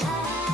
High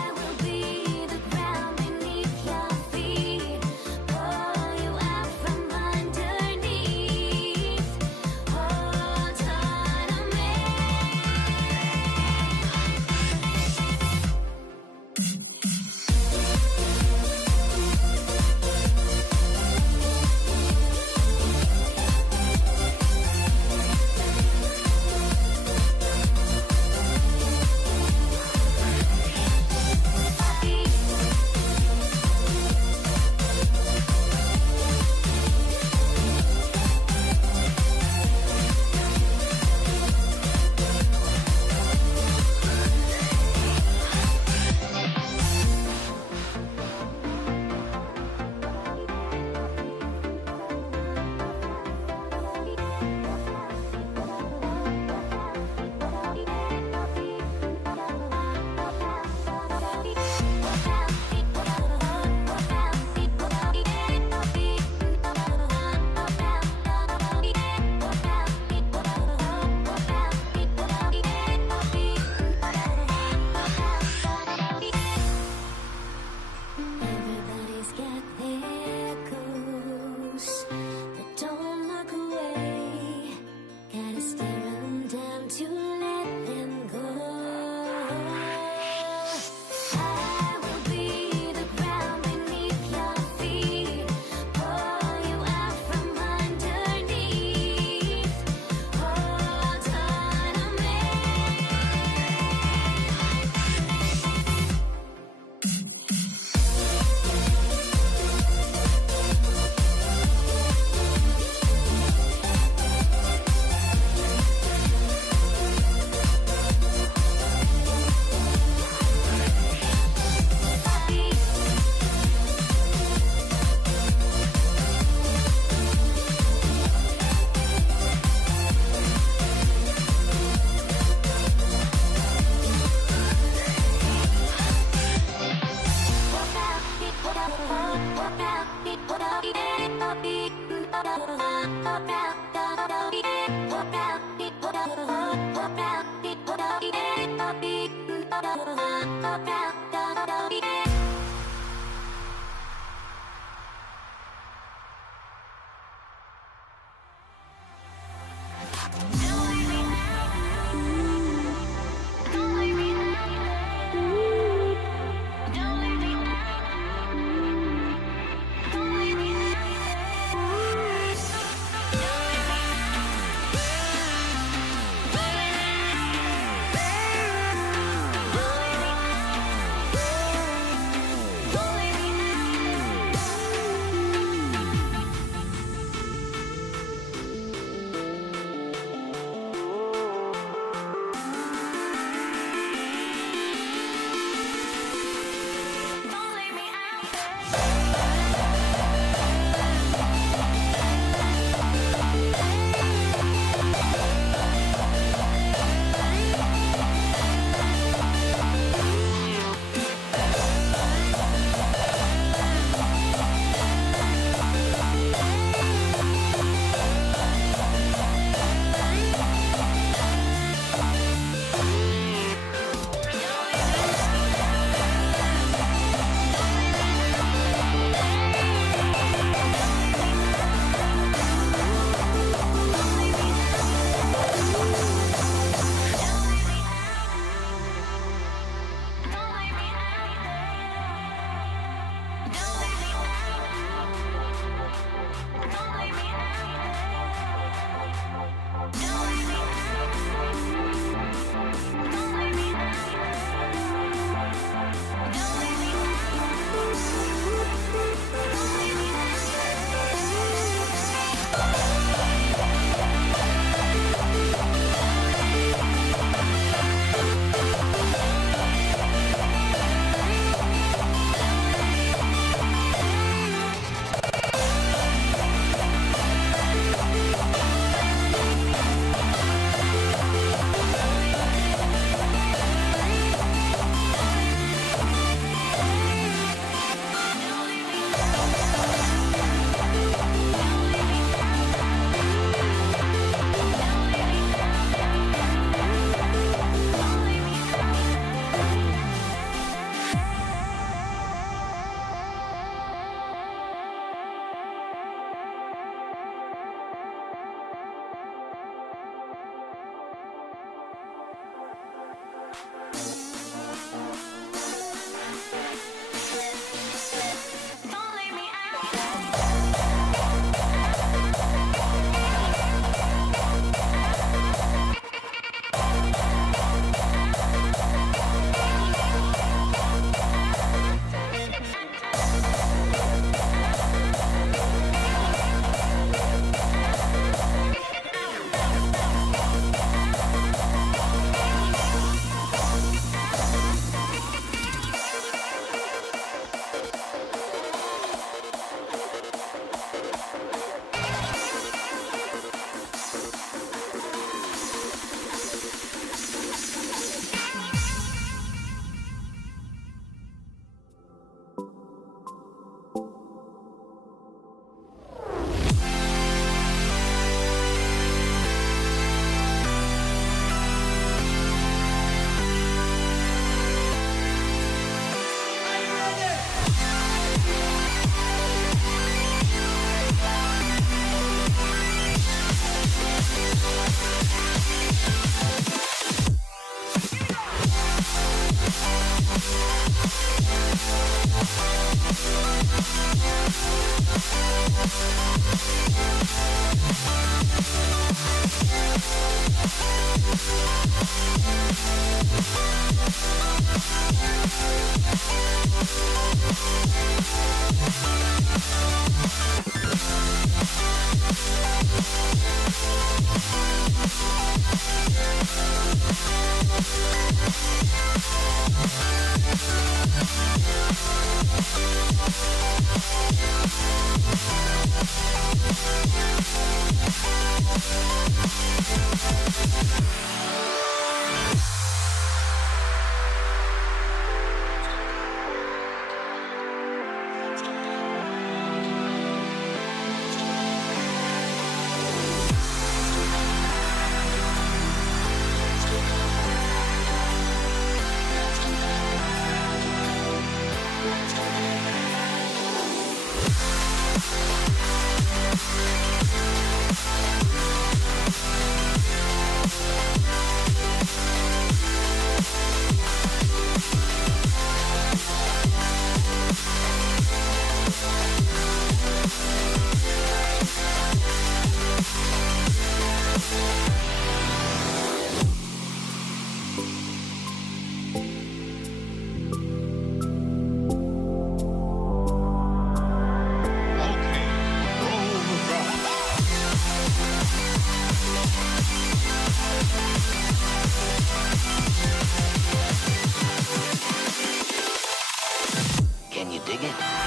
Can you dig it?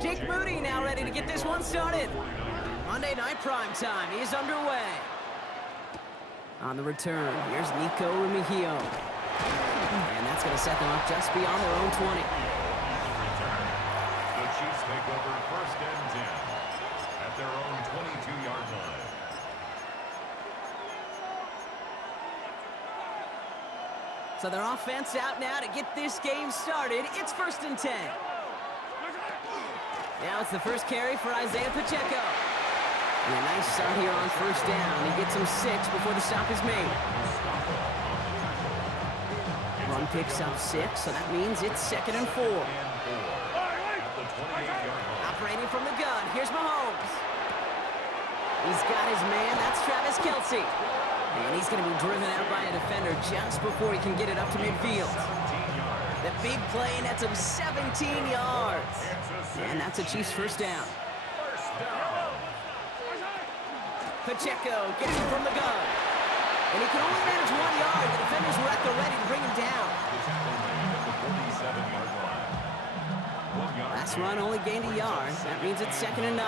Jake Moody now ready to get this one started. Monday Night Prime Time is underway. On the return, here's Nico Remigio. And that's going to set them up just beyond their own 20. The Chiefs take over first and 10 at their own 22-yard line. So their offense out now to get this game started. It's first and 10. Now it's the first carry for Isaiah Pacheco. And a nice start here on first down. He gets him 6 before the stop is made. Run picks up 6, so that means it's 2nd and 4. Operating from the gun, here's Mahomes. He's got his man, that's Travis Kelce. And he's going to be driven out by a defender just before he can get it up to midfield. The big play nets him 17 yards. And that's a Chiefs first down. Pacheco gets him from the gun. And he can only manage 1 yard. The defenders were at the ready to bring him down. Last run only gained a yard. That means it's 2nd and 9.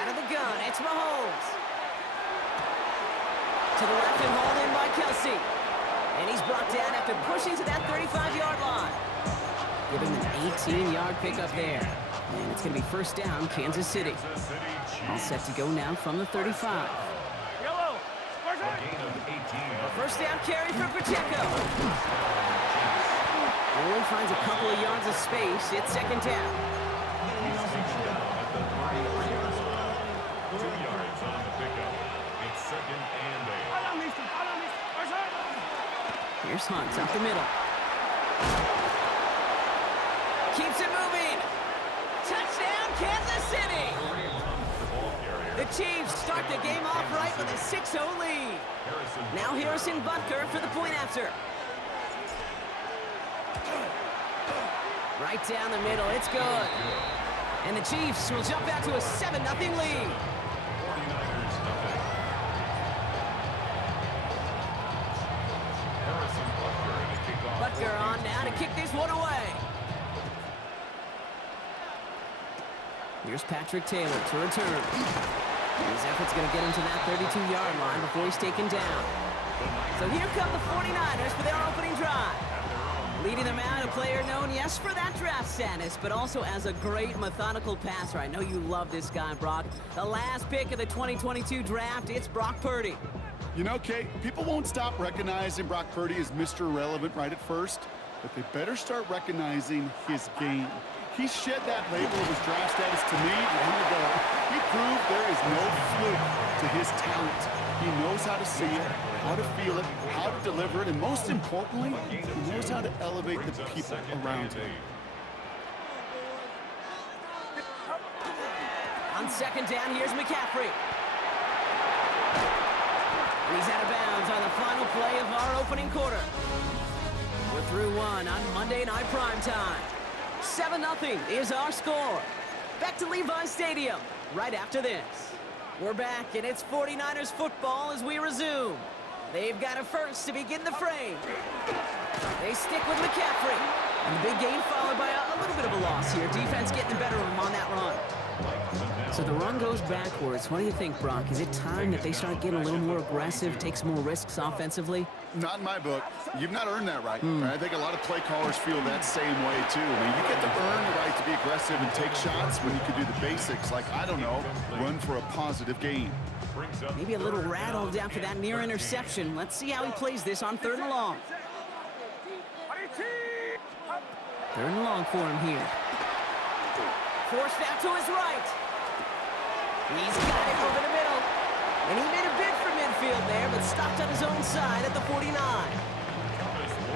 Out of the gun, it's Mahomes. To the left and hauled in by Kelce. And he's brought down after pushing to that 35-yard line. Giving him an 18-yard pickup there. And it's going to be first down, Kansas City. All set to go now from the 35. First down carry for Pacheco. Only finds a couple of yards of space. It's 2nd down. 2 yards on the pickup. It's 2nd and 8. Here's Hunt up the middle. Keeps it moving. Touchdown, Kansas City. The Chiefs start the game off right with a 6-0 lead. Now Harrison Butker for the point after. Right down the middle, it's good. And the Chiefs will jump out to a 7-0 lead. Butker on now to kick this one away. Here's Patrick Taylor to return. His effort's going to get him to that 32-yard line before he's taken down. So here come the 49ers for their opening drive. Leading them out, a player known, yes, for that draft status, but also as a great methodical passer. I know you love this guy, Brock. The last pick of the 2022 draft, it's Brock Purdy. You know, Kate, people won't stop recognizing Brock Purdy as Mr. Irrelevant right at first, but they better start recognizing his game. He shed that label of his draft status to me long ago. He proved there is no fluke to his talent. He knows how to see it, how to feel it, how to deliver it, and most importantly, he knows how to elevate the people around him. On second down, here's McCaffrey. He's out of bounds on the final play of our opening quarter. We're through one on Monday Night Primetime. 7-0 is our score. Back to Levi Stadium right after this. We're back, and it's 49ers football as we resume. They've got a first to begin the frame. They stick with McCaffrey. And the big gain followed by a little bit of a loss here. Defense getting the better of him on that run. So the run goes backwards. What do you think, Brock? Is it time that they start getting a little more aggressive, take some more risks offensively? Not in my book. You've not earned that right. I think a lot of play callers feel that same way, too. I mean, you get to earn the right to be aggressive and take shots when you can do the basics, like, I don't know, run for a positive gain. Maybe a little rattled after that near interception. Let's see how he plays this on 3rd and long. 3rd and long for him here. Forced out to his right. He's got it over the middle. And he made a bid for midfield there, but stopped on his own side at the 49.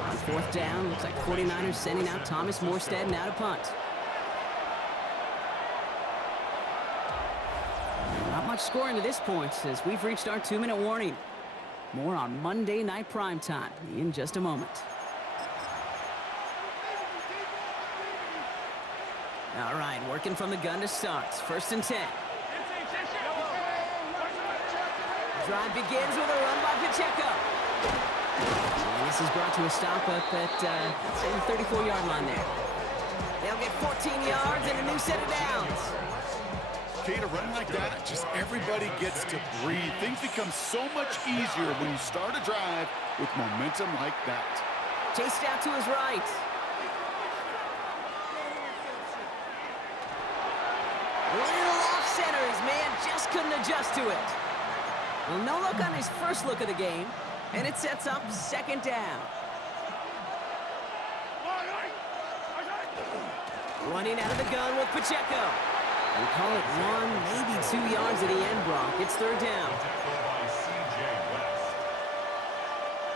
On 4th down, looks like 49ers sending out Thomas Morstead now to punt. Not much scoring to this point as we've reached our 2-minute warning. More on Monday Night Primetime in just a moment. All right, working from the gun to start. 1st and 10. Drive begins with a run by Pacheco. And this is brought to a stop up at the 34-yard line there. They'll get 14 yards and a new set of downs. Okay, to run like that, just everybody gets to breathe. Things become so much easier when you start a drive with momentum like that. Chased out to his right. Little off center. His man just couldn't adjust to it. Well, no look on his first look of the game, and it sets up 2nd down. Running out of the gun with Pacheco. And call it 1, maybe 2 yards at the end, Brock. It's 3rd down.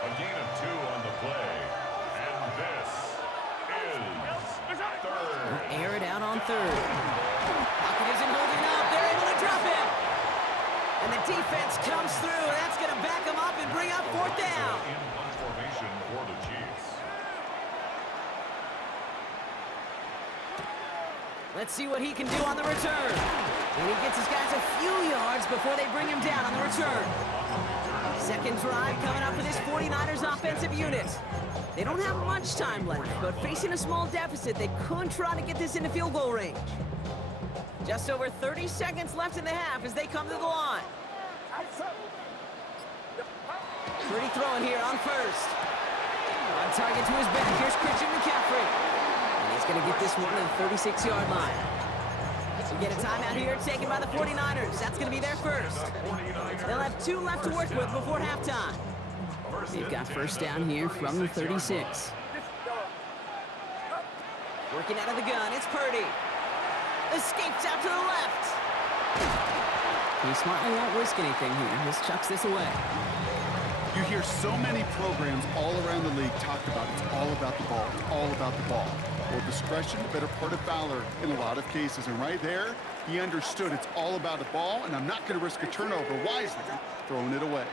A gain of 2 on the play. And this is 3rd. Air it out on 3rd. Pocket isn't holding up. They're able to drop him. And the defense comes through. That's going to back him up and bring up 4th down. In punt formation for the Chiefs. Let's see what he can do on the return. And he gets his guys a few yards before they bring him down on the return. 2nd drive coming up for this 49ers offensive unit. They don't have much time left, but facing a small deficit, they could try to get this into field goal range. Just over 30 seconds left in the half as they come to the line. Pretty throwing here on 1st. On target to his back, here's Christian McCaffrey. And he's going to get this one to the 36-yard line. We get a timeout here taken by the 49ers. That's going to be their first. They'll have 2 left to work with before halftime. They've got 1st down here from the 36. Working out of the gun, it's Purdy. Escapes out to the left. He smartly won't risk anything here. Just chucks this away. You hear so many programs all around the league talk about it's all about the ball. It's all about the ball. Well, discretion, the better part of valor in a lot of cases. And right there, he understood it's all about the ball, and I'm not going to risk a turnover wisely, throwing it away.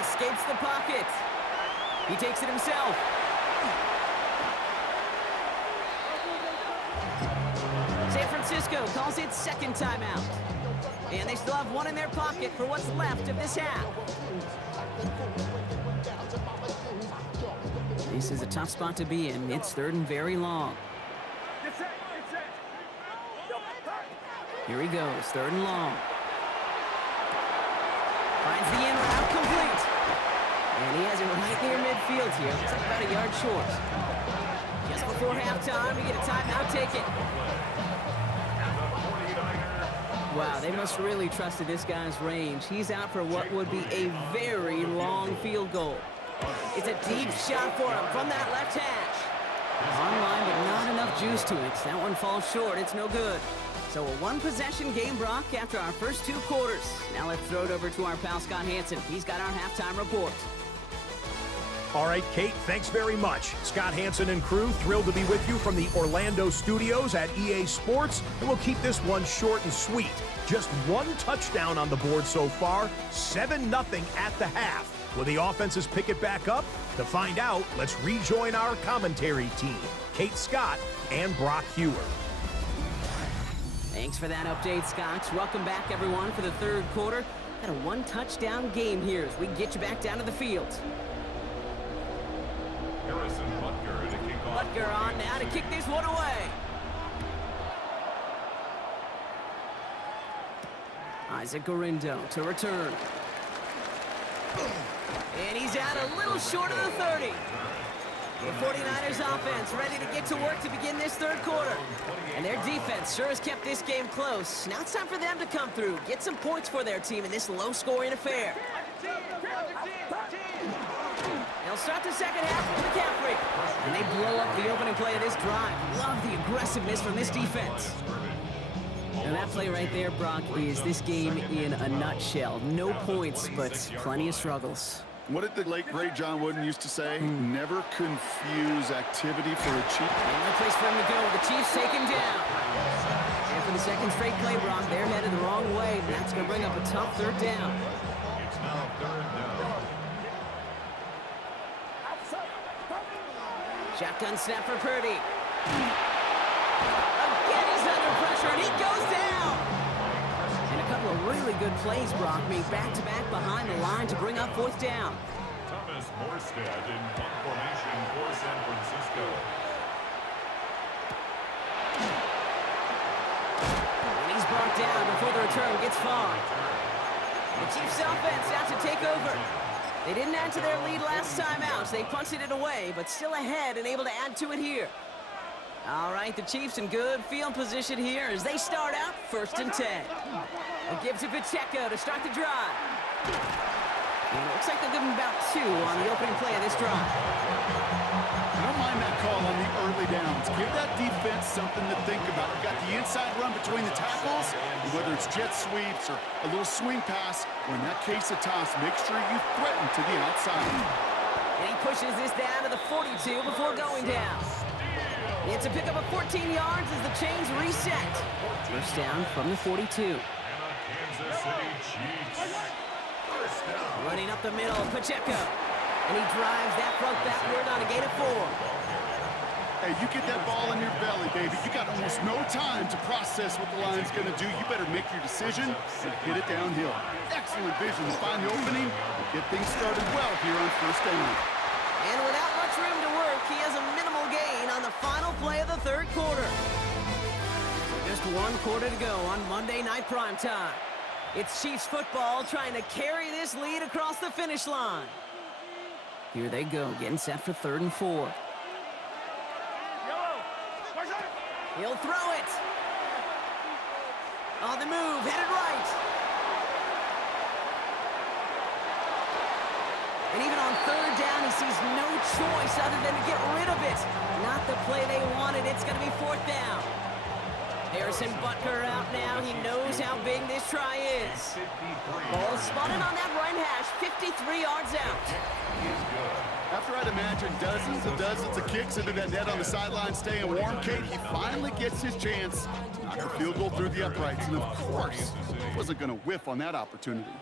Escapes the pocket. He takes it himself. San Francisco calls it 2nd timeout. And they still have 1 in their pocket for what's left of this half. This is a tough spot to be in. It's 3rd and very long. Here he goes, 3rd and long. Finds the in route complete. And he has it right near midfield here. Looks like about a yard short. Just before halftime, we get a timeout taken. Wow, they must really trusted this guy's range. He's out for what would be a very long field goal. It's a deep shot for him from that left hash. Online, but not enough juice to it. That one falls short. It's no good. So a one-possession game, Brock, after our first 2 quarters. Now let's throw it over to our pal Scott Hanson. He's got our halftime report. All right, Kate, thanks very much. Scott Hanson and crew, thrilled to be with you from the Orlando studios at EA Sports, and we'll keep this one short and sweet. Just 1 touchdown on the board so far, 7-0 at the half. Will the offenses pick it back up? To find out, let's rejoin our commentary team, Kate Scott and Brock Hewer. Thanks for that update, Scott. Welcome back, everyone, for the 3rd quarter. Got a 1-touchdown game here as we get you back down to the field. Harrison Butker to kick off. Butker on now to kick this one away. Isaac Gorindo to return. And he's out a little short of the 30. The 49ers offense ready to get to work to begin this 3rd quarter. And their defense sure has kept this game close. Now it's time for them to come through, get some points for their team in this low-scoring affair. They'll start the second half with McCaffrey. And they blow up the opening play of this drive. Love the aggressiveness from this defense. Now that play right there, Brock, is this game in a nutshell. No points, but plenty of struggles. What did the late, great John Wooden used to say? Never confuse activity for achievement. And no place for him to go. The Chiefs take him down. And for the second straight play, Brock, they're headed the wrong way. And that's going to bring up a tough 3rd down. It's now 3rd down. Shotgun snap for Purdy. Again, he's under pressure, and he goes down. And a couple of really good plays, Brock, made back-to-back behind the line to bring up 4th down. Thomas Morstead in punt formation for San Francisco. And he's brought down before the return gets far. The Chiefs offense out to take over. They didn't add to their lead last time out, so they punted it away, but still ahead and able to add to it here. All right, the Chiefs in good field position here as they start out 1st and 10. They'll give to Pacheco to start the drive. And it looks like they'll give him about 2 on the opening play of this drive. I don't mind that call on the early downs. Give that defense something to think about. You got the inside run between the tackles, and whether it's jet sweeps or a little swing pass, or in that case a toss, make sure you threaten to the outside. And he pushes this down to the 42 before going down. It's a pickup of 14 yards as the chains reset. 1st down from the 42. And a Kansas City Chiefs. 1st down. Running up the middle, Pacheco. And he drives that front backward on a gain of 4. Hey, you get that ball in your belly, baby. You got almost no time to process what the line's going to do. You better make your decision and hit it downhill. Excellent vision to find the opening and get things started well here on 1st down. And without much room to work, he has a minimal gain on the final play of the 3rd quarter. Just 1 quarter to go on Monday Night Primetime. It's Chiefs football trying to carry this lead across the finish line. Here they go, getting set for 3rd and 4. He'll throw it. On the move, headed right. And even on 3rd down, he sees no choice other than to get rid of it. Not the play they wanted. It's going to be 4th down. Harrison Butker out now. He knows how big this try is. Ball spotted on that right hash, 53 yards out. After I'd imagine dozens of kicks into that net on the sideline staying warm, Kate, he finally gets his chance to knock a field goal through the uprights. And of course, he wasn't going to whiff on that opportunity.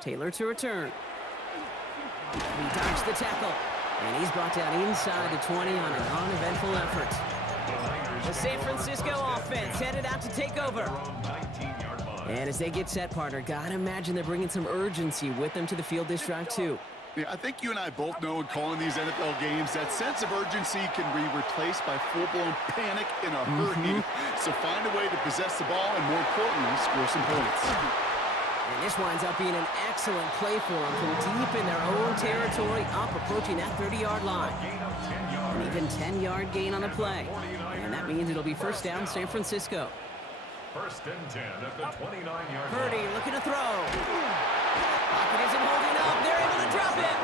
Taylor to return. He dodged the tackle. And he's brought down inside the 20 on an uneventful effort. The San Francisco offense headed out to take over. And as they get set, partner, gotta imagine they're bringing some urgency with them to the field this drive, too. Yeah, I think you and I both know in calling these NFL games that sense of urgency can be replaced by full-blown panic in a hurry. So find a way to possess the ball and, more importantly, score some points. And this winds up being an excellent play for them from deep in their own territory, up approaching that 30-yard line. An even 10-yard gain on the play. And that means it'll be 1st down, San Francisco. 1st and 10 at the 29-yard line. Purdy looking to throw. Pocket isn't holding up. They're able to drop it.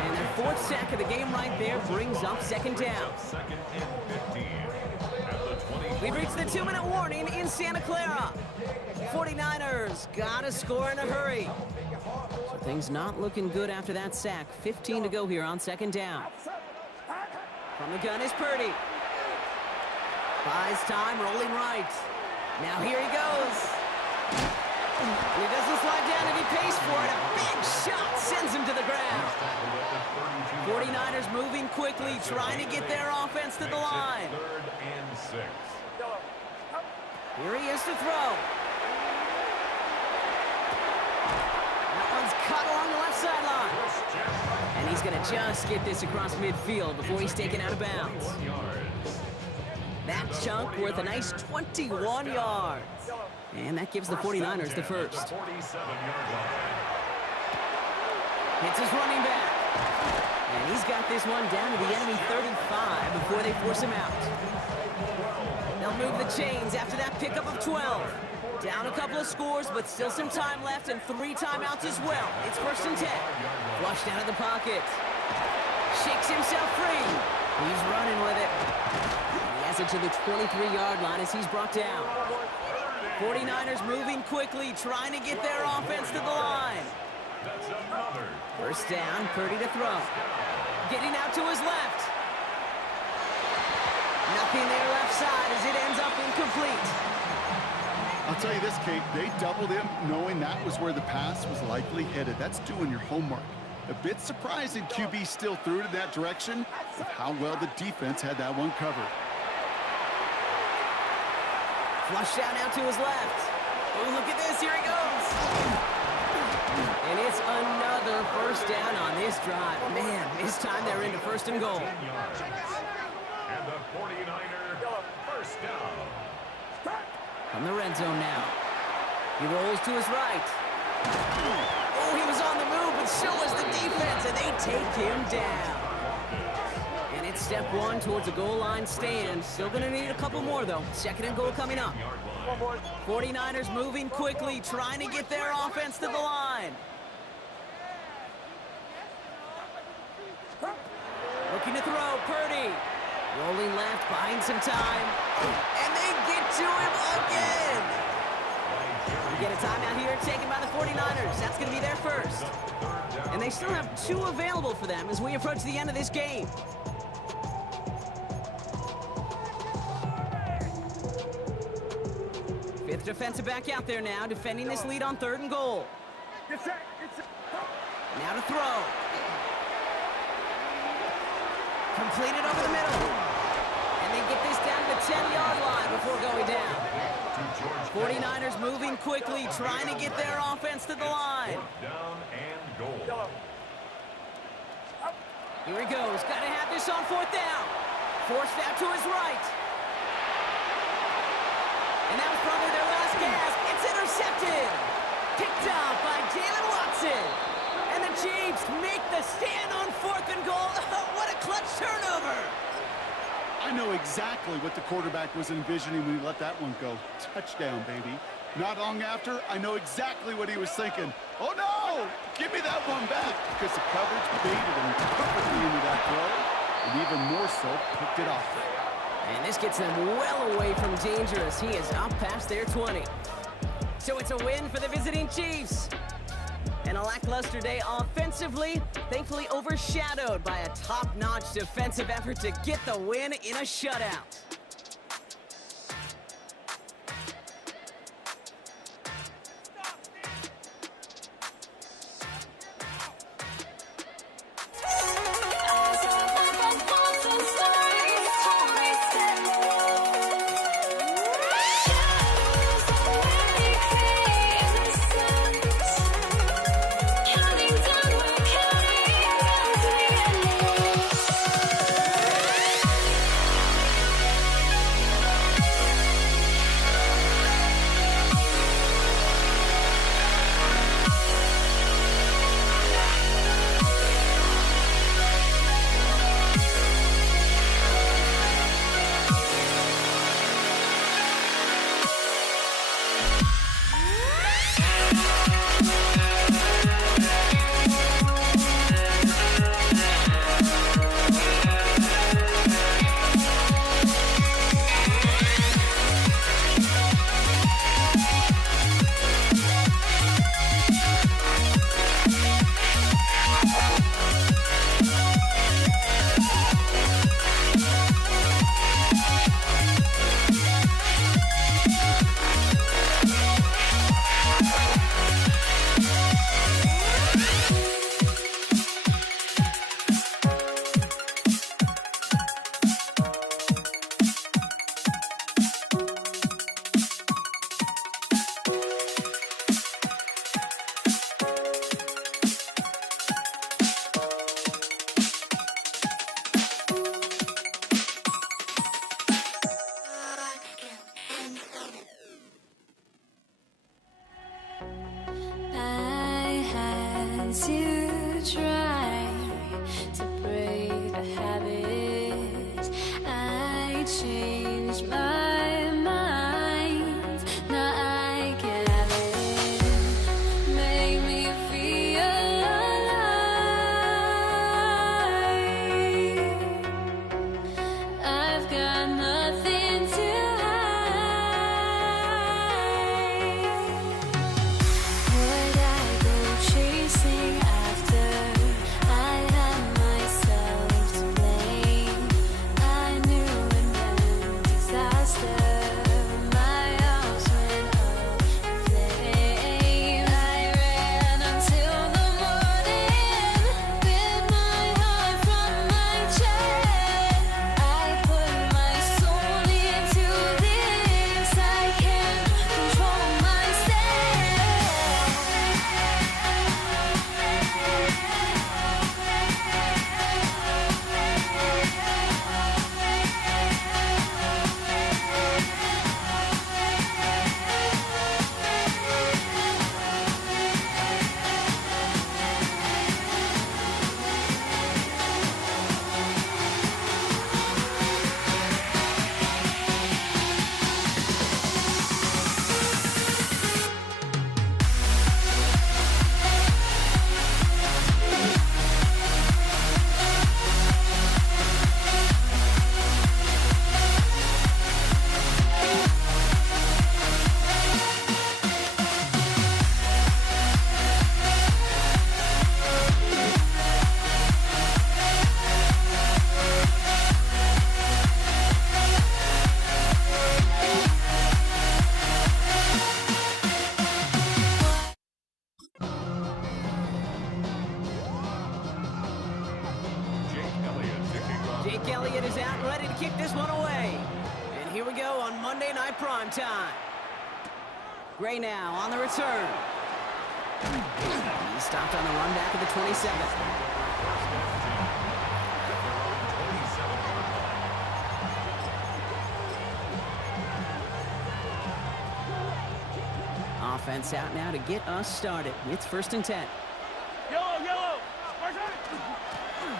And their fourth sack of the game right there brings up second down. Second and 15 at the 20. We've reached the 2-minute warning in Santa Clara. 49ers gotta score in a hurry. So things not looking good after that sack. 15 to go here on second down. From the gun is Purdy. Buys time, rolling right. Now here he goes. He doesn't slide down and he pays for it. A big shot sends him to the ground. 49ers moving quickly, trying to get their offense to the line. Third and 6. Here he is to throw. That one's cut along the left sideline. And he's going to just get this across midfield before he's taken out of bounds. 1 yard. That chunk worth a nice 21 yards. And that gives the 49ers the first. 47-yard line. Hits his running back. And he's got this one down to the enemy 35 before they force him out. They'll move the chains after that pickup of 12. Down a couple of scores, but still some time left and 3 timeouts as well. It's first and 10. Flushed out of the pocket. Shakes himself free. He's running with it. And he has it to the 23-yard line as he's brought down. 49ers moving quickly, trying to get their offense to the line. That's another. First down, Purdy to throw. Getting out to his left. Nothing there left side as it ends up incomplete. I'll tell you this, Kate, they doubled him knowing that was where the pass was likely headed. That's doing your homework. A bit surprising QB still threw it in that direction with how well the defense had that one covered. Flush out now to his left. Oh, look at this. Here he goes. And it's another first down on this drive. Man, this time they're into first and goal. 10 yards. And the 49er first down. From the red zone now. He rolls to his right. Oh, he was on the move, but so was the defense, and they take him down. And it's step one towards a goal line stand. Still going to need a couple more, though. Second and goal coming up. 49ers moving quickly, trying to get their offense to the line. Looking to throw, Purdy. Rolling left, buying some time. And they get to him again. We get a timeout here taken by the 49ers. That's going to be their first. And they still have 2 available for them as we approach the end of this game. Fifth defensive back out there now, defending this lead on third and goal. Now to throw. Completed over the middle. And they get this down to the 10-yard line before going down. 49ers moving quickly, trying to get their offense to the line. Down and goal. Here he goes. Got to have this on fourth down. Forced out to his right. And that was probably their last gasp. It's intercepted. Picked up by Jalen Watson. And the Chiefs make the stand on fourth and goal. What a clutch turnover. I know exactly what the quarterback was envisioning when he let that one go. Touchdown, baby. Not long after, I know exactly what he was thinking. Oh, no! Give me that one back! Because the coverage baited him perfectly into that throw, and even more so, picked it off. And this gets them well away from danger as he is up past their 20. So it's a win for the visiting Chiefs. And a lackluster day offensively, thankfully overshadowed by a top-notch defensive effort to get the win in a shutout. to try to break the habit. I changed my mind. Now I can have it. Make me feel alive. I've got nothing to would I go chasing after? I had myself to blame. I knew it meant disaster. My arms went up in flames. I ran until the morning. Bit my heart from my chest. I put my soul into this. I can't control myself. Jake Elliott kicking off. Jake Elliott is out and ready to kick this one away. And here we go on Monday Night Prime Time. Gray now on the return. He stopped on the run back of the 27th. Offense out now to get us started. It's 1st and 10.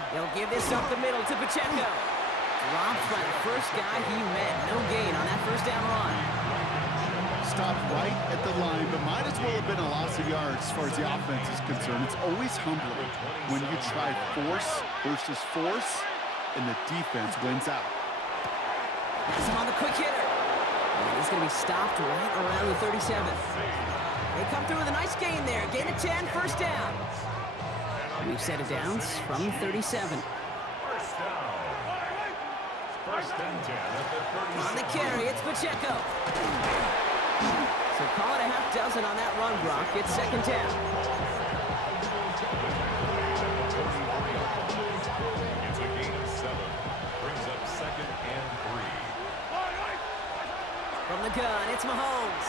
He'll give this up the middle to Pacheco. Dropped by the first guy he met. No gain on that first down run. Stopped right at the line, but might as well have been a loss of yards as far as the offense is concerned. It's always humbling when you try force versus force, and the defense wins out. That's him on the quick hitter. And he's going to be stopped right around the 37th. They come through with a nice gain there. Gain of 10, first down. We've set it downs from 37. First down. First and 10 at the 37. On the carry, it's Pacheco. So call it a half dozen on that run, Brock. It's 2nd down. It's a gain of 7. Brings up 2nd and 3. From the gun, it's Mahomes.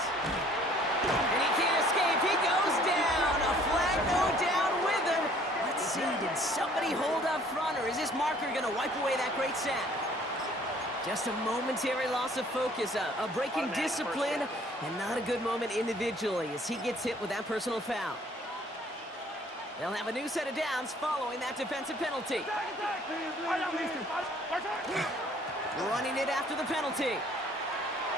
And he can't escape. He goes down. A flag go down with him. Let's see, did somebody hold up front, or is this marker going to wipe away that great sack? Just a momentary loss of focus, a breaking discipline, and not a good moment individually as he gets hit with that personal foul. They'll have a new set of downs following that defensive penalty. Running it after the penalty.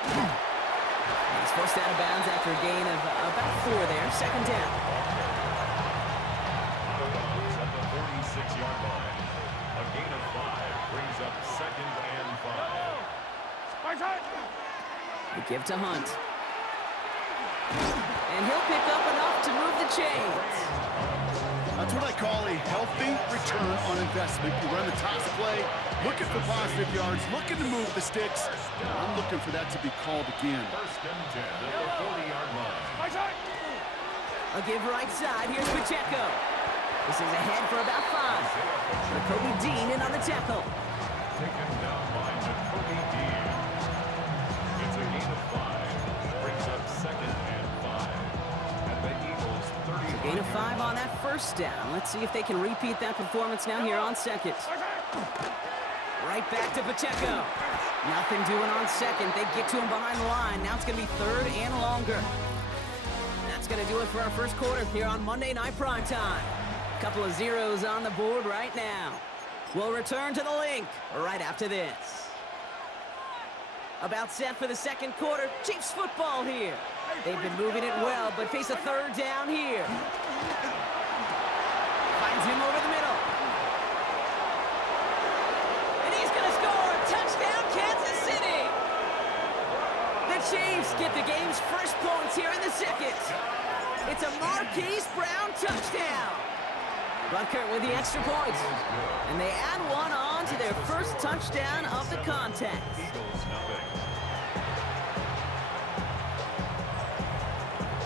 He's forced out of bounds after a gain of about 4 there, 2nd down. At the 46-yard line. A gain of 5 brings up 2nd and 5. We give to Hunt. And he'll pick up enough to move the chains. That's what I call a healthy return on investment. You run the toss play, looking for positive yards, looking to move the sticks. I'm looking for that to be called again. First and 10 at the 40-yard line. A give right side. Here's Pacheco. This is ahead for about 5. Kobe Dean in on the tackle. Taken down by Kobe Dean. It's a gain of 5. Brings up 2nd and 5. At the Eagles 30. Gain of 5 on that first down. Let's see if they can repeat that performance now here on 2nd. Right back to Pacheco. Nothing doing on 2nd. They get to him behind the line. Now it's going to be 3rd and longer. That's going to do it for our first quarter here on Monday Night Prime Time. Couple of zeros on the board right now. We'll return to the link right after this. About set for the second quarter. Chiefs football here. They've been moving it well, but face a third down here. Finds him over the middle. And he's going to score. Touchdown, Kansas City. The Chiefs get the game's first points here in the second. It's a Marquise Brown touchdown. Butker with the extra point. And they add one on to their first touchdown of the contest. Eagles nothing.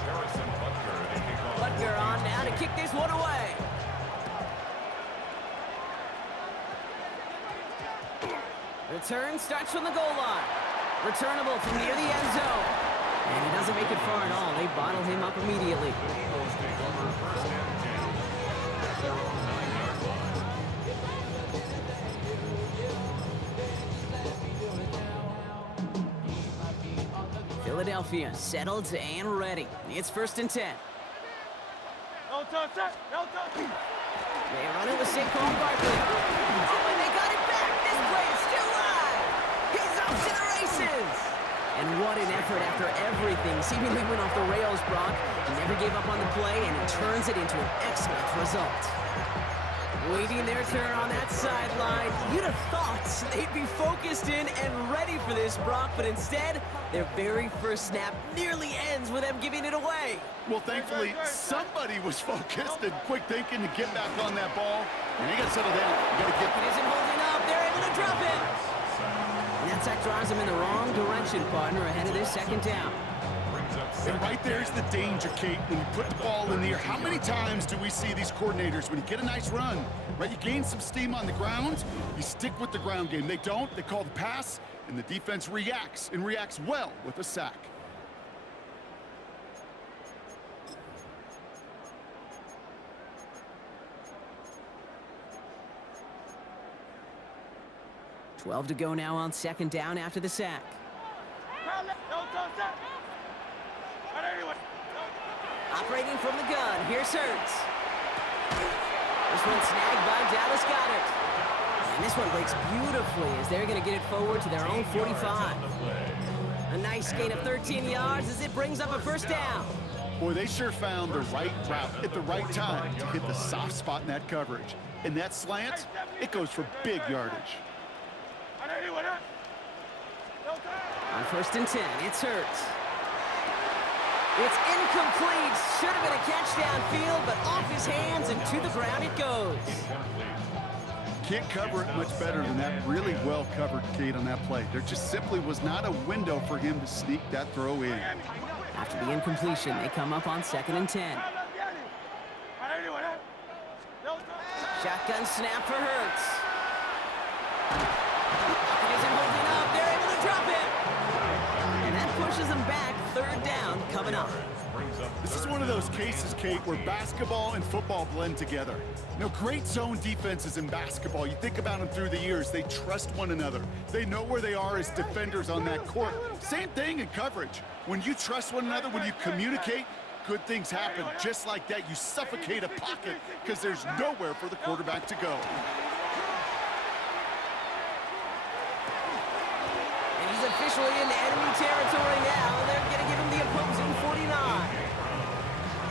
Harrison Butker to kick off. Butker on now to kick this one away. Return starts from the goal line. Returnable from near the end zone. And he doesn't make it far at all. They bottle him up immediately. The Eagles take over first and 10. At their own 9-yard line. Philadelphia settled and ready. It's first and 10. They run it with Saquon Barkley. Oh, and they got it back. This play is still live. He's off to the races. And what an effort after everything seemingly went off the rails, Brock. He never gave up on the play, and he turns it into an excellent result. Waiting their turn on that sideline. You'd have thought they'd be focused in and ready for this, Brock, but instead, their very first snap nearly ends with them giving it away. Well, thankfully, somebody was focused and quick thinking to get back on that ball. And you got to settle down. You got to get. It isn't holding up. They're able to drop it. And that sack drives them in the wrong direction, partner, ahead of this second down. Brings up And second. right there's the danger, Kate, when you put the ball in the air. How many times do we see these coordinators, when you get a nice run, right, you gain some steam on the ground, you stick with the ground game. They don't. They call the pass, and the defense reacts, and reacts well with a sack. .12 to go now on second down after the sack. Operating from the gun, here's Hurts. This one snagged by Dallas Goedert. And this one breaks beautifully as they're going to get it forward to their own 45. A nice gain of 13 yards as it brings up a first down. Boy, they sure found the right route at the right time to hit the soft spot in that coverage. And that slant, it goes for big yardage. On first and 10, it's Hurts. It's incomplete. Should have been a catch downfield, but off his hands and to the ground it goes. Can't cover it much better than that. Really well covered, Kate, on that play. There just simply was not a window for him to sneak that throw in. After the incompletion, they come up on second and 10. Shotgun snap for Hurts. It isn't holding up. They're able to drop it. And that pushes them back. Third down coming up. This is one of those cases, Kate, where basketball and football blend together. You know, great zone defenses in basketball. You think about them through the years. They trust one another. They know where they are as defenders on that court. Same thing in coverage. When you trust one another, when you communicate, good things happen. Just like that, you suffocate a pocket because there's nowhere for the quarterback to go. And he's officially in enemy territory now. They're going to give him the opposing 49.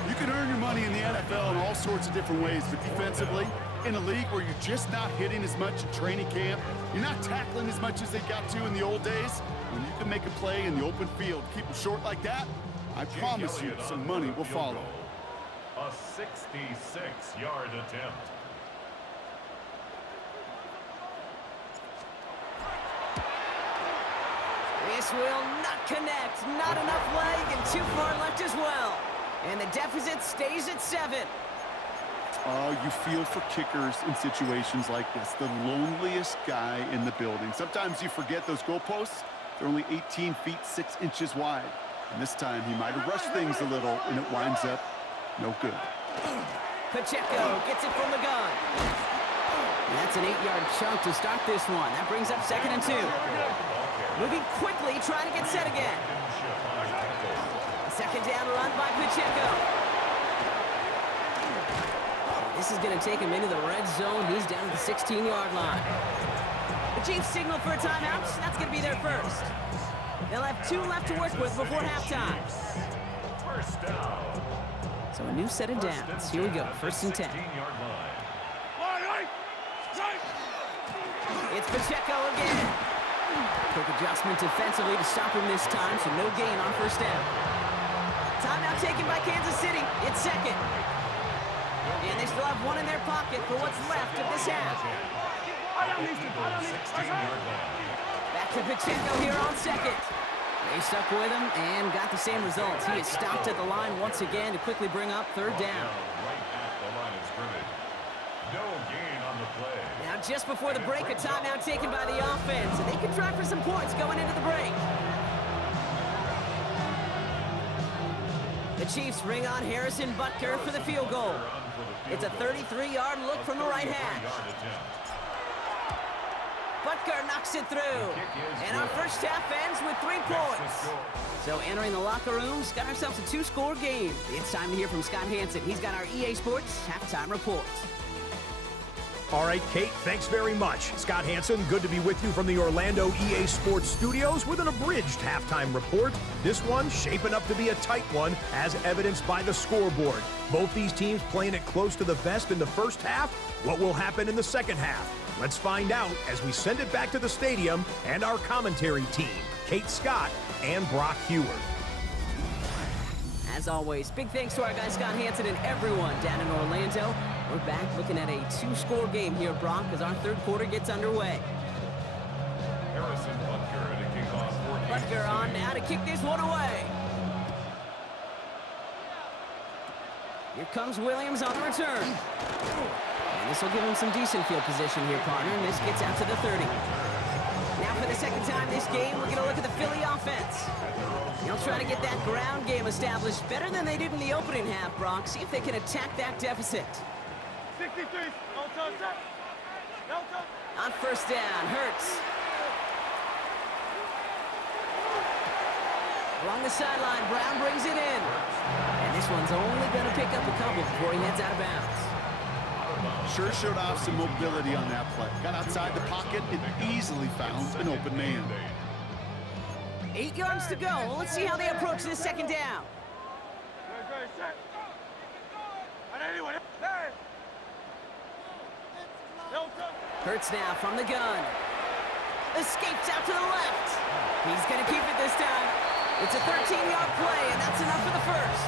You can earn your money in the NFL in all sorts of different ways, but defensively, in a league where you're just not hitting as much in training camp, you're not tackling as much as they got to in the old days, when you can make a play in the open field, keep them short like that, I promise you some money will follow. A 66-yard attempt. This will not connect. Not enough leg and too far left as well. And the deficit stays at 7. Oh, you feel for kickers in situations like this. The loneliest guy in the building. Sometimes you forget those goalposts. They're only 18 feet 6 inches wide. And this time he might have rushed things a little, and it winds up no good. Pacheco gets it from the gun. And that's an 8-yard chunk to start this one. That brings up second and 2. Moving quickly, trying to get set again. Second down run by Pacheco. This is going to take him into the red zone. He's down at the 16-yard line. The Chiefs signal for a timeout. That's going to be their first. They'll have 2 left to work with before halftime. First down. So a new set of downs. Here we go, 1st and 10. 16-yard line. It's Pacheco again. Quick adjustment defensively to stop him this time, so no gain on 1st down. Timeout taken by Kansas City. It's 2nd. And they still have 1 in their pocket for what's left of this half. 16-yard line. Back to Pacheco here on 2nd. They stuck with him and got the same results. He is stopped at the line once again to quickly bring up 3rd down. Right at the line of scrimmage. No gain on the play. Now just before the break, a timeout taken by the offense, and they can try for some points going into the break. The Chiefs bring on Harrison Butker for the field goal. It's a 33-yard look from the right hash. Butker knocks it through. And our first half ends with 3 points. So entering the locker rooms, got ourselves a 2-score game. It's time to hear from Scott Hanson. He's got our EA Sports halftime report. All right, Kate, thanks very much. Scott Hanson, good to be with you from the Orlando EA Sports Studios with an abridged halftime report. This one shaping up to be a tight one, as evidenced by the scoreboard. Both these teams playing it close to the vest in the first half. What will happen in the second half? Let's find out as we send it back to the stadium and our commentary team, Kate Scott and Brock Hewer. As always, big thanks to our guy Scott Hanson and everyone down in Orlando. We're back looking at a 2-score game here, Brock, as our 3rd quarter gets underway. Harrison Butker to kick off for Butker on now to kick this one away. Here comes Williams on the return. And this will give him some decent field position here, partner, and this gets out to the 30. Now for the second time this game, we're going to look at the Philly offense. They'll try to get that ground game established better than they did in the opening half, Brock. See if they can attack that deficit. 63, no touch, no touch. On 1st down, Hurts. Along the sideline, Brown brings it in. And this one's only going to pick up a couple before he heads out of bounds. Sure showed off some mobility on that play. Got outside the pocket and easily found an open man. 8 yards to go. Let's see how they approach this 2nd down. Good, set. And anyone, hey! No touch. Hurts now from the gun. Escapes out to the left. He's going to keep it this time. It's a 13-yard play, and that's enough for the first.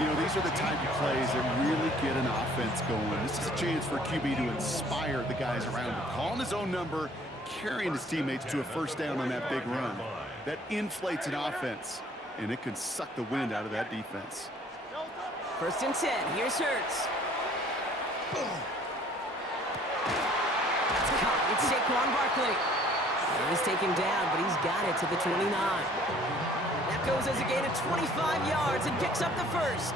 You know, these are the type of plays that really get an offense going. This is a chance for QB to inspire the guys around him. Calling his own number, carrying his teammates to a 1st down on that big run. That inflates an offense, and it can suck the wind out of that defense. 1st and 10. Here's Hurts. That's caught. It's Saquon Barkley. He's taken down, but he's got it to the 29. That goes as a gain of 25 yards and picks up the first.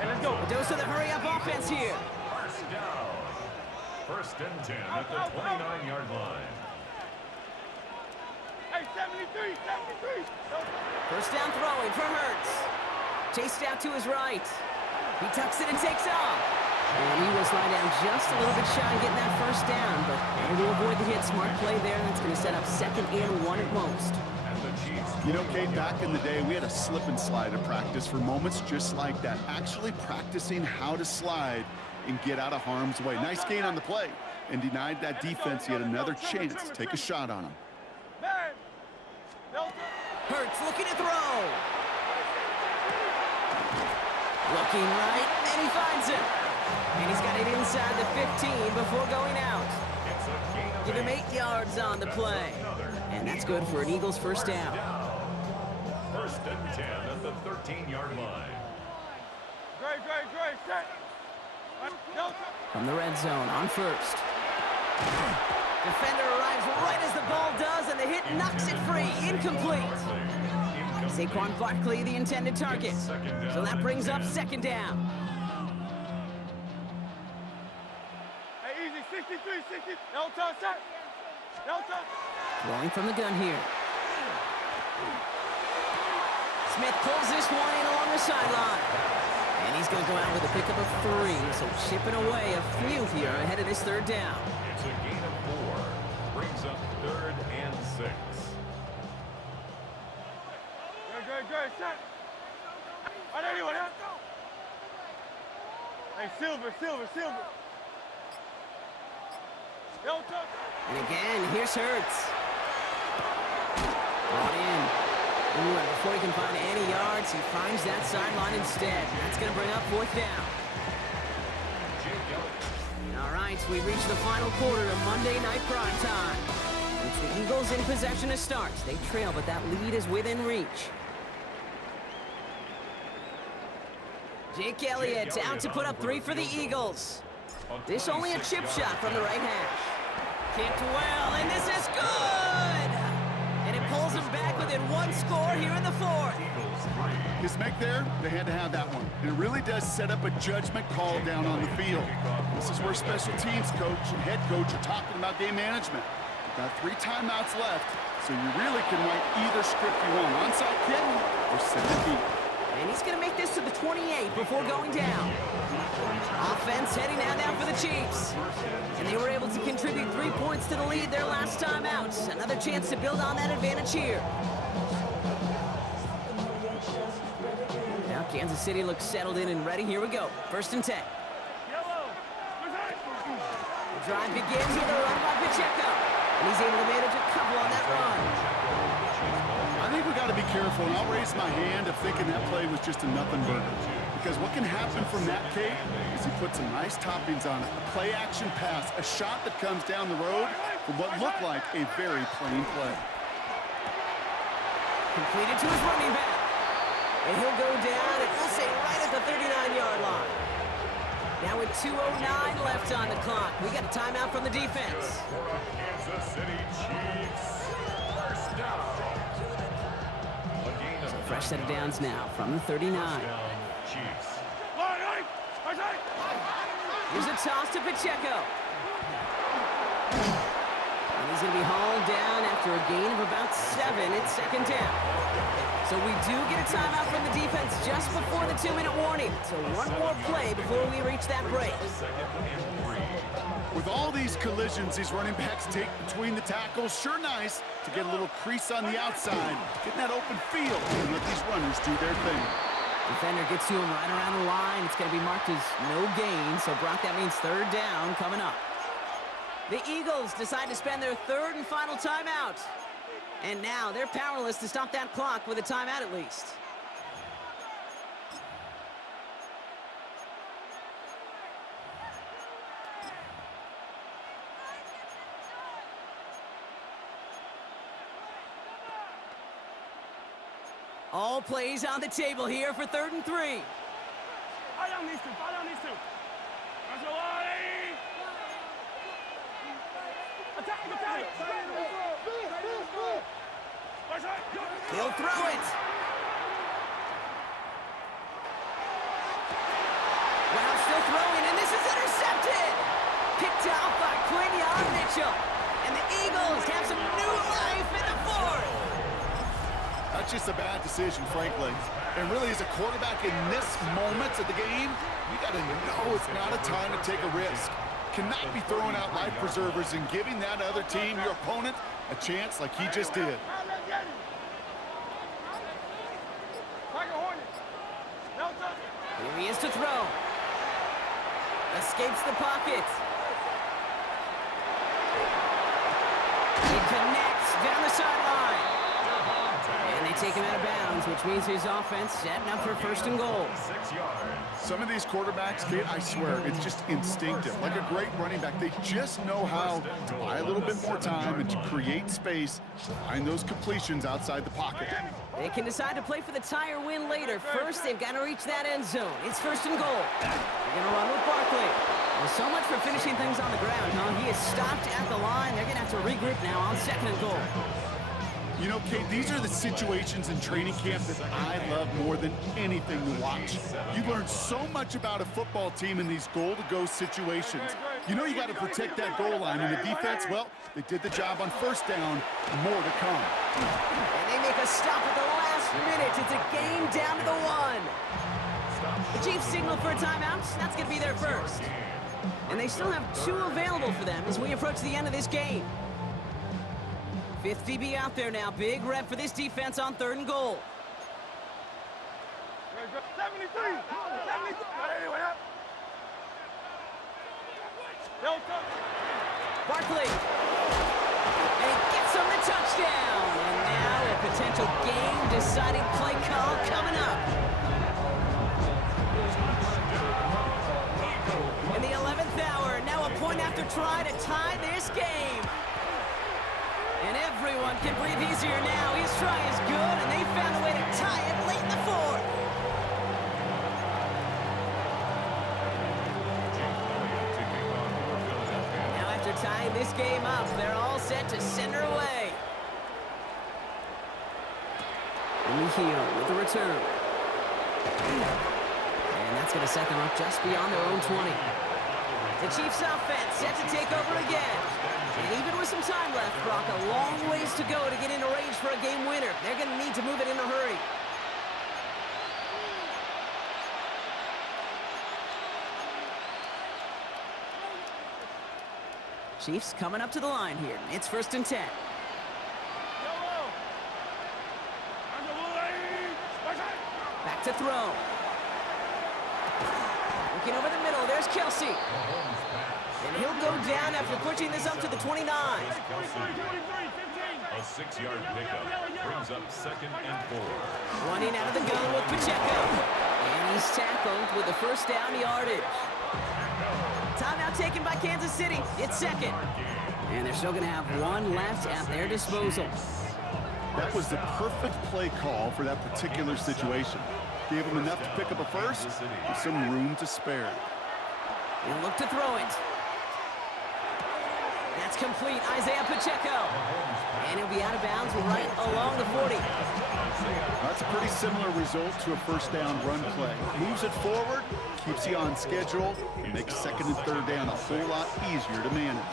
Hey, let's go. A dose of the hurry-up offense here. First down. 1st and 10 at the 29-yard line. Hey, 73, 73. No touch. 1st down throwing for Hurts. Chased out to his right. He tucks it and takes off. And he will slide down just a little bit shy of getting that 1st down, but able to avoid the hit. Smart play there. That's going to set up 2nd and 1 at most. And the Chiefs. You know, Kate, back in the day, we had a slip and slide at practice for moments just like that. Actually practicing how to slide and get out of harm's way. Nice gain on the play, and denied that defense yet another chance to take a shot on him. Man. No touch. Hurts looking to throw. Looking right, and he finds it. And he's got it inside the 15 before going out. It's a gain of Give him 8. 8 yards on the play. And that's good for an Eagles 1st down. 1st and 10 at the 13-yard line. Great, set. No touch. From the red zone on 1st. Defender arrives right as the ball does, and the hit knocks it free. Incomplete. Saquon Barkley, the intended target. So that brings up 2nd down. Hey, easy, 63, 60. No touch, set. No touch. Throwing from the gun here. Smith pulls this one in along the sideline. And he's going to go out with a pickup of 3, so chipping away a few here ahead of this third down. It's a gain of 4. Brings up 3rd and 6. Good, set. Right, anyone, huh? Hey, Silver. And again, here's Hurts. Brought in. Ooh, and before he can find any yards, he finds that sideline instead. That's going to bring up 4th down. All right, so we reached the final quarter of Monday Night Prime Time. It's the Eagles in possession to start. They trail, but that lead is within reach. Jake Elliott out to put up 3 for the Eagles. This only a chip shot from the right hash. Kicked well, and this is good! And it pulls him back within 1 score here in the 4th. His make there, they had to have that one. And it really does set up a judgment call down on the field. This is where special teams coach and head coach are talking about game management. You've got 3 timeouts left, so you really can write either script you want. Onside kick or send it deep. And he's going to make this to the 28 before going down. Offense heading now down for the Chiefs. And they were able to contribute 3 points to the lead their last time out. Another chance to build on that advantage here. Now Kansas City looks settled in and ready. Here we go. 1st and 10. The drive begins with a run by Pacheco. And he's able to manage a couple on that run. I think we got to be careful, and I'll raise my hand of thinking that play was just a nothing burger. Because what can happen from that, Kate, is he puts some nice toppings on it. A play-action pass, a shot that comes down the road from what looked like a very plain play. Completed to his running back. And he'll go down, and we'll say right at the 39-yard line. Now with 2:09 left on the clock, we got a timeout from the defense. Kansas City Chiefs. 1st down. Fresh set of downs now from the 39. Chiefs. Here's a toss to Pacheco. And he's going to be hauled down after a gain of about 7. It's 2nd down. So we do get a timeout from the defense just before the 2-minute warning. So 1 more play before we reach that break. 2nd and 3. With all these collisions these running backs take between the tackles, sure nice to get a little crease on the outside, get that open field, and let these runners do their thing. Defender gets to him right around the line. It's going to be marked as no gain, so Brock, that means 3rd down coming up. The Eagles decide to spend their 3rd and final timeout. And now they're powerless to stop that clock with a timeout at least. All plays on the table here for 3rd and 3. Fall down these two. That's a line. Attack. He'll throw it. Wow, still throwing, and this is intercepted. Picked off by Quinion Mitchell. And the Eagles have some new life in the 4th. That's just a bad decision, frankly. And really, as a quarterback in this moment of the game, you got to know it's not a time to take a risk. Cannot be throwing out life preservers and giving that other team, your opponent, a chance like he just did. Here he is to throw. Escapes the pocket. He connects down the sideline. And they take him out of bounds, which means his offense setting up for 1st and goal. 6 yards. Some of these quarterbacks, Kate, I swear, it's just instinctive. Like a great running back, they just know how to buy a little bit more time and to create space to find those completions outside the pocket. They can decide to play for the tie or win later. First, they've got to reach that end zone. It's 1st and goal. They're going to run with Barkley. Well, so much for finishing things on the ground, huh? He is stopped at the line. They're going to have to regroup now on 2nd and goal. You know, Kate, these are the situations in training camp that I love more than anything to watch. You learn so much about a football team in these goal-to-go situations. You know you got to protect that goal line, and the defense, well, they did the job on 1st down. More to come. And they make a stop at the last minute. It's a game down to the 1. The Chiefs signal for a timeout. That's going to be their first. And they still have 2 available for them as we approach the end of this game. 5th DB out there now. Big rep for this defense on 3rd and goal. 73! 73! Hey, what up? Barkley. And he gets him the touchdown. And now a potential game-deciding play call coming up. In the 11th hour, now a point after try to tie this game. And everyone can breathe easier now. His try is good, and they found a way to tie it late in the 4th. Now after tying this game up, they're all set to send her away. Hill with the return. And that's going to set them up just beyond their own 20. The Chiefs offense set to take over again. And even with some time left, Brock, a long ways to go to get into range for a game winner. They're going to need to move it in a hurry. Chiefs coming up to the line here. It's 1st and 10. Back to throw. Looking over the middle, there's Kelsey. And he'll go down after pushing this up to the 29. A 6-yard pickup brings up 2nd and 4. Running out of the gun with Pacheco. And he's tackled with the first down yardage. Timeout taken by Kansas City. It's 2nd. And they're still going to have 1 left at their disposal. That was the perfect play call for that particular situation. Gave him enough to pick up a first with some room to spare. He'll look to throw it. That's complete. Isaiah Pacheco. And he'll be out of bounds right along the 40. That's a pretty similar result to a first down run play. Moves it forward, keeps you on schedule, and makes 2nd and 3rd down a whole lot easier to manage.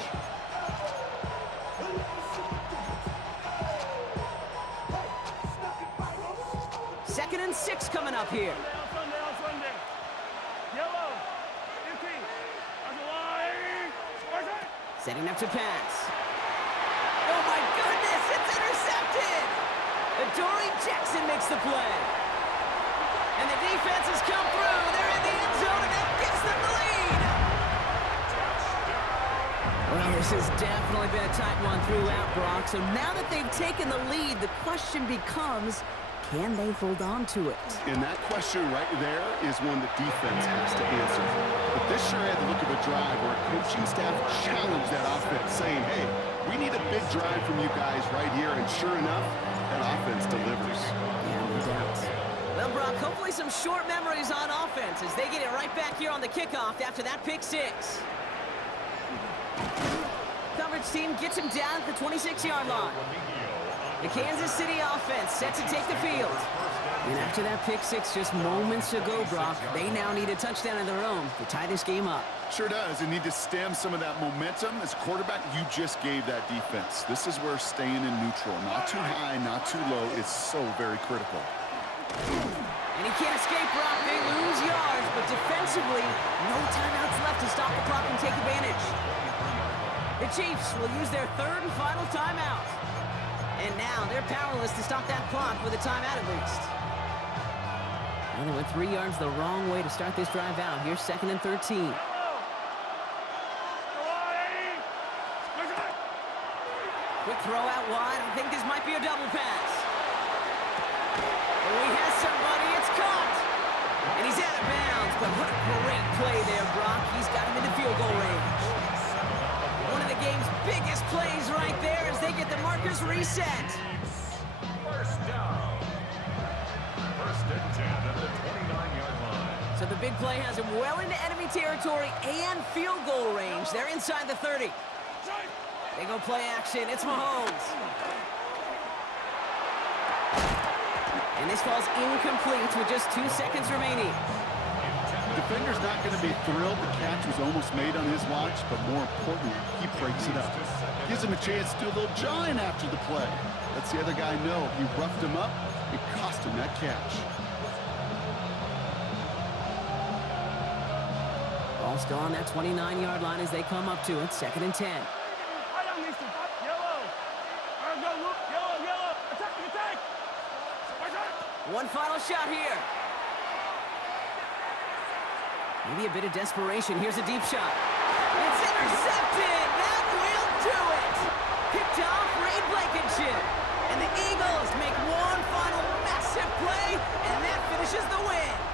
Second and 6 coming up here. Setting up to pass. Oh my goodness, it's intercepted! Adoree Jackson makes the play. And the defense has come through. They're in the end zone, and that gives them the lead. Well, this has definitely been a tight one throughout, Brock. So now that they've taken the lead, the question becomes, can they hold on to it? And that question right there is one the defense has to answer. But this sure had the look of a drive where a coaching staff challenged that offense, saying, hey, we need a big drive from you guys right here. And sure enough, that offense delivers. Yeah, no doubt. Well, Brock, hopefully some short memories on offense as they get it right back here on the kickoff after that pick 6. Coverage team gets him down at the 26-yard line. The Kansas City offense set to take the field. And after that pick 6 just moments ago, Brock, they now need a touchdown of their own to tie this game up. Sure does. They need to stem some of that momentum. As quarterback, you just gave that defense. This is where staying in neutral, not too high, not too low, is so very critical. And he can't escape, Brock. They lose yards, but defensively, no timeouts left to stop the clock and take advantage. The Chiefs will use their 3rd and final timeout. And now they're powerless to stop that clock with a timeout at least. And they went 3 yards the wrong way to start this drive out. Here's 2nd and 13. Quick throw out wide. I think this might be a double pass. Oh, he has somebody. It's caught. And he's out of bounds. But what a great play there, Brock. He's got him into field goal range. One of the game's biggest plays right there as they get the markers reset. First down. 1st and 10 at the 29-yard line. So the big play has him well into enemy territory and field goal range. They're inside the 30. They go play action. It's Mahomes. And this falls incomplete with just 2 seconds remaining. The defender's not going to be thrilled the catch was almost made on his watch, but more importantly, he breaks it up. Gives him a chance to do a little jawing after the play. Lets the other guy know he roughed him up and cost him that catch. Ball still on that 29-yard line as they come up to it. 2nd and 10. One final shot here. Maybe a bit of desperation. Here's a deep shot. It's intercepted. That will do it. Picked off Ray Blankenship. And the Eagles make one final massive play, and that finishes the win.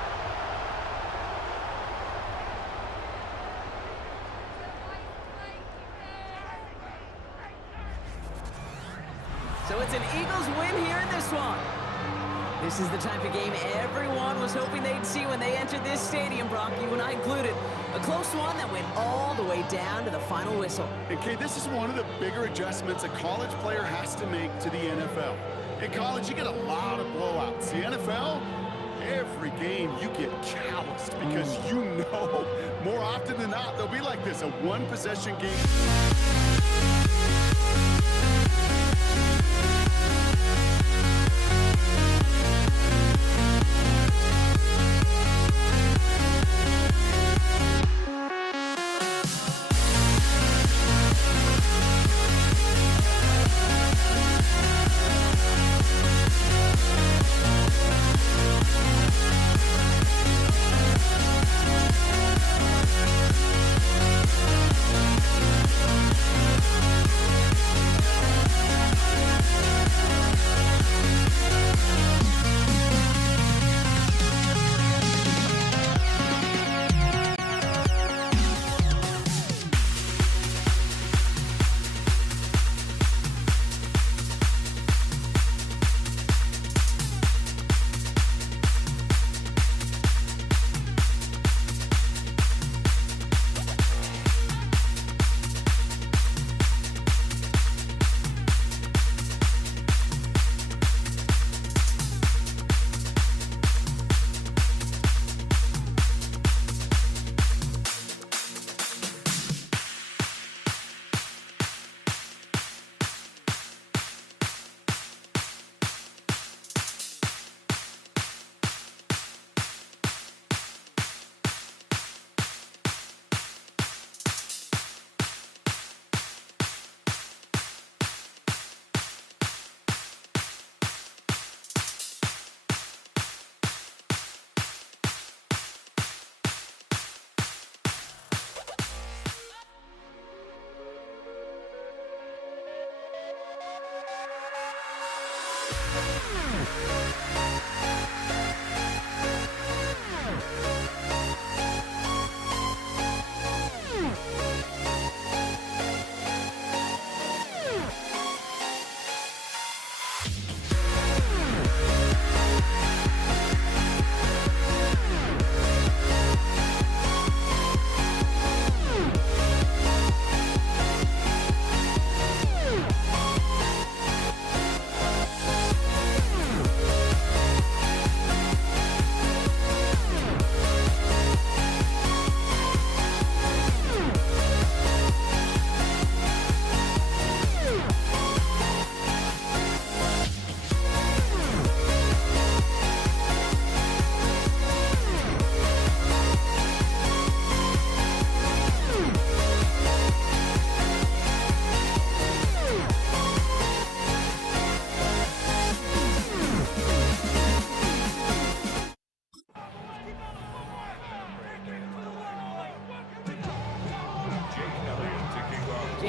So it's an Eagles win here in this one. This is the type of game everyone was hoping they'd see when they entered this stadium, Brock, you and I included. A close one that went all the way down to the final whistle. And Kay, this is one of the bigger adjustments a college player has to make to the NFL. In college, you get a lot of blowouts. The NFL, every game you get calloused because you know more often than not they'll be like this, a one-possession game.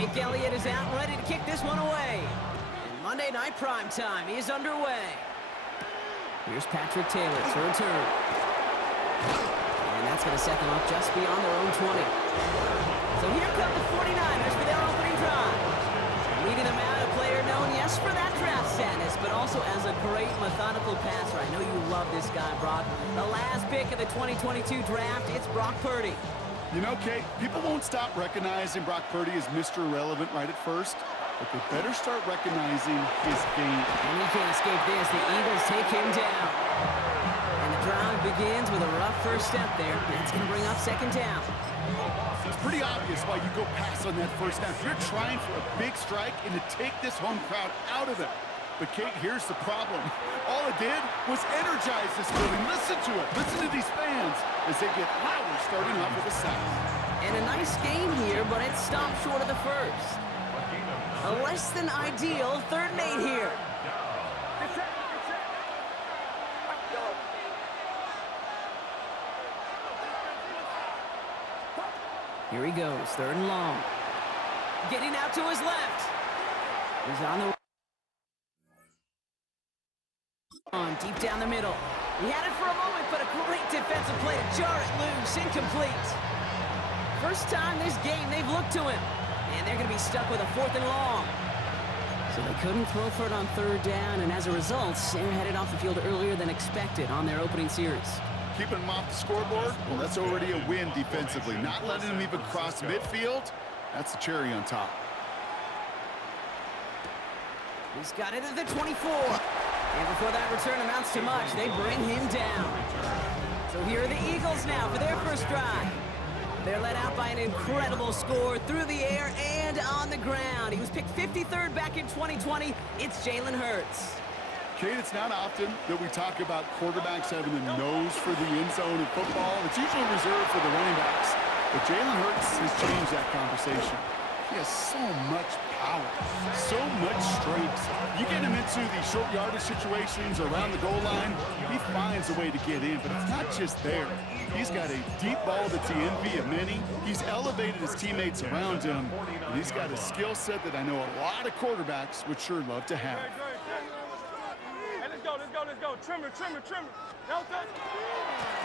Jake Elliott is out ready to kick this one away. And Monday Night Primetime is underway. Here's Patrick Taylor to return. And that's going to set them up just beyond their own 20. So here come the 49ers for their opening drive. Leading them out, a player known, yes, for that draft status, but also as a great methodical passer. I know you love this guy, Brock. The last pick of the 2022 draft, it's Brock Purdy. You know, Kate, people won't stop recognizing Brock Purdy as Mr. Irrelevant right at first, but they better start recognizing his game. And you can't escape this. The Eagles take him down. And the drive begins with a rough first step there. That's going to bring up 2nd down. It's pretty obvious why you go pass on that first down. You're trying for a big strike and to take this home crowd out of it. But, Kate, here's the problem. All it did was energize this building. Listen to it. Listen to these fans as they get louder starting off with the sound. And a nice game here, but it stopped short of the first. A less than ideal 3rd and 8 here. Here he goes, 3rd and long. Getting out to his left. He's on the deep down the middle. He had it for a moment, but a great defensive play to jar it loose. Incomplete. First time this game they've looked to him. And they're going to be stuck with a 4th and long. So they couldn't throw for it on 3rd down, and as a result, they're headed off the field earlier than expected on their opening series. Keeping them off the scoreboard, well, that's already a win defensively. Not letting them even cross midfield, that's the cherry on top. He's got it at the 24. And before that return amounts to much, they bring him down. So here are the Eagles now for their first drive. They're led out by an incredible score through the air and on the ground. He was picked 53rd back in 2020. It's Jalen Hurts. Kate, it's not often that we talk about quarterbacks having a nose for the end zone in football. It's usually reserved for the running backs. But Jalen Hurts has changed that conversation. He has so much power, so much strength. You get him into these short yardage situations around the goal line, he finds a way to get in, but it's not just there. He's got a deep ball that's the envy of many. He's elevated his teammates around him, and he's got a skill set that I know a lot of quarterbacks would sure love to have. Hey, let's go. Trimmer. Now touch.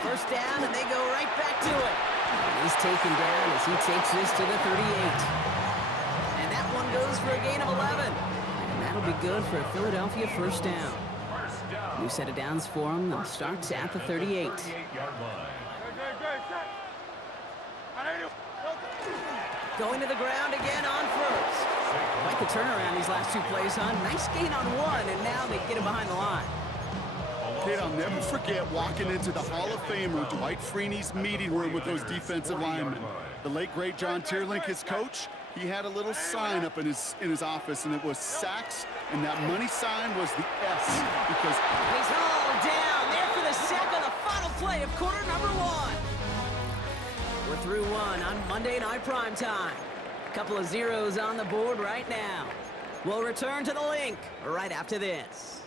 First down, and they go right back to it. And he's taken down as he takes this to the 38. And that one goes for a gain of 11. And that'll be good for a Philadelphia first down. New set of downs for him. They'll start at the 38. Going to the ground again on first. Quite the turnaround these last 2 plays, huh? Nice gain on 1, and now they get him behind the line. Kate, I'll never forget walking into the Hall of Famer Dwight Freeney's meeting room with those defensive linemen. The late, great John Tierlink, his coach, he had a little sign up in his office, and it was sacks, and that money sign was the S, because He's hauled down there for the sack on the final play of quarter number 1. We're through 1 on Monday Night Primetime. A couple of zeros on the board right now. We'll return to the link right after this.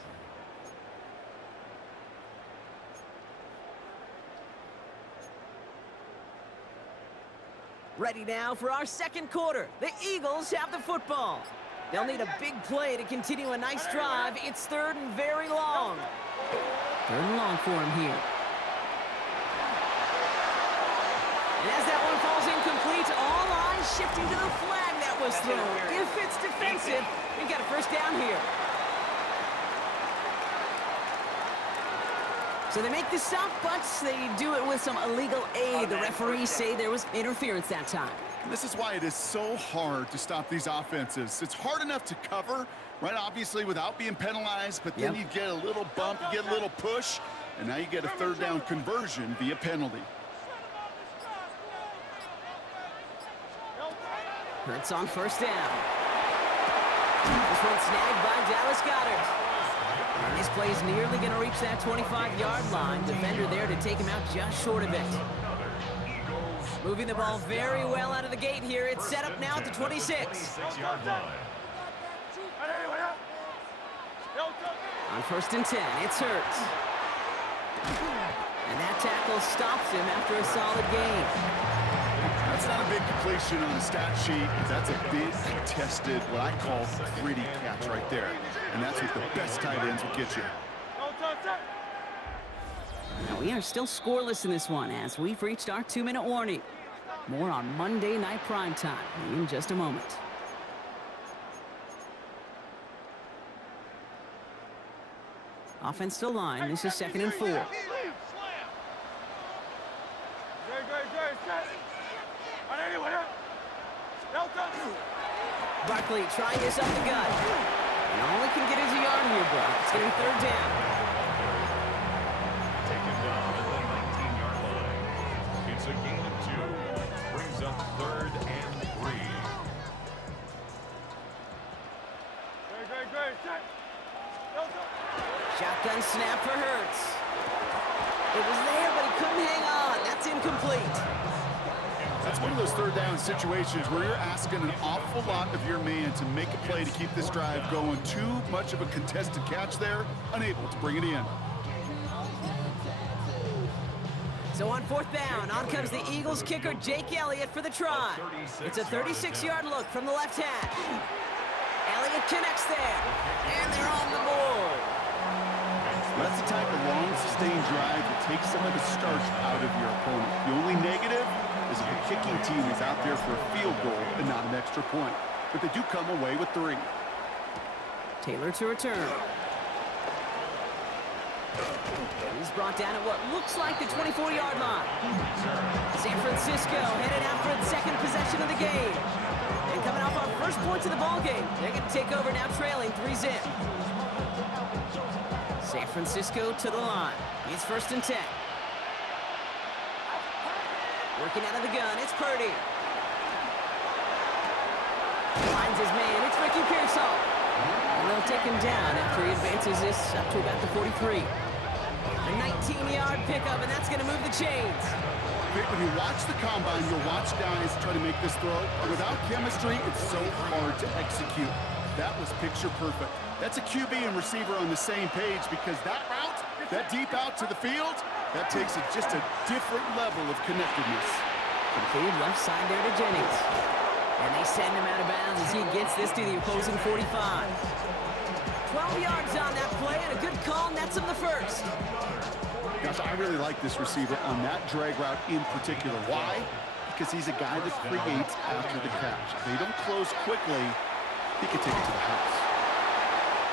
Ready now for our second quarter. The Eagles have the football. They'll need a big play to continue a nice drive. It's 3rd and very long. 3rd and long for him here. And as that one falls incomplete, all eyes shifting to the flag that was thrown. If it's defensive, we've got a first down here. So they make the stop, but they do it with some illegal aid. The referees say there was interference that time. this is why it is so hard to stop these offenses. It's hard enough to cover, right, obviously, without being penalized, but then you get a little bump, you get a little push, and now you get a 3rd down conversion via penalty. Hurts on first down. This one snagged by Dallas Goedert. And this play is nearly going to reach that 25-yard line. Defender there to take him out just short of it. Moving the ball very well out of the gate here. It's set up now at the 26. On 1st and 10, it's Hurts. And that tackle stops him after a solid gain. That's not a big completion on the stat sheet. That's a big, contested, what I call gritty catch right there. And that's what the best tight ends will get you. Now, we are still scoreless in this one as we've reached our 2-minute warning. More on Monday Night Primetime in just a moment. Offense still line. This is 2nd and 4. Barkley trying this up the gut. And all he can get is a yard here, bro. It's going to be 3rd down. Taken down at the 19-yard line. It's a gain of 2. Brings up 3rd and 3. Shotgun snap for Hurts. It was there, but he couldn't hang on. That's incomplete. That's one of those third down situations where you're asking an awful lot of your man to make a play to keep this drive going. Too much of a contested catch there, unable to bring it in. So on fourth down, on comes the Eagles kicker, Jake Elliott, for the try. It's a 36-yard look from the left hash. Elliott connects there, and they're on the board. That's the type of long, sustained drive that takes some of the starch out of your opponent. The only negative is if the kicking team is out there for a field goal and not an extra point. But they do come away with 3. Taylor to return. He's brought down at what looks like the 24-yard line. San Francisco headed out for its second possession of the game. And coming off our first points of the ball game, they're going to take over now trailing 3-zip. San Francisco to the line. It's 1st and 10. Working out of the gun, it's Purdy. Finds his man, it's Ricky Pearsall. And they'll take him down after he advances this up to about the 43. A 19-yard pickup, and that's going to move the chains. When you watch the combine, you'll watch guys try to make this throw. Without chemistry, it's so hard to execute. That was picture perfect. That's a QB and receiver on the same page because that route, that deep out to the field, that takes it just a different level of connectedness. Completed left side there to Jennings. And they send him out of bounds as he gets this to the opposing 45. 12 yards on that play, and a good call nets him the first. Gosh, I really like this receiver on that drag route in particular. Why? Because he's a guy that creates after the catch. If they don't close quickly, he can take it to the house.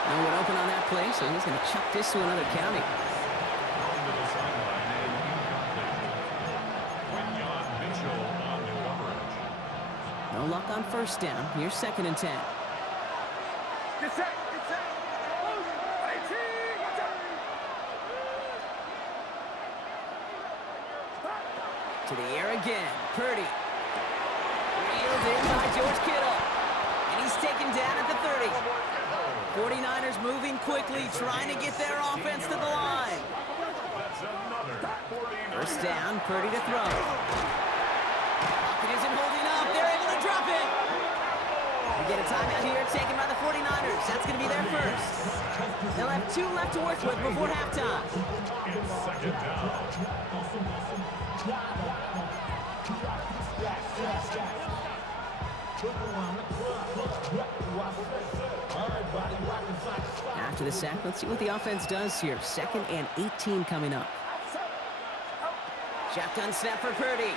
No one open on that play, so he's going to chuck this to another county. Onto the sideline and incomplete. Quinyon Mitchell on the coverage. No luck on first down. Here's 2nd and 10. Get set, get set. 18, watch out. To the air again. Purdy. Reeled in by George Kittle. And he's taken down at the 30. 49ers moving quickly, trying to get their offense to the line. That's another 49. First down, Purdy to throw. Pocket isn't holding up. They're able to drop it. We get a timeout here taken by the 49ers. That's going to be their first. They'll have 2 left to work with before halftime. It's 2nd down. After the sack, let's see what the offense does here. 2nd and 18 coming up. Shotgun snap for Purdy.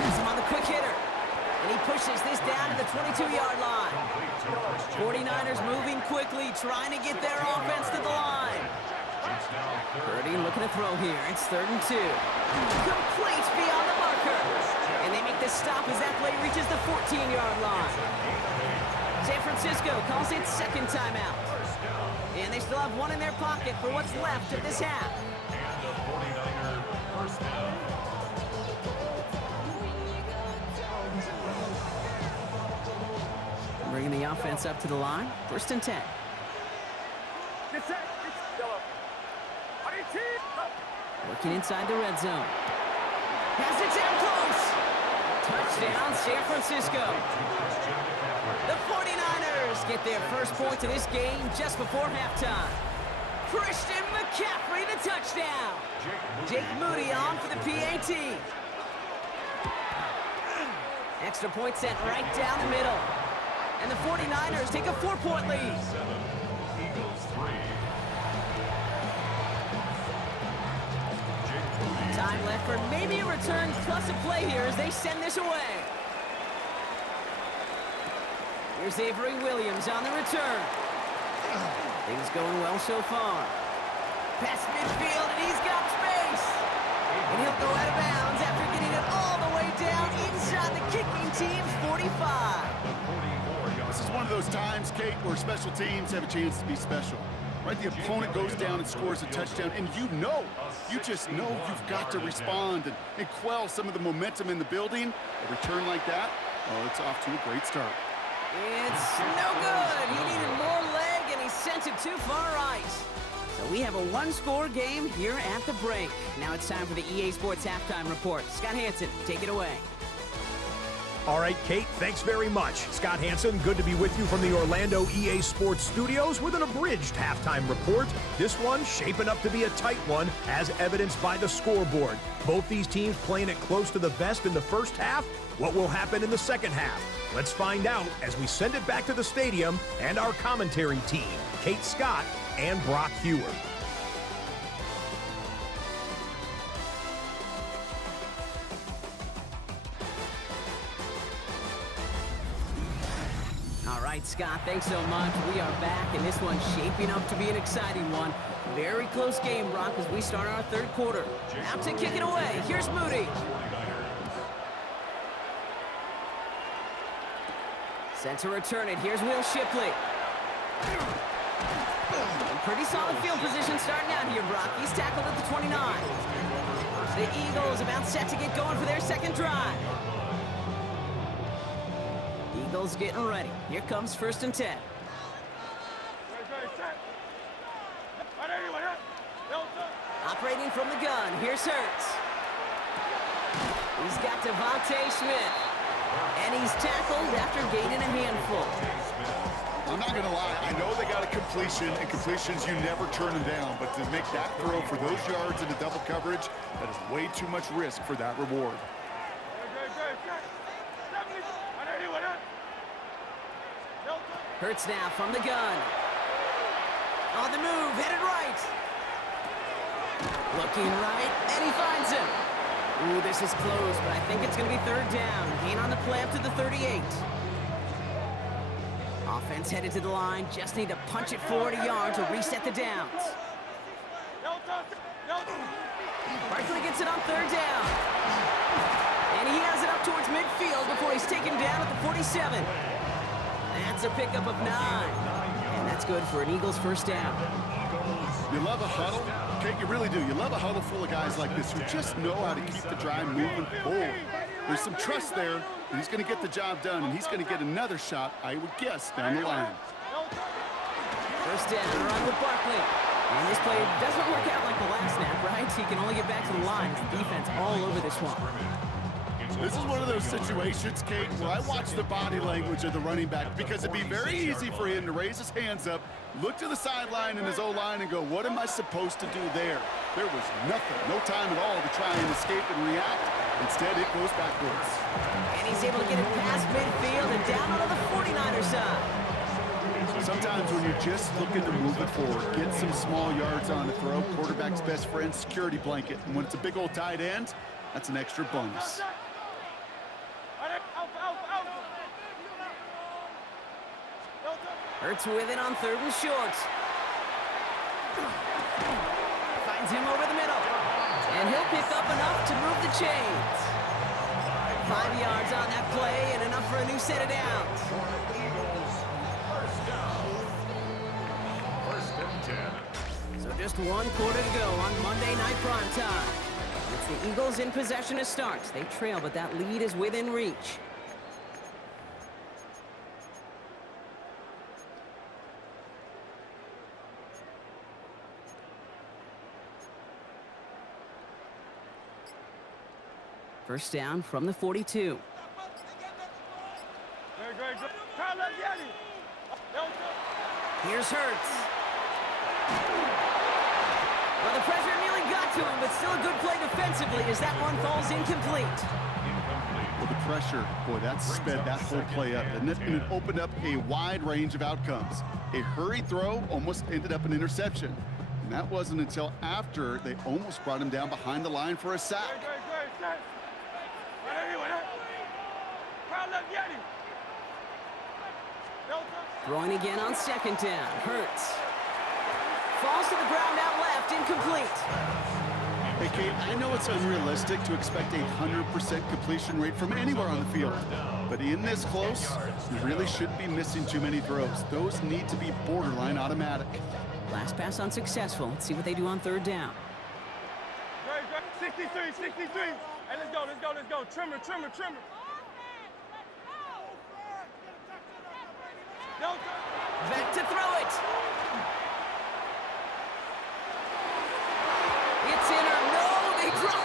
Has him on the quick hitter. And he pushes this down to the 22-yard line. 49ers moving quickly, trying to get their offense to the line. Purdy looking to throw here. It's 3rd and 2. Complete beyond the marker. And they make the stop as that play reaches the 14-yard line. San Francisco calls it 2nd timeout. And they still have 1 in their pocket for what's left of this half. And the 49er first down. Bringing the offense up to the line. 1st and 10. Get set, get yellow. 18, go. Working inside the red zone. Has it down close. Touchdown, San Francisco. The 49ers get their first points of this game just before halftime. Christian McCaffrey the touchdown. Jake Moody on for the PAT. Extra point sent right down the middle. And the 49ers take a 4-point lead. Eagles 3. Time left for maybe a return plus a play here as they send this away. Here's Avery Williams on the return. Things going well so far. Past midfield, and he's got space. And he'll go out of bounds after getting it all the way down inside the kicking team's 45. This is one of those times, Kate, where special teams have a chance to be special. Right? The opponent goes down and scores a touchdown, and you just know you've got to respond and quell some of the momentum in the building. A return like that, oh, it's off to a great start. It's no good. He needed more leg, and he sent it too far right. So So we have a one-score game here at the break. Now it's time for the EA Sports Halftime Report. Scott Hanson, take it away. All right, Kate, thanks very much. Scott Hanson, good to be with you from the Orlando EA Sports Studios with an abridged halftime report. This one shaping up to be a tight one, as evidenced by the scoreboard. Both these teams playing it close to the vest in the first half. What will happen in the second half? Let's find out as we send it back to the stadium and our commentary team, Kate Scott and Brock Hewer. All right, Scott, thanks so much. We are back, and this one's shaping up to be an exciting one. Very close game, Brock, as we start our third quarter. Now to kick it away, here's Moody. Set to return it, here's Will Shipley. Pretty solid field position starting out here, Brock. He's tackled at the 29. The Eagles about set to get going for their second drive. Eagles getting ready. Here comes 1st and 10. Operating from the gun, here's Hurts. He's got Devontae Smith. And he's tackled after gaining a handful. I'm not going to lie. I know they got a completion, and completions, you never turn them down. But to make that throw for those yards into double coverage, that is way too much risk for that reward. Hurts now from the gun. On the move, headed right. Looking right, and he finds him. Ooh, this is close, but I think it's going to be 3rd down. Gain on the play up to the 38. Offense headed to the line. Just need to punch it forward a yard to reset the downs. Barkley gets it on 3rd down. And he has it up towards midfield before he's taken down at the 47. That's a pickup of 9. And that's good for an Eagles first down. You love a huddle? Okay, you really do. You love a huddle full of guys like this who just know how to keep the drive moving forward. There's some trust there that he's going to get the job done, and he's going to get another shot, I would guess, down the line. First down, run with Barkley. And this play doesn't work out like the last snap, right? He can only get back to the line. Defense all over this one. This is one of those situations, Kate, where I watch the body language of the running back, because it'd be very easy for him to raise his hands up, look to the sideline in his O-line and go, what am I supposed to do there? There was nothing, no time at all to try and escape and react. Instead, it goes backwards. And he's able to get it past midfield and down onto the 49er side. Sometimes when you're just looking to move it forward, get some small yards on the throw, quarterback's best friend, security blanket. And when it's a big old tight end, that's an extra bonus. Hurts with it on 3rd and short. Finds him over the middle. And he'll pick up enough to move the chains. 5 yards on that play and enough for a new set of downs. So just 1 quarter to go on Monday Night Primetime. It's the Eagles in possession to start. They trail, but that lead is within reach. First down from the 42. Here's Hurts. Well, the pressure nearly got to him, but still a good play defensively as that one falls incomplete. Well, the pressure, boy, that sped that whole play up, didn't it? And it opened up a wide range of outcomes. A hurried throw almost ended up an interception. And that wasn't until after they almost brought him down behind the line for a sack. Throwing again on 2nd down. Hurts. Falls to the ground out left, incomplete. Hey, Kate, I know it's unrealistic to expect a 100% completion rate from anywhere on the field. But in this close, you really shouldn't be missing too many throws. Those need to be borderline automatic. Last pass unsuccessful. Let's see what they do on 3rd down. 63. Hey, let's go. Trimmer. Back to throw it.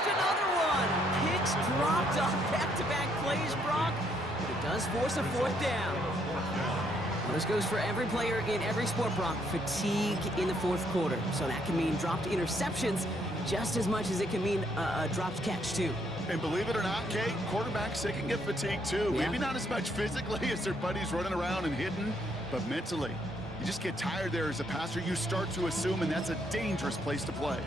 another one. Picks dropped on back-to-back plays, Brock. But it does force a fourth down. Well, this goes for every player in every sport, Brock. Fatigue in the fourth quarter. So that can mean dropped interceptions just as much as it can mean a dropped catch, too. And believe it or not, Kate, quarterbacks, they can get fatigued too. Yeah. Maybe not as much physically as their buddies running around and hitting, but mentally. You just get tired there as a passer. You start to assume, and that's a dangerous place to play.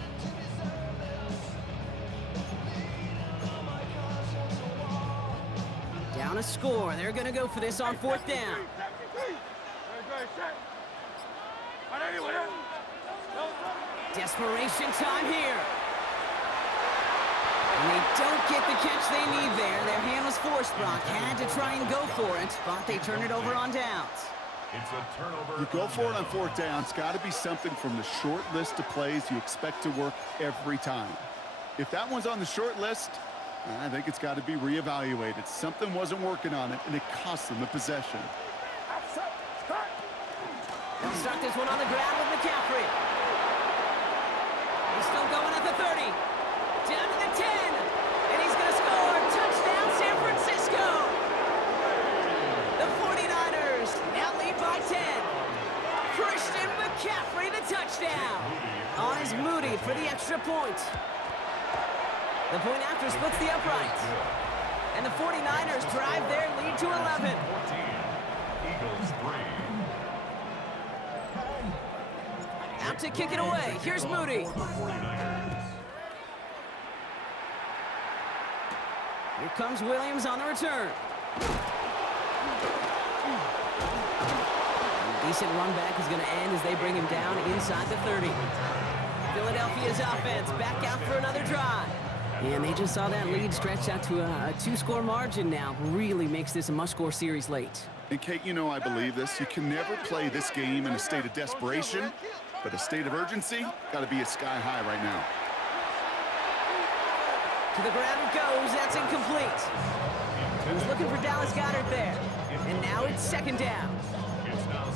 Down a score. They're going to go for this on fourth down. Desperation time here. And they don't get the catch they need there. Their hand was forced, Brock. Had to try and go for it, but they turn it over on downs. It's a turnover. You go for it on fourth down. It's got to be something from the short list of plays you expect to work every time. If that one's on the short list, I think it's got to be reevaluated. Something wasn't working on it, and it cost them the possession. They'll start this one on the ground with McCaffrey. He's still going at the 30. Down to the 10. And he's going to score. Touchdown, San Francisco. The 49ers now lead by 10. Christian McCaffrey, the touchdown. On is Moody for the extra point. The point after splits the uprights. And the 49ers drive their lead to 11. 14. Eagles 3. Out to kick it away. Here's Moody. Here comes Williams on the return. A decent run back is going to end as they bring him down inside the 30. Philadelphia's offense back out for another drive. And they just saw that lead stretch out to a two-score margin now. Really makes this a must-score series late. And Kate, you know I believe this. You can never play this game in a state of desperation, but a state of urgency got to be at sky high right now. To the ground it goes. That's incomplete. He was looking for Dallas Goedert there. And now it's second down.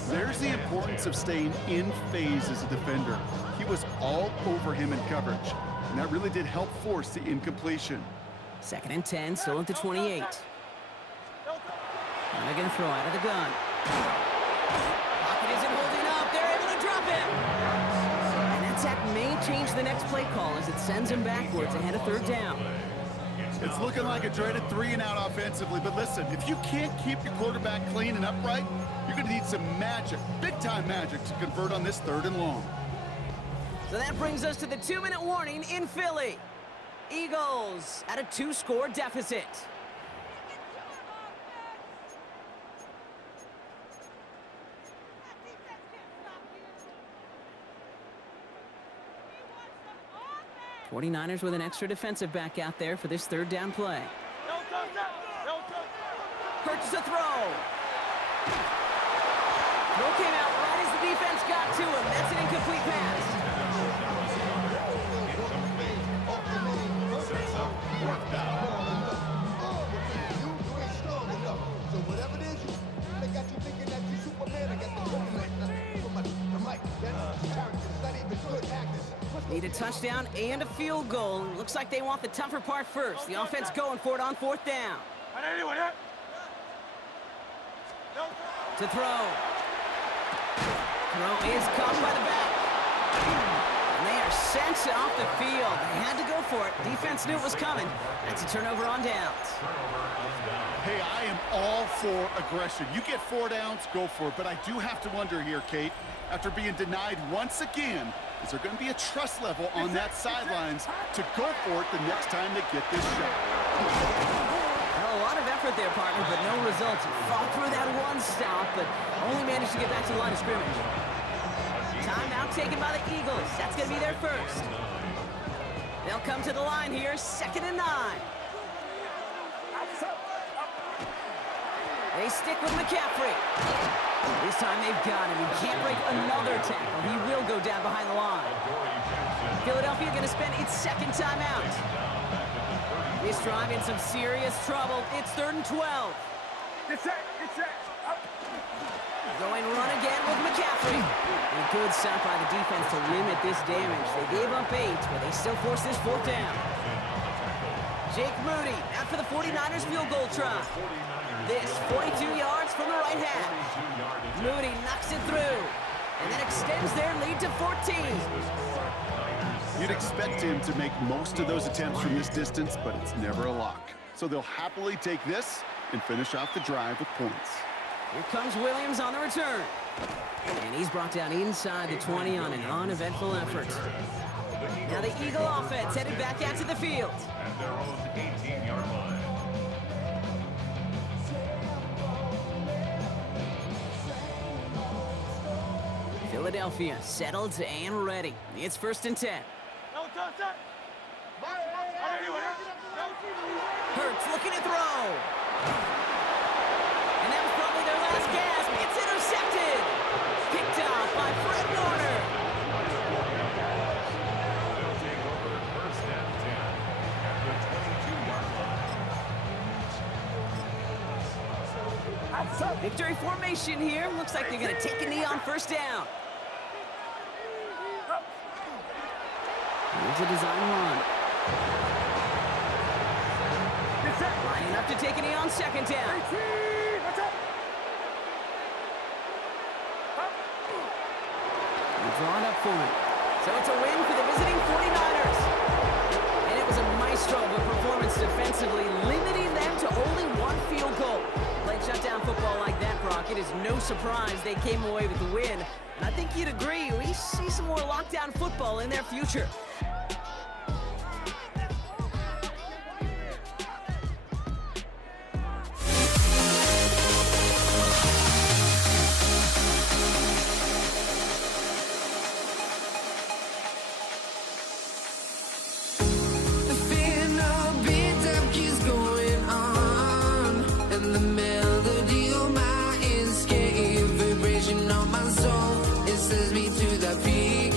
There's the importance of staying in phase as a defender. He was all over him in coverage, and that really did help force the incompletion. Second and 10, still at the 28. Now they're going to throw out of the gun. Pocket isn't holding up. They're able to drop him. And that sack may change the next play call as it sends him backwards ahead of third down. It's looking like a dreaded 3-and-out offensively, but listen, if you can't keep your quarterback clean and upright, you're going to need some magic, big-time magic, to convert on this 3rd and long. So that brings us to the 2-minute warning in Philly. Eagles at a 2-score deficit. '49ers with an extra defensive back out there for this 3rd down play. Hurts the throw. Throw came out right as the defense got to him. That's an incomplete pass. Need a touchdown and a field goal. Looks like they want the tougher part first. The offense going for it on 4th down. To throw. Throw is caught by the back. And they are sent off the field. They had to go for it. Defense knew it was coming. That's a turnover on downs. Hey, I am all for aggression. You get 4 downs, go for it. But I do have to wonder here, Kate, after being denied once again, is there going to be a trust level on that sidelines to go for it the next time they get this shot? Well, a lot of effort there, partner, but no results. Fought through that one stop, but only managed to get back to the line of scrimmage. Timeout taken by the Eagles. That's going to be their first. They'll come to the line here, 2nd and 9. They stick with McCaffrey. This time they've got him. He can't break another tackle. He will go down behind the line. Philadelphia going to spend its 2nd timeout. This drive in some serious trouble. It's 3rd and 12. Going run again with McCaffrey. A good stop by the defense to limit this damage. They gave up 8, but they still force this 4th down. Jake Moody out for the 49ers field goal try. This 42 yards from the right half. Moody knocks it through and then extends their lead to 14. You'd expect him to make most of those attempts from this distance, but it's never a lock. So they'll happily take this and finish off the drive with points. Here comes Williams on the return. And he's brought down inside the 20 on an uneventful effort. Now the Eagle offense headed back out to the field. At their own 18-yard line. Philadelphia settled and ready. It's 1st and 10. Hurts looking to throw. And that was probably their last gasp. It's intercepted. Picked off by Fred Warner. They'll take over 1st and 10 at the 22-yard line. Victory formation here. Looks like they're going to take a knee on 1st down. Here's a design run. Lining up to take a knee on 2nd down. They're drawn up for it. So it's a win for the visiting 49ers. And it was a maestro of a performance defensively, limiting them to only 1 field goal. Playing shutdown football like that, Brock, it is no surprise they came away with the win. And I think you'd agree, we see some more lockdown football in their future. On my soul, it sends me to the peak.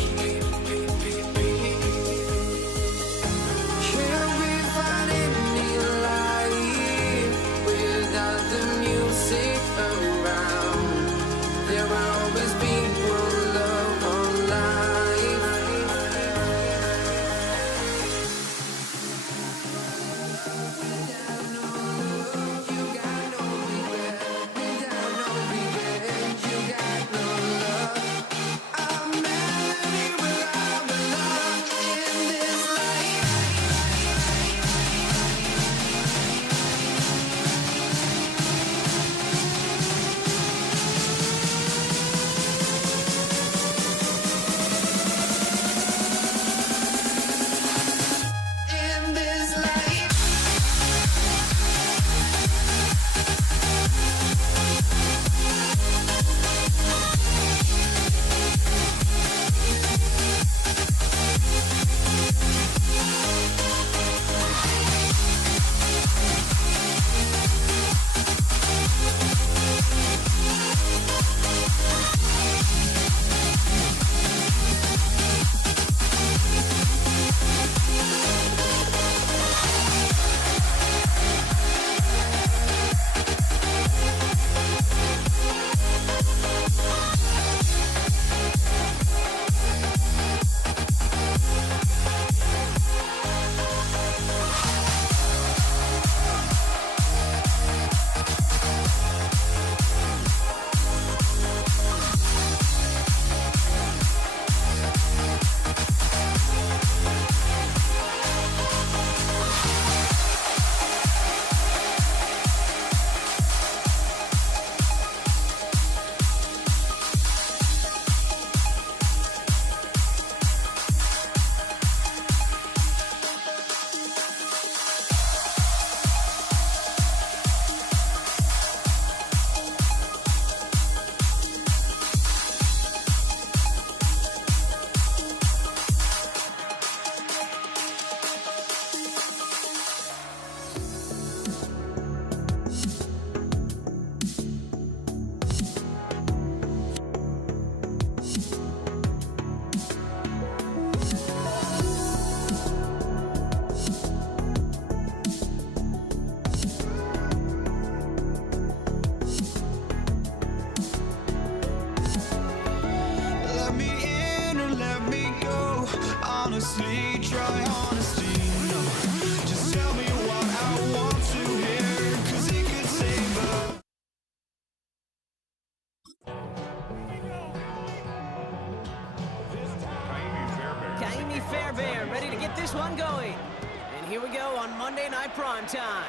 Monday Night Primetime.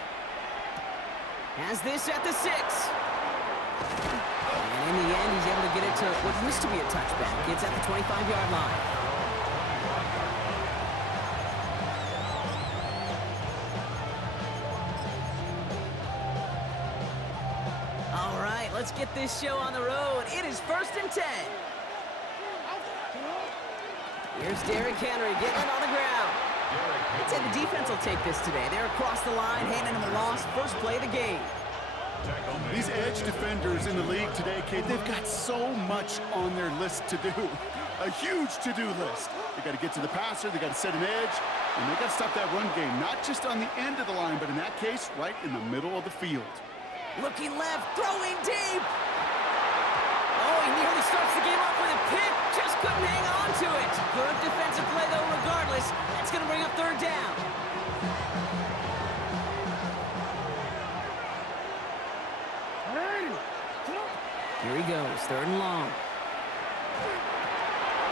Has this at the 6. And in the end, he's able to get it to what used to be a touchback. It's at the 25-yard line. All right, let's get this show on the road. It is 1st and 10. Here's Derrick Henry getting it on the ground. I'd say the defense will take this today. They're across the line, handing him a loss. First play of the game. These edge defenders in the league today, Kate, they've got so much on their list to do. A huge to-do list. They got to get to the passer, they got to set an edge, and they got to stop that run game, not just on the end of the line, but in that case, right in the middle of the field. Looking left, throwing deep. Oh, he nearly starts the game off with a pick. Just couldn't hang on to it. Good defensive play, though, regardless. That's going to bring up 3rd down. Here he goes, 3rd and long.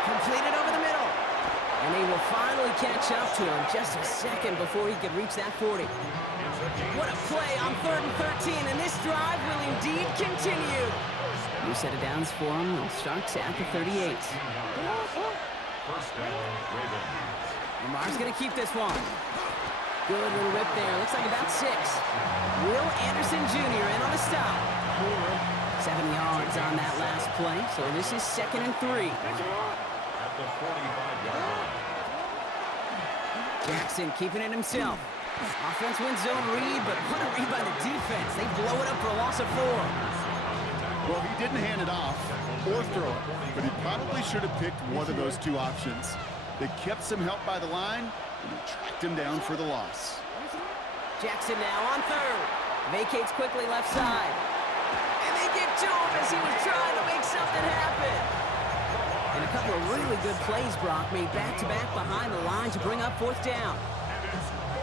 Completed over the middle. And they will finally catch up to him just a second before he could reach that 40. What a play on 3rd and 13, and this drive will indeed continue. New set of downs for him. It starts at the 38. First down, Ravens. Lamar's going to keep this one. Good little rip there. Looks like about 6. Will Anderson Jr. in on the stop. 7 yards on that last play, so this is 2nd and 3. At the 45-yard line. Jackson keeping it himself. Offense wins zone read, but what a read by the defense. They blow it up for a loss of 4. Well, he didn't hand it off or throw it, but he probably should have picked one of those 2 options. They kept some help by the line, and they tracked him down for the loss. Jackson now on 3rd. Vacates quickly left side. And they get to him as he was trying to make something happen. And a couple of really good plays Brock made back-to-back behind the line to bring up 4th down.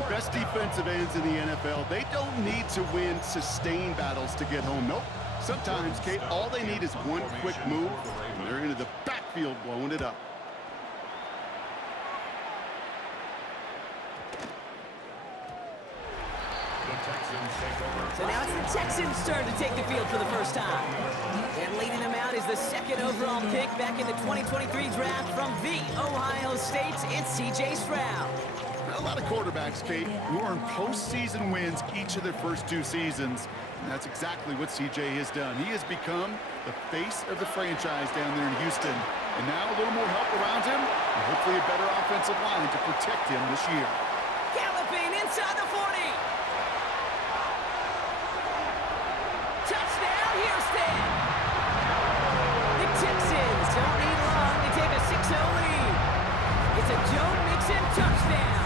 The best defensive ends in the NFL, they don't need to win sustained battles to get home. Nope. Sometimes, Kate, all they need is one quick move, and they're into the backfield blowing it up. So now it's the Texans' turn to take the field for the first time. And leading them out is the 2nd overall pick back in the 2023 draft from the Ohio State. It's C.J. Stroud. A lot of quarterbacks, Kate, who earn postseason wins each of their first 2 seasons. And that's exactly what C.J. has done. He has become the face of the franchise down there in Houston. And now a little more help around him, and hopefully a better offensive line to protect him this year. Galloping inside the 40. Touchdown, Houston. The Texans don't need long to take a 6-0 lead. It's a Joe Mixon touchdown.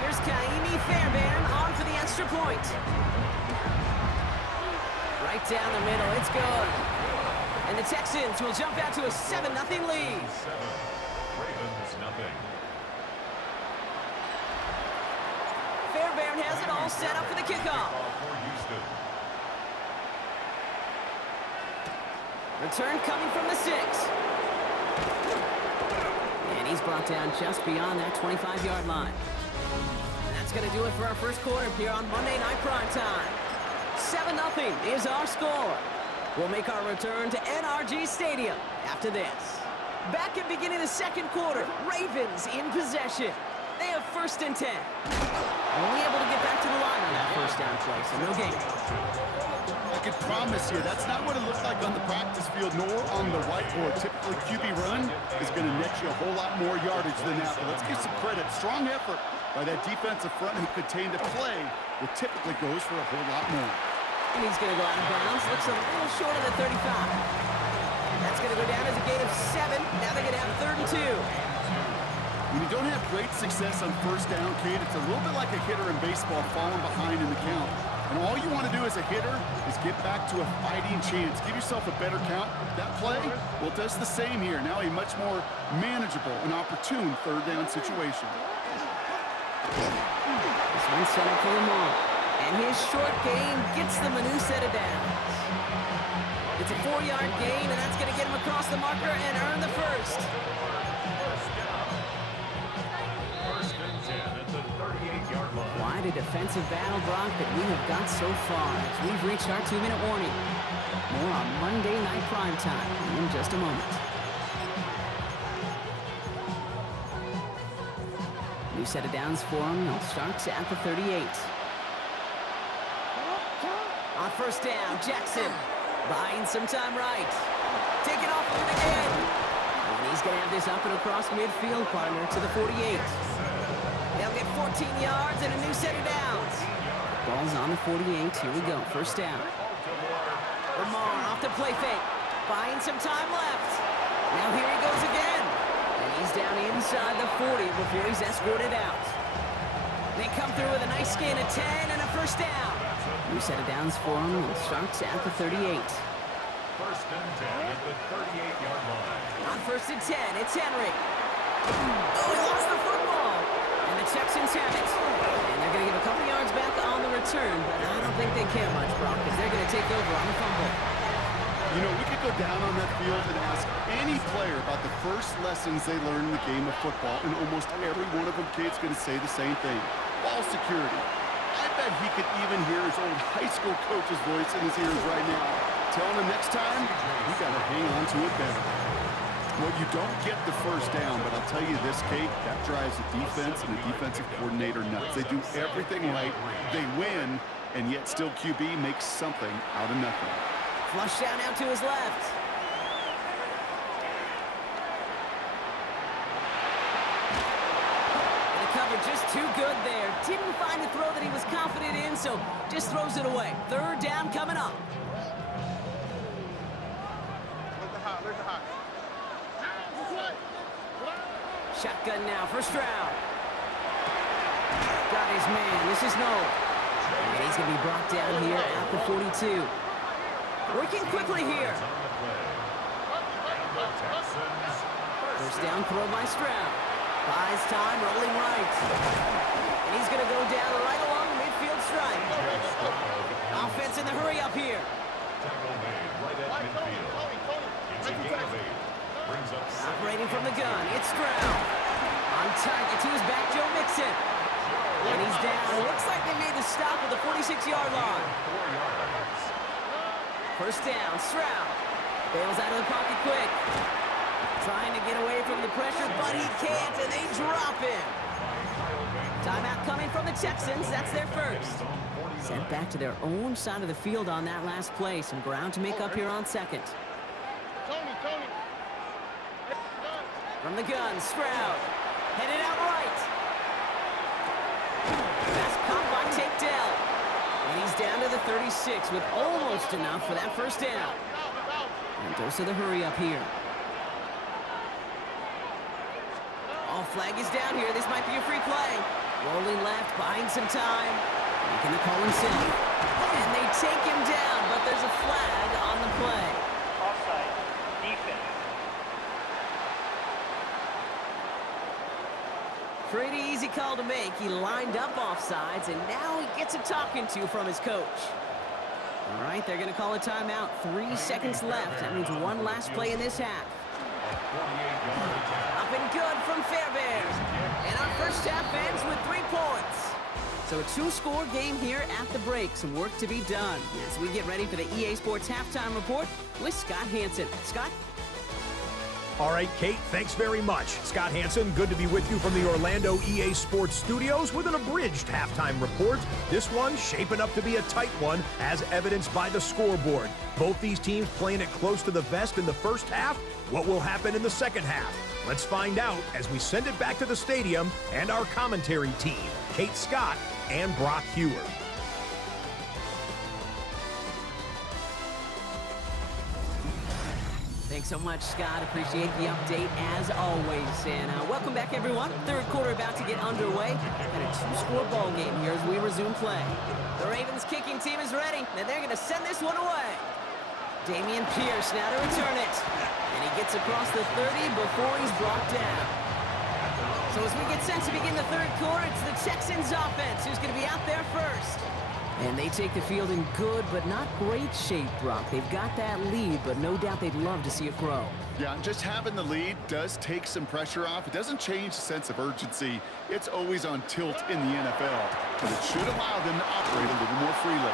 Here's Kaimi Fairbairn on for the extra point. Right down the middle, it's good. And the Texans will jump out to a 7-0 lead. 7. Ravens nothing. Fairbairn has it all set up for the kickoff. For Houston. Return coming from the 6. And he's brought down just beyond that 25-yard line. And that's going to do it for our first quarter here on Monday Night Primetime. 7-0 is our score. We'll make our return to NRG Stadium after this. Back at beginning of the 2nd quarter, Ravens in possession. They have 1st and 10. Only able to get back to the line on that 1st down play, so no gain. I could promise you that's not what it looked like on the practice field nor on the whiteboard. Typically, QB run is going to net you a whole lot more yardage than that. But let's give some credit. Strong effort by that defensive front who contained the play that typically goes for a whole lot more. And he's going to go out of bounds. Looks a little short of the 35. That's going to go down as a gain of 7. Now they're going to have 3rd and 2. When you don't have great success on 1st down, Kate, it's a little bit like a hitter in baseball falling behind in the count. And all you want to do as a hitter is get back to a fighting chance. Give yourself a better count. That play, well, it does the same here. Now a much more manageable and opportune 3rd down situation. This one's set up for Lamar. And his short gain gets them a new set of downs. It's a 4-yard gain, and that's going to get him across the marker and earn the 1st. First and 10 at the 38-yard line. Wide Quite a defensive battle, Brock, that we have got so far as we've reached our 2-minute warning. More on Monday Night Primetime in just a moment. New set of downs for him. He'll start at the 38. On first down, Jackson buying some time right. Taking off with it again. And he's going to have this up and across midfield, partner, to the 48. They'll get 14 yards and a new set of downs. Ball's on the 48. Here we go. First down. Lamar off the play fake. Buying some time left. Now here he goes again. And he's down inside the 40 before he's escorted out. They come through with a nice gain of 10 and a first down. New set of downs for him. It starts at the 38. First and 10 at the 38-yard line. On first and 10, it's Henry. Oh, he lost the football. And the Texans have it. And they're going to give a couple yards back on the return, but I don't think they care much, Brock, because they're going to take over on the fumble. You know, we could go down on that field and ask any player about the first lessons they learned in the game of football, and almost every one of them kids going to say the same thing. Ball security. I bet he could even hear his old high school coach's voice in his ears right now, telling him next time, you got to hang on to it better. Well, you don't get the first down, but I'll tell you this, Kate, that drives the defense and the defensive coordinator nuts. They do everything right, they win, and yet still QB makes something out of nothing. Flush down out to his left. The cover just too good there. Didn't find a throw that he was confident in, so just throws it away. Third down coming up. Shotgun now for Stroud. Got his man. This is Noel. And he's going to be brought down here at the 42. Working quickly here. First down throw by Stroud. Buys time, rolling right. And he's going to go down right along the midfield stripe. Offense in the hurry up here. Tackle made right at midfield. It's a gain of 8. Brings up second. Operating from the gun, it's Stroud. On target to his back, Joe Mixon. And he's down. Looks like they made the stop at the 46-yard line. 4 yards. First down, Stroud. Bails out of the pocket quick. Trying to get away from the pressure, but he can't, and they drop him. Timeout coming from the Texans. That's their first. Sent back to their own side of the field on that last play. Some ground to make up here on second. Tony. From the gun, Stroud. Headed out right. Fast pump by Tate Dell. And he's down to the 36 with almost enough for that first down. And dose of the hurry up here. All flag is down here. This might be a free play. Rolling left, buying some time. Making the call himself. And they take him down, but there's a flag on the play. Offside. Defense. Pretty easy call to make. He lined up offsides, and now he gets a talking to from his coach. All right, they're going to call a timeout. 3 seconds left. That means one last play in this half. Up and good from Fairbairn. And our first half ends with 3 points. So a 2-score game here at the break. Some work to be done as we get ready for the EA Sports Halftime Report with Scott Hanson. Scott? All right, Kate, thanks very much. Scott Hanson, good to be with you from the Orlando EA Sports Studios with an abridged halftime report. This one shaping up to be a tight one, as evidenced by the scoreboard. Both these teams playing it close to the vest in the first half. What will happen in the second half? Let's find out as we send it back to the stadium and our commentary team, Kate Scott and Brock Hewer. Thanks so much, Scott. Appreciate the update as always. And welcome back, everyone. Third quarter about to get underway. And a 2-score ball game here as we resume play. The Ravens kicking team is ready, and they're going to send this one away. Damian Pierce now to return it. And he gets across the 30 before he's brought down. So as we get set to begin the third quarter, it's the Texans offense who's going to be out there first. And they take the field in good but not great shape, Brock. They've got that lead, but no doubt they'd love to see it grow. Yeah, just having the lead does take some pressure off. It doesn't change the sense of urgency. It's always on tilt in the NFL, but it should allow them to operate a little more freely.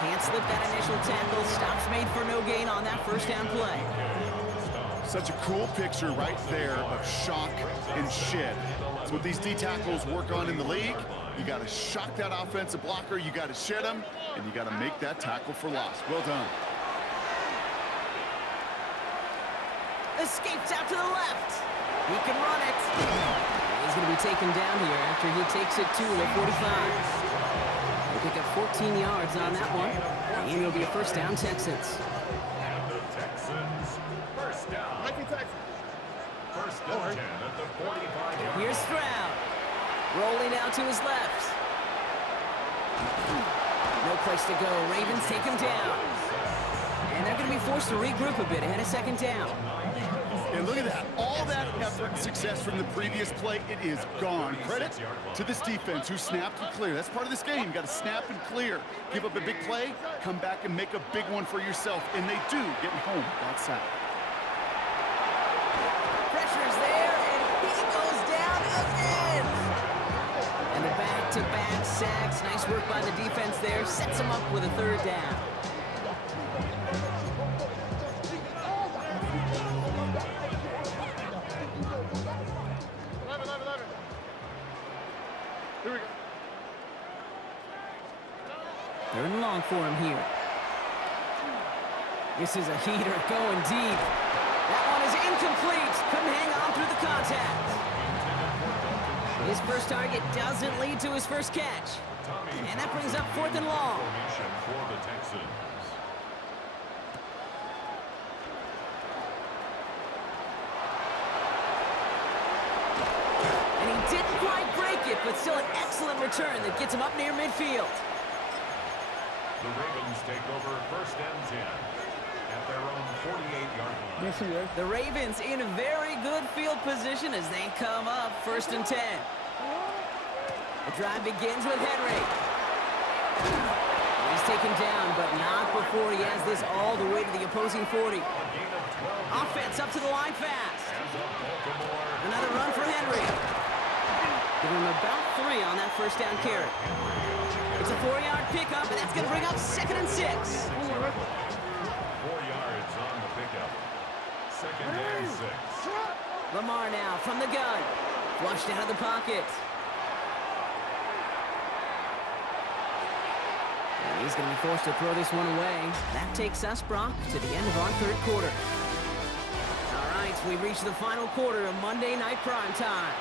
Can't slip that initial tackle. Stops made for no gain on that first down play. Such a cool picture right there of shock and shed. That's what these D tackles work on in the league. You got to shock that offensive blocker, you got to shed him, and you got to make that tackle for loss. Well done. Escapes out to the left. He can run it. He's going to be taken down here after he takes it to the 45. He'll pick up 14 yards on that one, and it'll be a first down, Texans. And the Texans, first down. First and 10 at the 45-yard Here's line. Stroud. Rolling out to his left. No place to go. Ravens take him down. And they're going to be forced to regroup a bit ahead of second down. And look at that. All that effort and success from the previous play, it is gone. Credit to this defense who snapped and cleared. That's part of this game. You got to snap and clear. Give up a big play, come back and make a big one for yourself. And they do, getting home that sack. Pressure's there, and he goes down again. And the back-to-back sacks. Nice work by the defense there. Sets him up with a third down. Here we go. Third and long for him here. This is a heater going deep. That one is incomplete. Couldn't hang on through the contact. His first target doesn't lead to his first catch. And that brings up fourth and long. Formation for the Texans. And he didn't quite break it, but still an excellent return that gets him up near midfield. The Ravens take over first and 10 at their own 48-yard line. The Ravens in a very good field position as they come up first and 10. The drive begins with Henry. He's taken down, but not before he has this all the way to the opposing 40. Offense up to the line fast. Another run for Henry. Give him about 3 on that first down carry. It's a 4-yard pickup, and that's going to bring up second and 6. 4 yards on the pickup. Second and 6. Lamar now from the gun. Flushed out of the pocket. And he's going to be forced to throw this one away. That takes us, Brock, to the end of our third quarter. All right, we've reached the final quarter of Monday Night Prime Time.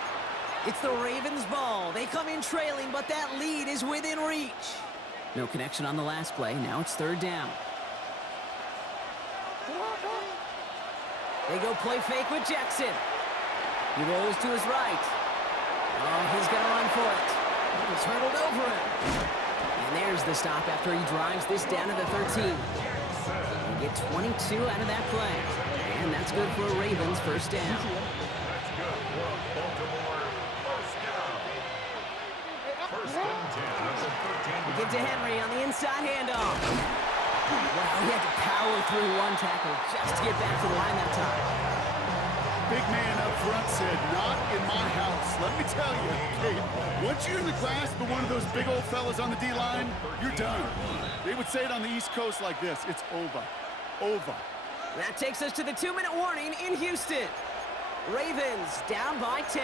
It's the Ravens' ball. They come in trailing, but that lead is within reach. No connection on the last play. Now it's third down. They go play fake with Jackson. He rolls to his right. Oh, he's going to run for it. He's hurdled over him. And there's the stop after he drives this down to the 13. They get 22 out of that play. And that's good for a Ravens first down. That's good for Baltimore. First down. First and 10 at the 13. Get to Henry on the inside handoff. Wow, he had to power through one tackle just to get back to the line that time. Big man up front said, not in my house. Let me tell you, Kate, once you're in the grasp of one of those big old fellas on the D-line, you're done. They would say it on the East Coast like this, it's over. Over. That takes us to the 2-minute warning in Houston. Ravens down by 10.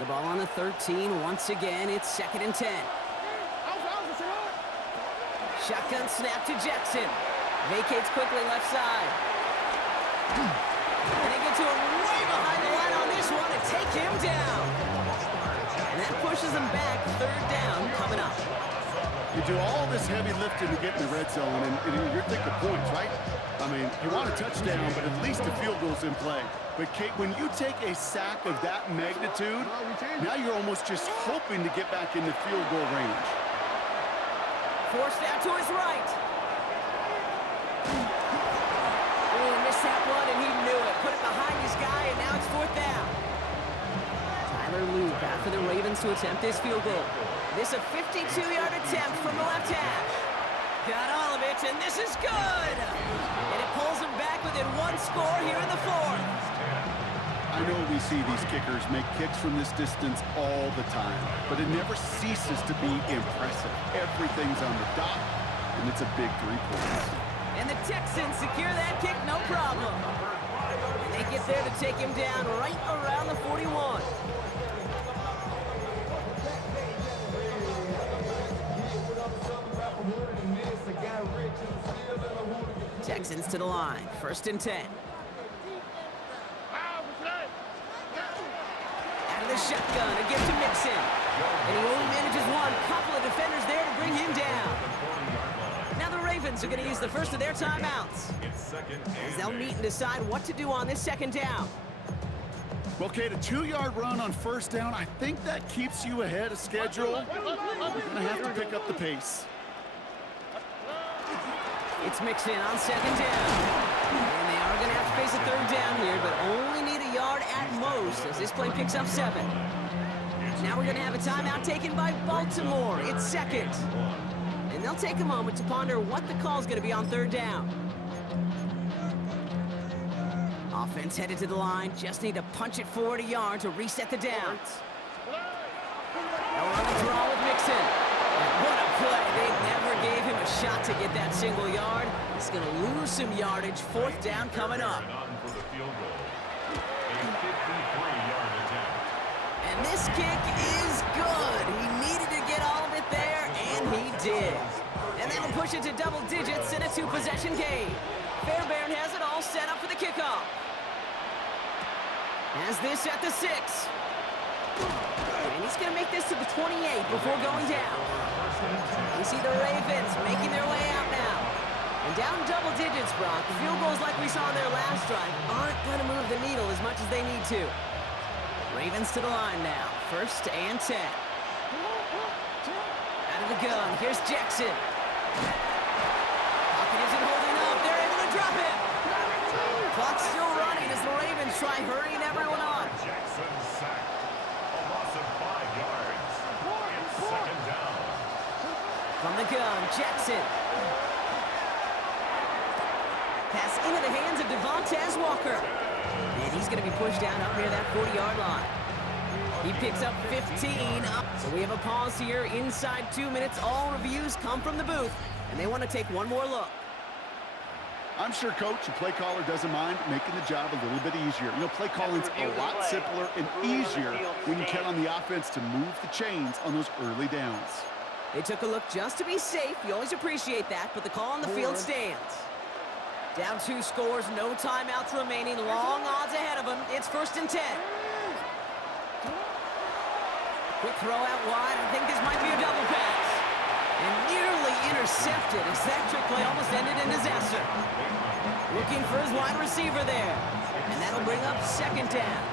The ball on the 13 once again. It's second and 10. Shotgun snap to Jackson. Vacates quickly left side. And they get to him way behind the line on this one and take him down. And that pushes him back. Third down coming up. You do all this heavy lifting to get in the red zone, and you're thinking points, right? I mean, you want a touchdown, but at least a field goal's in play. But, Kate, when you take a sack of that magnitude, now you're almost just hoping to get back in the field goal range. Forced out to his right. Oh, he missed that one, and he knew it. Put it behind his guy, and now it's fourth down. Tyler Loop after the Ravens to attempt this field goal. This a 52-yard attempt from the left hash. Got all of it, and this is good! And it pulls them back within one score here in the fourth. I know we see these kickers make kicks from this distance all the time, but it never ceases to be impressive. Everything's on the dot, and it's a big 3 points. And the Texans secure that kick, no problem. And they get there to take him down right around the 41. Texans to the line, 1st and 10. Out of the shotgun, a gift to Mixon. And he only manages one. Couple of defenders there to bring him down. Now the Ravens are going to use the first of their timeouts, as they'll meet and decide what to do on this 2nd down. Well, Kate, a 2-yard run on 1st down, I think that keeps you ahead of schedule. You're going to have to pick up the pace. It's Mixon on 2nd down. And they are going to have to face a 3rd down here, but only need a yard at most as this play picks up 7. Now we're going to have a timeout taken by Baltimore. It's 2nd. And they'll take a moment to ponder what the call is going to be on 3rd down. Offense headed to the line. Just need to punch it forward a yard to reset the downs. They'll run the draw with Mixon. What a play. They never gave him a shot to get that single yard. He's going to lose some yardage. 4th down coming up. And this kick is good. He needed to get all of it there, and he did. And that'll push it to double digits in a 2-possession game. Fairbairn has it all set up for the kickoff. Has this at the 6. And he's going to make this to the 28 before going down. You see the Ravens making their way out now. And down double digits, Brock. Field goals like we saw in their last drive aren't going to move the needle as much as they need to. Ravens to the line now. 1st and 10. Out of the gun. Here's Jackson. Pocket isn't holding up. They're able to drop it. Clock's still running as the Ravens try hurrying everyone on. Jackson sacked. A loss of 5 yards. It's 2nd down. From the gun, Jackson. Pass into the hands of Devontae Walker. And he's going to be pushed down up near that 40-yard line. He picks up 15. So we have a pause here inside 2 minutes. All reviews come from the booth, and they want to take one more look. I'm sure, Coach, the play caller doesn't mind making the job a little bit easier. You know, play calling's a lot simpler and easier when you count on the offense to move the chains on those early downs. They took a look just to be safe. You always appreciate that, but the call on the field stands. Down 2 scores, no timeouts remaining. Long odds ahead of them. It's 1st and 10. Quick throw out wide. I think this might be a double pass. And nearly intercepted as that trick play almost ended in disaster. Looking for his wide receiver there. And that'll bring up 2nd down.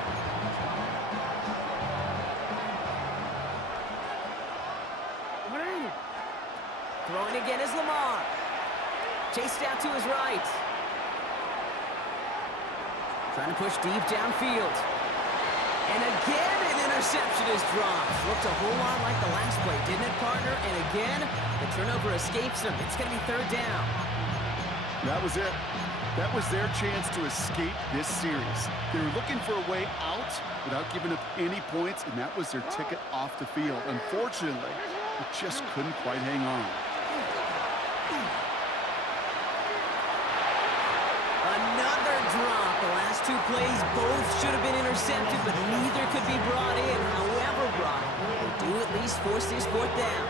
Throwing again is Lamar. Chased out to his right. Trying to push deep downfield. And again, an interception is dropped. Looked a whole lot like the last play, didn't it, partner? And again, the turnover escapes them. It's going to be 3rd down. That was it. That was their chance to escape this series. They were looking for a way out without giving up any points, and that was their ticket off the field. Unfortunately, it just couldn't quite hang on. Another drop. The last 2 plays both should have been intercepted, but neither could be brought in. However, Brock, they do at least force this 4th down.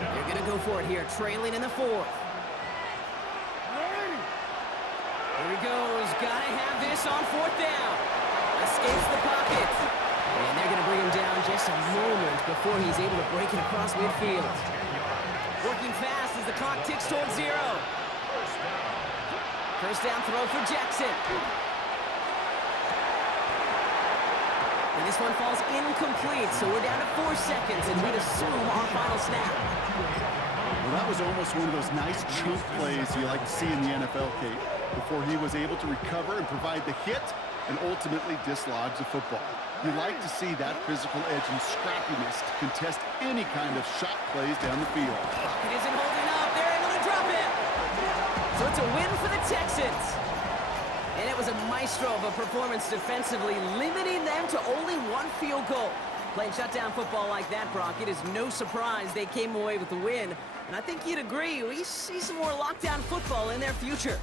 They're going to go for it here, trailing in the 4th. Here he goes. Got to have this on 4th down. Escapes the pocket. And they're going to bring him down just a moment before he's able to break it across midfield. Working fast as the clock ticks towards 0. 1st down throw for Jackson. And this one falls incomplete, so we're down to 4 seconds, and we'd assume our final snap. Well, that was almost one of those nice chunk plays you like to see in the NFL, Kate, before he was able to recover and provide the hit and ultimately dislodge the football. You like to see that physical edge and scrappiness to contest any kind of shot plays down the field. It isn't holding up. They're able to drop it. So it's a win for the Texans. And it was a maestro of a performance defensively, limiting them to only one field goal. Playing shutdown football like that, Brock, it is no surprise they came away with the win. And I think you'd agree, we see some more lockdown football in their future.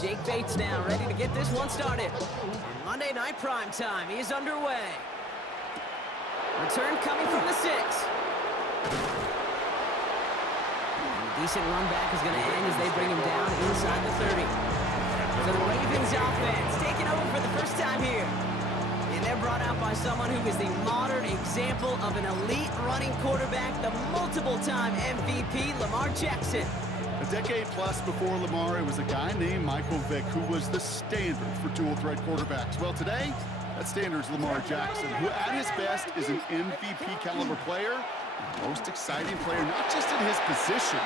Jake Bates now ready to get this one started. Monday Night Prime Time is underway. Return coming from the 6. Decent run back is going to end as they bring him down inside the 30. So the Ravens offense taking over for the first time here. And they're brought out by someone who is the modern example of an elite running quarterback, the multiple-time MVP, Lamar Jackson. A decade plus before Lamar, it was a guy named Michael Vick who was the standard for dual-threat quarterbacks. Well, today, that standard is Lamar Jackson, who at his best is an MVP-caliber player, the most exciting player, not just in his position,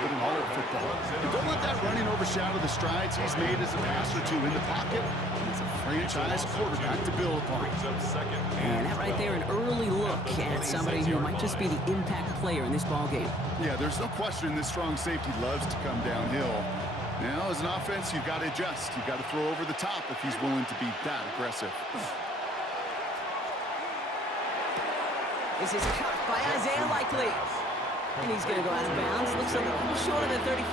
but in all of football. And don't let that running overshadow the strides he's made as a passer, too, in the pocket. He's a franchise quarterback to build upon. Brings up second And that right there, an early look at somebody who might just be the impact player in this ballgame. Yeah, there's no question this strong safety loves to come downhill. Now, as an offense, you've got to adjust. You've got to throw over the top if he's willing to be that aggressive. This is caught by Isaiah Likely. And he's going to go out of bounds. Looks a little short of the 35.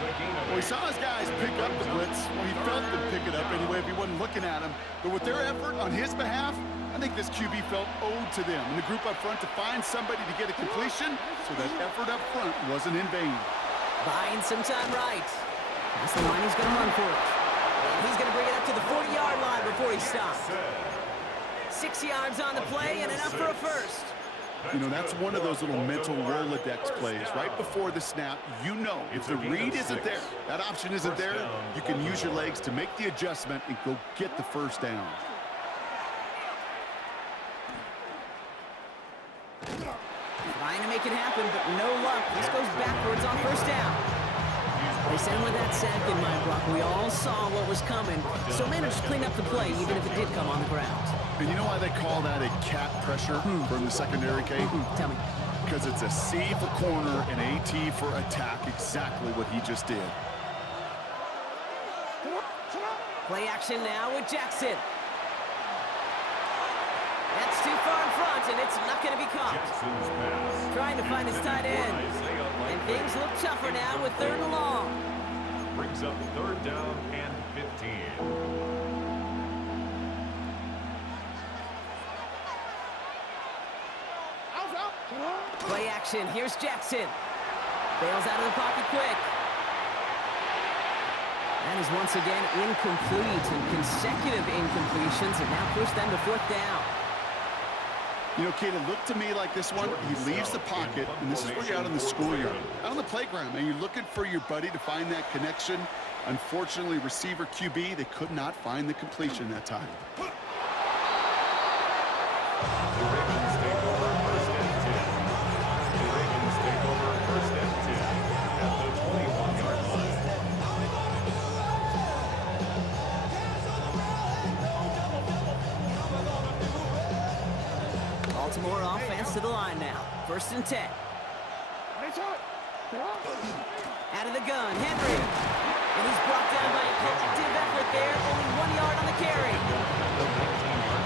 Well, he saw his guys pick up the blitz. Well, he felt them pick it up anyway if he wasn't looking at him. But with their effort on his behalf, I think this QB felt owed to them and the group up front to find somebody to get a completion, so that effort up front wasn't in vain. Buying some time right. That's the line he's going to run for it. And he's going to bring it up to the 40-yard line before he stops. 6 yards on the play and enough for a first. You know, that's one of those little mental Rolodex plays. Right before the snap, you know if the read isn't there, that option isn't there, you can use your legs to make the adjustment and go get the first down. Trying to make it happen, but no luck. This goes backwards on first down. They sent him with that sack in mind, Brock. We all saw what was coming, so managed to clean up the play, even if it did come on the ground. And you know why they call that a cat pressure from the secondary, Kate? Tell me. Because it's a C for corner and a T for attack, exactly what he just did. Play action now with Jackson. That's too far in front, and it's not going to be caught. Trying to find his tight end. And things look tougher now with 3rd and long. Brings up 3rd down and 15. Play action. Here's Jackson. Bails out of the pocket quick. That is once again incomplete, and consecutive incompletions have now pushed them to 4th down. You know, Kate, it looked to me like this one, he leaves the pocket, and this is where you're out in the schoolyard, out on the playground, and you're looking for your buddy to find that connection. Unfortunately, receiver QB, they could not find the completion that time. The Ravens take over 1st and 10. The Ravens take over 1st and 10 at the 21-yard line. Baltimore offense to the line now. 1st and 10. Out of the gun, Henry. And he's brought down by a collective effort there. Only 1 yard on the carry.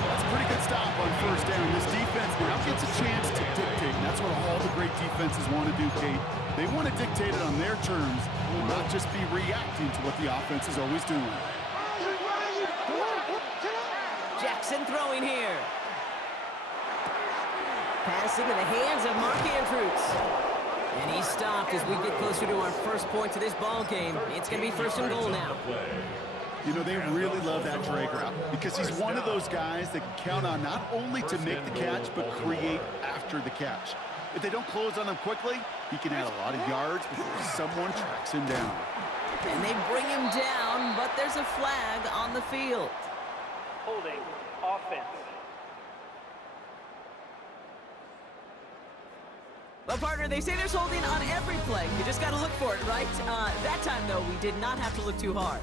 That's a pretty good stop on 1st down. This defense now gets a chance to dictate, and that's what all the great defenses want to do, Kate. They want to dictate it on their terms and not just be reacting to what the offense is always doing. Jackson throwing here. Pass into the hands of Mark Andrews. And he stopped as we get closer to our first point to this ball game. It's going to be 1st and goal now. You know, they really love that drag route because he's one of those guys that can count on not only to make the catch, but create after the catch. If they don't close on him quickly, he can add a lot of yards before someone tracks him down. And they bring him down, but there's a flag on the field. Holding offense. Well, partner, they say there's holding on every play. You just got to look for it, right? That time, though, we did not have to look too hard.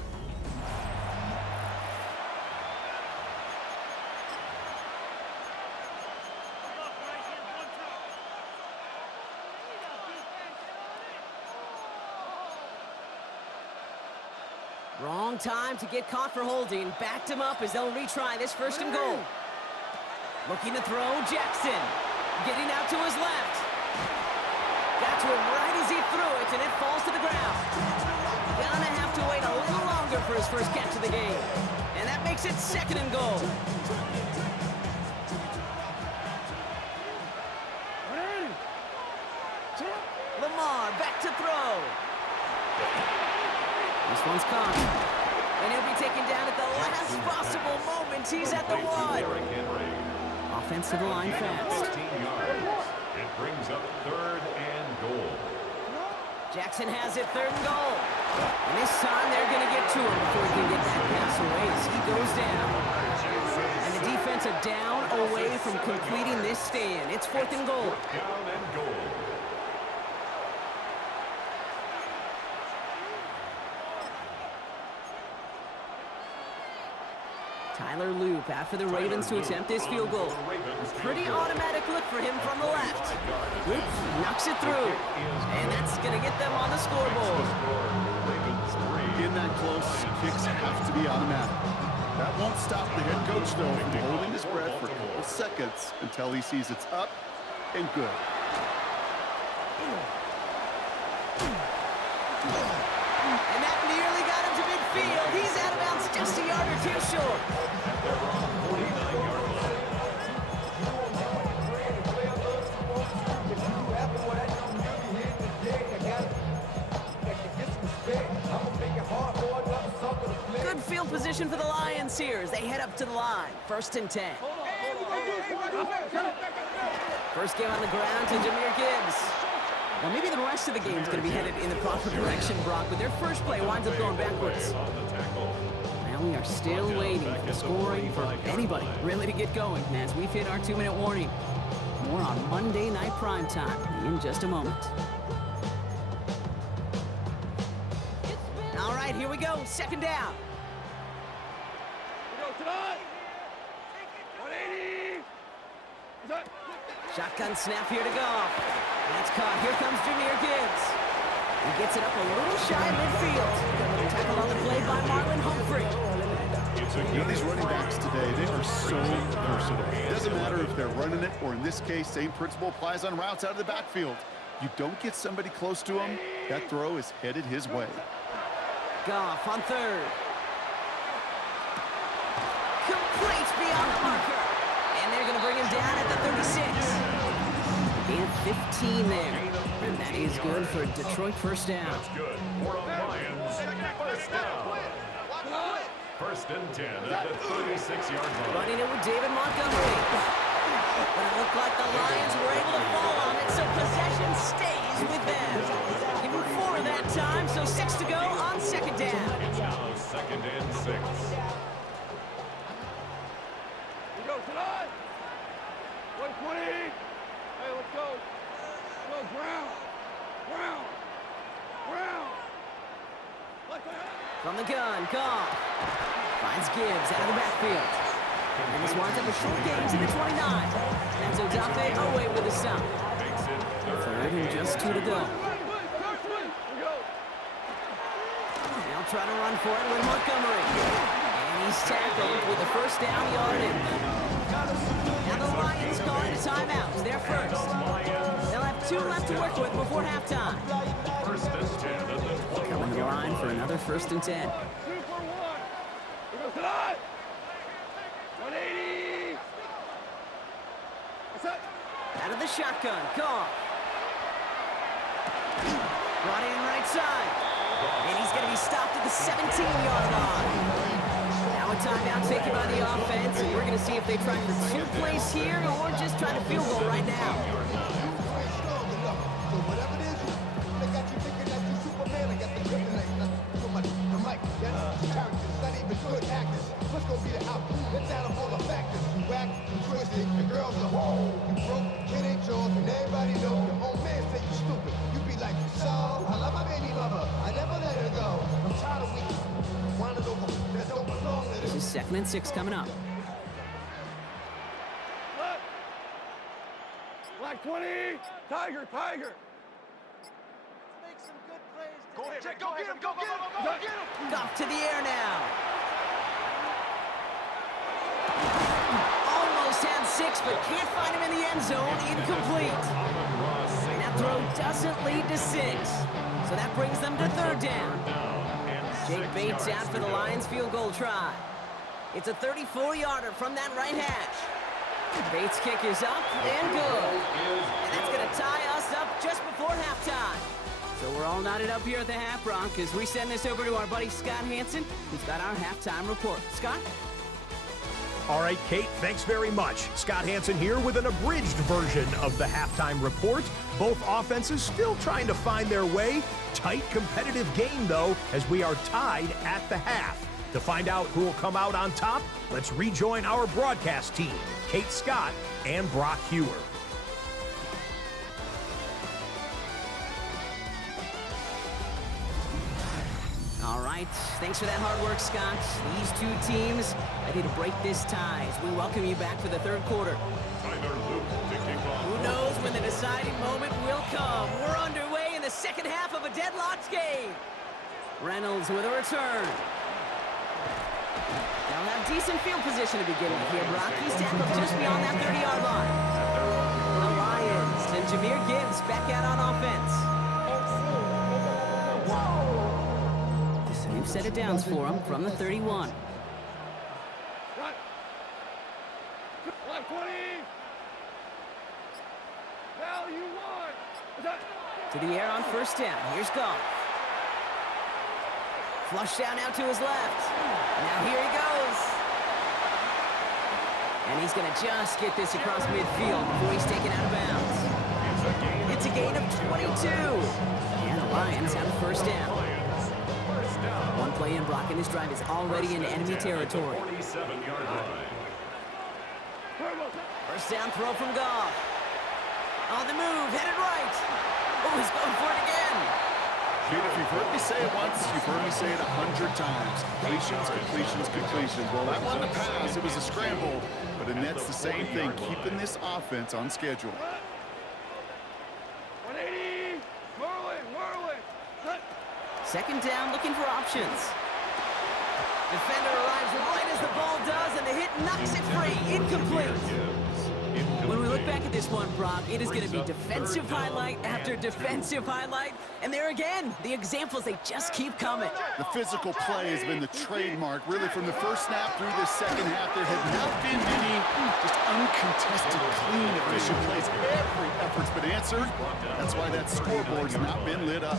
Wrong time to get caught for holding. Backed him up as they'll retry this 1st and goal. Looking to throw, Jackson. Getting out to his left. Got to him right as he threw it, and it falls to the ground. Gonna have to wait a little longer for his first catch of the game. And that makes it 2nd and goal. Lamar back to throw. This one's caught. And he'll be taken down at the last possible moment. He's at the 1. Offensive line fast. 15 yards. It brings up 3rd and goal. Jackson has it, 3rd and goal. And this time they're going to get to him before he can get that pass away as he goes down. And the defense are down away from completing this stand. It's 4th and goal. Down and goal. Tyler Loop out for the Ravens to attempt this field goal. Pretty automatic look for him from the left. Loop knocks it through. And that's going to get them on the scoreboard. In that close, kicks have to be automatic. That won't stop the head coach, though, from holding his breath for a couple seconds until he sees it's up and good. And that nearly got him to midfield. He's out of bounds just a yard or two short. Good field position for the Lions here as they head up to the line. 1st and 10. First game on the ground to Jahmyr Gibbs. Well, maybe the rest of the game's going to be headed in the proper direction, Brock, but their first play winds up going backwards. Now we are still waiting for scoring for anybody really to get going as we've hit our 2-minute warning. More on Monday Night Primetime in just a moment. All right, here we go. 2nd down. Shotgun snap here to Goff. That's caught. Here comes Jahmyr Gibbs. He gets it up a little shy of midfield. Tackled on the play by Marlon Humphrey. You know, these running backs today, they are so versatile. It doesn't matter if they're running it, or in this case, same principle applies on routes out of the backfield. You don't get somebody close to him, that throw is headed his way. Goff on 3rd. Complete beyond the marker. And they're going to bring him down at the 36. Gain of 15 there. And that is good for Detroit 1st down. That's good for a Lions 1st down. 1st and 10 at the 36-yard line. Running it with David Montgomery. But it looked like the Lions were able to fall on it, so possession stays with them. Give him 4 that time, so 6 to go on 2nd down. It's now 2nd and 6. Go tonight. 120. Hey, let's go. Go ground. Ground. Ground. From the gun, Goff. Finds Gibbs out of the backfield. And this winds up a short gain to the 29. That's Odafe Owe with a stop. Makes it 3rd and just 2 to go. Now try to run for it with Montgomery. And he's tackled with the 1st down yardage. Now the Lions calling a timeout. They're first. They'll have 2 left to work with before halftime. 1st and 10 at the 20. Coming to the line for another 1st and 10. 2 for 1. We go tonight. 180. What's that? Out of the shotgun, Goff. Brought in right side. And he's going to be stopped at the 17-yard line. Now a timeout taken by the offense, and we're going to see if they try for 2 plays here or just try to field goal right now. This is 2nd and 6 coming up. Black 20. Tiger, Tiger. Go ahead, Jack. Go get him. Go get him. Go get him. Goff to the air now. Almost had 6, but can't find him in the end zone. Incomplete. That throw doesn't lead to 6. So that brings them to 3rd down. Jake Bates out for the Lions field goal try. It's a 34-yarder from that right hash. Bates' kick is up and good. And that's going to tie us up just before halftime. So we're all knotted up here at the half, Bronc, as we send this over to our buddy Scott Hanson, who's got our halftime report. Scott? All right, Kate, thanks very much. Scott Hanson here with an abridged version of the halftime report. Both offenses still trying to find their way. Tight, competitive game, though, as we are tied at the half. To find out who will come out on top, let's rejoin our broadcast team, Kate Scott and Brock Hewer. All right, right. Thanks for that hard work, Scott. These two teams ready to break this tie as we welcome you back for the third quarter. Tyler Luke to kick off. Who knows when the deciding moment will come? We're underway in the second half of a deadlocked game. Reynolds with a return. They'll have decent field position to begin with here, Brock. He's tackled just beyond that 30-yard line. The Lions and Jahmyr Gibbs back out on offense. New set of downs for him from the 31. Right. Left 20. Value one. To the air on first down. Here's Goff. Flush down out to his left. Now here he goes. And he's going to just get this across midfield before he's taken out of bounds. It's a gain of 22. And the Lions have a first down. One play in, Brock, and this drive is already in enemy territory. 47-yard line. First down throw from Goff. On the move, headed right. Oh, he's going for it again. Dude, if you've heard me say it once, you've heard me say it 100 times. Completions, completions, completions. Well, that wasn't a pass, it was a scramble. But it nets the same thing, keeping this offense on schedule. 180. Whirling. Second down, looking for options. Defender arrives right as the ball does, and the hit knocks it free. Incomplete. When we look back at this one, Brock, it is going to be defensive highlight after defensive highlight. And there again, the examples, they just keep coming. The physical play has been the trademark, really, from the first snap through this second half. There have not been many just uncontested, clean, efficient plays. Every effort's been answered. That's why that scoreboard's not been lit up.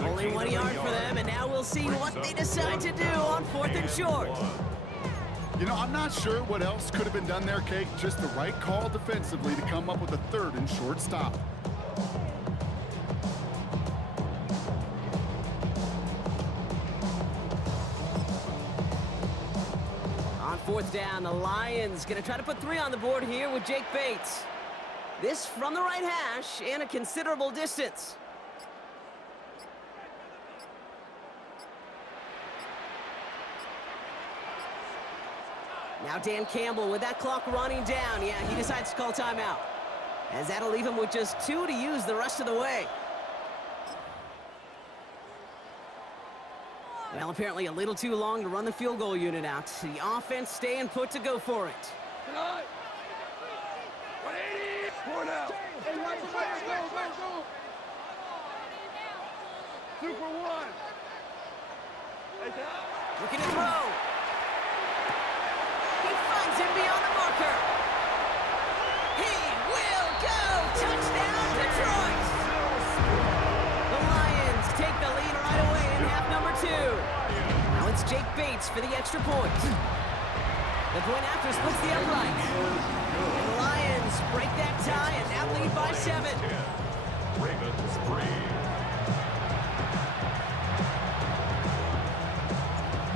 Only 1 yard for them, and now we'll see what they decide to do on 4th and short. You know, I'm not sure what else could have been done there, Kate. Just the right call defensively to come up with a 3rd and short stop. On 4th down, the Lions going to try to put 3 on the board here with Jake Bates. This from the right hash and a considerable distance. Now Dan Campbell with that clock running down. Yeah, he decides to call timeout, as that'll leave him with just 2 to use the rest of the way. Well, apparently a little too long to run the field goal unit out. The offense staying put to go for it. 180. 4 now. Hey, watch the player. Go. Super 1. Hey, down. Looking to throw. He finds him beyond the marker. He will go. Touchdown, Detroit. The Lions take the lead right away in half number 2. Now it's Jake Bates for the extra point. The point after splits the upright. And the Lions break that tie and now lead by 7. Ravens 3.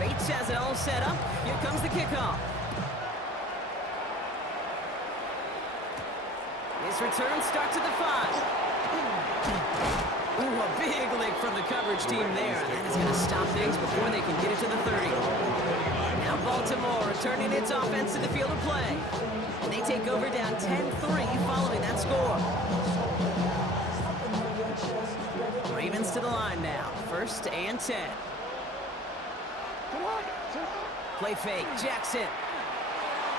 Bates has it all set up. Here comes the kickoff. His return starts at the 5. Ooh, a big lick from the coverage team there. That is going to stop things before they can get it to the 30. Now Baltimore returning its offense to the field of play. And they take over down 10-3 following that score. Ravens to the line now. 1st and 10. Play fake. Jackson.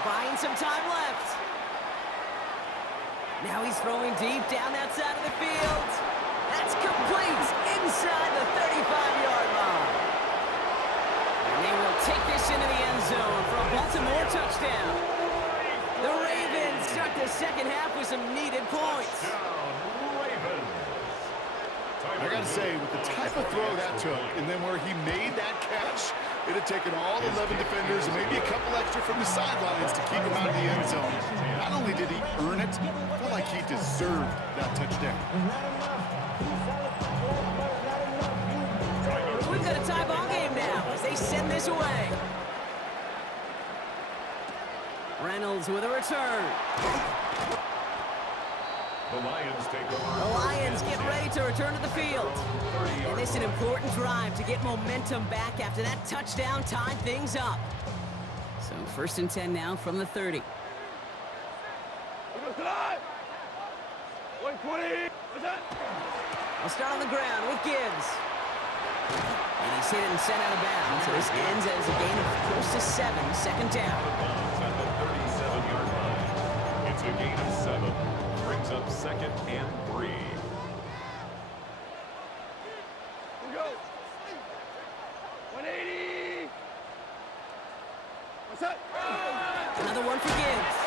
Buying some time left. Now he's throwing deep down that side of the field. That's complete inside the 35-yard line. And they will take this into the end zone for a Baltimore touchdown. The Ravens start the second half with some needed points. I gotta say, with the type of throw that took, and then where he made that catch, it had taken all 11 defenders and maybe a couple extra from the sidelines to keep him out of the end zone. Not only did he earn it, I felt like he deserved that touchdown. We've got a tie ball game now as they send this away. Reynolds with a return. The Lions take over. The Lions get ready to return to the field. And this is an important drive to get momentum back after that touchdown tied things up. So 1st and 10 now from the 30. We'll start on the ground with Gibbs. And he's hit and sent out of bounds. So this ends as a gain of close to 7, 2nd down. At the 37-yard line. It's a gain of 7. Brings up 2nd and 3. Go. 180. What's that? Another one for Gibbs.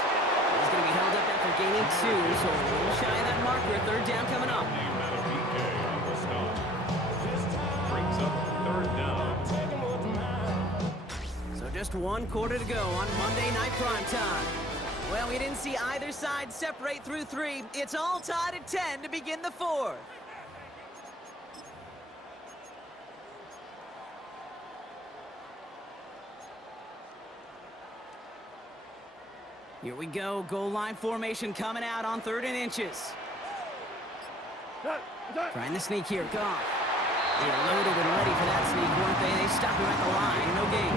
He's going to be held up after gaining 2, so a little shy of that marker. 3rd down coming up. On the stop. Brings up 3rd down. So just 1 quarter to go on Monday Night Primetime. Well, we didn't see either side separate through 3. It's all tied at 10 to begin the 4th. Here we go, goal line formation coming out on 3rd and inches. Trying to sneak here, Goff. They're loaded and ready for that sneak, weren't they? They stop him at the line, no gain.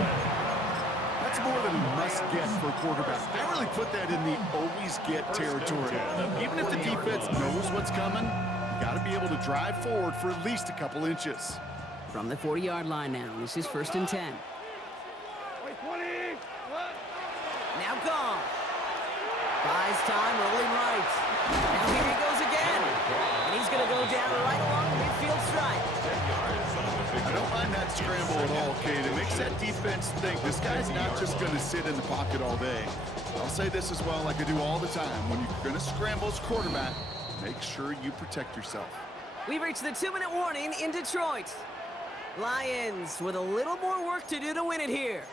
That's more than a must-get for a quarterback. They really put that in the always-get territory. Even if the defense knows what's coming, you got to be able to drive forward for at least a couple inches. From the 40-yard line now, this is 1st and 10. Now Goff. Buys time, rolling right. Now here he goes again. And he's going to go down right along the midfield stripe. I don't mind that scramble at all, Kate. It makes that defense think this guy's not just going to sit in the pocket all day. I'll say this as well, like I do all the time. When you're going to scramble as quarterback, make sure you protect yourself. We've reached the 2-minute warning in Detroit. Lions with a little more work to do to win it here.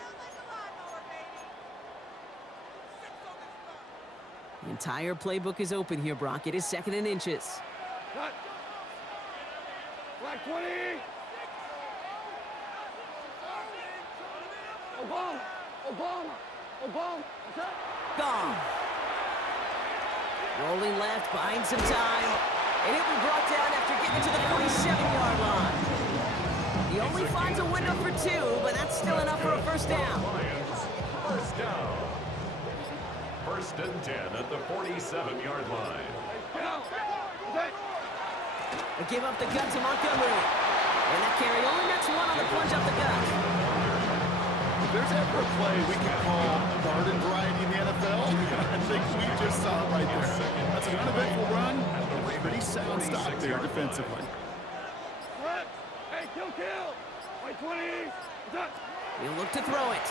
The entire playbook is open here, Brock. It is 2nd and inches. Black 20. Obama. What's that? Gone. Rolling left, buying some time. And he'll be brought down after getting to the 47-yard line. He only finds a window for 2, but that's still enough for a 1st down. Lions, 1st down. 1st and 10 at the 47-yard line. They give up the gun to Montgomery. And that carry only nets 1 on the plunge up the gut. If there's ever a play we can call garden variety in the NFL, I think we just saw it right there. That's an uneventful run, a pretty sound stop there defensively. Hey, kill. White 20. He'll look to throw it.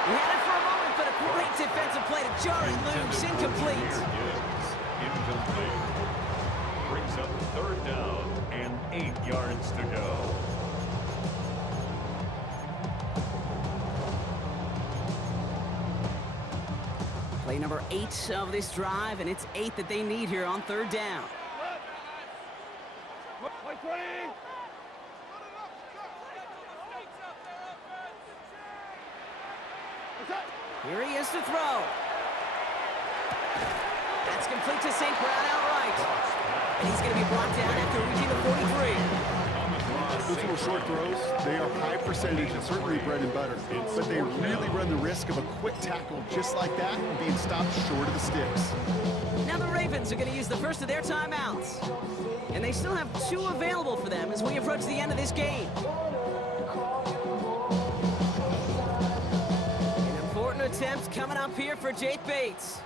He had it for a moment, but a great defensive play to jar it loose. Incomplete. Incomplete. Brings up 3rd down and 8 yards to go. Play number 8 of this drive, and it's 8 that they need here on 3rd down. White 20. Here he is to throw. That's complete to St. Brown outright. And he's going to be brought down after reaching the 43. Those little short throws, they are high percentage and certainly bread and butter. But they really run the risk of a quick tackle just like that and being stopped short of the sticks. Now the Ravens are going to use the first of their timeouts. And they still have 2 available for them as we approach the end of this game. Attempts coming up here for Jake Bates.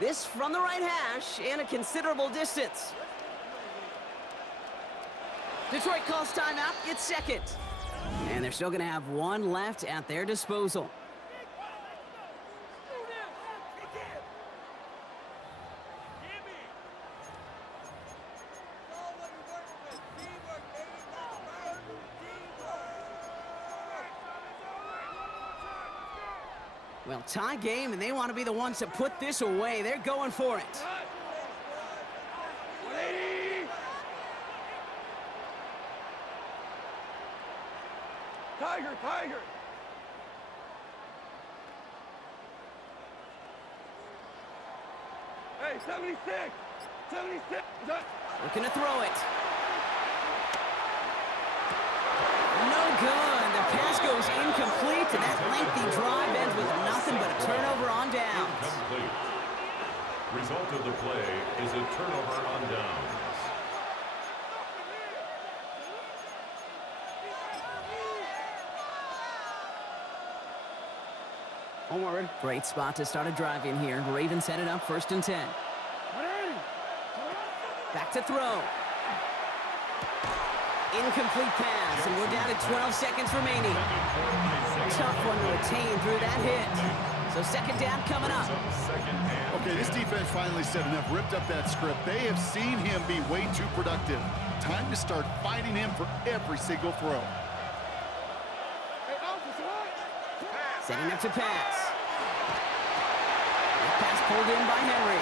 This from the right hash and a considerable distance. Detroit calls timeout. It's 2nd. And they're still going to have 1 left at their disposal. Well, tie game, and they want to be the ones to put this away. They're going for it. 180. Tiger. Hey, 76. Looking to throw it. No good. The pass goes incomplete, and that lengthy drive ends with nothing but a turnover on downs. Incomplete. Result of the play is a turnover on downs. Great spot to start a drive in here. Ravens set it up 1st and 10. Back to throw. Incomplete pass, and we're down to 12 seconds remaining. Tough one to retain through that hit. So 2nd down coming up. Okay, this defense finally said enough, ripped up that script. They have seen him be way too productive. Time to start fighting him for every single throw. Setting up to pass. Pass pulled in by Henry.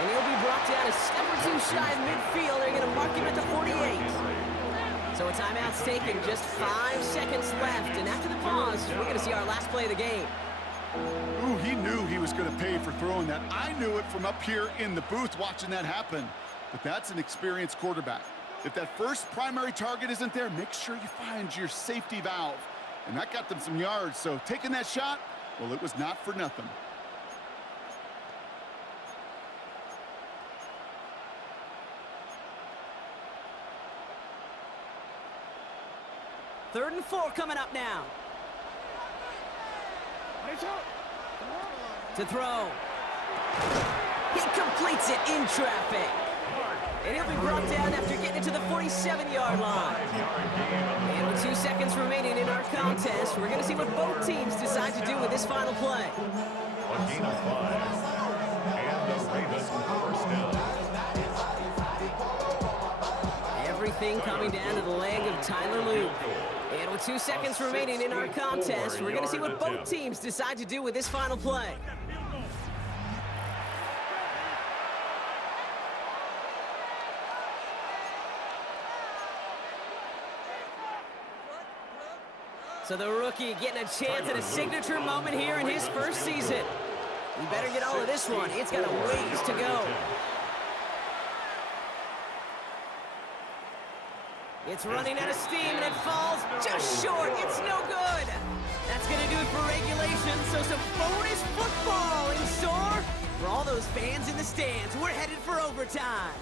And he'll be brought down a step or two shy of midfield. They're going to mark him at the 48. So a timeout's taken, just 5 seconds left. And after the pause, we're going to see our last play of the game. Ooh, he knew he was going to pay for throwing that. I knew it from up here in the booth watching that happen. But that's an experienced quarterback. If that first primary target isn't there, make sure you find your safety valve. And that got them some yards, so taking that shot, well, it was not for nothing. Third and 4 coming up now. To throw. He completes it in traffic. And he'll be brought down after getting it to the 47-yard line. And with 2 seconds remaining in our contest, we're going to see what both teams decide to do with this final play. A gain of 5. And the Ravens first down. Everything coming down to the leg of Tyler Luke. And with 2 seconds remaining in our contest, we're going to see what both teams decide to do with this final play. So the rookie getting a chance at a signature moment here in his first season. You better get all of this one. It's got a ways to go. It's running out of steam, and it falls just short. It's no good. That's going to do it for regulation, so some bonus football in store for all those fans in the stands. We're headed for overtime.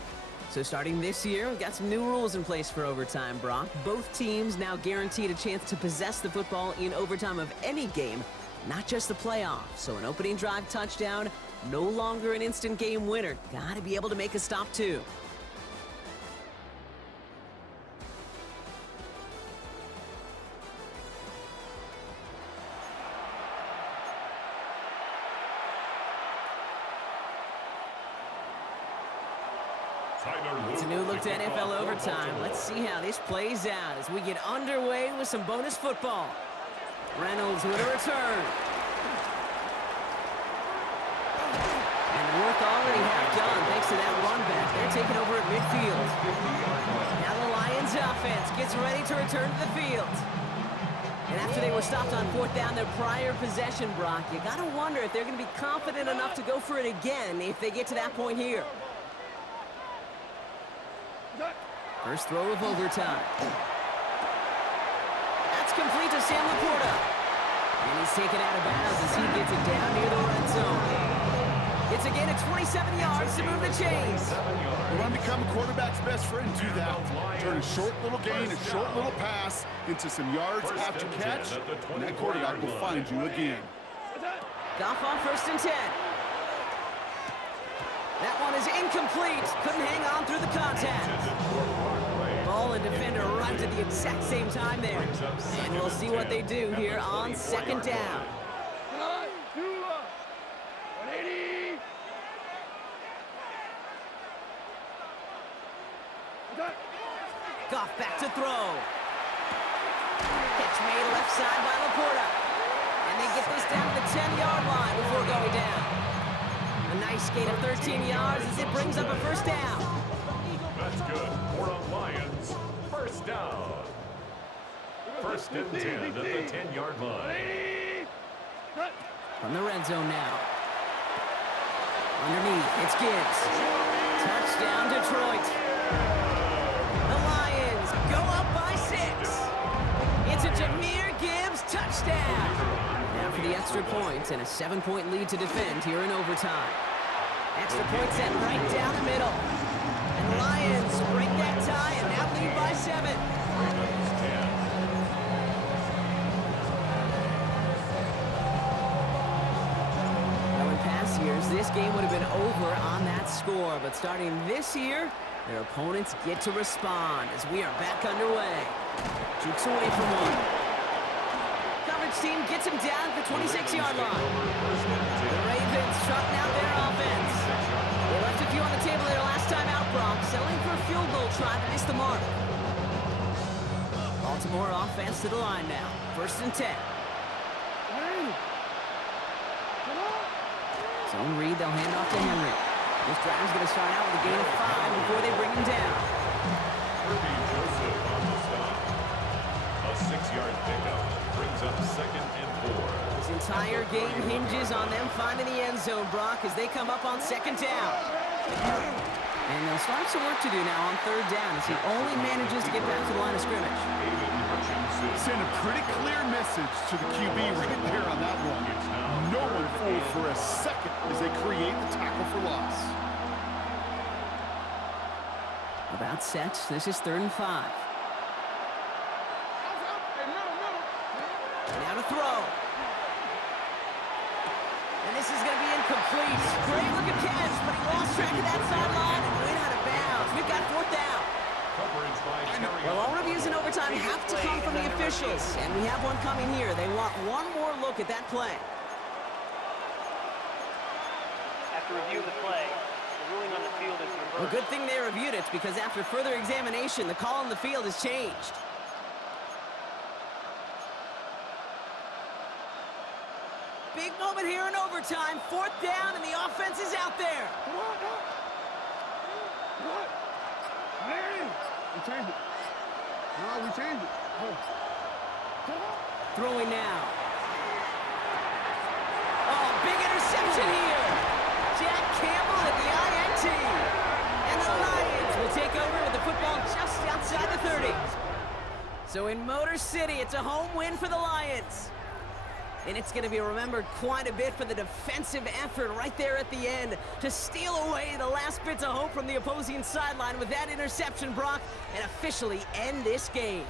So starting this year, we've got some new rules in place for overtime, Brock. Both teams now guaranteed a chance to possess the football in overtime of any game, not just the playoffs. So an opening drive touchdown, no longer an instant game winner. Got to be able to make a stop, too. It's a new look to NFL overtime. Let's see how this plays out as we get underway with some bonus football. Reynolds with a return. And work already half done thanks to that run back. They're taking over at midfield. Now the Lions offense gets ready to return to the field. And after they were stopped on 4th down their prior possession, Brock, you got to wonder if they're going to be confident enough to go for it again if they get to that point here. First throw of overtime. That's complete to Sam Laporta. And he's taken out of bounds as he gets it down near the red zone. It's a gain of 27 yards to move the chains. You want to become a quarterback's best friend, do that. Turn a short little gain, a short little pass into some yards after catch, and that quarterback will find you again. Goff on 1st and 10. That one is incomplete. Couldn't hang on through the contact. Ball and defender arrived at the exact same time there. And we'll see what they do here on 2nd down. Goff back to throw. Catch made left side by Laporta. And they get this down to the 10-yard line before going down. A nice gain of 13 yards as it brings up a first down. That's good for the Lions. First down. 1st and 10 at the 10-yard line. From the red zone now. Underneath, it's Gibbs. Touchdown, Detroit. The Lions go up by 6. It's a Jahmyr Gibbs touchdown. Now for the extra point and a 7-point lead to defend here in overtime. Extra point sent right down the middle. And the Lions break that tie and now lead by 7. Ravens 10. Now in past years, this game would have been over on that score. But starting this year, their opponents get to respond as we are back underway. Jukes away from one. Coverage team gets him down at the 26-yard line. The Ravens trotting out their offense. They left a few on the table their last time out, Brock, selling for a field goal try to miss the mark. Baltimore offense to the line now. 1st and 10. Zone read, they'll hand off to Henry. This drive's going to start out with a gain of 5 before they bring him down. Kirby Joseph on the stop. A 6-yard pickup brings up 2nd and 4. This entire game hinges on them finding the end zone, Brock, as they come up on 2nd down. And they'll start some work to do now on 3rd down as he only manages to get back to the line of scrimmage. David Hutchinson. Send a pretty clear message to the QB right there on that one. No one fooled for a second as they create the tackle for loss. About set. This is 3rd and 5. Now to throw. And this is going to be incomplete. Great looking catch, but he lost track of that sideline and went out of bounds. We've got 4th down. Coverage by Terry. Well, all reviews in overtime have to come from the officials, and we have one coming here. They want one more look at that play. After review of the play, the ruling on the field is Well, reversed. good thing they reviewed it, because after further examination, the call on the field has changed. Big moment here in overtime. 4th down, and the offense is out there. We changed it. No, we changed it. Throwing now. Oh, big interception here. Jack Campbell at the INT. And the Lions will take over with the football just outside the 30. So in Motor City, it's a home win for the Lions. And it's going to be remembered quite a bit for the defensive effort right there at the end to steal away the last bits of hope from the opposing sideline with that interception, Brock, and officially end this game.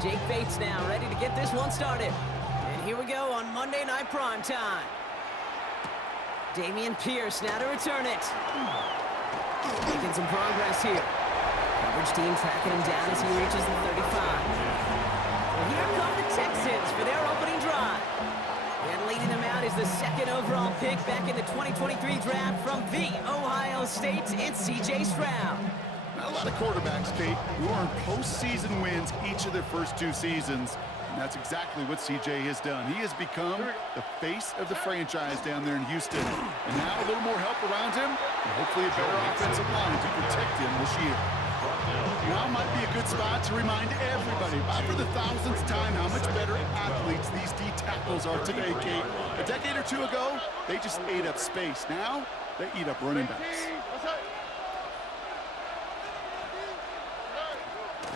Jake Bates now ready to get this one started. And here we go on Monday Night Prime Time. Damian Pierce now to return it. Making some progress here. Coverage team tracking him down as he reaches the 35. Well, here come the Texans for their opening drive. And leading them out is the second overall pick back in the 2023 draft from the Ohio State. It's C.J. Stroud. Not a lot of quarterbacks, Kate, who earn postseason wins each of their first 2 seasons. And that's exactly what CJ has done. He has become the face of the franchise down there in Houston. And now a little more help around him, and hopefully a better offensive line to protect him this year. Now might be a good spot to remind everybody, about for the 1000th time, how much better athletes these D tackles are today, Kate. A decade or 2 ago, they just ate up space. Now, they eat up running backs.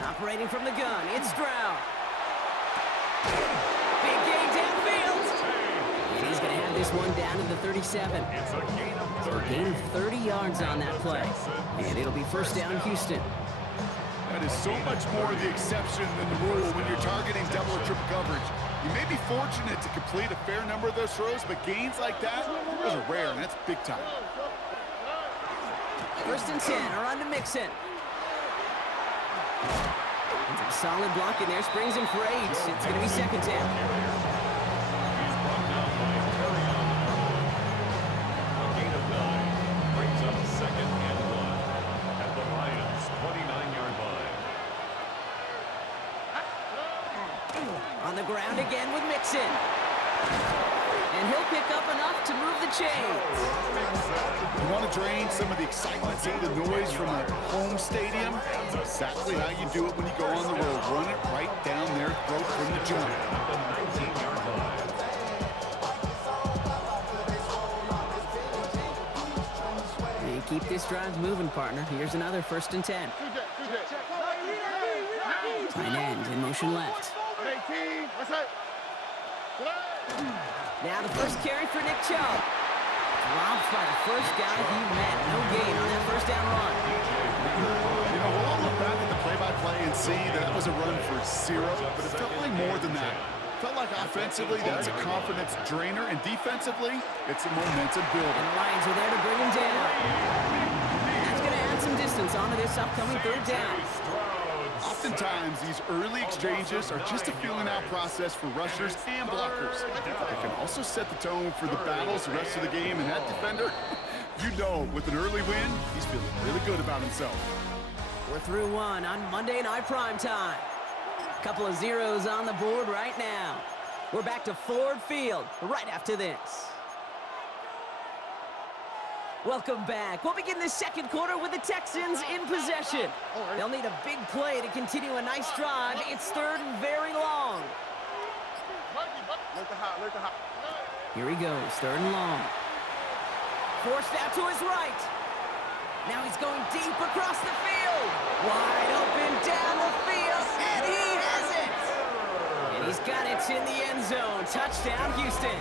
Operating from the gun, it's Stroud. Big gain downfield. And he's going to have this one down to the 37. It's a gain of So a gain of 30 yards on that play. And it'll be first down Houston. That is so much more the exception than the rule when you're targeting double or triple coverage. You may be fortunate to complete a fair number of those throws, but gains like that, those are rare, and that's big time. First and 10, a run to Mixon. And some solid blocking there, springs him for 8. It's going to be second down. He's brought down by Terry Allen. A gain of 9 brings up second and 1 at the Lions' 29-yard line. On the ground again with Mixon. And he'll pick up enough to move the chains. You want to drain some of the excitement, some of the noise from a home stadium? That's exactly how you do it when you go on the road. Run it right down their throat from the jump. At the 19-yard line. You keep this drive moving, partner. Here's another first and 10. Tight end in motion left. Now the first carry for Nick Chubb. Dropped by the first guy he met. No gain on that first down run. You know, we'll all look back at the play-by-play and see that it was a run for 0, but it felt like more than that. Felt like offensively, that's a confidence drainer, and defensively, it's a momentum builder. And the Lions are there to bring him down. And that's going to add some distance onto this upcoming third down. Oftentimes, these early exchanges are just a feeling-out process for rushers and blockers. They can also set the tone for the battles the rest of the game, and that defender, you know, with an early win, he's feeling really good about himself. We're through one on Monday Night Prime Time. Couple of zeros on the board right now. We're back to Ford Field right after this. Welcome back. We'll begin the second quarter with the Texans in possession. They'll need a big play to continue a nice drive. It's third and very long. Here he goes, third and long. Forced out to his right. Now he's going deep across the field. Wide open down the field, and he has it. And he's got it in the end zone. Touchdown, Houston.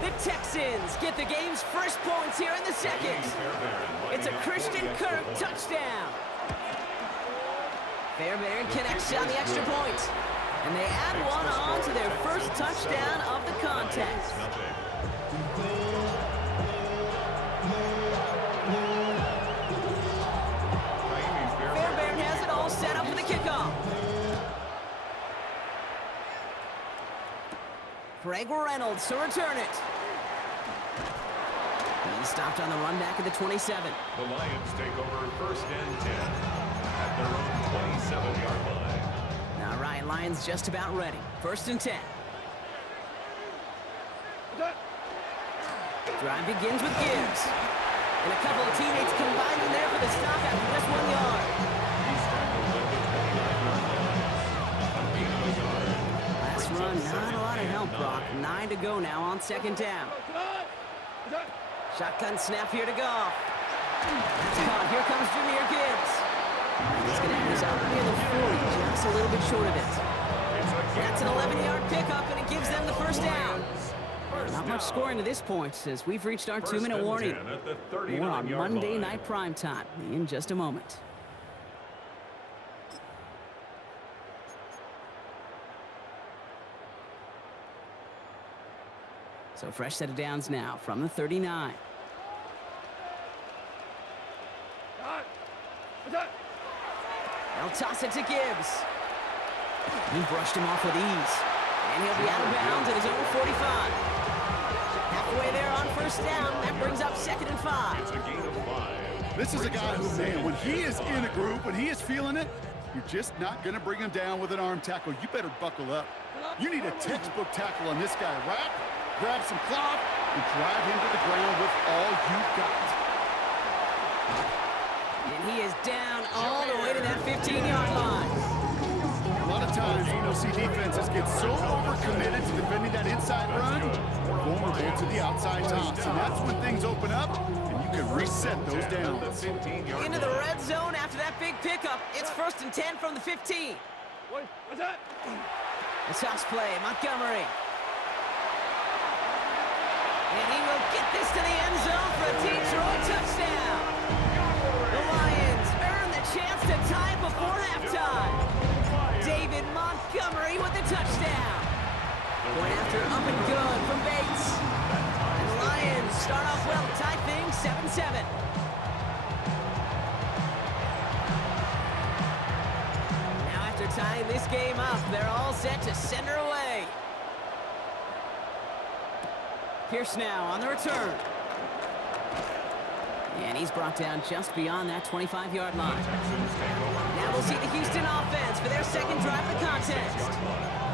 The Texans get the game's first points here in the second. It's a Christian Kirk touchdown. Fairbairn connects on the extra point. And they add one on to their first touchdown of the contest. Fairbairn has it all set up for the kickoff. Craig Reynolds to return it. He's stopped on the run back at the 27. The Lions take over first and 10 at their own 27-yard line. All right, Lions just about ready. First and 10. Drive begins with Gibbs. And a couple of teammates combining there for the stop after just 1 yard. He's tackled at the 29-yard line. A gain of a yard. Last run, not a lot of help, Brock. 9 to go now on second down. Shotgun snap here to Goff. That's caught. Here comes Jahmyr Gibbs. He's going to have this out near the 40, just a little bit short of it. That's an 11-yard pickup, and it gives them the first down. Not much scoring to this point, as we've reached our 2-minute warning. More on Monday Night Primetime in just a moment. So fresh set of downs now from the 39. They'll toss it to Gibbs. He brushed him off with ease. And he'll be out of bounds at his own 45. Halfway there on first down. That brings up second and 5. It's a gain of 5. This is a guy who, man, when he is in a group, when he is feeling it, you're just not going to bring him down with an arm tackle. You better buckle up. You need a textbook tackle on this guy. Wrap, grab some cloth, and drive him to the ground with all you've got. And he is down all the way to that 15-yard line. A lot of times we'll see defenses get so overcommitted to defending that inside run, vulnerable to the outside toss. And that's when things open up, and you can reset those downs. Into the red zone after that big pickup. It's first and 10 from the 15. What's that? The toss play, Montgomery. And he will get this to the end zone for a Detroit touchdown. The Lions earn the chance to tie before halftime. David Montgomery with the touchdown. Point after up and good from Bates. And the Lions start off well, tie things 7-7. Now after tying this game up, they're all set to send her away. Pierce now on the return. And he's brought down just beyond that 25-yard line. Now we'll see the Houston offense for their second drive of the contest.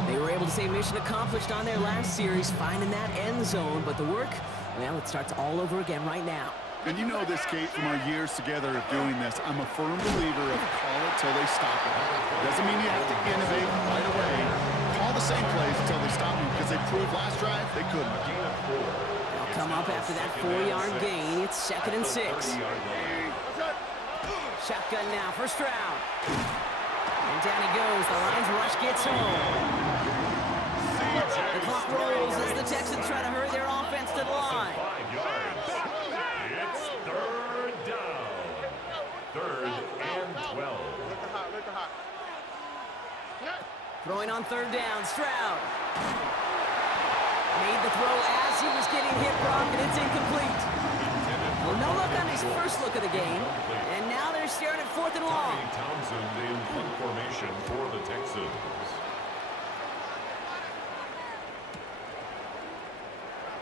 They were able to say mission accomplished on their last series, finding that end zone, but the work, well, it starts all over again right now. And you know this, Kate, from our years together of doing this, I'm a firm believer of call it till they stop it. Doesn't mean you have to innovate right away. Call the same plays until they stop them, because they proved last drive they couldn't. They'll come up after that 4-yard gain. It's second and 6. Shotgun now for Stroud. And down he goes. The Lions rush gets home. The clock rolls as the Texans try to hurry their offense to the line. 5 yards. It's third down. Third and 12. Throwing on third down, Stroud. Made the throw as he was getting hit, Brock, and it's incomplete. Well, no look on his first look of the game, and now they're staring at fourth and long. Townsend in punt formation for the Texans.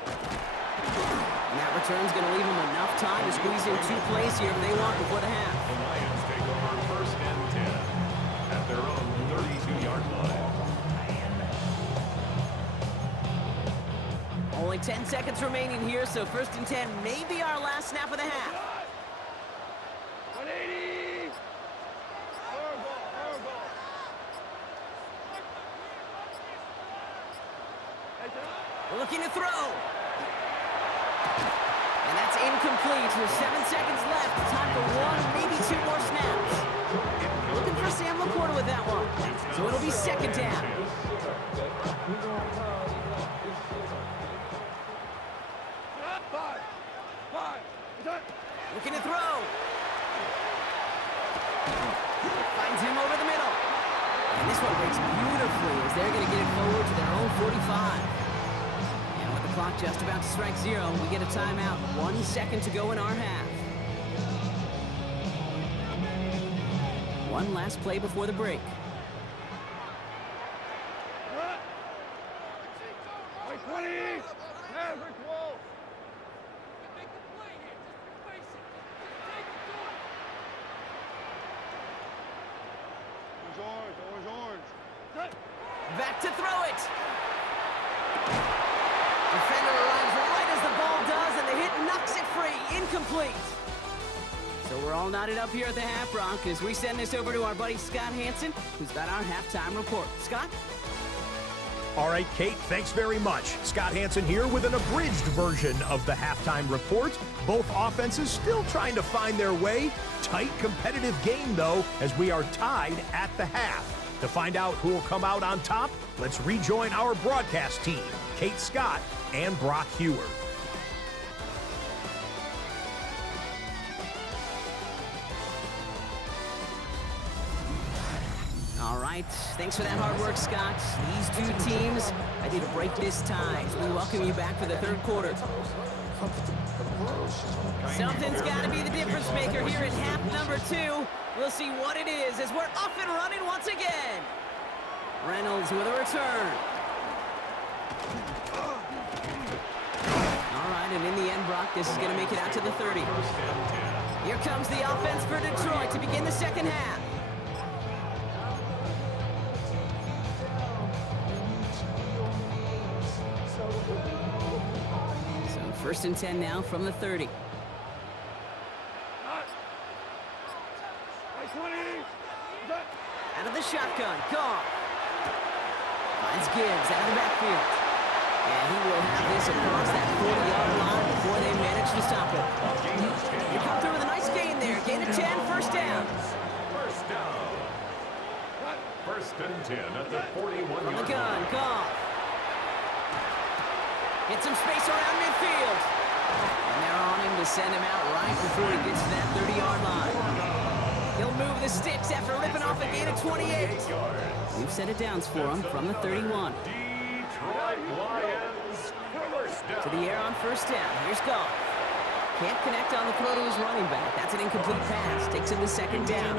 And that return's going to leave them enough time to squeeze in 2 plays here if they want before the half. The Lions take over first and 10 at their own 32-yard line. Only 10 seconds remaining here, so first and 10 may be our last snap of the half. 180! Looking to throw. And that's incomplete with 7 seconds left. Time for 1, maybe 2 more snaps. Looking for Sam Laporta with that one. So it'll be second down. Looking to throw. Finds him over the middle. And this one breaks beautifully as they're going to get it forward to their own 45. And with the clock just about to strike 0, we get a timeout. 1 second to go in our half. One last play before the break. incomplete. So we're all knotted up here at the half, Brock, as we send this over to our buddy Scott Hanson, who's got our halftime report. Scott? All right, Kate, thanks very much. Scott Hanson here with an abridged version of the halftime report. Both offenses still trying to find their way. Tight, competitive game, though, as we are tied at the half. To find out who will come out on top, let's rejoin our broadcast team, Kate Scott and Brock Hewer. All right, thanks for that hard work, Scott. These two teams ready to break this tie as we welcome you back for the third quarter. Something's got to be the difference maker here at half number 2. We'll see what it is as we're off and running once again. Reynolds with a return. All right, and in the end, Brock, this is going to make it out to the 30. Here comes the offense for Detroit to begin the second half. So first and 10 now from the 30. Out of the shotgun, Goff. Finds Gibbs out of the backfield. And he will have this across that 40-yard line before they manage to stop it. You come through with a nice gain there. Gain of 10, first down. First down. First and 10 at the 41-yard From the line. gun, Goff. Get some space around midfield. And they're on him to send him out right before he gets to that 30-yard line. He'll move the sticks after ripping off a gain of 28. We've set it downs for him from the 31. Detroit Lions. First down. To the air on first down. Here's Goff. Can't connect on the throw to his running back. That's an incomplete pass. Takes him to second down.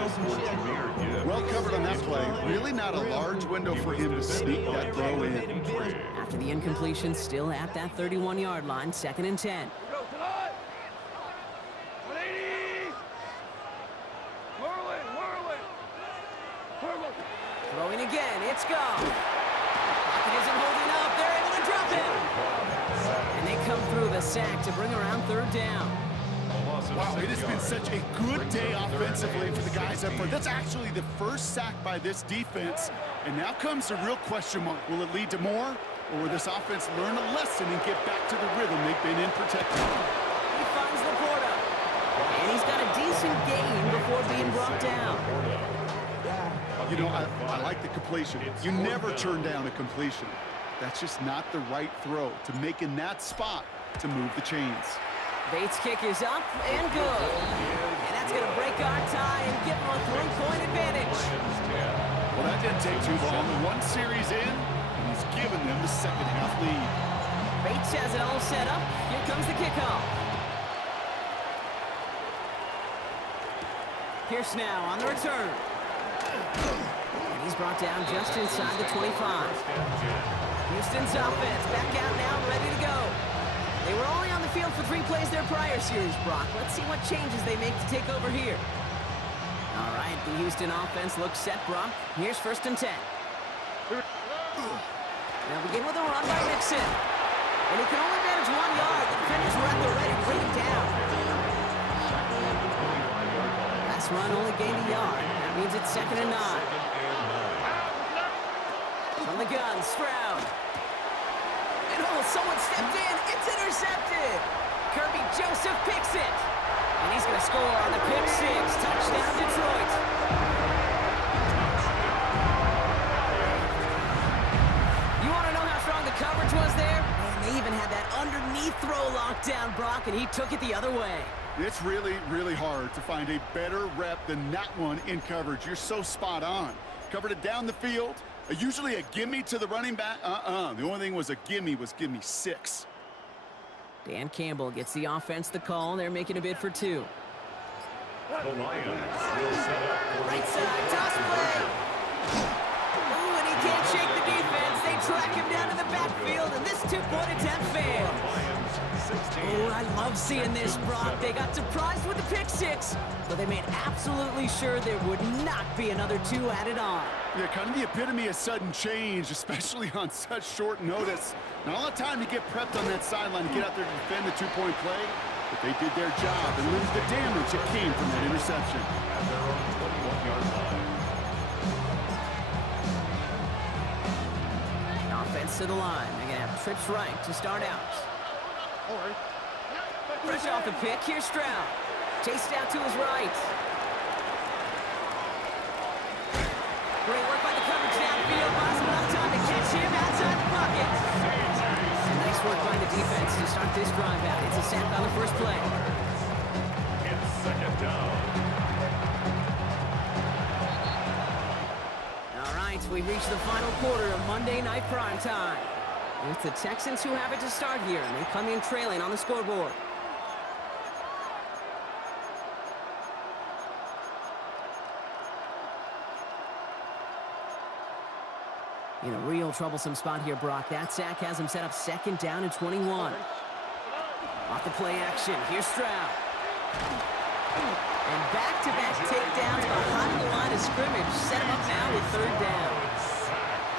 Well covered on that play. Really not a large window for him to sneak that throw in. After the incompletion, still at that 31-yard line, second and 10. Throwing again, it's Goff. Pocket isn't holding up, they're able to drop him. And they come through the sack to bring around third down. Wow, it has been such a good day offensively for the guys up front. That's actually the first sack by this defense. And now comes the real question mark. Will it lead to more? Or will this offense learn a lesson and get back to the rhythm they've been in protecting? He finds Laporta. And he's got a decent gain before being brought down. You know, I like the completion. You never turn down a completion. That's just not the right throw to make in that spot to move the chains. Bates' kick is up and good. And that's going to break our tie and give them a 3-point advantage. Well, that didn't take too long. One series in, and he's given them the second half lead. Bates has it all set up. Here comes the kickoff. Pierce now on the return. And he's brought down just inside the 25. Houston's offense back out now, ready to go. They were only on the field for 3 plays their prior series, Brock. Let's see what changes they make to take over here. All right, the Houston offense looks set, Brock. Here's first and 10. They'll begin with a run by Mixon. And he can only manage 1 yard. The defenders were at the ready to bring him down. Last run only gained a yard. That means it's second and 9. From the gun, Stroud. And oh, someone stepped in. It's intercepted. Kirby Joseph picks it. And he's going to score on the pick six. Touchdown, Detroit. You want to know how strong the coverage was there? And they even had that underneath throw locked down, Brock, and he took it the other way. It's really, really hard to find a better rep than that one in coverage. You're so spot on. Covered it down the field. Usually a gimme to the running back. The only thing was a gimme 6. Dan Campbell gets the offense the call. They're making a bid for 2. The Lions will set up for Right side, toss play. Ooh, and he can't shake the defense. They track him down to the backfield, and this 2-point attempt fails. Oh, I love seeing this, Brock. They got surprised with the pick six, but they made absolutely sure there would not be another 2 added on. Yeah, kind of the epitome of sudden change, especially on such short notice. Not a lot of time to get prepped on that sideline to get out there to defend the 2-point play. But they did their job and limited the damage that came from that interception. At their own 21-yard line. Offense to the line. They're going to have trips right to start out. Fresh off the pick, here's Stroud. Chased out to his right. Great work by the coverage downfield. Possible enough time to catch him outside the pocket. And nice work by the defense to start this drive out. It's a sack on the first play. It's second down. All right, we've reached the final quarter of Monday Night Primetime. It's the Texans who have it to start here, and they come in trailing on the scoreboard. In a real troublesome spot here, Brock. That sack has him set up second down and 21. Off the play action, here's Stroud. And back-to-back takedowns behind the line of scrimmage. Set him up now with third down.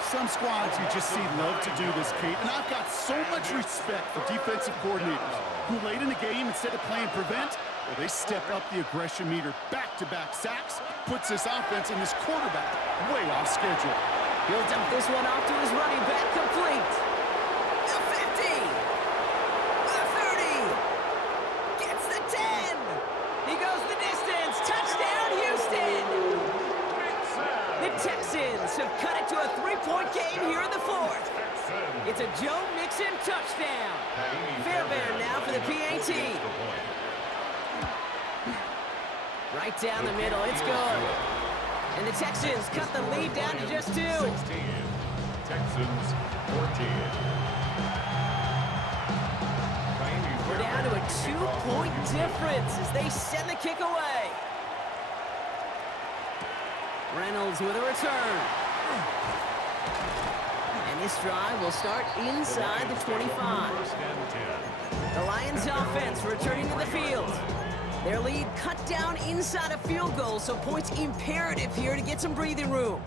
Some squads you just see love to do this, Kate, and I've got so much respect for defensive coordinators who late in the game, instead of playing prevent, well, they step up the aggression meter. Back-to-back sacks puts this offense and this quarterback way off schedule. He'll dump this one off to his running back, complete. The 50. The 30. Gets the 10. He goes the distance. Touchdown, Houston. The Texans have cut it to a three-point game here in the fourth. It's a Joe Mixon touchdown. Fairbairn now for the PAT. Right down the middle, it's good. And the Texans cut the lead down to just 2. 16. Texans 14. We're down to a 2-point difference as they send the kick away. Reynolds with a return. And this drive will start inside the 25. The Lions offense returning to the field. Their lead cut down inside a field goal, so points imperative here to get some breathing room.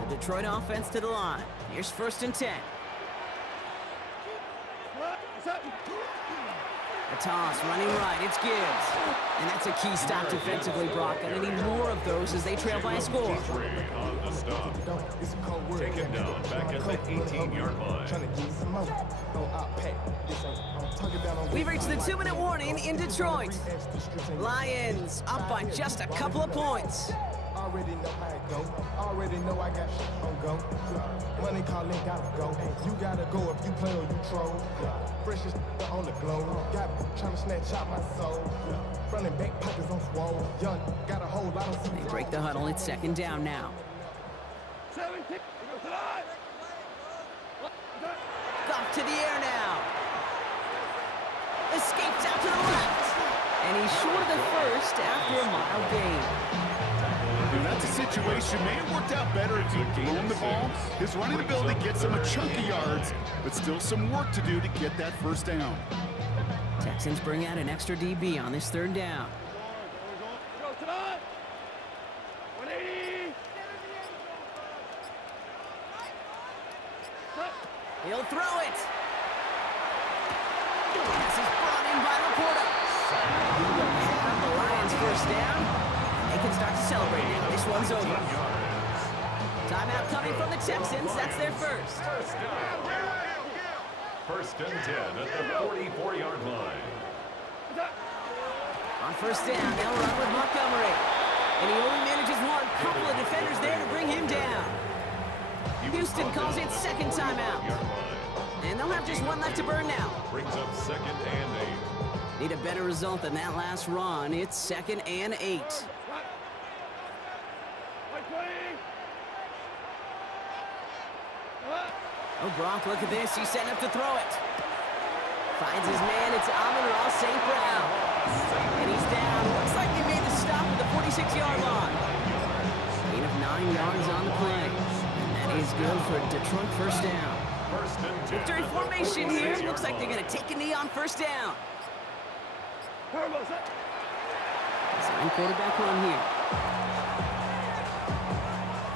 The Detroit offense to the line. Here's 1st and 10. A toss, running right, it's Gibbs. And that's a key stop defensively, Brock. Gonna need more of those as they trail by a score. On the stop. Taken down back at the 18-yard line. We've reached the 2-minute warning in Detroit. Lions up by just a couple of points. Already know how it go. Already know I got shit on go. Money calling, gotta go. You gotta go if you play or you troll. Freshest on the globe. Got trying to snatch out my soul. Running back pockets on swole. Young, got a whole lot of. They break the huddle. It's 2nd down now. 17. Off to the air now. Escapes out to the left. And he's short of the first after a mile gain. And that's a situation, may have worked out better if he'd thrown the ball. His running ability gets him a chunk of yards, but still some work to do to get that first down. Texans bring out an extra DB on this 3rd down. Go to the 180. He'll throw it. Pass is brought in by Laporta. He will have the Lions first down. They can start to celebrate now. This one's over. Timeout coming from the Texans. That's their first. 1st and 10 at the 44-yard line. On 1st down, they'll run with Montgomery. And he only manages one. Couple of defenders there to bring him down. Houston calls it 2nd timeout. And they'll have just one left to burn now. Brings up 2nd and 8. Need a better result than that last run. It's 2nd and 8. Oh, Brock, look at this. He's setting up to throw it. Finds his man. It's Amon-Ra St. Brown. And he's down. Looks like they made the stop at the 46-yard line. Gain of 9 yards on the play. And that is good for Detroit first down. Victory formation here. Looks like they're going to take a knee on 1st down. Sign quarterback run here.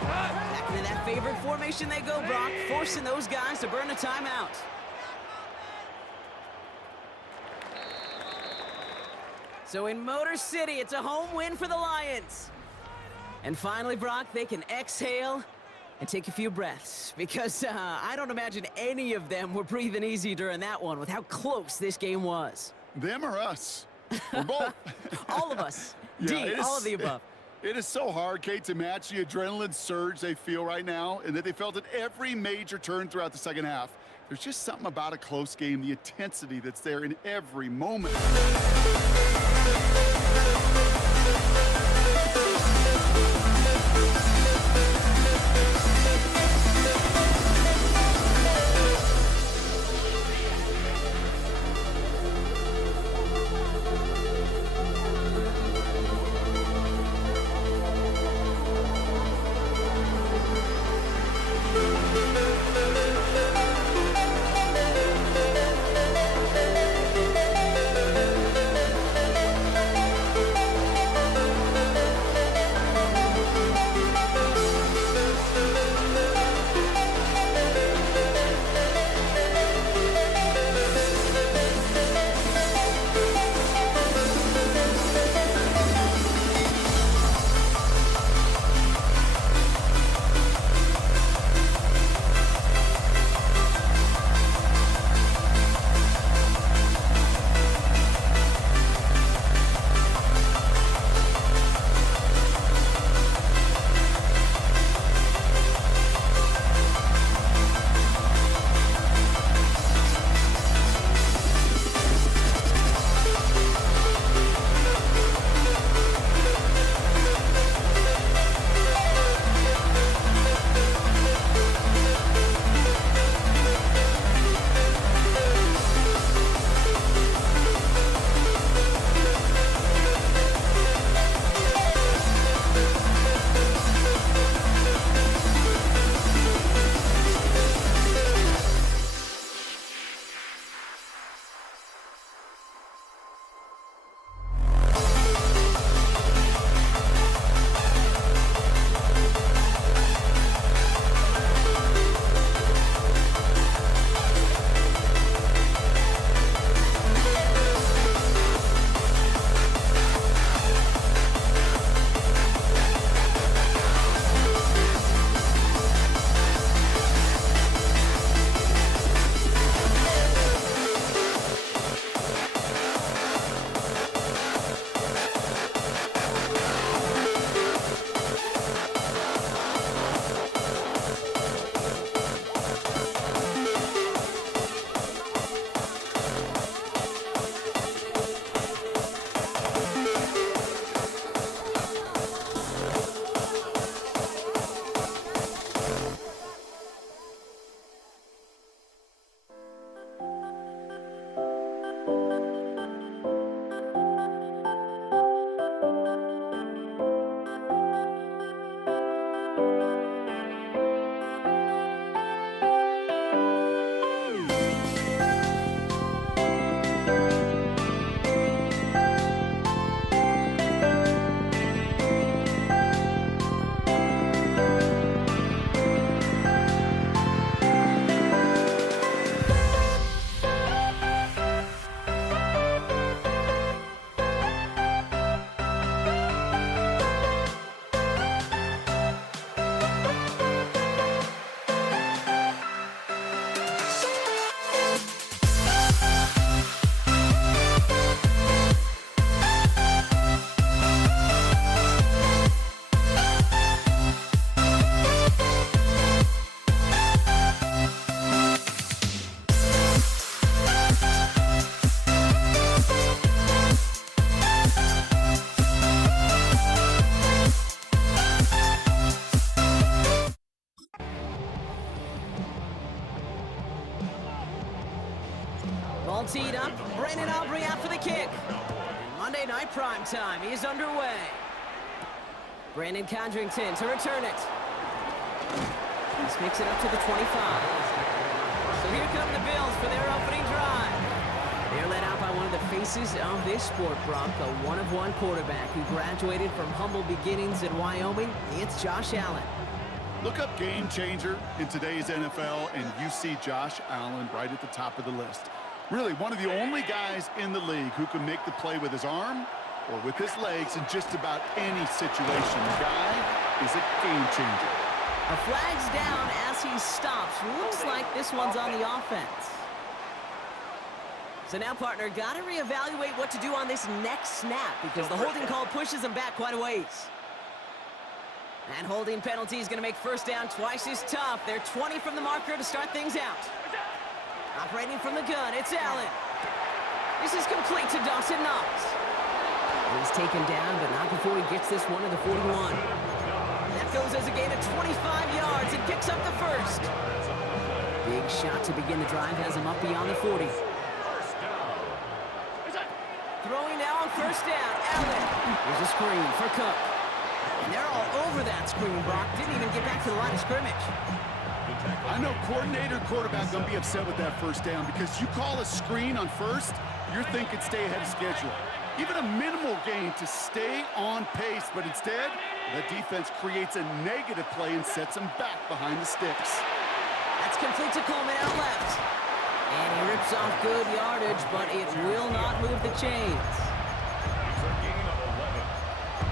Back into that favorite formation they go, Brock, forcing those guys to burn a timeout. So in Motor City, it's a home win for the Lions. And finally, Brock, they can exhale and take a few breaths, because I don't imagine any of them were breathing easy during that one with how close this game was. Them or us? We're both. All of us. Yeah, D, all of the above. It is so hard, Kate, to match the adrenaline surge they feel right now, and that they felt at every major turn throughout the second half. There's just something about a close game, the intensity that's there in every moment. Ball teed up. Brandon Aubrey out for the kick. And Monday Night Prime Time is underway. Brandon Condrington to return it. This makes it up to the 25. So here come the Bills for their opening drive. They're led out by one of the faces of this sport, Brock, a one-of-one quarterback who graduated from humble beginnings in Wyoming. It's Josh Allen. Look up game changer in today's NFL, and you see Josh Allen right at the top of the list. Really, one of the only guys in the league who can make the play with his arm or with his legs in just about any situation. The guy is a game changer. A flag's down as he stops. Looks like this one's on the offense. So now, partner, got to reevaluate what to do on this next snap because the holding call pushes him back quite a ways. And holding penalty is going to make first down twice as tough. They're 20 from the marker to start things out. Operating from the gun, it's Allen. This is complete to Dawson Knox. He's taken down, but not before he gets this one to the 41. That goes as a gain of 25 yards and picks up the first. Big shot to begin the drive has him up beyond the 40. Throwing now on first down, Allen. There's a screen for Cook. And they're all over that screen, Brock. Didn't even get back to the line of scrimmage. I know coordinator quarterback going to be upset with that first down because you call a screen on first, you're thinking stay ahead of schedule. Even a minimal gain to stay on pace, but instead, the defense creates a negative play and sets them back behind the sticks. That's complete to Coleman out left. And he rips off good yardage, but it will not move the chains. It's a gain of 11.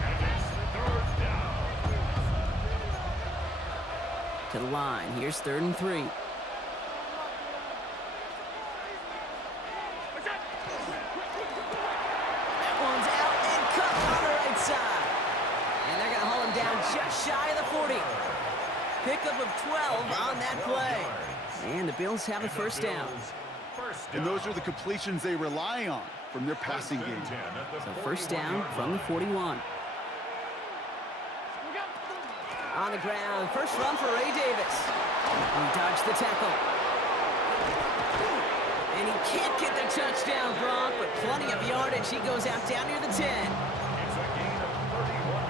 And it's third down. To the line. Here's 3rd and 3. That one's out and cut on the right side. And they're going to haul him down just shy of the 40. Pickup of 12 on that play. And the Bills have a first down. And those are the completions they rely on from their passing game. So first down from the 41. On the ground, first run for Ray Davis. He dodged the tackle. And he can't get the touchdown, Brock, but plenty of yardage. He goes out down near the 10.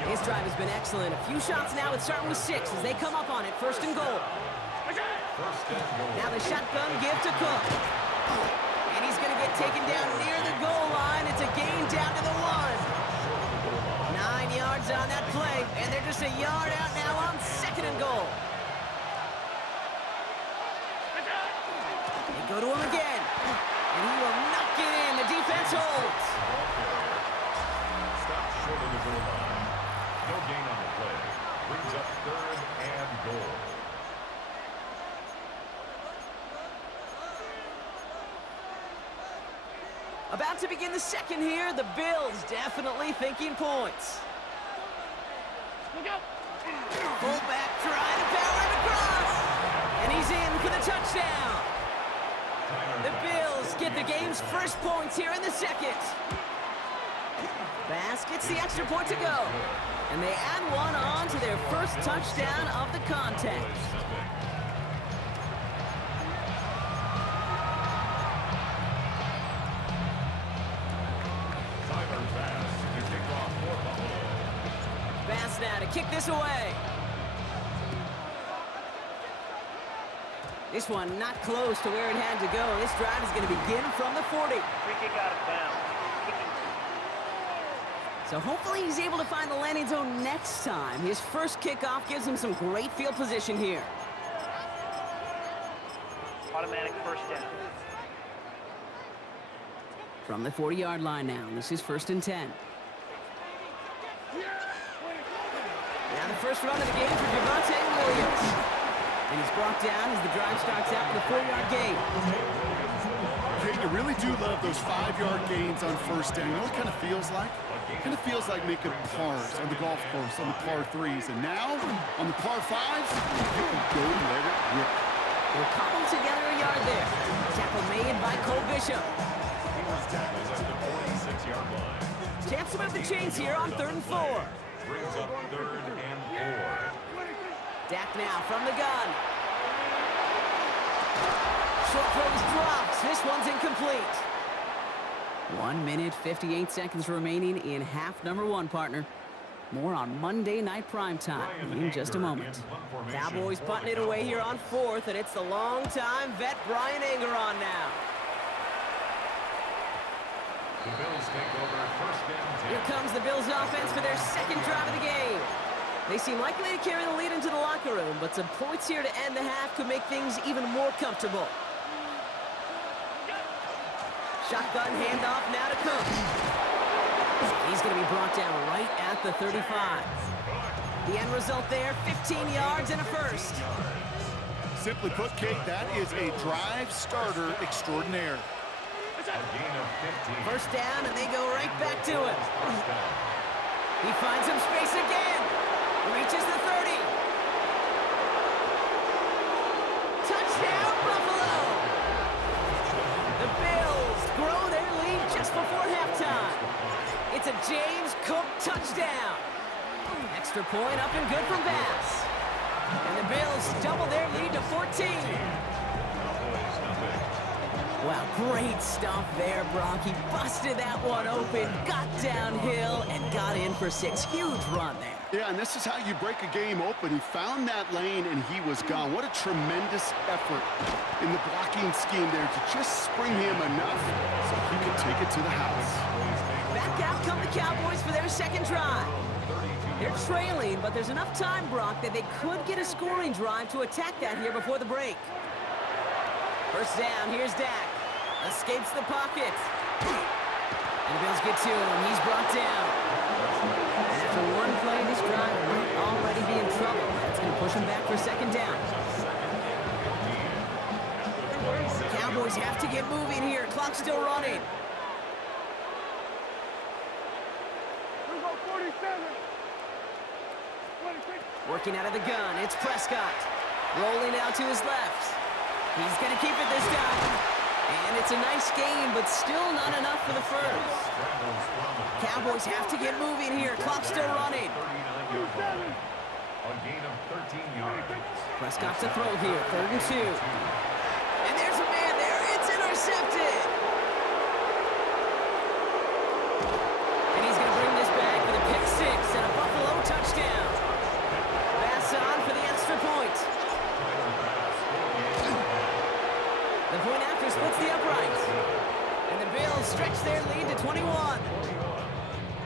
His drive has been excellent. A few shots now. It's starting with 6 as they come up on it. 1st and goal. Now the shotgun give to Cook. And he's going to get taken down near the goal line. It's a gain down to the 1. 9 yards on that play, and they're just a yard out now on 2nd and goal. They go to him again, and he will knock it in. The defense holds. Stop short of the goal line. No gain on the play. Brings up 3rd and goal. About to begin the second here. The Bills definitely thinking points. Fullback trying to power him across. And he's in for the touchdown. The Bills get the game's first points here in the second. Bass gets the extra point to go. And they add one on to their first touchdown of the contest. Bass now to kick this away. This one not close to where it had to go. This drive is going to begin from the 40. Free kick out of bounds. So hopefully he's able to find the landing zone next time. His first kickoff gives him some great field position here. Automatic first down. From the 40-yard line now. This is 1st and 10. Now the first run of the game for Javonte Williams. And he's brought down as the drive starts out with a 4-yard gain. Okay, you really do love those 5-yard gains on first down. You know what it kind of feels like? It kind of feels like making pars on the golf course on the par 3s. And now, on the par 5s, you can go and let it rip. We'll cobble together a yard there. Tackle made by Cole Bishop. He was tackled at the 46-yard line. Chance to move the chains here on 3rd and 4. Brings up 3rd and 4. Dak now from the gun. Short throw is dropped. This one's incomplete. 1 minute, 58 seconds remaining in half number 1, partner. More on Monday Night Primetime in just a moment. Cowboys putting it away here on 4th, and it's the longtime vet Brian Anger on now. The Bills take over 1st and 10. Here comes the Bills offense for their second drive of the game. They seem likely to carry the lead into the locker room, but some points here to end the half could make things even more comfortable. Shotgun handoff now to Cook. He's going to be brought down right at the 35. The end result there, 15 yards and a first. Simply put, Kate, that is a drive starter extraordinaire. A gain of 15. First down, and they go right back to it. He finds some space again. Reaches the 30. Touchdown, Buffalo! The Bills grow their lead just before halftime. It's a James Cook touchdown. Extra point up and good from Bass. And the Bills double their lead to 14. Wow, great stuff there, Brock. He busted that one open, got downhill, and got in for 6. Huge run there. Yeah, and this is how you break a game open. He found that lane, and he was gone. What a tremendous effort in the blocking scheme there to just spring him enough so he could take it to the house. Back out come the Cowboys for their second drive. They're trailing, but there's enough time, Brock, that they could get a scoring drive to attack that here before the break. First down, here's Dak. Escapes the pocket. And the Bills get to him. He's brought down. And after one play, this drive might already be in trouble. That's going to push him back for second down. The Cowboys have to get moving here. Clock's still running. We go 47. Working out of the gun, it's Prescott. Rolling out to his left. He's going to keep it this time. And it's a nice game, but still not enough for the first. Cowboys have to get moving here. Clock's still running. A gain of 13 yards. Prescott to throw here, 3rd and 2. And there's a man there. It's intercepted. And he's going to bring this back for the pick 6 and a Buffalo touchdown. Pass on for the extra point. The point after splits the uprights. And the Bills stretch their lead to 21.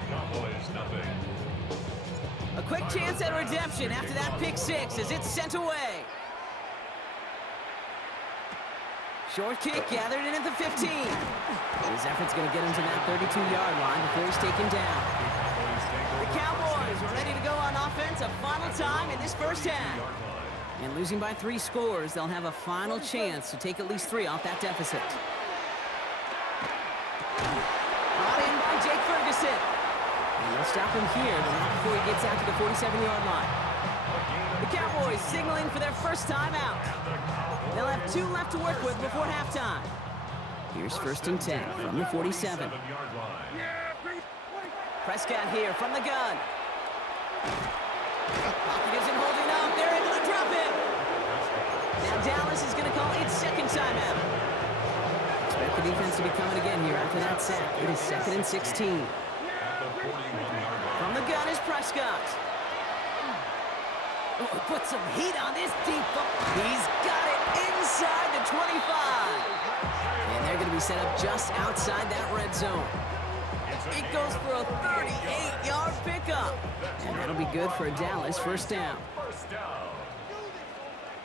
Cowboys nothing. A quick chance at redemption after that pick 6 as it's sent away. Short kick gathered in at the 15. His effort's going to get him to that 32-yard line before he's taken down. The Cowboys are ready to go on offense a final time in this first half. And losing by 3 scores, they'll have a final chance to take at least 3 off that deficit. Brought in by Jake Ferguson. And they'll stop him here, but not before he gets out to the 47-yard line. The Cowboys signaling for their first time out. They'll have 2 left to work with before halftime. Here's 1st and 10 from the 47. Prescott here from the gun. Pocket isn't holding up. They're able to drop him. Now Dallas is going to call its second timeout. Expect the defense to be coming again here after that sack. It is 2nd and 16. From the gun is Prescott. Oh, put some heat on this deep. He's got it inside the 25. And they're going to be set up just outside that red zone. It goes for a 38-yard pickup. And that'll be good for a Dallas first down. First down.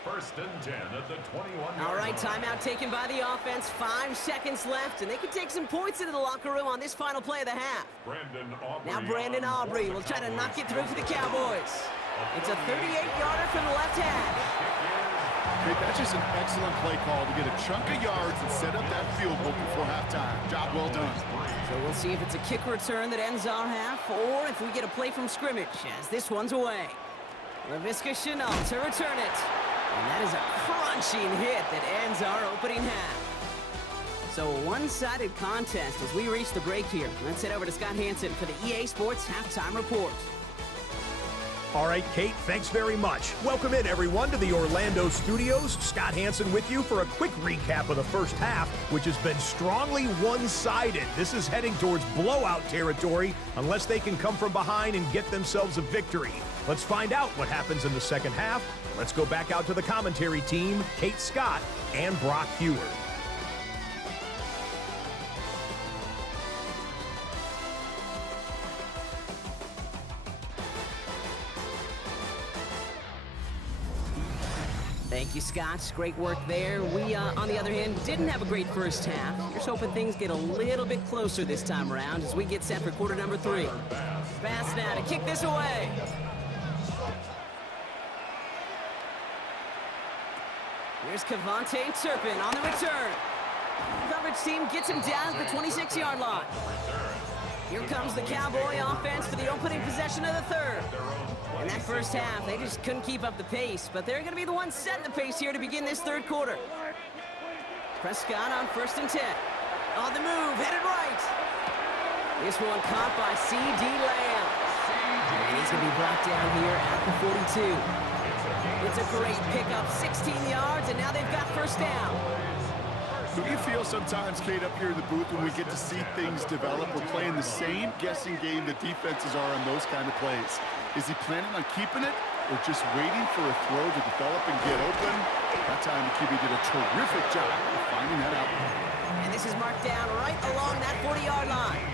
1st and 10 at the 21-yard All right, timeout taken by the offense. 5 seconds left, and they can take some points into the locker room on this final play of the half. Now Brandon Aubrey will try to knock it through for the Cowboys. It's a 38-yarder from the left half. Hey, that's just an excellent play call to get a chunk of yards and set up that field goal before halftime. Job well done. So we'll see if it's a kick return that ends our half, or if we get a play from scrimmage, as this one's away. Laviska Shenault to return it. And that is a crunching hit that ends our opening half. So a one-sided contest as we reach the break here. Let's head over to Scott Hanson for the EA Sports Halftime Report. All right, Kate, thanks very much. Welcome in, everyone, to the Orlando studios. Scott Hanson with you for a quick recap of the first half, which has been strongly one-sided. This is heading towards blowout territory unless they can come from behind and get themselves a victory. Let's find out what happens in the second half. Let's go back out to the commentary team, Kate Scott and Brock Huard. Thank you, Scott. Great work there. We, on the other hand, didn't have a great first half. Just hoping things get a little bit closer this time around as we get set for quarter number 3. Pass now to kick this away. Here's Cavante Turpin on the return. Coverage team gets him down at the 26-yard line. Here comes the Cowboy offense for the opening possession of the 3rd. In that first half, they just couldn't keep up the pace, but they're going to be the ones setting the pace here to begin this 3rd quarter. Prescott on 1st and 10. On the move, headed right. This one caught by C.D. Lamb. And he's going to be brought down here at the 42. It's a great pickup, 16 yards, and now they've got first down. Do you feel sometimes, Kate, up here in the booth when we get to see things develop, we're playing the same guessing game that defenses are on those kind of plays? Is he planning on keeping it or just waiting for a throw to develop and get open? That time the QB did a terrific job of finding that out. And this is marked down right along that 40-yard line.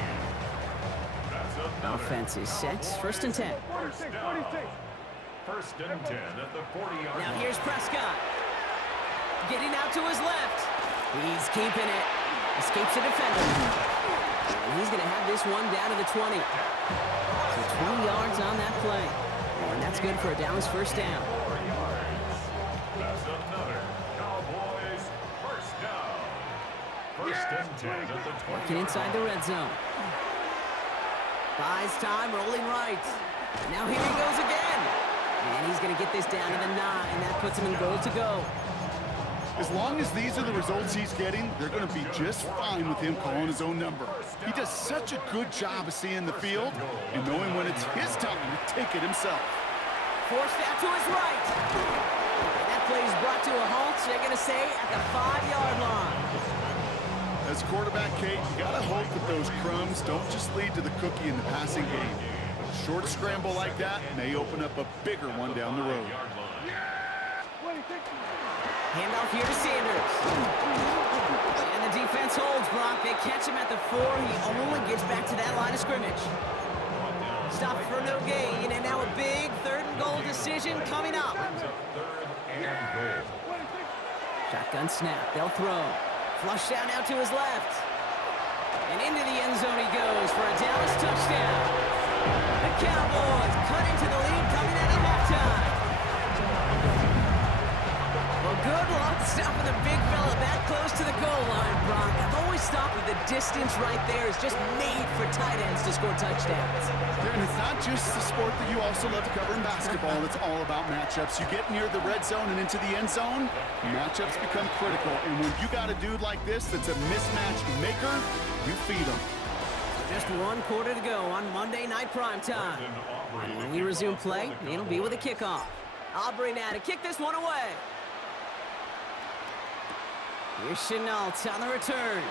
Offense is set. 1st and 10. 1st and 10 at the 40-yard line. Now here's Prescott. Getting out to his left. He's keeping it. Escapes the defender. And he's going to have this one down to the 20. So 20 yards on that play. And that's good for a Dallas first down. 4 yards. That's another Cowboys first down. 1st and 10 at the 20. Working inside the red zone. Buys time, rolling right. Now here he goes again. And he's going to get this down to the 9. That puts him in goal to go. As long as these are the results he's getting, they're going to be just fine with him calling his own number. He does such a good job of seeing the field and knowing when it's his time to take it himself. Forced out to his right. And that play is brought to a halt, they're going to say, at the 5-yard line. As a quarterback, Kate, you got to hope that those crumbs don't just lead to the cookie in the passing game. A short scramble like that may open up a bigger one down the road. Handoff here to Sanders. And the defense holds Brock. They catch him at the 4. He only gets back to that line of scrimmage. Stop for no gain, and now a big 3rd and goal decision coming up. Shotgun snap. They'll throw. Flush down now to his left. And into the end zone he goes for a Dallas touchdown. The Cowboys cut into the lead coming out of halftime. Well, good luck stopping the big fella that close to the goal line, Brock. I've always thought that the distance right there is just made for tight ends to score touchdowns. And it's not just the sport that you also love to cover in basketball. It's all about matchups. You get near the red zone and into the end zone, matchups become critical. And when you got a dude like this that's a mismatch maker, you feed him. Just 1 quarter to go on Monday Night Primetime. And when we resume play, it'll be with a kickoff. Aubrey now to kick this one away. Here's Chenault on the return.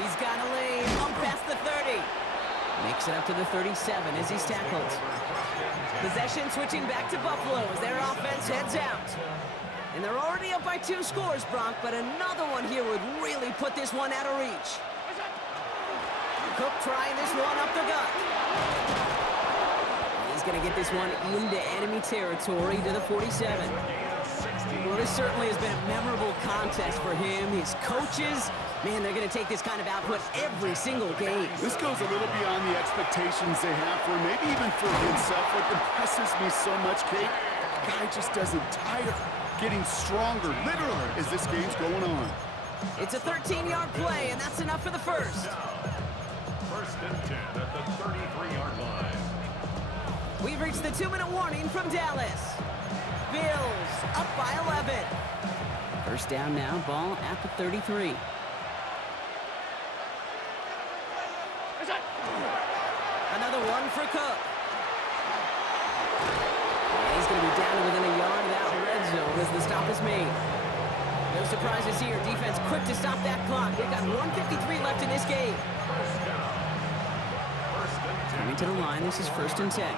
He's got a lane up past the 30. Makes it up to the 37 as he's tackled. Possession switching back to Buffalo as their offense heads out. And they're already up by 2 scores, Brock, but another one here would really put this one out of reach. Cook trying this one up the gut. He's going to get this one into enemy territory to the 47. Well, this certainly has been a memorable contest for him. His coaches, man, they're going to take this kind of output every single game. This goes a little beyond the expectations they have for him, maybe even for himself. What impresses me so much, Kate, the guy just doesn't tire, getting stronger, literally, as this game's going on. It's a 13-yard play, and that's enough for the first. 1st and 10 at the 33-yard line. We've reached the 2-minute warning from Dallas. Bills up by 11. First down now, ball at the 33. Another one for Cook. And he's going to be down to within a yard of that red zone as the stop is made. No surprises here. Defense quick to stop that clock. We've got 1:53 left in this game. Coming to the line, this is 1st and 10.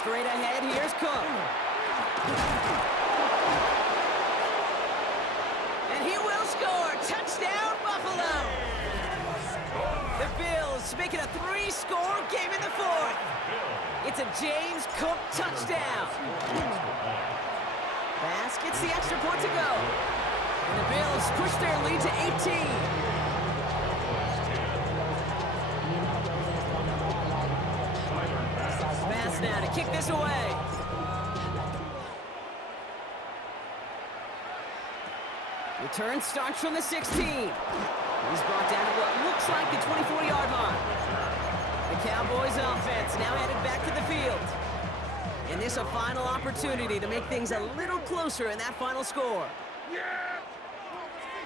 Straight ahead, here's Cook. And he will score. Touchdown, Buffalo. The Bills make it a 3-score game in the 4th. It's a James Cook touchdown. Bass gets the extra point to go. And the Bills push their lead to 18. Bass now to kick this away. Return starts from the 16. He's brought down to what looks like the 24-yard line. The Cowboys offense now headed back to the field. And this a final opportunity to make things a little closer in that final score.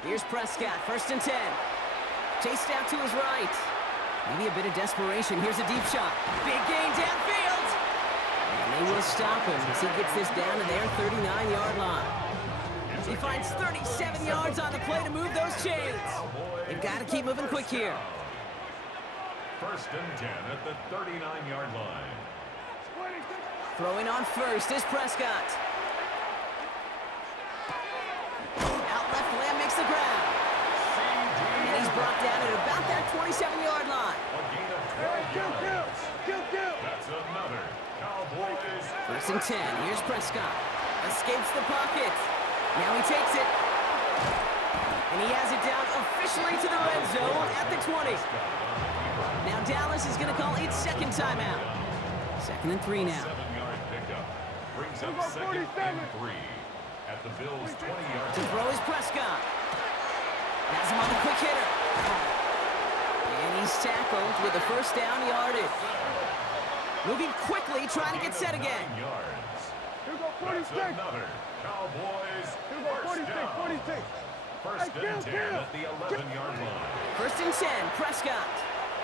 Here's Prescott, 1st and 10. Chased out to his right. Maybe a bit of desperation. Here's a deep shot. Big gain downfield. And they will stop him as he gets this down to their 39-yard line. He finds 37 yards on the play to move those chains. They've got to keep moving quick here. 1st and 10 at the 39-yard line. Throwing on first is Prescott. Out left, Lamb makes the ground. And he's brought down at about that 27-yard line. A gain of 12 yards. That's another Cowboys. 1st and 10, here's Prescott. Escapes the pocket. Now he takes it. And he has it down officially to the red zone at the 20. Now Dallas is going to call its second timeout. 2nd and 3 now. 7-yard pickup. Brings up 2nd and 3 at the Bills' 20-yard To throw is Prescott. Has him on the quick hitter. And he's tackled with the 1st down yardage. Moving quickly, trying to get set again. yards. That's another Cowboys first down. 1st and 10 at the 11-yard line. 1st and 10, Prescott.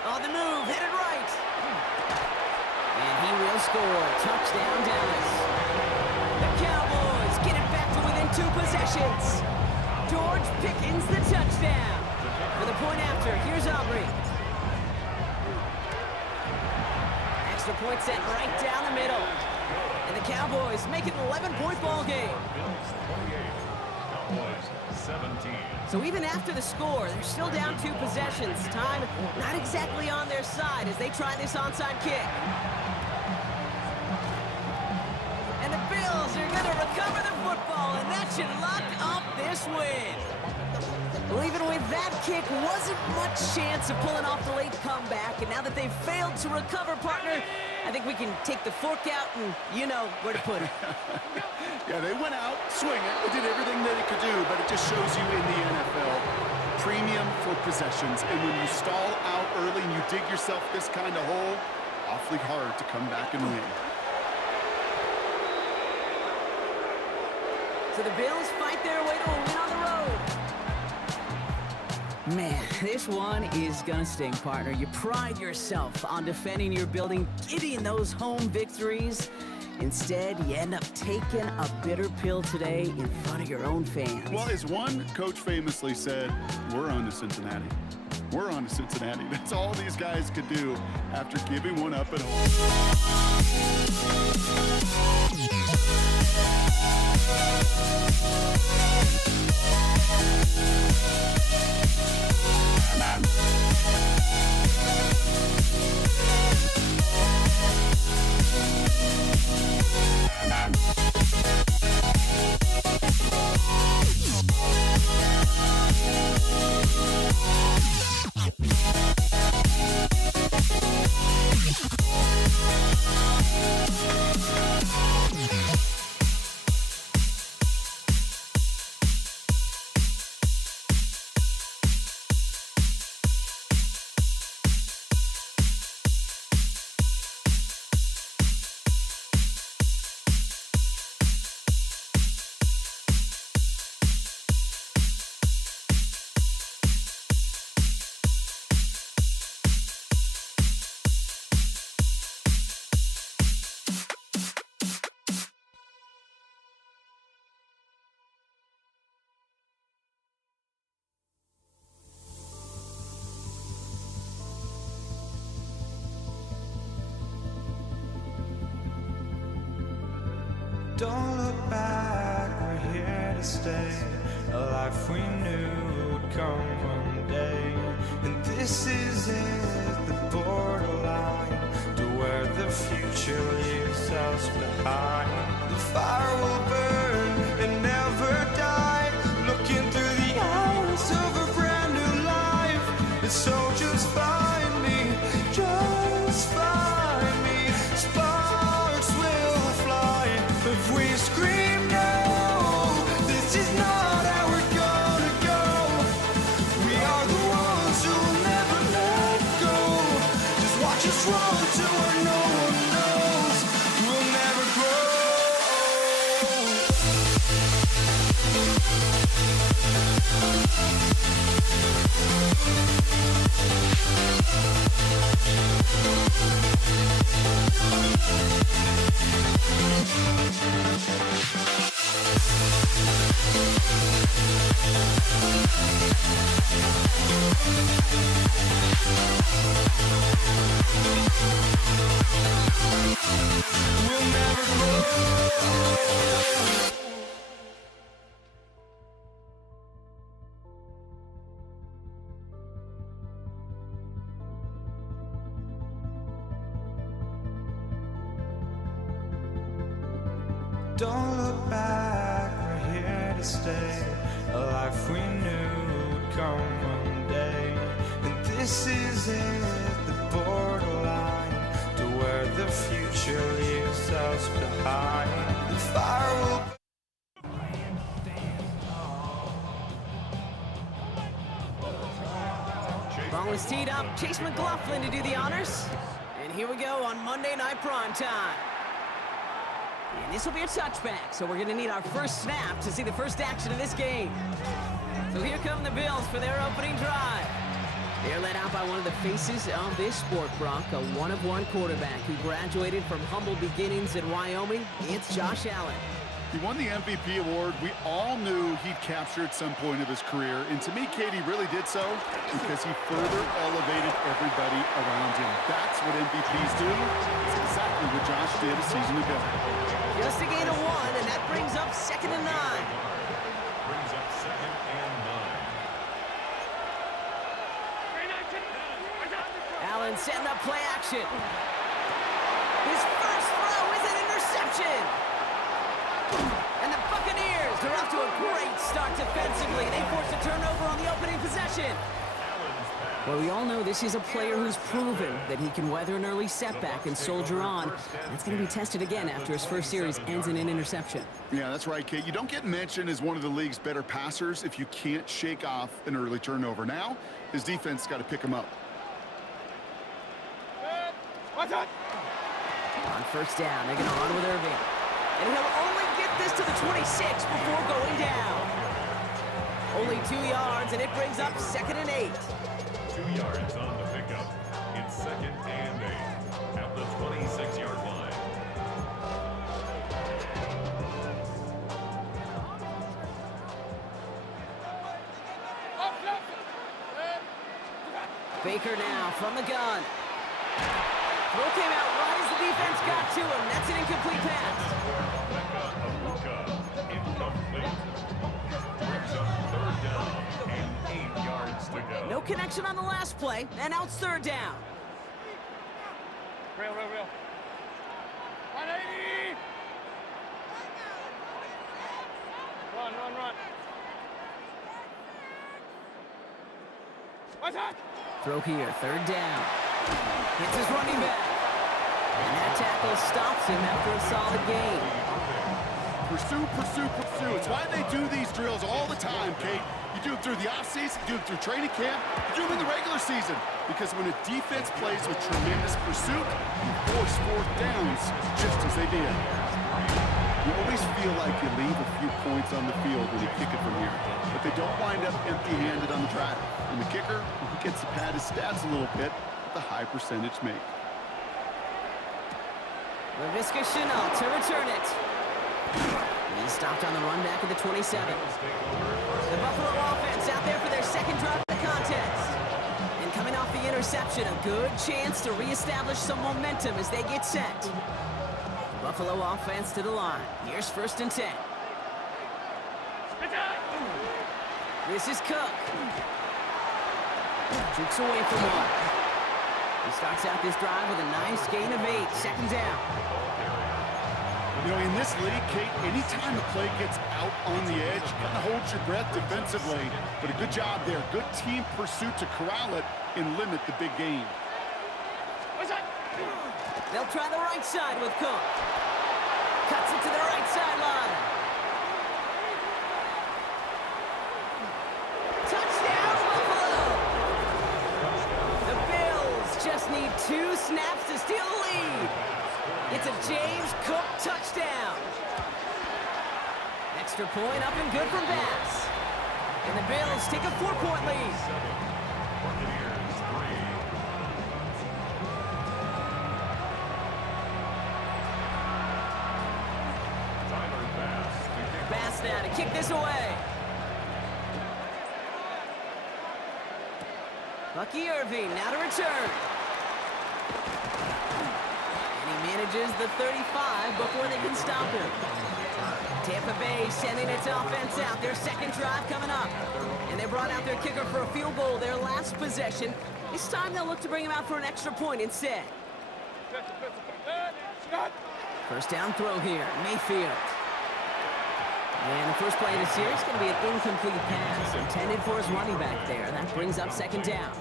On the move, headed right. And he will score. Touchdown, Dallas. The Cowboys get it back to within 2 possessions. George Pickens the touchdown. For the point after, here's Aubrey. Extra point set right down the middle. And the Cowboys make it an 11-point ball game. Bills 28, Cowboys 17. So even after the score, they're still down 2 possessions. Time not exactly on their side as they try this onside kick. And the Bills are going to recover the football, and that should lock up this win. Well, even with that kick, wasn't much chance of pulling off the late comeback. And now that they've failed to recover, partner, I think we can take the fork out and you know where to put it. Yeah, they went out swinging. They did everything that they could do, but it just shows you in the NFL, premium for possessions. And when you stall out early and you dig yourself this kind of hole, awfully hard to come back and win. So the Bills fight their way to a win on the road. Man, this one is gonna sting, partner. You pride yourself on defending your building, getting those home victories. Instead, you end up taking a bitter pill today in front of your own fans. Well, as one coach famously said, we're on to Cincinnati. We're on to Cincinnati. That's all these guys could do after giving one up at Don't look back, we're here to stay. A life we knew would come one day. And this is it, the borderline to where the future yourselves behind. The fire will burn and never die, looking through the eyes of a brand new life. And so just find me, just find me. Sparks will fly if we scream no. This is not how we're gonna go. We are the ones who will never let go. Just watch us run to where no one knows. We'll never grow. We'll never grow. Don't look back, we're here to stay. A life we knew would come one day. And this is it, the borderline to where the future leaves us behind. The fire will Ball is teed up. Chase McLaughlin to do the honors. And here we go on Monday Night Primetime. And this will be a touchback, so we're going to need our first snap to see the first action of this game. So here come the Bills for their opening drive. They're led out by one of the faces of this sport, Brock, a one-of-one quarterback who graduated from humble beginnings in Wyoming. It's Josh Allen. He won the MVP award. We all knew he'd capture at some point of his career. And to me, Katie really did so because he further elevated everybody around him. That's what MVPs do. It's exactly what Josh did a season ago. Just a gain of 1, and that brings up 2nd and 9. Brings up 2nd and 9. Allen setting up play action. His first throw is an interception. And the Buccaneers are off to a great start defensively. They forced a turnover on the opening possession. Well, we all know this is a player who's proven that he can weather an early setback and soldier on. That's going to be tested again after his first series ends in an interception. Yeah, that's right, Kate. You don't get mentioned as one of the league's better passers if you can't shake off an early turnover. Now, his defense got to pick him up. On first down, they're going to run with Irving. And he'll only get this to the 26 before going down. Only 2 yards, and it brings up 2nd and 8. 2 yards on the pickup. It's 2nd and 8 at the 26-yard line. Baker now from the gun. Throw came out right as the defense got to him. That's an incomplete pass. Incomplete. Brings up 3rd down and 8 yards to go. No connection on the last play, and now it's 3rd down. Real. 180! Run. What's that? Throw here, 3rd down. Hits his running back. And that tackle stops him after a solid gain. Pursue. It's why they do these drills all the time, Kate. You do it through the offseason, you do it through training camp, you do them in the regular season. Because when a defense plays with tremendous pursuit, you force 4th downs just as they did. You always feel like you leave a few points on the field when you kick it from here. But they don't wind up empty-handed on the track. And the kicker, he gets to pad his stats a little bit with a high percentage make. Laviska Shenault to return it. He's stopped on the run back at the 27. The Buffalo offense out there for their 2nd drive of the contest. And coming off the interception, a good chance to reestablish some momentum as they get set. Buffalo offense to the line. Here's 1st and 10. This is Cook. Jukes away from 1. He starts out this drive with a nice gain of 8. 2nd down. You know, in this league, Kate, anytime a play gets out on the edge, kind of hold your breath defensively. But a good job there. Good team pursuit to corral it and limit the big game. They'll try the right side with Cook. Cuts it to the right sideline. Touchdown, Buffalo! The Bills just need 2 snaps to steal the lead. It's a James Cook touchdown. Extra point up and good from Bass. And the Bills take a 4-point lead. Buccaneers 3. Tyler Bass to kick. Bass now to kick this away. Bucky Irving now to return. And he manages the 35 before they can stop him. Tampa Bay sending its offense out. Their second drive coming up. And they brought out their kicker for a field goal their last possession. This time they'll look to bring him out for an extra point instead. First down throw here, Mayfield. And the first play of the series is going to be an incomplete pass intended for his running back there. That brings up second down.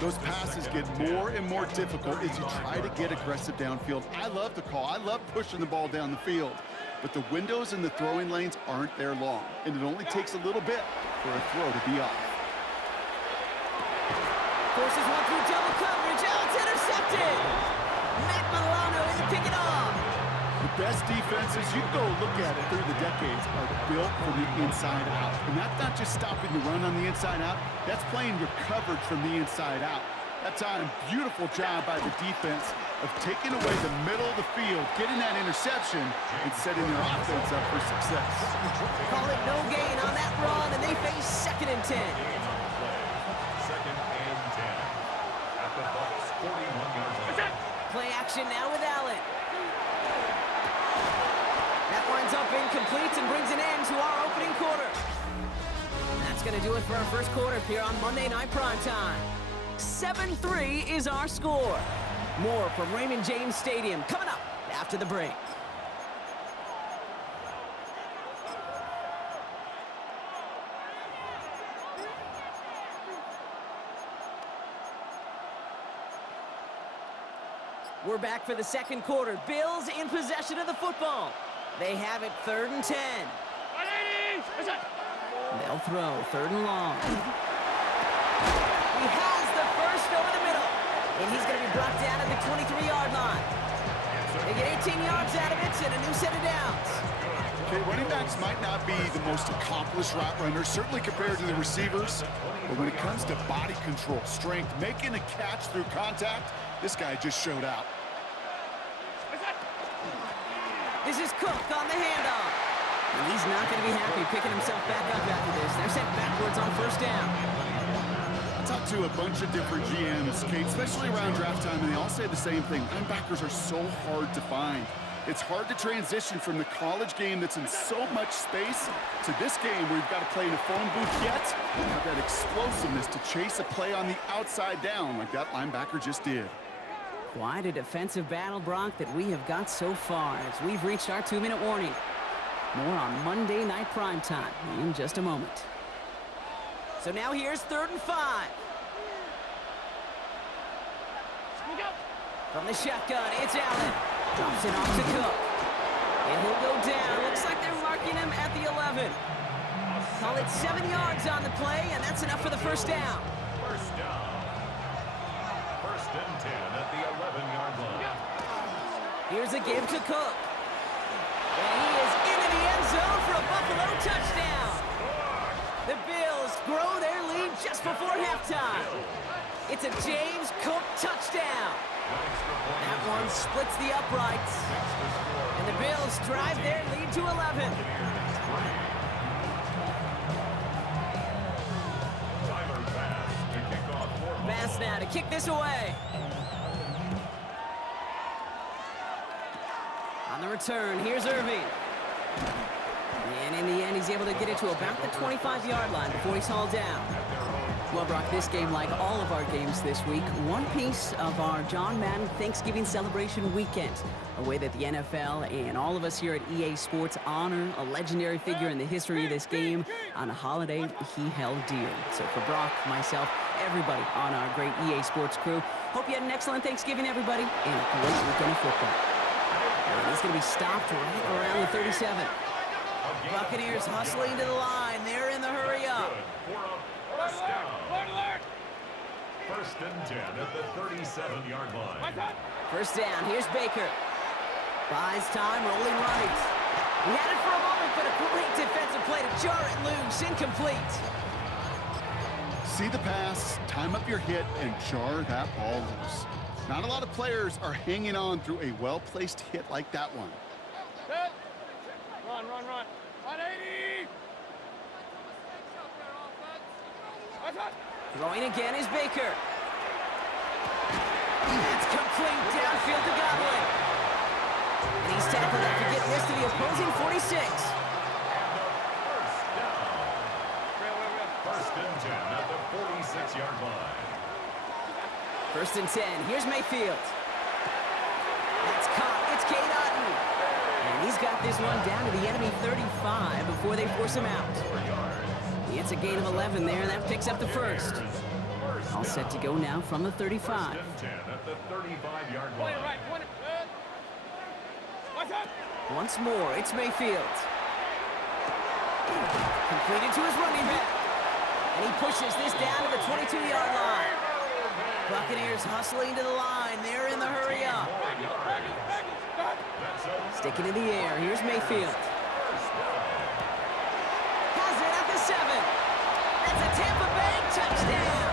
Those passes get more and more difficult as you try to get aggressive downfield. I love the call. I love pushing the ball down the field. But the windows in the throwing lanes aren't there long, and it only takes a little bit for a throw to be off. Forces one through double coverage. Oh, it's intercepted. Matt Milano in to pick it off. The best defenses, you can go look at it through the decades, are built from the inside out. And that's not just stopping the run on the inside out, that's playing your coverage from the inside out. That time, beautiful job by the defense of taking away the middle of the field, getting that interception, and setting their offense up for success. Call it no gain on that run, and they face 2nd and 10. Second and 10. At the Bucs 41-yard line. Play action now with Allen. That winds up incomplete and brings an end to our opening quarter. That's going to do it for our first quarter here on Monday Night Primetime. 7-3 is our score. More from Raymond James Stadium coming up after the break. We're back for the second quarter. Bills in possession of the football. They have it 3rd and 10. They'll throw 3rd and long. He has the first over the middle. And he's going to be brought down at the 23-yard line. They get 18 yards out of it and a new set of downs. Okay, running backs might not be the most accomplished route runners, certainly compared to the receivers. But when it comes to body control, strength, making a catch through contact, this guy just showed out. This is Cook on the handoff. And he's not going to be happy picking himself back up after this. They're sent backwards on first down. I talked to a bunch of different GMs, Kate, especially around draft time, and they all say the same thing. Linebackers are so hard to find. It's hard to transition from the college game that's in so much space to this game where you've got to play in a phone booth yet have that explosiveness to chase a play on the outside down like that linebacker just did. Quite a defensive battle, Brock, that we have got so far as we've reached our 2-minute warning. More on Monday Night Primetime in just a moment. So now here's 3rd and 5. From the shotgun, it's Allen. Drops it off to Cook. And he'll go down. Looks like they're marking him at the 11. Call it 7 yards on the play, and that's enough for the first down. First down. 1st and 10 at the 11-yard line. Here's a give to Cook. And he is into the end zone for a Buffalo touchdown. The Bills grow their lead just before halftime. It's a James Cook touchdown. That one splits the uprights. And the Bills drive their lead to 11. Tyler Bass to kick off for Bass now to kick this away. On the return, here's Irving. And in the end, he's able to get it to about the 25-yard line before he's hauled down. Well, Brock, this game, like all of our games this week, one piece of our John Madden Thanksgiving celebration weekend. A way that the NFL and all of us here at EA Sports honor a legendary figure in the history of this game on a holiday he held dear. So for Brock, myself, everybody on our great EA Sports crew, hope you had an excellent Thanksgiving, everybody, and a great weekend of football. And he's going to be stopped right around the 37. Buccaneers hustling to the line. They're in the hurry up. First down. First and 10 at the 37-yard line. First down. Here's Baker. Buys time, rolling right. He had it for a moment, but a great defensive play to jar it loose. Incomplete. See the pass, time up your hit, and jar that ball loose. Not a lot of players are hanging on through a well-placed hit like that one. Run. 180. Throwing again is Baker. It's complete downfield to Godwin. And he's tackled after getting this to the opposing 46. First and 10 at the 46-yard line. First and 10. Here's Mayfield. That's caught. It's Cade Otton. And he's got this one down to the enemy 35 before they force him out. He gets a gain of 11 there, and that picks up the first. All set to go now from the 35. First and 10 at the 35-yard line. Once more, it's Mayfield. Completed to his running back. And he pushes this down to the 22-yard line. Buccaneers hustling to the line. They're in the hurry up. Sticking in the air. Here's Mayfield. Has it at the 7. That's a Tampa Bay touchdown.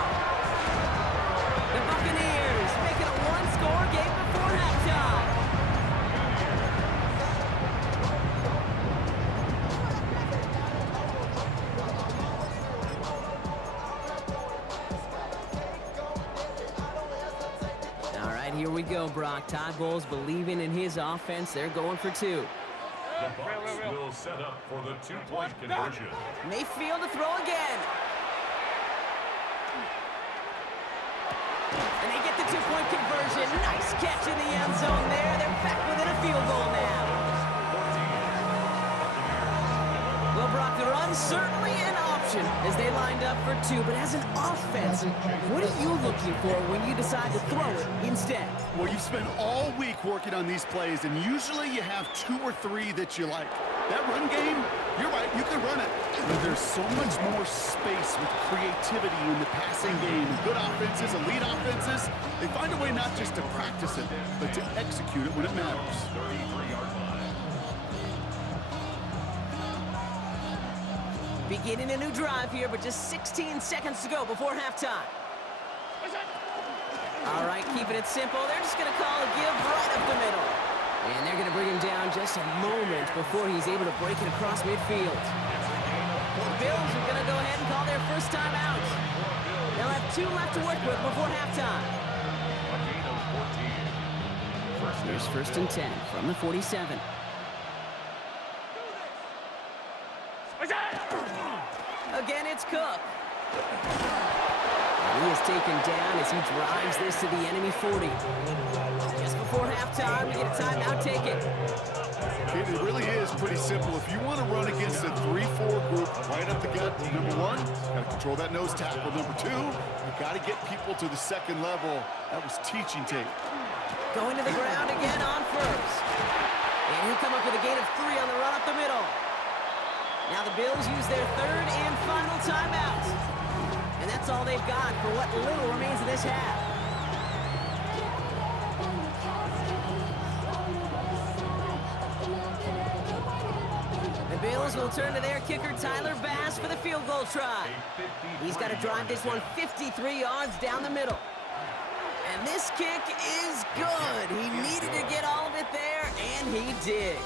The Buccaneers make it a one-score game before halftime. All right, here we go, Brock. Todd Bowles believing in his offense. They're going for 2. The Bucs will set up for the two-point conversion. Mayfield to throw again. And they get the two-point conversion. Nice catch in the end zone there. They're back within a field goal now. Well, Brock, the run's certainly an option as they lined up for 2. But as an offense, what are you looking for when you decide to throw it instead? Well, you've spent all week working on these plays, and usually you have 2 or 3 that you like. That run game, you're right, you can run it. But there's so much more space with creativity in the passing game. Good offenses, elite offenses, they find a way not just to practice it, but to execute it when it matters. 33-yard line. Beginning a new drive here, but just 16 seconds to go before halftime. All right, keeping it simple. They're just going to call a give right up the middle. And they're going to bring him down just a moment before he's able to break it across midfield. The Bills are going to go ahead and call their first time out. They'll have 2 left to work with before halftime. Here's first and 10 from the 47. Again, it's Cook. And he is taken down as he drives this to the enemy 40. Just before halftime, we get a timeout taken. Kid, it really is pretty simple. If you want to run against a 3-4 group right up the gut, number 1, got to control that nose tackle. Number 2, you got to get people to the second level. That was teaching tape. Going to the ground again on first. And he'll come up with a gain of 3 on the run up the middle. Now the Bills use their 3rd and final timeout. And that's all they've got for what little remains of this half. The Bills will turn to their kicker, Tyler Bass, for the field goal try. He's got to drive this one 53 yards down the middle. And this kick is good. He needed to get all of it there, and he did.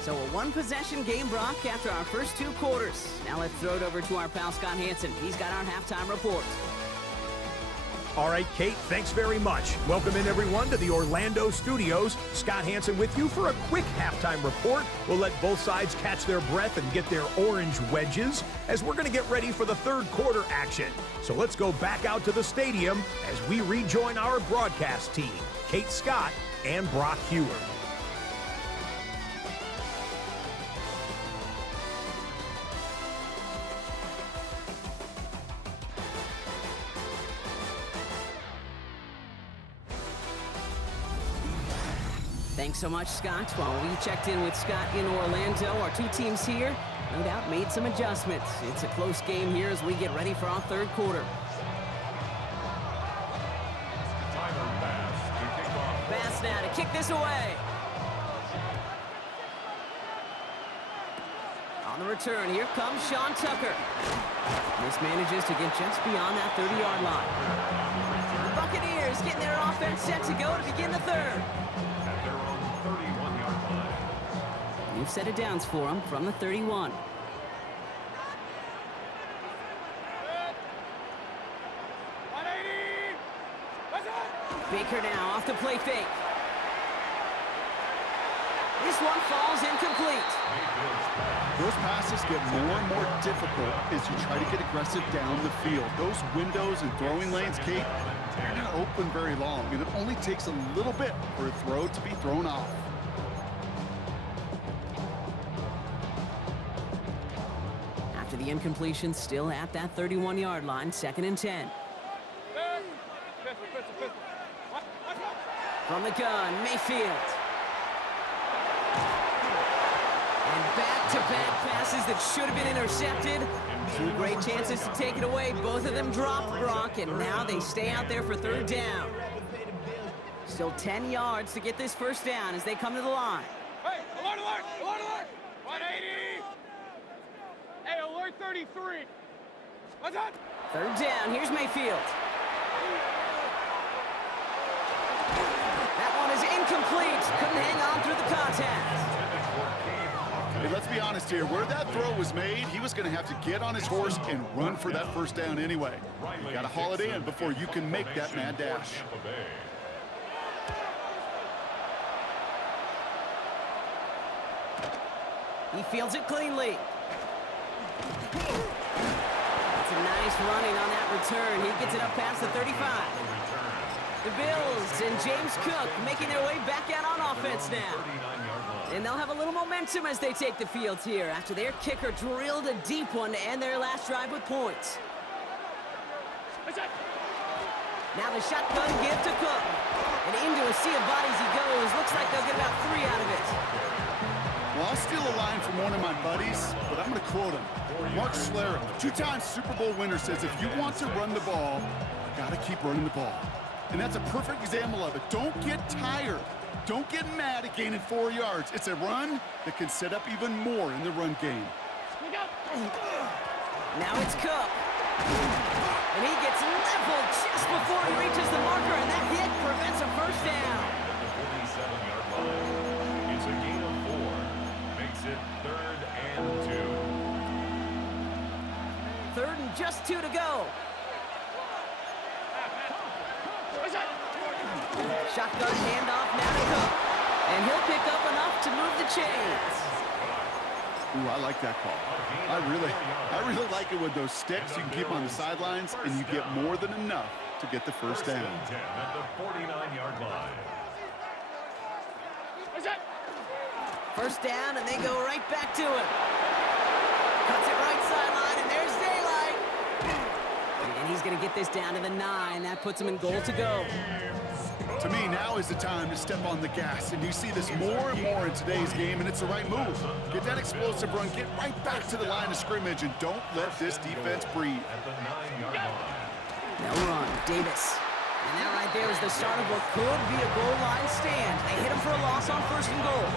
So a one-possession game, Brock, after our first 2 quarters. Now let's throw it over to our pal Scott Hanson. He's got our halftime report. All right, Kate, thanks very much. Welcome in, everyone, to the Orlando studios. Scott Hanson with you for a quick halftime report. We'll let both sides catch their breath and get their orange wedges as we're going to get ready for the third quarter action. So let's go back out to the stadium as we rejoin our broadcast team, Kate Scott and Brock Hewer. Thanks so much, Scott. While we checked in with Scott in Orlando, our two teams here, no doubt, made some adjustments. It's a close game here as we get ready for our third quarter. Tyler Bass to kick off. Bass now to kick this away. On the return, here comes Sean Tucker. Mismanages to get just beyond that 30-yard line. The Buccaneers getting their offense set to go to begin the third. New set of downs for him from the 31. Baker now off the play fake. This one falls incomplete. Those passes get more and more difficult as you try to get aggressive down the field. Those windows and throwing lanes, Kate, they're not open very long, and it only takes a little bit for a throw to be thrown off. After the incompletion, still at that 31-yard line, 2nd and 10. From the gun, Mayfield. And back-to-back passes that should have been intercepted. Two great chances to take it away. Both of them dropped, Brock, and now they stay out there for third down. Still 10 yards to get this first down as they come to the line. Hey, alert, alert, alert, alert! 180! Hey, alert 33! What's up? Third down, here's Mayfield. That one is incomplete. Couldn't hang on through the contact. Hey, let's be honest here. Where that throw was made, he was going to have to get on his horse and run for that first down anyway. You got to haul it in before you can make that mad dash. He fields it cleanly. It's a nice running on that return. He gets it up past the 35. The Bills and James Cook making their way back out on offense now. And they'll have a little momentum as they take the field here after their kicker drilled a deep one to end their last drive with points. Now the shotgun give to Cook. And into a sea of bodies he goes. Looks like they'll get about 3 out of it. Well, I'll steal a line from one of my buddies, but I'm going to quote him. Mark Schlereth, 2-time Super Bowl winner, says if you want to run the ball, you got to keep running the ball. And that's a perfect example of it. Don't get tired. Don't get mad at gaining 4 yards. It's a run that can set up even more in the run game. Now it's Cook. And he gets leveled just before he reaches the marker, and that hit prevents a first down. At the 47-yard line, it's a gain of 4. Makes it 3rd and 2. 3rd and just 2 to go. Shotgun handoff now to Cook. And he'll pick up enough to move the chains. Ooh, I like that call. I really like it with those sticks. You can keep them on the sidelines, and you get more than enough to get the first down. At the 49-yard line. First down, and they go right back to it. Cuts it right sideline, and there's daylight. And he's going to get this down to the 9. That puts him in goal to go. To me, now is the time to step on the gas, and you see this more and more in today's game, and it's the right move. Get that explosive run, get right back to the line of scrimmage, and don't let this defense breathe. At the 9-yard line. They'll run, Davis. And that right there is the start of what could be a goal line stand. They hit him for a loss on 1st and goal.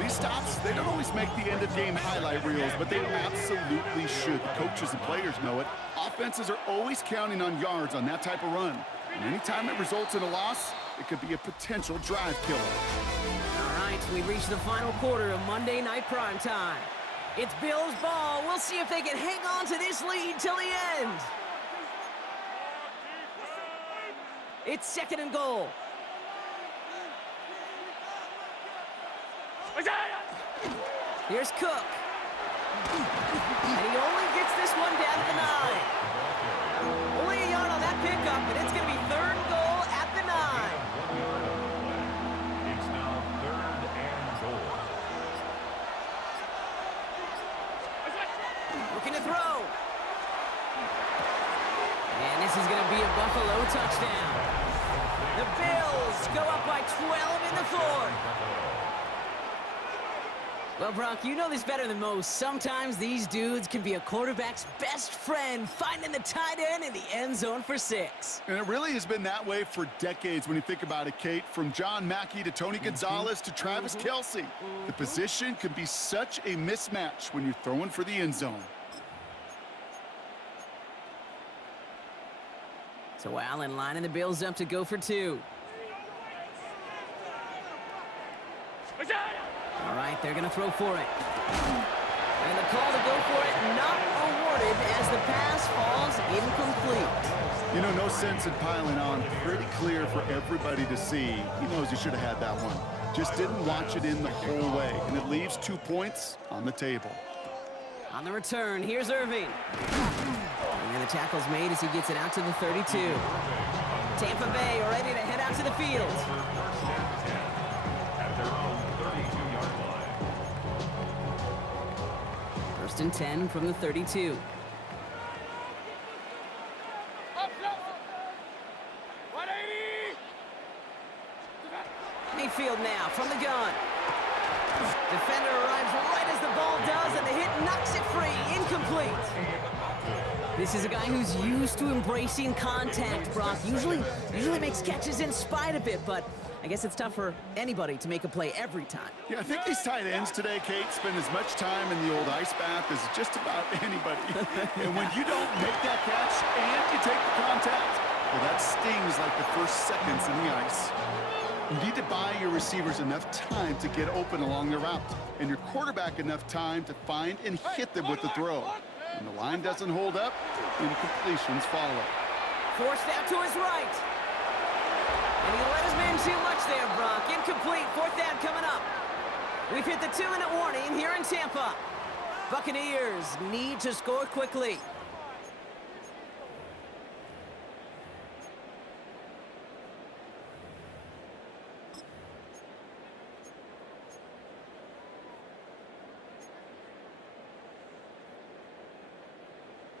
These stops, they don't always make the end-of-game highlight reels, but they absolutely should. The coaches and players know it. Offenses are always counting on yards on that type of run. And anytime it results in a loss, it could be a potential drive killer. All right, we reach the final quarter of Monday Night Primetime. It's Bills ball. We'll see if they can hang on to this lead till the end. It's 2nd and goal. Here's Cook. And he only gets this one down to the 9. Only a yard on that pickup, and it's going to be 3rd and goal at the 9. It's now 3rd and goal. Looking to throw. And this is going to be a Buffalo touchdown. The Bills go up by 12 in the 4th. Well, Brock, you know this better than most. Sometimes these dudes can be a quarterback's best friend, finding the tight end in the end zone for 6. And it really has been that way for decades when you think about it, Kate. From John Mackey to Tony Gonzalez to Travis Kelce. The position can be such a mismatch when you're throwing for the end zone. So Allen lining the Bills up to go for 2. All right, they're going to throw for it. And the call to go for it not awarded as the pass falls incomplete. You know, no sense in piling on. Pretty clear for everybody to see. He knows he should have had that one. Just didn't watch it in the whole way. And it leaves 2 points on the table. On the return, here's Irving. And the tackle's made as he gets it out to the 32. Tampa Bay ready to head out to the field. At their own 32-yard line. 1st and 10 from the 32. Mayfield now from the gun. Defender arrives right as the ball does, and the hit knocks it free. Incomplete. This is a guy who's used to embracing contact, Brock. Usually makes catches in spite of it, but I guess it's tough for anybody to make a play every time. Yeah, I think these tight ends today, Kate, spend as much time in the old ice bath as just about anybody. And when you don't make that catch and you take the contact, well, that stings like the first seconds in the ice. You need to buy your receivers enough time to get open along the route, and your quarterback enough time to find and hit them with the throw. When the line doesn't hold up, incompletions follow. Forced out to his right. And he let his man too much there, Brock. Incomplete. 4th down coming up. We've hit the 2-minute warning here in Tampa. Buccaneers need to score quickly.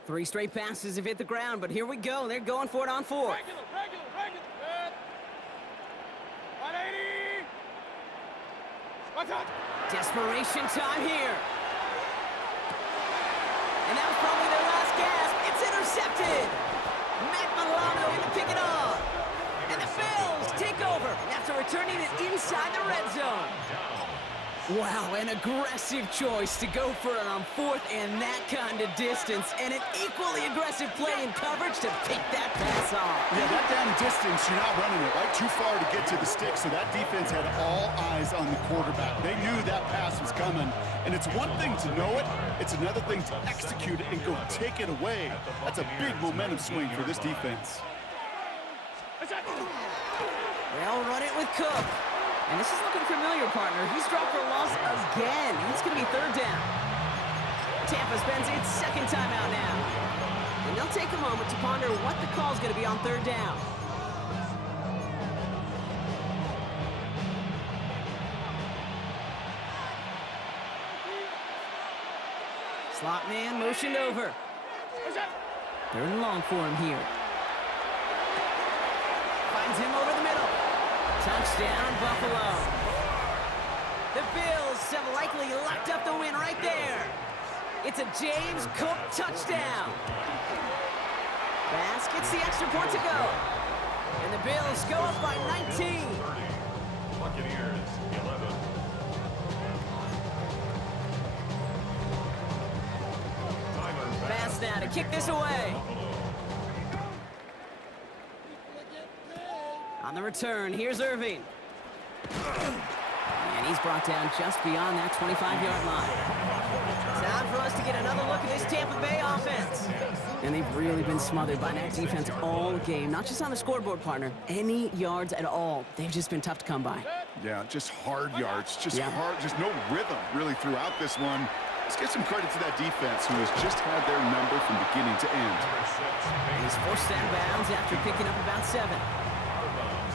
Three straight passes have hit the ground, but here we go. They're going for it on 4th. Regular. Good. 180. What's up? Desperation time here. And that was probably their last gasp. It's intercepted. Matt Milano in to pick it off. And the Bills take over after returning it inside the red zone. Wow, an aggressive choice to go for it on 4th and that kind of distance, and an equally aggressive play in coverage to pick that pass off. Yeah, that down distance, you're not running it right too far to get to the stick, so that defense had all eyes on the quarterback. They knew that pass was coming, and it's one thing to know it, it's another thing to execute it and go take it away. That's a big momentum swing for this defense. They'll run it with Cook. And this is looking familiar, partner. He's dropped for a loss again. It's going to be 3rd down. Tampa spends its 2nd timeout now. And they'll take a moment to ponder what the call is going to be on 3rd down. Slot man motioned over. 3rd and long for him here. Finds him over the middle. Touchdown, Buffalo. The Bills have likely locked up the win right there. It's a James Cook touchdown. Bass gets the extra point to go. And the Bills go up by 19. Buccaneers, 11. Bass now to kick this away. On the return, here's Irving. And he's brought down just beyond that 25-yard line. Time for us to get another look at this Tampa Bay offense. And they've really been smothered by that defense all game. Not just on the scoreboard, partner. Any yards at all. They've just been tough to come by. Yeah, just hard yards. Just Yeah. hard. Just no rhythm, really, throughout this one. Let's give some credit to that defense who has just had their number from beginning to end. He's forced out of bounds after picking up about 7.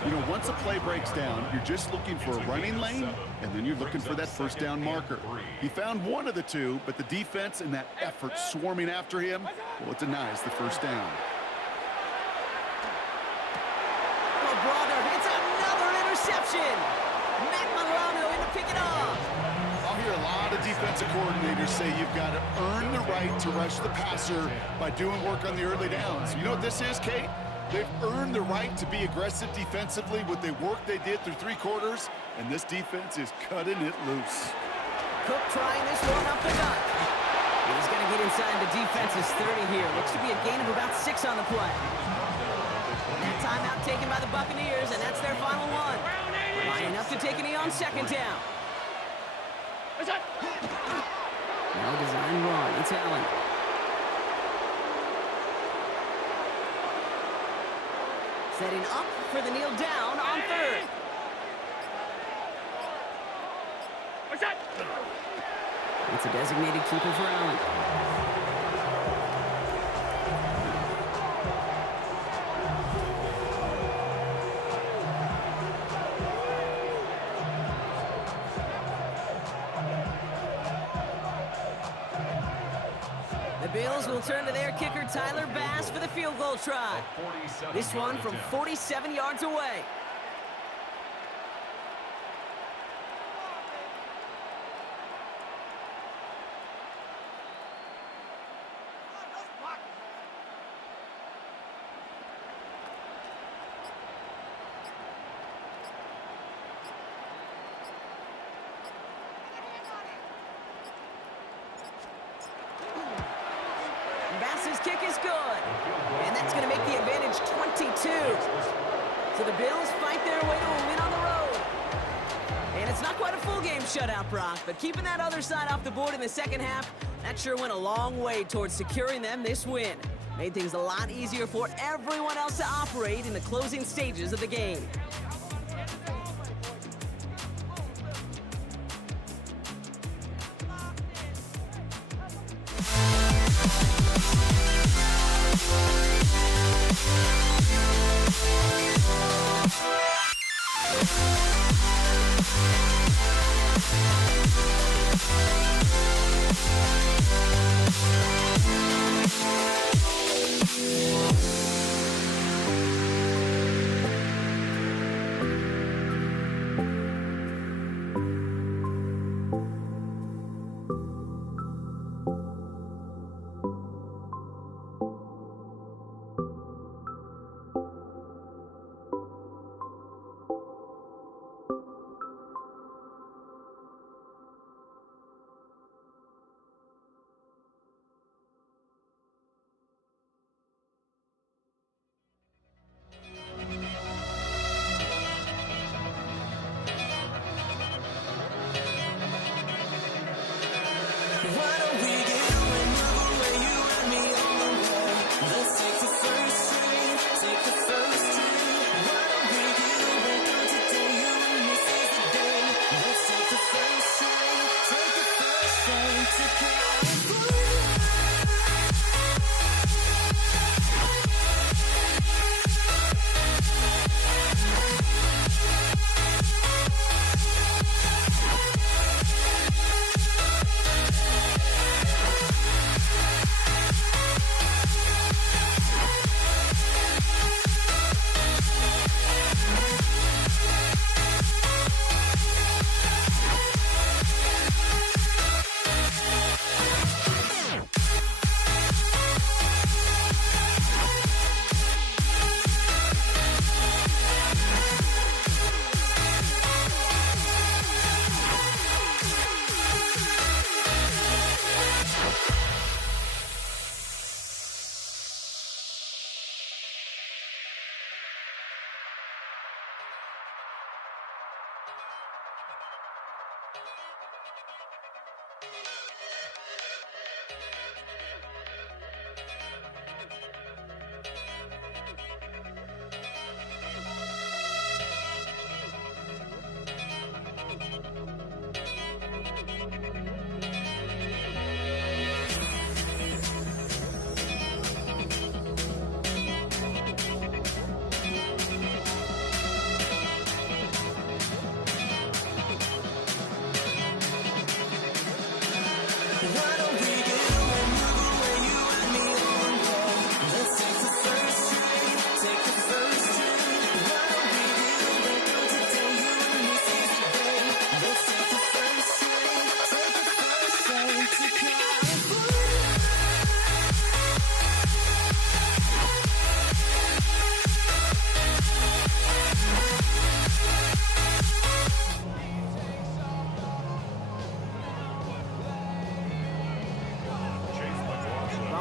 You know, once a play breaks down, you're just looking for a running lane, and then you're looking for that first down marker. He found one of the two, but the defense and that effort swarming after him, well, it denies the first down. Oh, brother, it's another interception. Matt Milano in to pick it off. I'll hear a lot of defensive coordinators say you've got to earn the right to rush the passer by doing work on the early downs. You know what this is, Kate? They've earned the right to be aggressive defensively with the work they did through 3 quarters, and this defense is cutting it loose. Cook trying this one up the gut. He's going to get inside the defense's 30 here. Looks to be a gain of about 6 on the play. That timeout taken by the Buccaneers, and that's their final one. Lining up to take a knee on second down. No design wrong. It's Allen. Setting up for the kneel down on 3rd. It's a designated keeper for Allen. The Bills will turn to their kicker, Tyler Bass, for the field goal try. This one from 47 yards away. Bass's kick is good. And that's going to make the advantage 22. So the Bills fight their way to a win on the road. And it's not quite a full game shutout, Brock, but keeping that other side off the board in the second half, that sure went a long way towards securing them this win. Made things a lot easier for everyone else to operate in the closing stages of the game.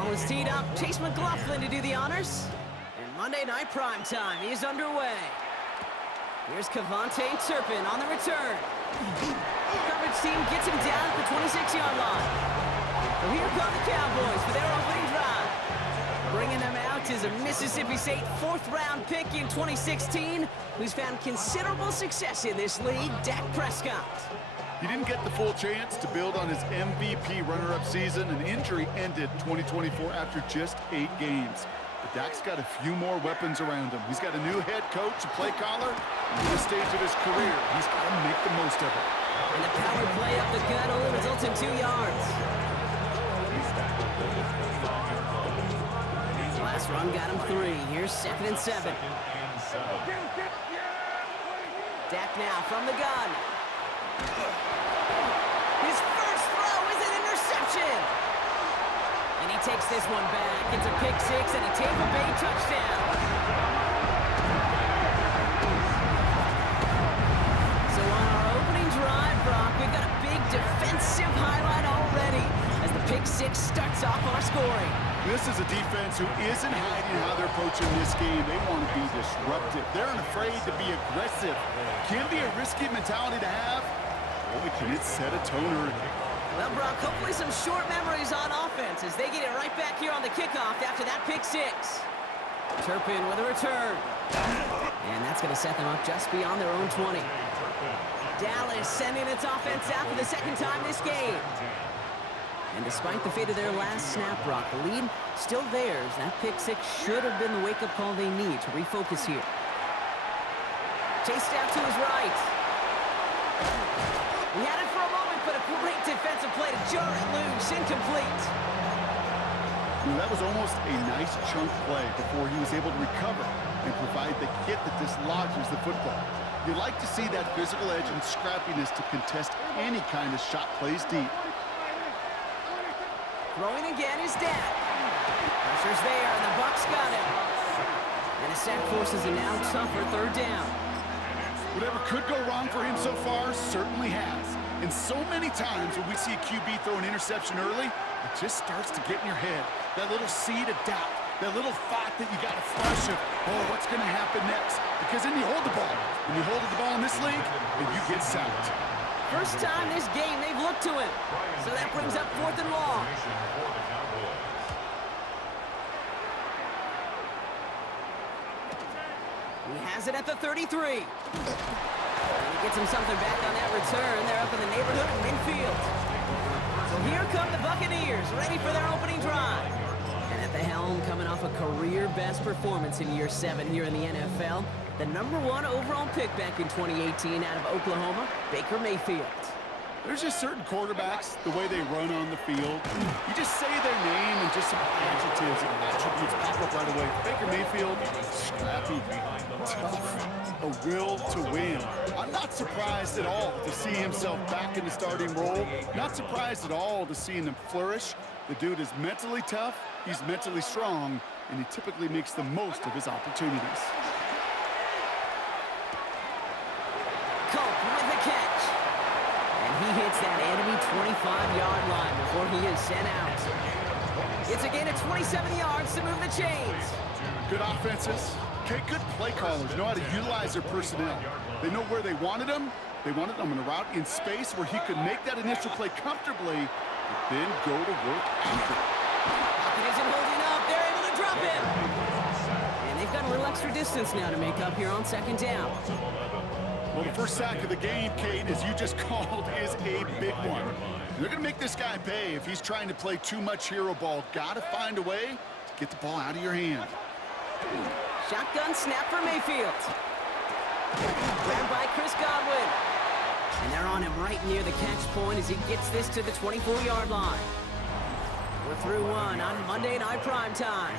Was teed up, Chase McLaughlin to do the honors. And Monday Night Prime Time is underway. Here's Cavante Turpin on the return. Coverage team gets him down at the 26-yard line. So here come the Cowboys for their opening drive. Bringing them out is a Mississippi State fourth-round pick in 2016 who's found considerable success in this league, Dak Prescott. He didn't get the full chance to build on his MVP runner-up season. An injury ended 2024 after just 8 games. But Dak's got a few more weapons around him. He's got a new head coach, a play caller, and at this stage of his career, he's got to make the most of it. And the power play up the gut only results in 2 yards. Last run got him 3. Here's 2nd and 7. Dak now from the gun. His first throw is an interception. And he takes this one back. It's a pick 6 and a Tampa Bay touchdown. So on our opening drive, Brock, we've got a big defensive highlight already as the pick 6 starts off our scoring. This is a defense who isn't hiding how they're approaching this game. They want to be disruptive. They're unafraid to be aggressive. Can be a risky mentality to have. Boy, can it set a tone early. Well, Brock, hopefully some short memories on offense as they get it right back here on the kickoff after that pick 6. Turpin with a return. And that's going to set them up just beyond their own 20. Dallas sending its offense out for the 2nd time this game. And despite the fate of their last snap, Brock, the lead still theirs. That pick 6 should have been the wake-up call they need to refocus here. Chased out to his right. He had it for a moment, but a great defensive play to jar it loose. Incomplete. That was almost a nice chunk play before he was able to recover and provide the hit that dislodges the football. You like to see that physical edge and scrappiness to contest any kind of shot plays deep. Throwing again is Dak. Pressure's there, and the Bucs got him. And a sack forces a now tougher 3rd down. Whatever could go wrong for him so far certainly has. And so many times when we see a QB throw an interception early, it just starts to get in your head. That little seed of doubt, that little thought that you got a flash of, oh, what's going to happen next? Because then you hold the ball. When you hold the ball in this league, and you get sacked. First time this game they've looked to him. So that brings up 4th and long. He has it at the 33. And he gets him something back on that return. They're up in the neighborhood of midfield. So here come the Buccaneers, ready for their opening drive. And at the helm, coming off a career-best performance in year 7 here in the NFL, the #1 overall pick back in 2018 out of Oklahoma, Baker Mayfield. There's just certain quarterbacks, the way they run on the field. You just say their name and just some adjectives and attributes pop up right away. Baker Mayfield, scrappy, tough, a will to win. I'm not surprised at all to see himself back in the starting role. Not surprised at all to see him flourish. The dude is mentally tough, he's mentally strong, and he typically makes the most of his opportunities. Culp with the catch. He hits that enemy 25-yard line before he is sent out. It's a gain of 27 yards to move the chains. Good offenses. Okay, good play callers know how to utilize their personnel. They know where they wanted them, They wanted him on a route in space where he could make that initial play comfortably, but then go to work after. Pocket isn't holding up. They're able to drop him. And they've got a little extra distance now to make up here on second down. Well, the first sack of the game, Kate, as you just called, is a big one. And they're going to make this guy pay if he's trying to play too much hero ball. Got to find a way to get the ball out of your hand. Shotgun snap for Mayfield. Grabbed by Chris Godwin. And they're on him right near the catch point as he gets this to the 24-yard line. We're through one on Monday Night Primetime.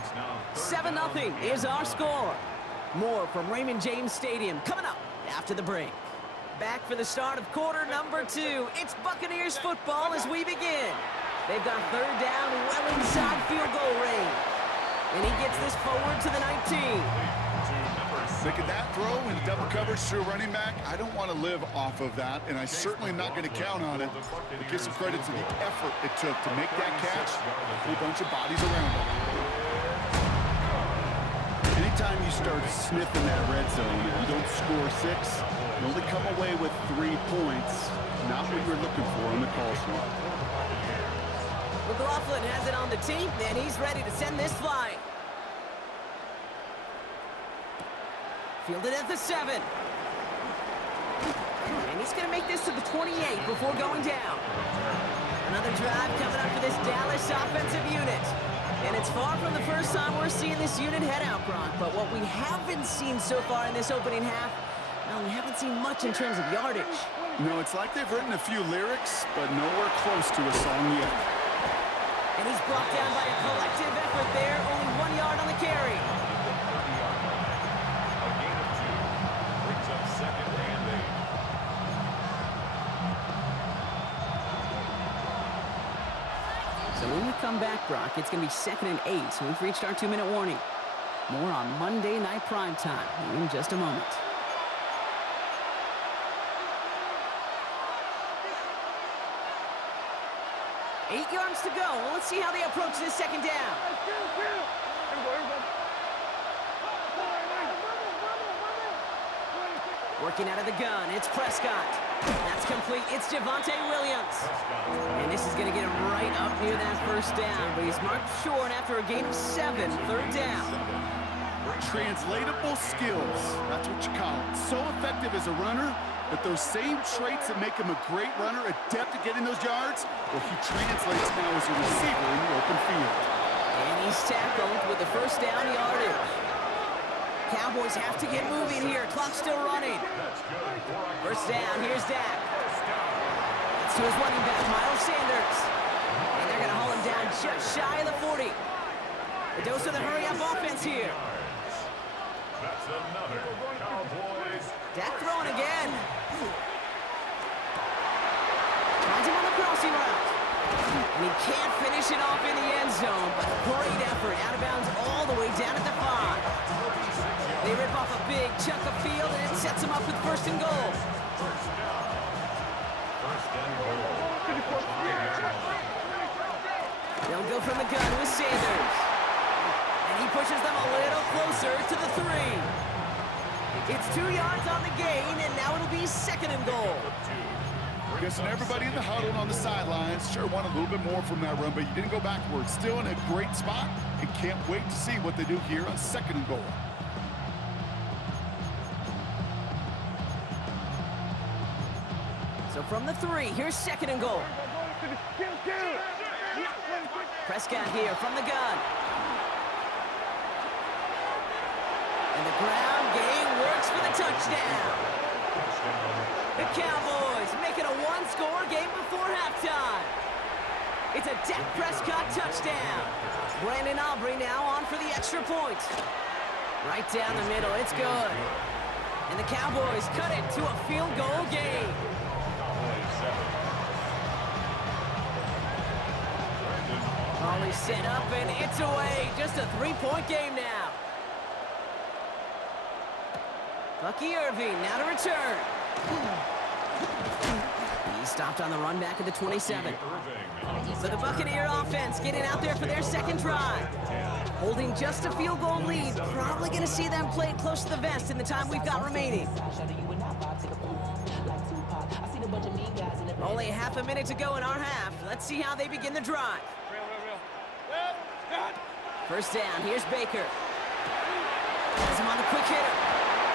7-0 is our score. More from Raymond James Stadium coming up after the break. Back for the start of quarter number 2. It's Buccaneers football as we begin. They've got third down well inside field goal range. And he gets this forward to the 19. Look at that throw into double coverage to a running back. I don't want to live off of that, and I certainly am not going to count on it. But give some credit to the effort it took to make that catch. A whole bunch of bodies around it. Anytime you start sniffing that red zone, if you don't score 6, you only come away with 3 points. Not what you're looking for on the call sheet. McLaughlin has it on the team, and he's ready to send this flying. Fielded at the 7. And he's going to make this to the 28 before going down. Another drive coming up for this Dallas offensive unit. And it's far from the first time we're seeing this unit head out, Brock. But what we haven't seen so far in this opening half, well, we haven't seen much in terms of yardage. No, it's like they've written a few lyrics, but nowhere close to a song yet. And he's brought down by a collective effort there. Only 1 yard on the carry. So when we come back, Brock, it's going to be 2nd and 8, so we've reached our 2-minute warning. More on Monday Night Primetime in just a moment. Eight yards to go. Well, let's see how they approach this second down. Working out of the gun, it's Prescott. That's complete, it's Javonte Williams. And this is gonna get him right up near that first down, but he's marked short after a gain of 7, third down. Translatable skills, that's what you call it. So effective as a runner, but those same traits that make him a great runner, adept at getting those yards, well, he translates now as a receiver in the open field. And he's tackled with the first down yardage. Cowboys have to get moving here. Clock's still running. First down, here's Dak. It's to his running back, Miles Sanders. And they're going to haul him down just shy of the 40. A dose of the hurry-up offense here. That's another Cowboys. Dak throwing again. Finds him on the crossing route. And he can't finish it off in the end zone, but a great effort. Out of bounds all the way down at the 5. They rip off a big chunk of field, and it sets them up with 1st and goal. They'll go from the gun with Sanders. And he pushes them a little closer to the 3. It's 2 yards on the gain, and now it'll be 2nd and goal. Guessing everybody in the huddle on the sidelines sure want a little bit more from that run, but you didn't go backwards. Still in a great spot, and can't wait to see what they do here on 2nd and goal. So from the 3, here's 2nd and goal. Prescott here from the gun. And the ground game works for the touchdown. The Cowboys make it a 1-score game before halftime. It's a Dak Prescott touchdown. Brandon Aubrey now on for the extra point. Right down the middle, it's good. And the Cowboys cut it to a field goal game. Always set up and it's away. Just a 3-point game now. Bucky Irving now to return. He stopped on the run back at the 27. So the Buccaneer offense getting out there for their 2nd drive. Holding just a field goal lead. Probably going to see them play close to the vest in the time we've got remaining. Only half a minute to go in our half. Let's see how they begin the drive. First down, here's Baker. Has him on the quick hitter.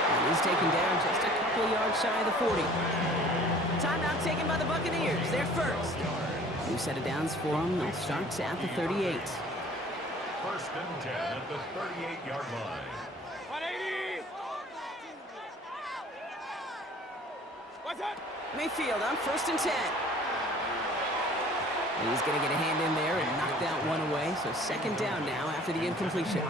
And he's taken down just a couple of yards shy of the 40. Timeout taken by the Buccaneers. They're first. New set of downs for them. They'll start at the 38. First and 10 at the 38-yard line. 180! What's that? Mayfield on first and 10. He's going to get a hand in there and knock that one away. So second down now after the incompletion.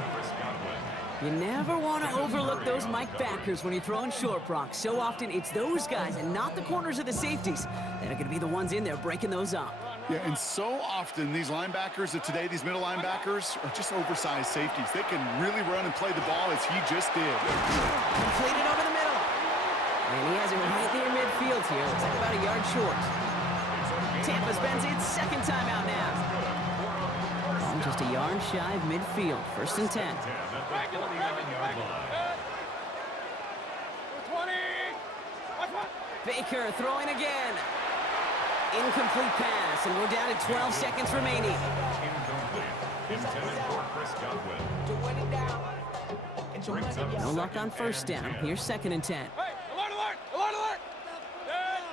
You never want to overlook those Mike backers when you're throwing short, Brock. So often it's those guys and not the corners or the safeties that are going to be the ones in there breaking those up. Yeah, and so often these linebackers of today, these middle linebackers, are just oversized safeties. They can really run and play the ball as he just did. Completed over the middle. And he has it right near midfield here. Looks like about a yard short. Tampa spends its second timeout now. And just a yard shy of midfield. First and 10. Baker throwing again. Incomplete pass, and we're down to 12 seconds remaining. Intended for Chris Godwin. No luck on first down. Here's second and 10. Hey, alert, alert, alert, alert! Dead.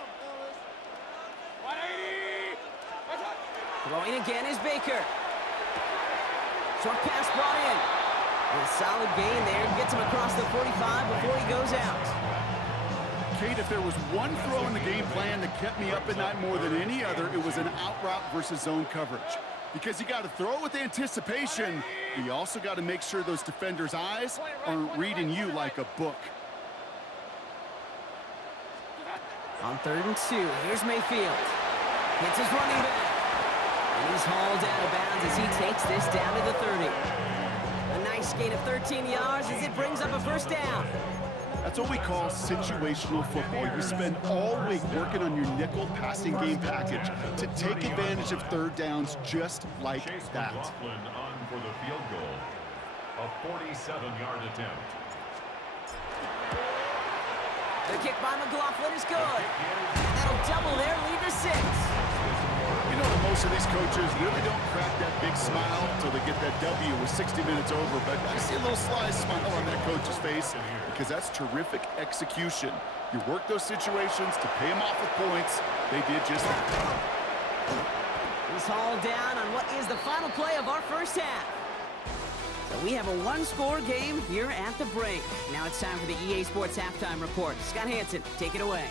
180! What's up? Throwing again is Baker. Short pass brought in. And a solid gain there. Gets him across the 45 before he goes out. Kate, if there was one throw in the game plan that kept me up at night more than any other, it was an out route versus zone coverage. Because you got to throw it with anticipation, but you also got to make sure those defenders' eyes aren't reading you like a book. On third and 2, here's Mayfield. Hits his running back. And he's hauled out of bounds as he takes this down to the 30. A nice gain of 13 yards as it brings up a first down. That's what we call situational football. You spend all week working on your nickel passing game package to take advantage of third downs just like that. McLaughlin on for the field goal. A 47-yard attempt. The kick by McLaughlin is good. That'll double their lead to 6. You know that most of these coaches really don't crack that big smile until they get that W with 60 minutes over, but I see a little sly smile on that coach's face because that's terrific execution. You work those situations to pay them off with points. They did just that. He's hauled down on what is the final play of our first half. So we have a one-score game here at the break. Now it's time for the EA Sports Halftime Report. Scott Hanson, take it away.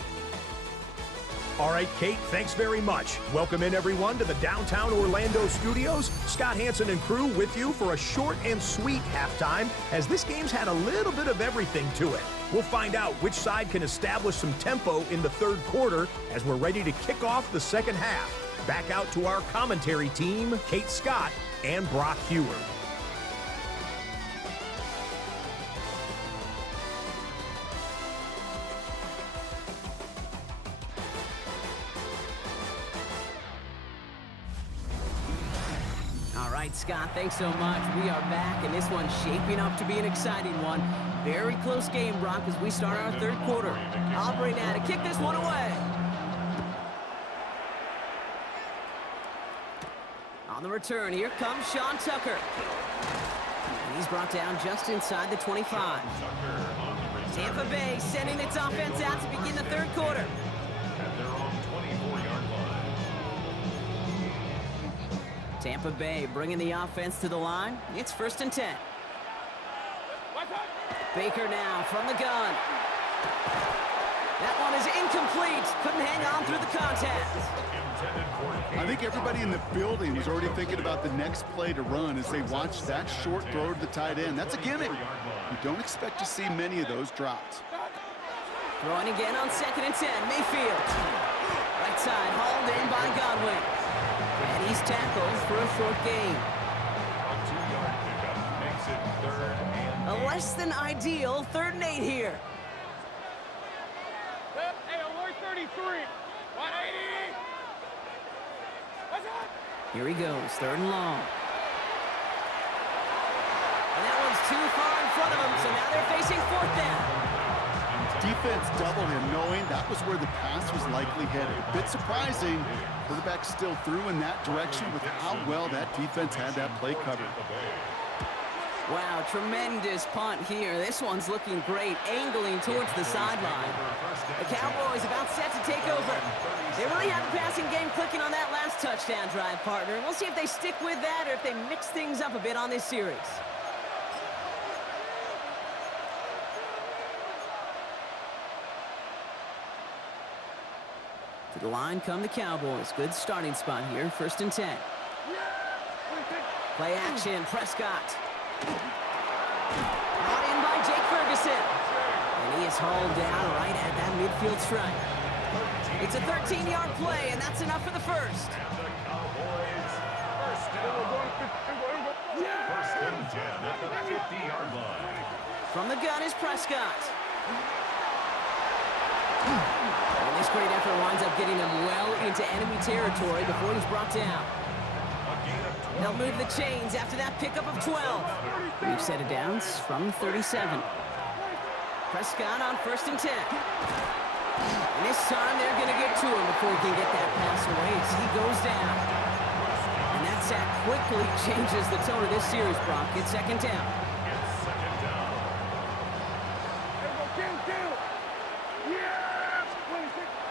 All right, Kate, thanks very much. Welcome in, everyone, to the downtown Orlando studios. Scott Hanson and crew with you for a short and sweet halftime, as this game's had a little bit of everything to it. We'll find out which side can establish some tempo in the third quarter as we're ready to kick off the second half. Back out to our commentary team, Kate Scott and Brock Heward. Scott, thanks so much. We are back, and this one's shaping up to be an exciting one. Very close game, Brock, as we start our third quarter. Aubrey now to kick this one away. On the return, here comes Sean Tucker. And he's brought down just inside the 25. Tampa Bay sending its offense out to begin the third quarter. At their own 24-yard line. Tampa Bay bringing the offense to the line. It's first and 10. Baker now from the gun. That one is incomplete. Couldn't hang on through the contact. I think everybody in the building was already thinking about the next play to run as they watched that short throw to the tight end. That's a gimmick. You don't expect to see many of those dropped. Throwing again on second and 10. Mayfield. Right side hauled in by Godwin. And he's tackled for a short gain. A 2-yard pickup makes it third and 8. A less than ideal 3rd and 8 here. Hey, alert 33. 180. What's that? Here he goes, 3rd and long. And that one's too far in front of him, so now they're facing 4th down. Defense doubled him, knowing that was where the pass was likely headed. A bit surprising, quarterback still threw in that direction with how well that defense had that play covered. Wow, tremendous punt here. This one's looking great, angling towards the sideline. The Cowboys about set to take over. They really have the passing game clicking on that last touchdown drive, partner. We'll see if they stick with that or if they mix things up a bit on this series. To the line come the Cowboys. Good starting spot here, 1st and 10. Play action, Prescott. Brought in by Jake Ferguson. And he is hauled down right at that midfield stripe. It's a 13-yard play, and that's enough for the first. And the Cowboys first down. First and 10 at the 50-yard line. From the gun is Prescott. And this great effort winds up getting him well into enemy territory before he's brought down. They'll move the chains after that pickup of 12. We've set it down from 37. Prescott on 1st and 10. And this time they're going to get to him before he can get that pass away as he goes down. And that sack quickly changes the tone of this series, Brock. It's 2nd down.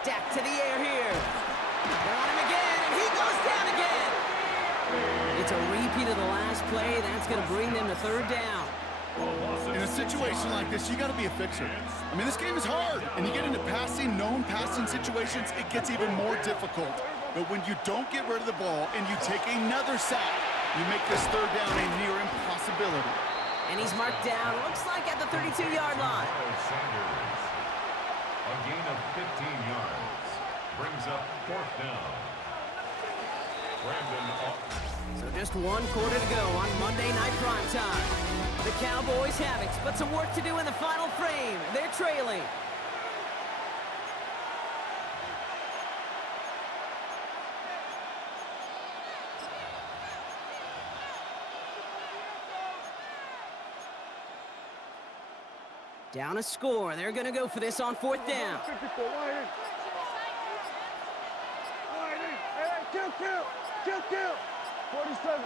Dak to the air here. They're on him again, and he goes down again. It's a repeat of the last play. That's going to bring them to 3rd down. In a situation like this, you got to be a fixer. I mean, this game is hard, and you get into passing, known passing situations, it gets even more difficult. But when you don't get rid of the ball and you take another sack, you make this 3rd down a near impossibility. And he's marked down, looks like at the 32-yard line. A gain of 15 yards brings up 4th down. So just 1 quarter to go on Monday Night Primetime. The Cowboys have it, but some work to do in the final frame. They're trailing. Down a score. They're going to go for this on 4th down. Kill. 47.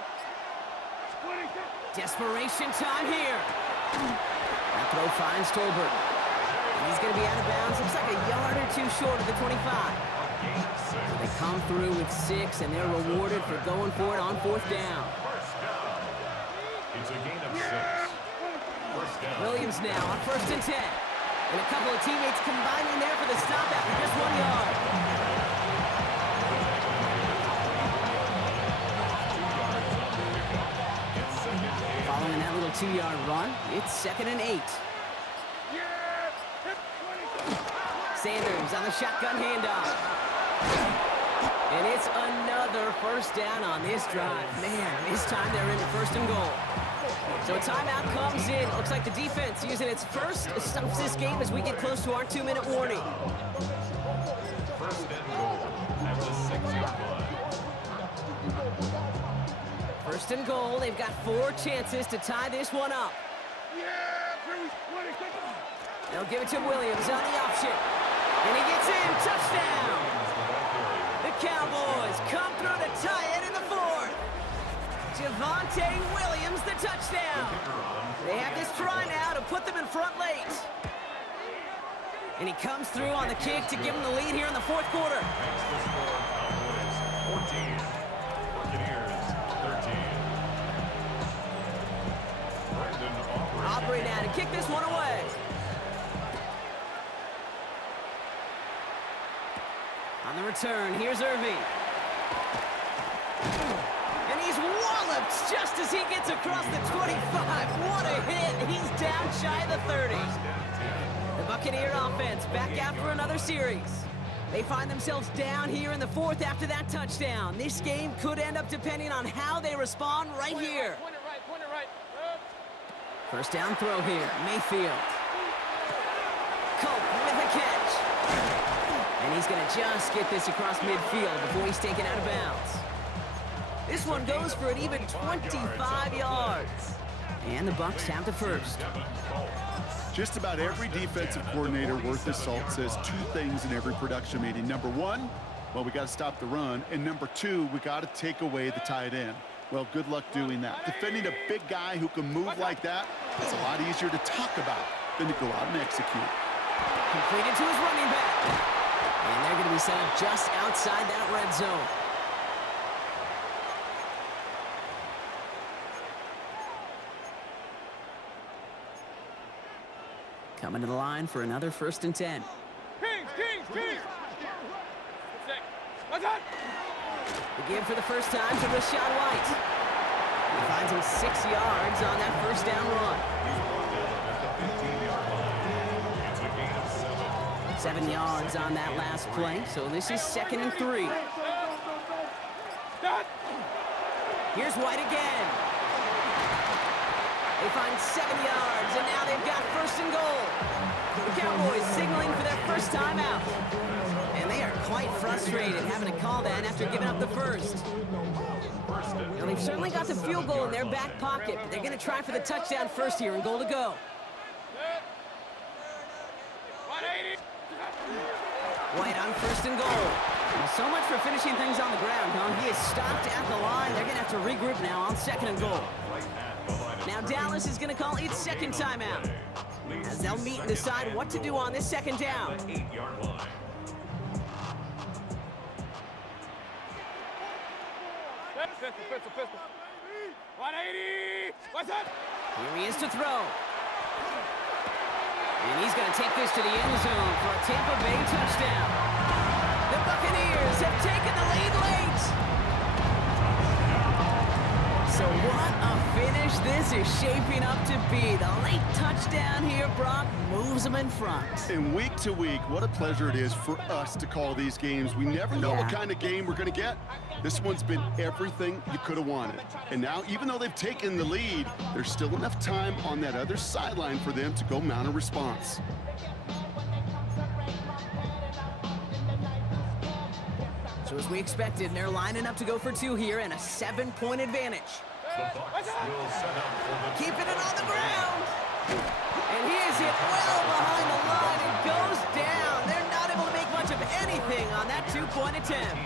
Desperation time here. That throw finds Tolbert. He's going to be out of bounds. Looks like a yard or 2 short of the 25. So they come through with 6, and they're rewarded for going for it on 4th down. It's a gain of 6. First down. Williams now on 1st and 10. And a couple of teammates combining there for the stop after just 1 yard. Following that little 2-yard run, it's 2nd and 8. Sanders on the shotgun handoff. And it's another 1st down on this drive. Man, this time they're into 1st and goal. So a timeout comes in. Looks like the defense using its first stops this game as we get close to our 2-minute warning. 1st and goal at the 6-yard line. 1st and goal. They've got 4 chances to tie this one up. They'll give it to Williams on the option. And he gets in. Touchdown! The Cowboys come through to tie it in the 4th. Javonte Williams, the touchdown. They have this try now to put them in front late. And he comes through on the kick to give them the lead here in the 4th quarter. Makes the score Cowboys 14. Buccaneers 13. Brandon Aubrey now to kick this one away. On the return, here's Irving. And he's walloped just as he gets across the 25. What a hit. He's down shy of the 30. The Buccaneer offense back out for another series. They find themselves down here in the 4th after that touchdown. This game could end up depending on how they respond right here. Point it right. 1st down throw here, Mayfield. Cope with a catch. And he's going to just get this across midfield before he's taken out of bounds. This one goes for an even 25 yards. And the Bucs have the first. Just about every defensive coordinator worth his salt says two things in every production meeting. Number one, well, we got to stop the run. And number two, we got to take away the tight end. Well, good luck doing that. Defending a big guy who can move like that, it's a lot easier to talk about than to go out and execute. Completed to his running back. And they're going to be set up just outside that red zone. Coming to the line for another 1st and 10. Kings! What's that? The give for the first time to Rachaad White. He finds him 6 yards on that first down run. 7 yards on that last play, so this is 2nd and 3. Here's White again. They find 7 yards, and now they've got 1st and goal. The Cowboys signaling for their first timeout. And they are quite frustrated having to call that after giving up the first. Now, they've certainly got the field goal in their back pocket, but they're going to try for the touchdown first here and goal to go. White on 1st and goal. Well, so much for finishing things on the ground, huh? He is stopped at the line. They're going to have to regroup now on 2nd and goal. Now Dallas is going to call its 2nd timeout, as they'll meet and decide what to do on this 2nd down. Pistol. 180! What's that? Here he is to throw. And he's going to take this to the end zone for a Tampa Bay touchdown. The Buccaneers have taken the lead late. So what a finish this is shaping up to be. The late touchdown here, Brock, moves them in front. And week to week, what a pleasure it is for us to call these games. We never know what kind of game we're going to get. This one's been everything you could have wanted. And now, even though they've taken the lead, there's still enough time on that other sideline for them to go mount a response. So as we expected, they're lining up to go for 2 here and a 7-point advantage. Keeping it on the ground. And he is hit well behind the line and goes down. They're not able to make much of anything on that 2-point attempt.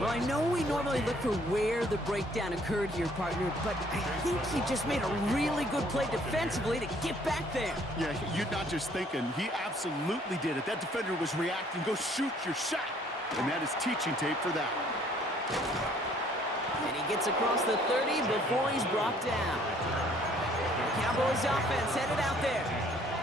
Well, I know we normally look for where the breakdown occurred here, partner, but I think he just made a really good play defensively to get back there. Yeah, you're not just thinking. He absolutely did it. That defender was reacting. Go shoot your shot. And that is teaching tape for that. And he gets across the 30 before he's brought down. The Cowboys offense headed out there.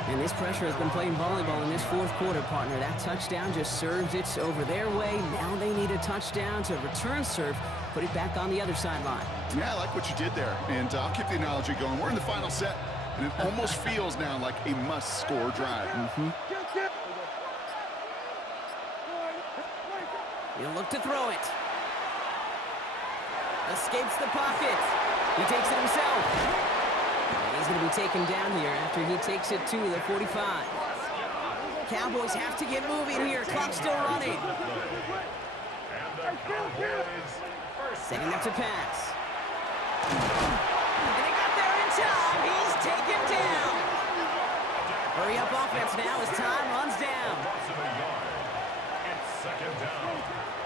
And this pressure has been playing volleyball in this 4th quarter, partner. That touchdown just served it over their way. Now they need a touchdown to return serve, put it back on the other sideline. Yeah, I like what you did there. And I'll keep the analogy going. We're in the final set, and it almost feels now like a must-score drive. He'll look to throw it. Escapes the pocket. He takes it himself. And he's going to be taken down here after he takes it to the 45. Cowboys have to get moving here. Clock still running. Setting up to pass. And he got there in time. He's taken down. Hurry up offense now as time runs down.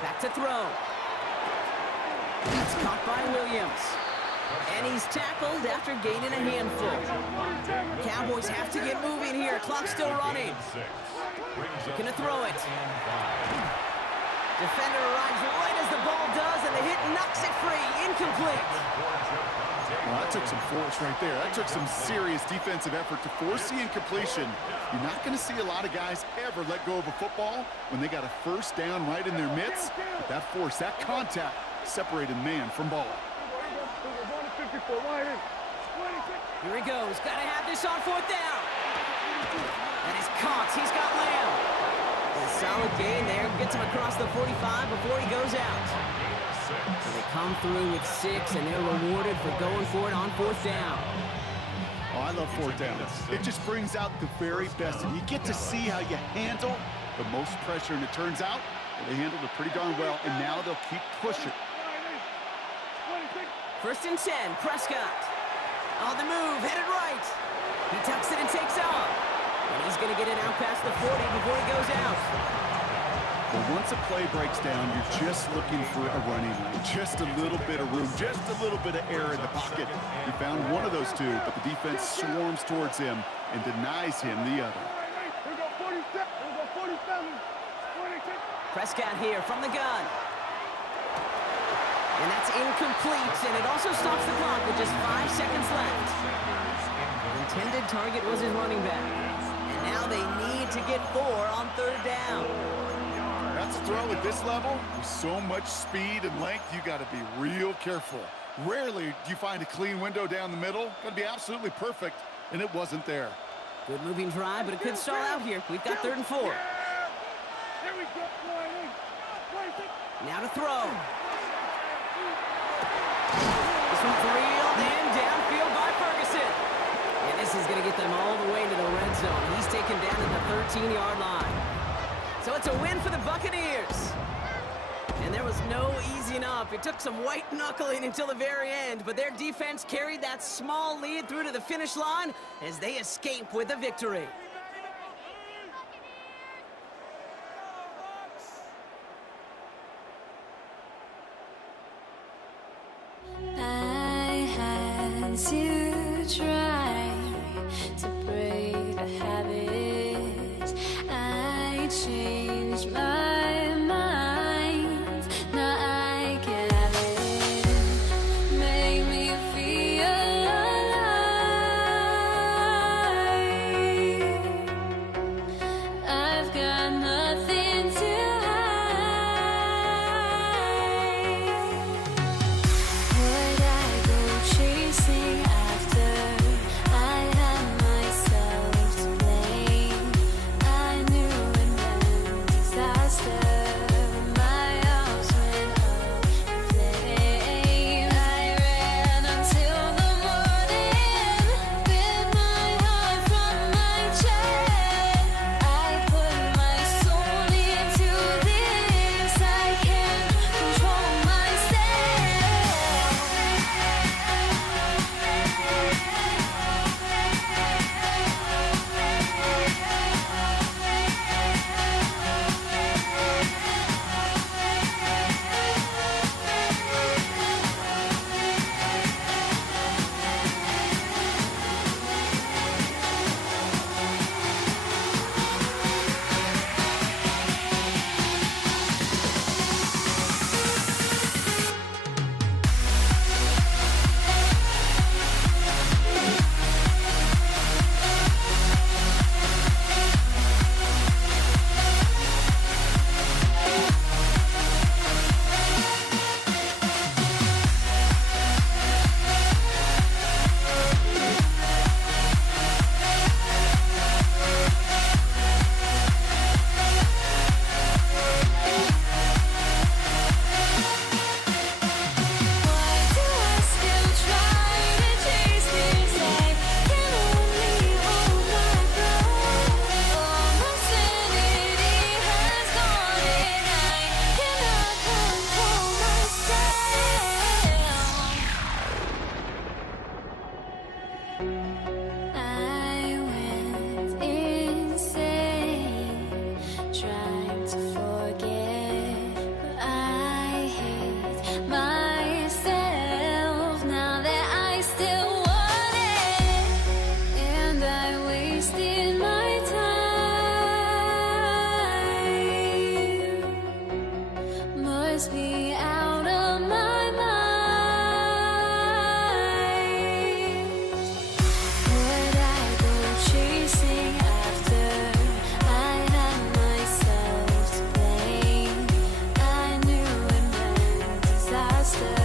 Back to throw. It's caught by Williams. And he's tackled after gaining a handful. Cowboys have to get moving here. Clock still running. Looking to throw it. Defender arrives right as the ball does, and the hit knocks it free. Incomplete. Well, that took some force right there. That took some serious defensive effort to force the incompletion. You're not going to see a lot of guys ever let go of a football when they got a first down right in their midst. But that force, that contact, separated man from ball. Here he goes. Got to have this on 4th down. And he's caught. He's got Lamb. A solid gain there. Gets him across the 45 before he goes out. So they come through with 6, and they're rewarded for going for it on 4th down. Oh, I love 4th downs. It just brings out the very best. And you get to see how you handle the most pressure. And it turns out they handled it pretty darn well. And now they'll keep pushing. 1st and 10, Prescott. On the move, headed right. He tucks it and takes off. And he's going to get it out past the 40 before he goes out. But once a play breaks down, you're just looking for a running lane. Just a little bit of room, just a little bit of air in the pocket. He found one of those two, but the defense swarms towards him and denies him the other. Here we go 47. Here we go 47. 26. Prescott here from the gun. And that's incomplete, and it also stops the clock with just 5 seconds left. The intended target was his running back. And now they need to get 4 on 3rd down. That's a throw at this level. With so much speed and length, you got to be real careful. Rarely do you find a clean window down the middle. Got to be absolutely perfect, and it wasn't there. Good moving drive, but it could stall out here. We've got 3rd and 4. Here we go. 26. Now to throw. This one's reeled in downfield by Ferguson. And this is going to get them all the way to the red zone. He's taken down at the 13-yard line. So it's a win for the Buccaneers. And there was no easing up. It took some white knuckling until the very end, but their defense carried that small lead through to the finish line as they escape with a victory. I had to try to break a habit. I changed my mind. Now I can have it. Make me feel alive. I've got nothing to would I go chasing after I had myself to blame? I knew it meant disaster. My arms went up in flames. I ran until the morning, bit my heart from my chest. I put my soul into this. I can't control myself. Why do I still try to chase this? I can only hold my breath. All my sanity has gone, and I cannot control myself. I went insane, trying to forget, but I hate myself now that I still want it, and I wasted my time. Must be out of my mind. Would I go chasing after I had myself to blame? I knew it meant disaster.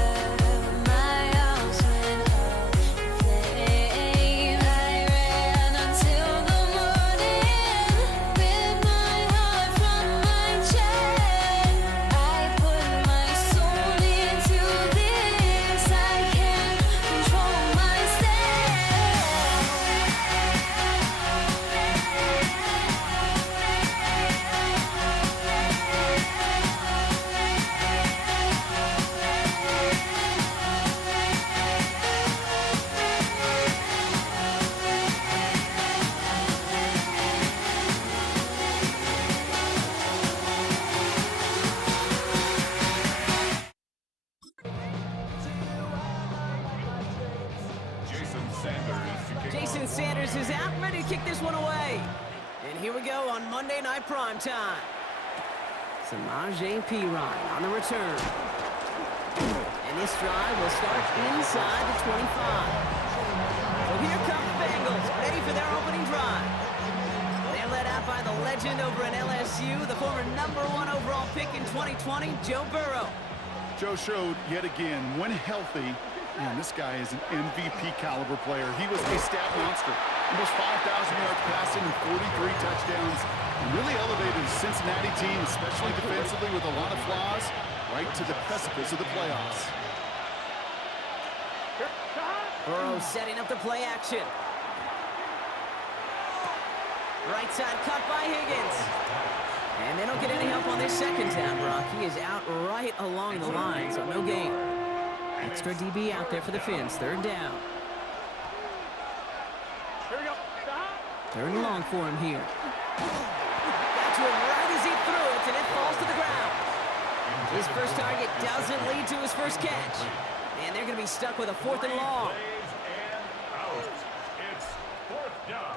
My arms went up in flames. I ran until the morning, bit my heart from my chest. I put my soul Rogers is out, ready to kick this one away. And here we go on Monday Night Primetime. Samaje Perine on the return. And this drive will start inside the 25. So here come the Bengals, ready for their opening drive. They're led out by the legend over at LSU, the former #1 overall pick in 2020, Joe Burrow. Joe showed yet again, when healthy, man, this guy is an MVP caliber player. He was a stat monster. Almost 5,000 yards passing and 43 touchdowns. And really elevated the Cincinnati team, especially defensively with a lot of flaws, right to the precipice of the playoffs. Burrow setting up the play action. Right side cut by Higgins. And they don't get any help on this second down, Brock. He is out right along the line, so no gain. Extra DB out there for the Finns. Third down. Here we go. Third and long for him here. Got to him right as he threw it, and it falls to the ground. His first target doesn't lead to his first catch. And they're going to be stuck with a 4th and long. It's 4th down.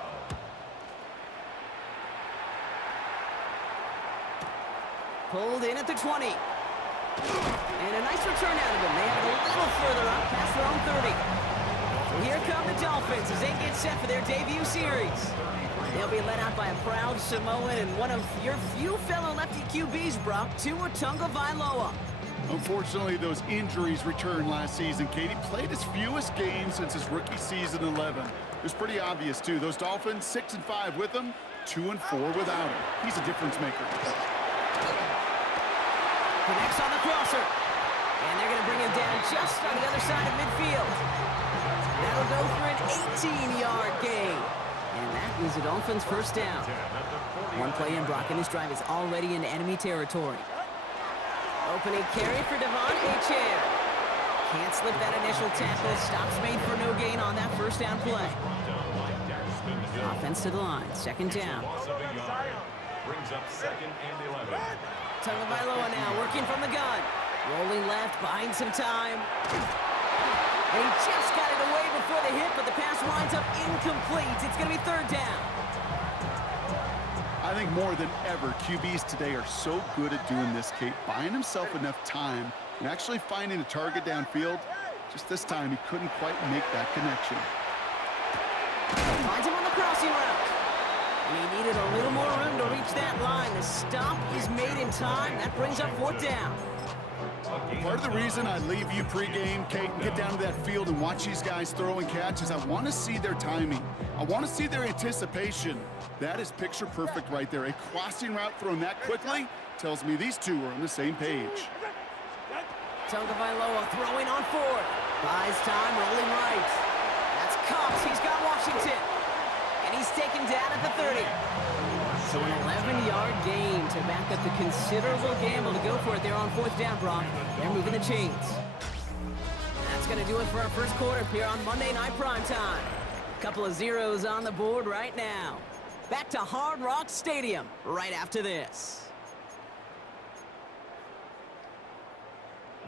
Pulled in at the 20. And a nice return out of him. They have it a little further up past their own 30. So here come the Dolphins as they get set for their debut series. They'll be led out by a proud Samoan and one of your few fellow lefty QBs, Brock, Tua Tagovailoa. Unfortunately, those injuries returned last season. Katie played his fewest games since his rookie season 11. It was pretty obvious, too. Those Dolphins, 6-5 with him, 2-4 without him. He's a difference maker. Connects on the crosser. And they're going to bring him down just on the other side of midfield. That'll go for an 18-yard gain. And that is the Dolphins' first down. One play in, Brock, and this drive is already into enemy territory. Opening carry for Devon Achane. Can't slip that initial tackle. Stops made for no gain on that first down play. Offense to the line. Second down. Brings up 2nd and 11. Tagovailoa now working from the gun. Rolling left, buying some time. And he just got it away before the hit, but the pass winds up incomplete. It's going to be 3rd down. I think more than ever, QBs today are so good at doing this, Kate, buying himself enough time and actually finding a target downfield. Just this time, he couldn't quite make that connection. Finds him on the crossing route. And he needed a little more room to reach that line. The stop is made in time. That brings up 4th down. Part of the reason I leave you pregame, Kate, and get down to that field and watch these guys throw and catch is I want to see their timing. I want to see their anticipation. That is picture perfect right there. A crossing route thrown that quickly tells me these two are on the same page. Tagovailoa throwing on 4th. Buys time, rolling right. That's Cox. He's got Washington. And he's taken down at the 30. So an 11-yard gain to back up the considerable gamble to go for it there on 4th down, Brock. They're moving the chains. That's going to do it for our first quarter here on Monday Night Primetime. Couple of zeros on the board right now. Back to Hard Rock Stadium right after this.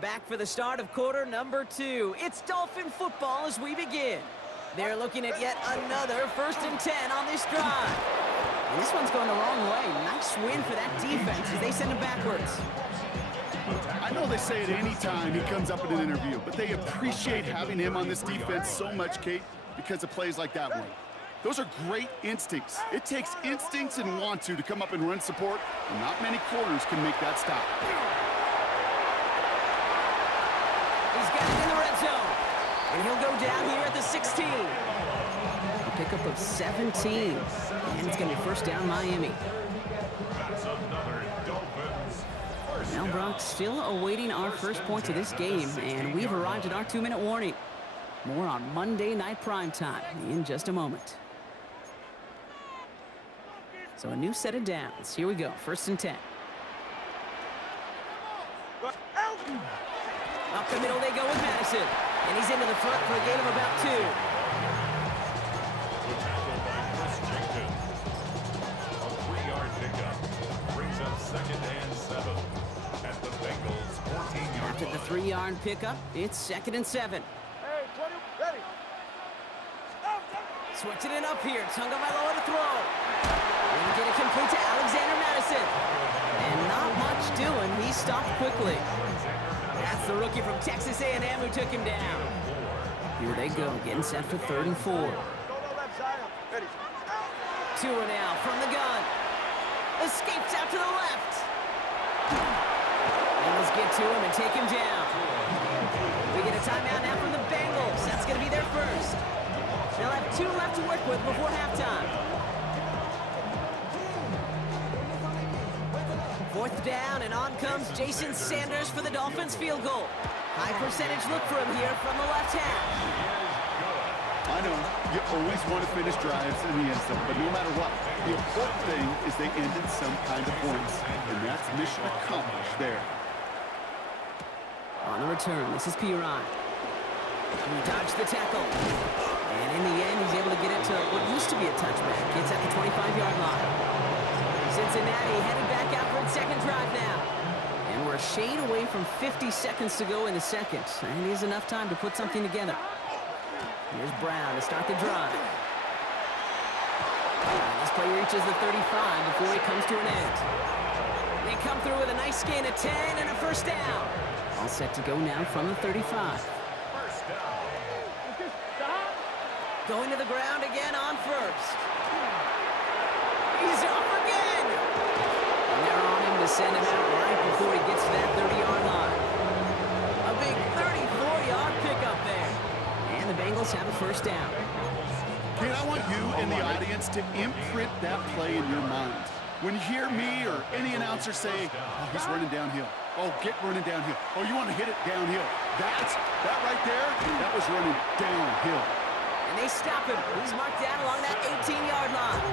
Back for the start of quarter number 2. It's Dolphin football as we begin. They're looking at yet another 1st and 10 on this drive. And this one's going the wrong way. Nice win for that defense as they send him backwards. I know they say it any time he comes up in an interview, but they appreciate having him on this defense so much, Kate, because of plays like that one. Those are great instincts. It takes instincts and want to come up and run support, and not many corners can make that stop. He's got it in the red zone. And he'll go down here at the 16. A pickup of 17. And it's going to be first down Miami. That's another Dolphins first Now, down. Brock, still awaiting our first points of this game, and we've arrived at our 2-minute warning. More on Monday Night Primetime in just a moment. So a new set of downs. Here we go, 1st and 10. Up the middle they go with Madison. And he's into the front for a gain of about 2. Tackled by Chris Jenkins. A 3-yard pickup. Brings up 2nd and 7 at the Bengals' 14-yard After the 3-yard pickup, it's 2nd and 7. Hey, 20, ready. Switching it up here. Tagovailoa to throw. And get it complete to Alexander Madison. And not much doing. He stopped quickly. That's the rookie from Texas A&M who took him down. Here they go, getting set for 3rd and 4. Tua now from the gun. Escapes out to the left. Bengals get to him and take him down. We get a timeout now from the Bengals. That's going to be their first. They'll have 2 left to work with before halftime. 4th down, and on comes Jason Sanders for the Dolphins field goal. High percentage look for him here from the left half. I know, you always want to finish drives in the end zone, but no matter what, the important thing is they ended some kind of points, and that's mission accomplished there. On the return, this is Piran. He dodged the tackle. And in the end, he's able to get it to what used to be a touchback. Gets at the 25-yard line. Cincinnati headed back out for its second drive now. And we're a shade away from 50 seconds to go in the second. And it is enough time to put something together. Here's Brown to start the drive. And this play reaches the 35 before it comes to an end. They come through with a nice gain of 10 and a first down. All set to go now from the 35. Going to the ground again on first. He's off again. And they're on him to send him out right before he gets to that 30-yard line. A big 34-yard pickup there. And the Bengals have a first down. Kate, I want you and the audience to imprint that play in your mind. When you hear me or any announcer say, oh, he's running downhill. Oh, get running downhill. Oh, you want to hit it downhill. That right there, that was running downhill. And they stop him. He's marked down along that 18-yard line.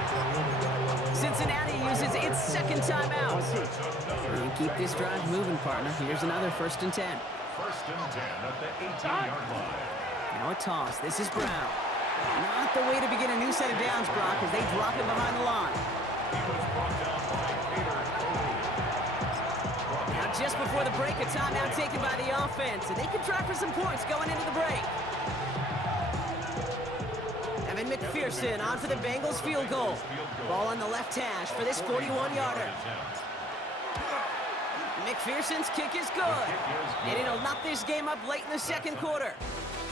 Cincinnati uses its second timeout. And keep this drive moving, partner. Here's another 1st and 10. 1st and 10 at the 18-yard line. Now a toss. This is Brown. Not the way to begin a new set of downs, Brock, as they drop him behind the line. He was brought down by Peter Cody. Now just before the break, a timeout taken by the offense, and they can try for some points going into the break. Evan McPherson on for the Bengals field goal. Ball on the left hash for this 41-yarder. McPherson's kick is good. And it'll knock this game up late in the second quarter.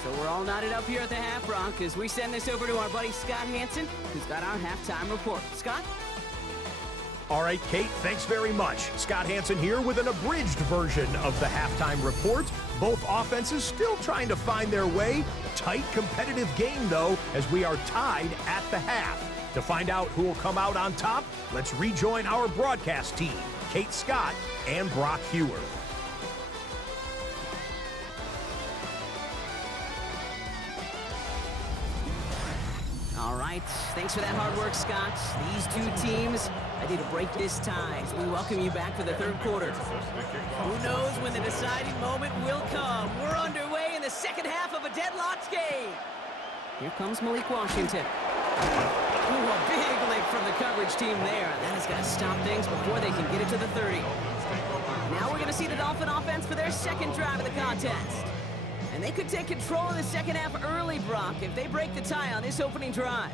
So we're all knotted up here at the half, Brock, as we send this over to our buddy Scott Hanson, who's got our halftime report. Scott? All right, Kate, thanks very much. Scott Hanson here with an abridged version of the halftime report. Both offenses still trying to find their way. Tight, competitive game, though, as we are tied at the half. To find out who will come out on top, let's rejoin our broadcast team, Kate Scott and Brock Hewer. All right, thanks for that hard work, Scott. These two teams ready to break this tie as we welcome you back for the third quarter. Who knows when the deciding moment will come? We're underway in the second half of a deadlocked game. Here comes Malik Washington. Ooh, a big lick from the coverage team there. That is going to stop things before they can get it to the 30. Now we're going to see the Dolphin offense for their second drive of the contest. And they could take control of the second half early, Brock, if they break the tie on this opening drive.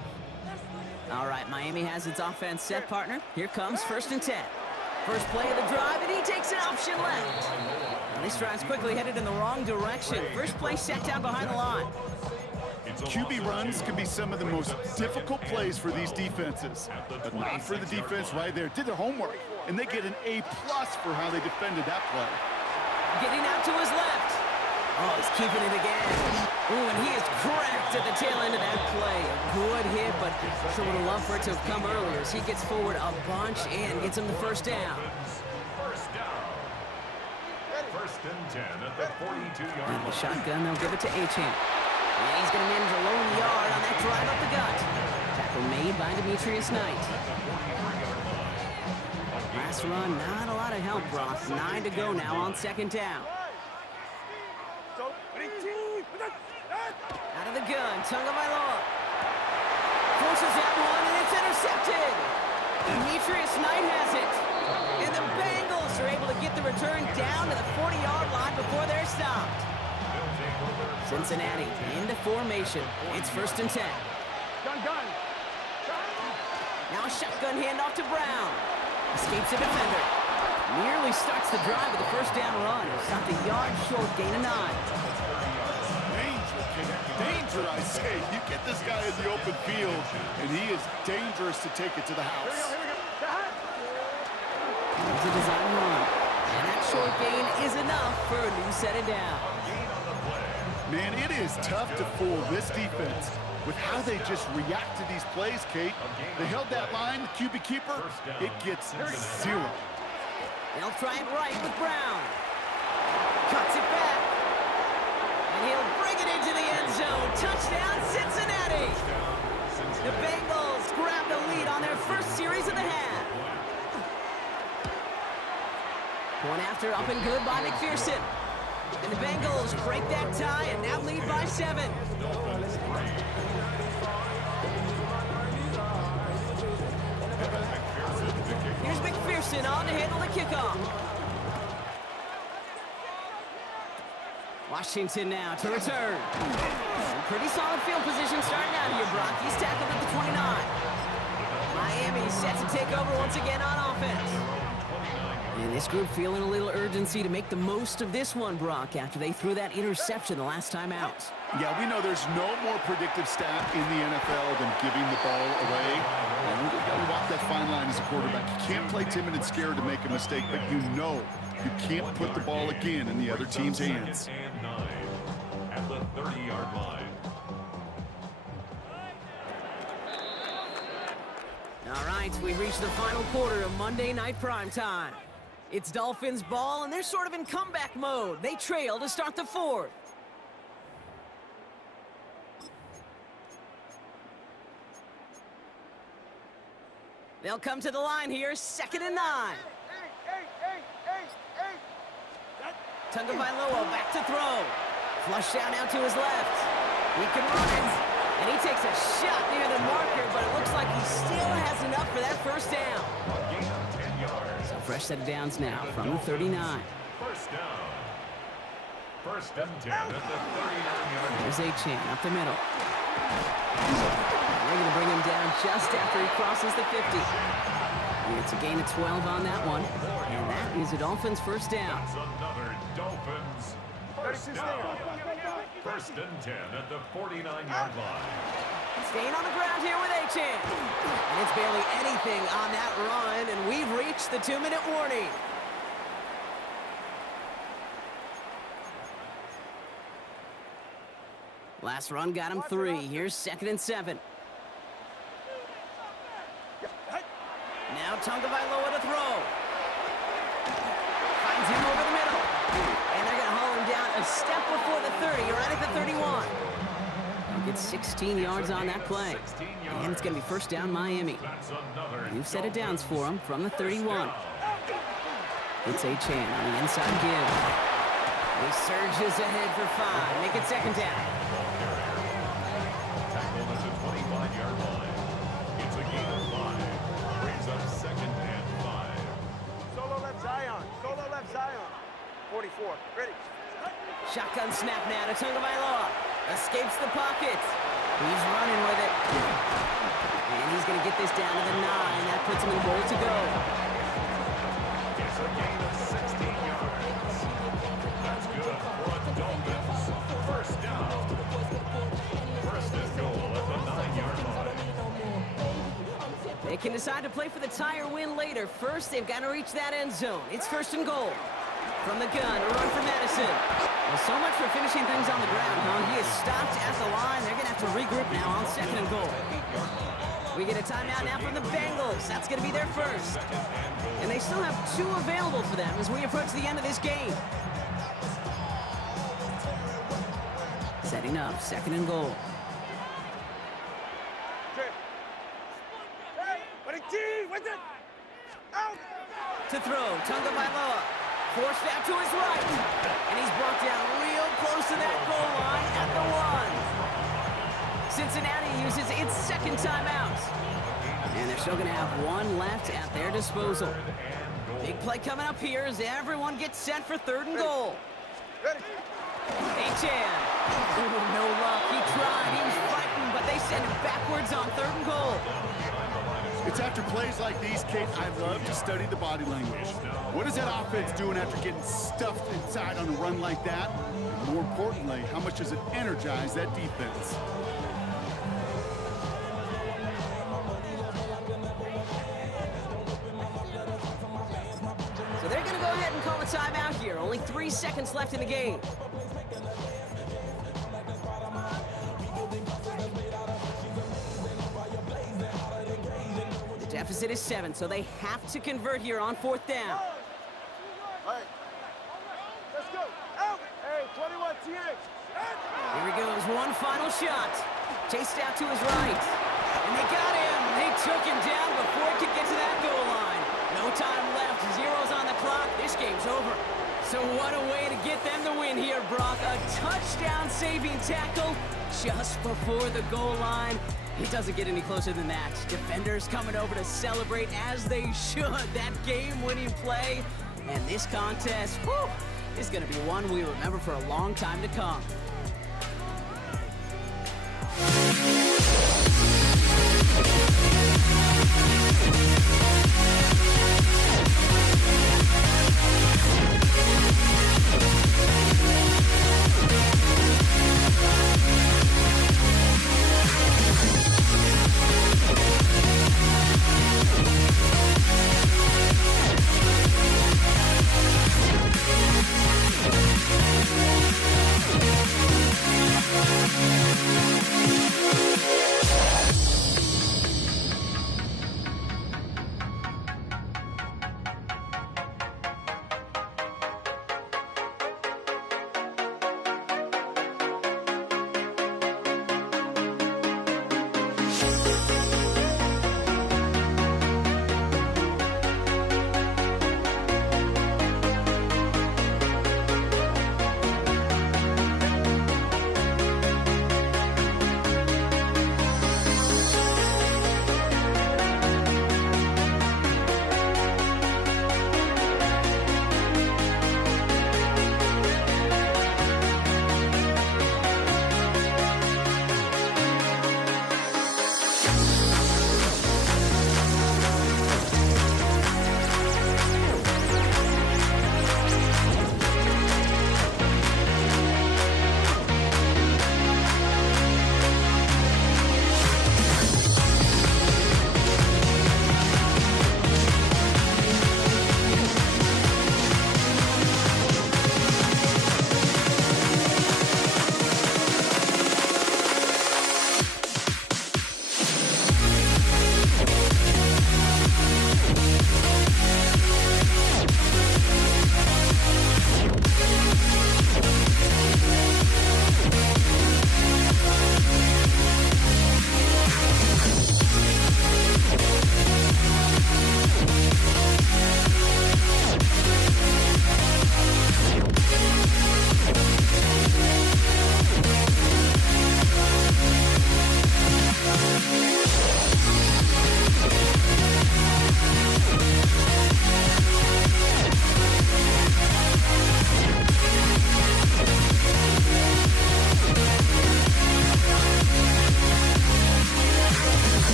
All right, Miami has its offense set, partner. Here comes 1st and 10. First play of the drive, and he takes an option left. And this drive's quickly headed in the wrong direction. First play set down behind the line. QB runs can be some of the most difficult plays for these defenses. But not for the defense right there. Did their homework, and they get an A+ for how they defended that play. Getting out to his left. Oh, he's keeping it again. Ooh, and he is cracked at the tail end of that play. A good hit, but sure would have loved for it to have come earlier as he gets forward a bunch and gets him the first down. First down. 1st and 10 at the 42-yard And the line. shotgun, they'll give it to Achane. And he's going to manage a lone yard on that drive up the gut. Tackle made by Demetrius Knight. Last run, not a lot of help, Brock. 9 to go now on second down. Out of the gun, Tagovailoa. Forces that one, and it's intercepted. Demetrius Knight has it. And the Bengals are able to get the return down to the 40-yard line before they're stopped. Cincinnati into formation. It's 1st and 10. Gun. Now a shotgun handoff to Brown. Escapes a defender. Nearly starts the drive with a first down run. Stopped a yard short, gain of 9. Danger, kid. Danger, I say. You get this guy in the open field, and he is dangerous to take it to the house. Here we go. There's a design run. And that short gain is enough for a new set it down. Man, it is tough to fool this defense with how they just react to these plays, Kate. They held that line, the QB keeper, it gets 0. They'll try it right with Brown. Cuts it back. And he'll bring it into the end zone. Touchdown, Cincinnati. The Bengals grab the lead on their first series of the half. Point after up and good by McPherson. And the Bengals break that tie and now lead by 7. Here's McPherson on to handle the kickoff. Washington now to return. Pretty solid field position starting out here, Brock. He's tackled at the 29. Miami set to take over once again on offense. And this group feeling a little urgency to make the most of this one, Brock, after they threw that interception the last time out. Yeah, we know there's no more predictive stat in the NFL than giving the ball away. And you got to walk that fine line as a quarterback. You can't play timid and scared to make a mistake, but you know you can't put the ball again in the other team's hands. And 9 at the 30-yard line. All right, we've reached the final quarter of Monday Night Primetime. It's Dolphins ball, and they're sort of in comeback mode. They trail to start the 4th. They'll come to the line here, 2nd and 9. Tagovailoa back to throw. Flush down now to his left. He can run it, and he takes a shot near the marker, but it looks like he still has enough for that first down. So fresh set of downs now from the 39. First down. First and 10 at the 39-yard line. There's Achane up the middle. They're going to bring him down just after he crosses the 50. It's a gain of 12 on that one. And that is a Dolphins first down. That's another Dolphins first down. First and 10 at the 49-yard line. Staying on the ground here with Achane. And it's barely anything on that run, and we've reached the 2-minute warning. Last run got him 3. Here's 2nd and 7. Now Tagovailoa to throw. Finds him over the middle. And they're going to haul him down a step before the 30, right at the 31. He'll get 16 yards on that play. And it's going to be first down Miami. New set of downs for him from the 31. It's Achane on the inside give. He surges ahead for 5. Make it 2nd down. Tackled at the 25-yard line. It's a gain of 5. Brings up 2nd and 5. Solo left Zion. 44. Ready. Shotgun snap now to Tagovailoa. Escapes the pocket. He's running with it. And he's going to get this down to the 9. That puts him in goal to go. It's a gain of 16 yards. That's good for a Dolphins first down. First and goal at the 9-yard line. They can decide to play for the tie or win later. First, they've got to reach that end zone. It's first and goal. From the gun, a run for Madison. Well, so much for finishing things on the ground, huh? He is stopped at the line. They're going to have to regroup now on 2nd and goal. We get a timeout now from the Bengals. That's going to be their first. And they still have 2 available for them as we approach the end of this game. Setting up, 2nd and goal. To throw, Tagovailoa. Forced out to his right. And he's brought down real close to that goal line at the 1. Cincinnati uses its 2nd timeout. And they're still going to have 1 left at their disposal. Big play coming up here as everyone gets set for 3rd and goal. Achane. No luck. He tried. He was fighting, but they send him backwards on 3rd and goal. It's after plays like these, Kate, I love to study the body language. What is that offense doing after getting stuffed inside on a run like that? And more importantly, how much does it energize that defense? So they're going to go ahead and call a timeout here. Only 3 seconds left in the game. The deficit is 7, so they have to convert here on 4th down. Hey, let's go. Out. Hey, 21 TH. Here he goes, one final shot. Chased out to his right. And they got him. They took him down before he could get to that goal line. No time left. Zeros on the clock. This game's over. So what a way to get them the win here, Brock. A touchdown-saving tackle just before the goal line. It doesn't get any closer than that. Defenders coming over to celebrate as they should. That game-winning play. And this contest, whew, is going to be one we remember for a long time to come.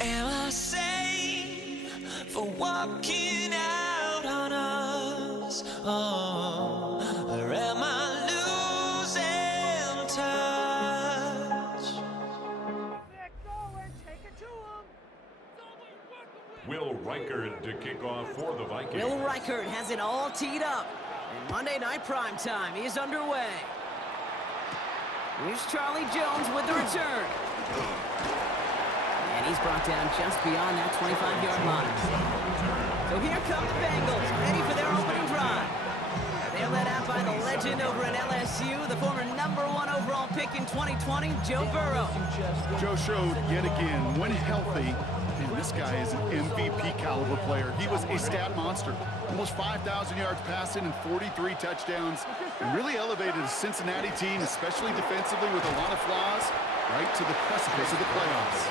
Am I sane for walking out on us? Oh, or am I losing touch? Let go and take it to him. Somebody work the Will Reichert to kick off for the Vikings. Will Reichert has it all teed up. And Monday Night Primetime is underway. Here's Charlie Jones with the return. And he's brought down just beyond that 25-yard line. So here come the Bengals, ready for their opening drive. They're led out by the legend over at LSU, the former #1 overall pick in 2020, Joe Burrow. Joe showed yet again, when healthy, and this guy is an MVP caliber player. He was a stat monster. Almost 5,000 yards passing and 43 touchdowns, and really elevated the Cincinnati team, especially defensively with a lot of flaws, right to the precipice of the playoffs.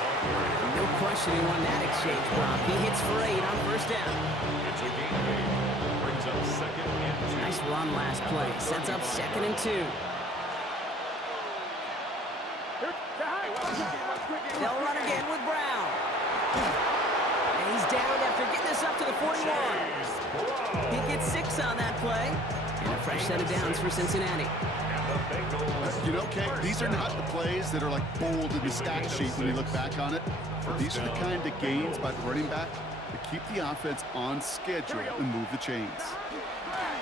No question he won that exchange, Brock. He hits for 8 on first down. It's a gain of 8. Brings up 2nd and 2. Nice run last play. Sets up 2nd and 2. They'll run again with Brown. And he's down after getting this up to the 41. He gets 6 on that play. And a fresh set of downs for Cincinnati. You know, Kate, these are not the plays that are like bold in the stat sheet when you look back on it. But these are the kind of gains by the running back that keep the offense on schedule and move the chains.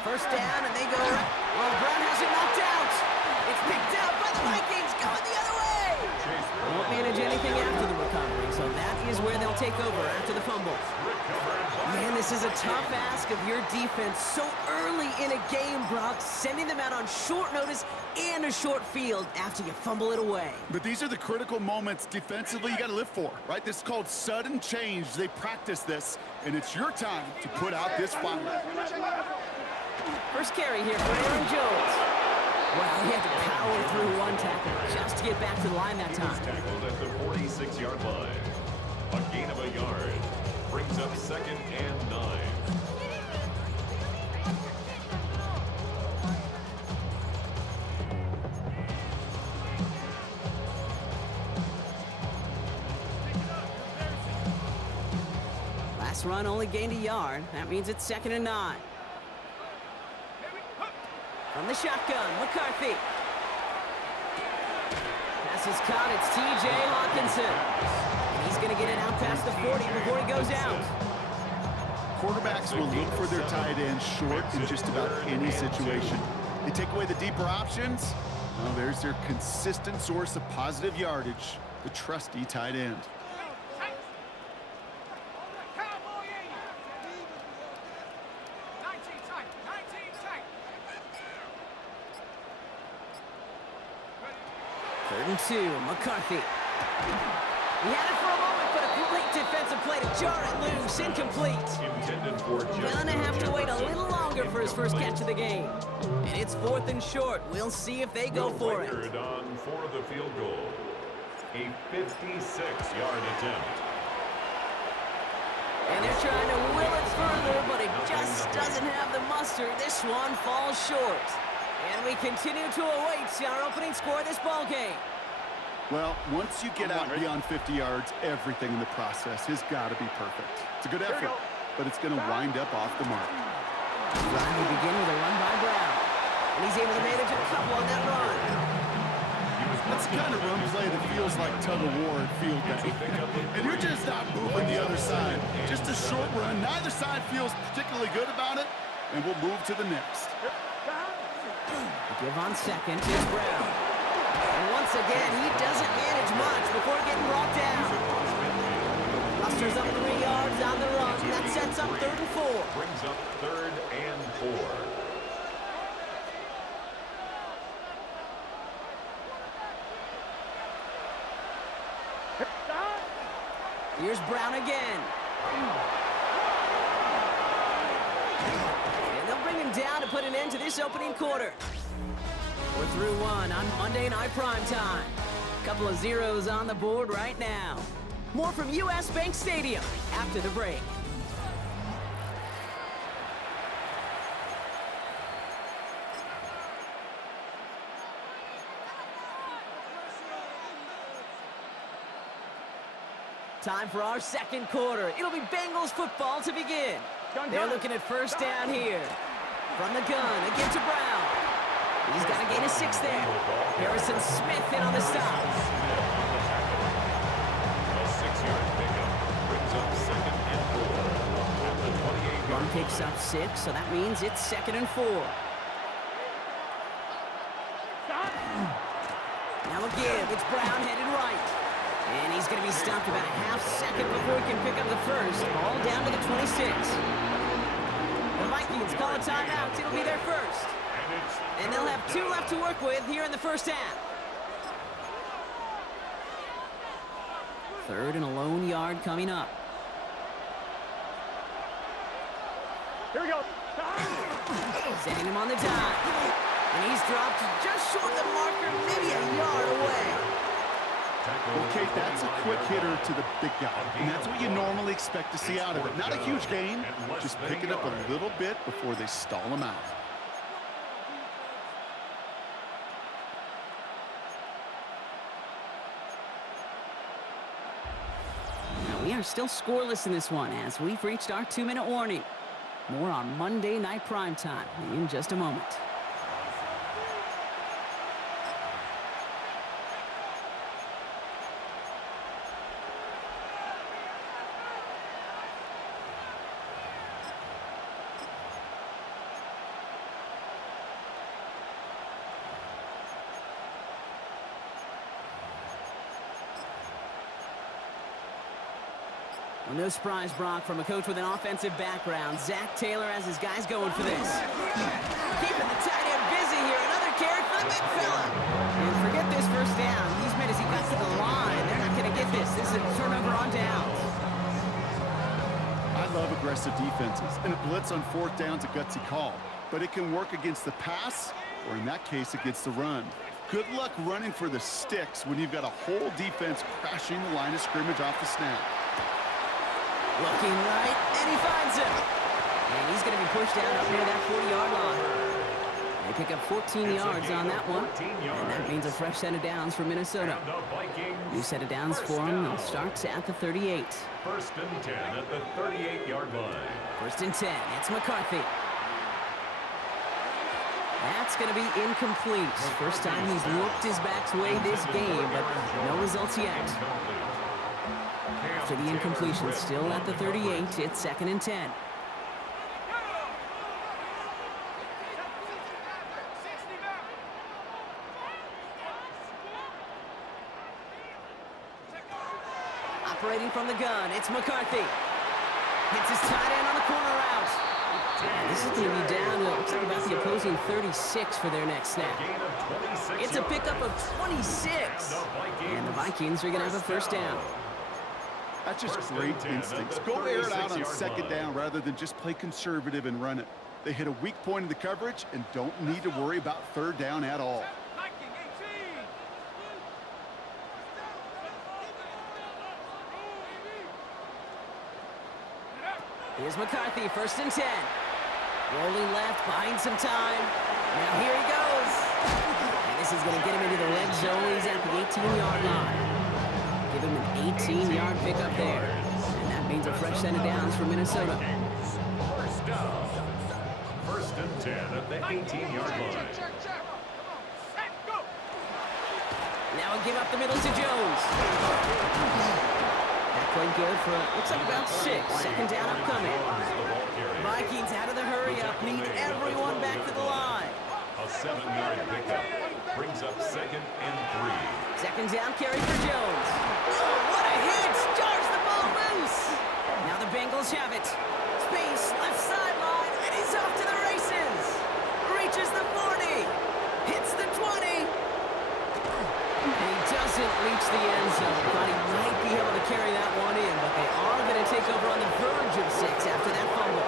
First down, and they go. Well, Brown has it knocked out. It's picked out by the Vikings, going the other way. Won't manage anything after the recovery, so that is where they'll take over after the fumble. Man, this is a tough ask of your defense so early in a game, Brock, sending them out on short notice and a short field after you fumble it away. But these are the critical moments defensively you got to live for, right? This is called sudden change. They practice this, and it's your time to put out this fire. First carry here for Aaron Jones. Wow, he had to power through one tackle just to get back to the line that time. Tackled at the 46-yard line. A gain of a yard. Brings up 2nd and 9. Last run only gained a yard. That means it's 2nd and 9. From the shotgun, McCarthy. Pass is caught. It's T.J. Hawkinson. And he's going to get it out past the 40 before he goes out. Quarterbacks will look for their tight end short in just about any situation. They take away the deeper options. Well, there's their consistent source of positive yardage, the trusty tight end. Third and 2, McCarthy. He had it for a moment, but a great defensive play to jar it loose, incomplete. Intended for just Gonna have to wait a little longer for his first catch of the game. And it's 4th and short. We'll see if they go for it. On for the field goal. A 56-yard attempt. And they're trying to will it further, but it just doesn't have the muster. This one falls short. And we continue to await our opening score of this ball game. Well, once you get out beyond 50 yards, everything in the process has got to be perfect. It's a good effort, but it's going to wind up off the mark. Drive will begin with a run by Brown. And he's able to manage a couple on that run. That's the kind of run play that feels like tug-of-war at field day. And you're just not moving the other side. Just a short run. Neither side feels particularly good about it, and we'll move to the next. The give on second is Brown. And once again, he doesn't manage much before getting brought down. Musters up 3 yards on the run. That sets up 3rd and 4. Brings up 3rd and 4. Here's Brown again. And they'll bring him down to put an end to this opening quarter. We're through one on Monday Night Primetime. Couple of zeros on the board right now. More from U.S. Bank Stadium after the break. Time for our second quarter. It'll be Bengals football to begin. They're looking at first down here. From the gun, again to Brown. He's got to gain a 6 there. Harrison Smith in on the stop. A 6-yard pickup brings up 2nd and 4. picks up 6, so that means it's 2nd and 4. Now a give. It's Brown headed right. And he's going to be stopped about a half second before he can pick up the first. Ball down to the 26. The Vikings call a timeout. It'll be their first. And they'll have 2 left to work with here in the first half. 3rd and a lone yard coming up. Here we go. Setting him on the dime. And he's dropped just short of the marker, maybe a yard away. Okay, that's a quick hitter to the big guy, and that's what you normally expect to see out of it. Not a huge gain, just pick it up a little bit before they stall him out. Now, we are still scoreless in this one as we've reached our 2-minute warning. More on Monday Night Primetime in just a moment. Well, no surprise, Brock, from a coach with an offensive background. Zach Taylor has his guys going for this. Keeping the tight end busy here. Another carry for the big fella. And forget this first down. He's made as he got to the line. They're not going to get this. This is a turnover on downs. I love aggressive defenses, and a blitz on 4th down's a gutsy call. But it can work against the pass, or in that case, against the run. Good luck running for the sticks when you've got a whole defense crashing the line of scrimmage off the snap. Looking right, and he finds him. And he's going to be pushed out up near that 40-yard line. They pick up 14 yards on that one. And that means a fresh set of downs for Minnesota. New set of downs for them. They'll start at the 38. 1st and 10 at the 38-yard line. 1st and 10. It's McCarthy. That's going to be incomplete. First time he's looked his back's way this game, but no results yet. After the incompletion, still at the 38, it's 2nd and 10. Operating from the gun, it's McCarthy. Hits his tight end on the corner route. And this is going to be down to, looks like about the opposing 36 for their next snap. It's a pickup of 26. And the Vikings are going to have a first down. That's just great instincts. Go air it out on 2nd down rather than just play conservative and run it. They hit a weak point in the coverage and don't need to worry about 3rd down at all. Here's McCarthy, 1st and 10. Rolling left, buying some time. Now here he goes. And this is going to get him into the red zone. He's at the 18-yard line. Give him an 18-yard pickup there. And that means a fresh set of downs for Minnesota. First down. 1st and 10 at the 18-yard line. Now a give up the middle to Jones. That played good for, looks like about 6. 2nd down upcoming. Vikings out of the hurry up, need everyone back to the line. A 7-yard pickup brings up 2nd and 3. 2nd down carry for Jones. Oh, what a hit! Jars the ball loose. Now the Bengals have it. Space, left sideline, and he's off to the races. Reaches the 40. Hits the 20. And he doesn't reach the end zone. Thought he might be able to carry that one in, but they are going to take over on the verge of 6 after that fumble.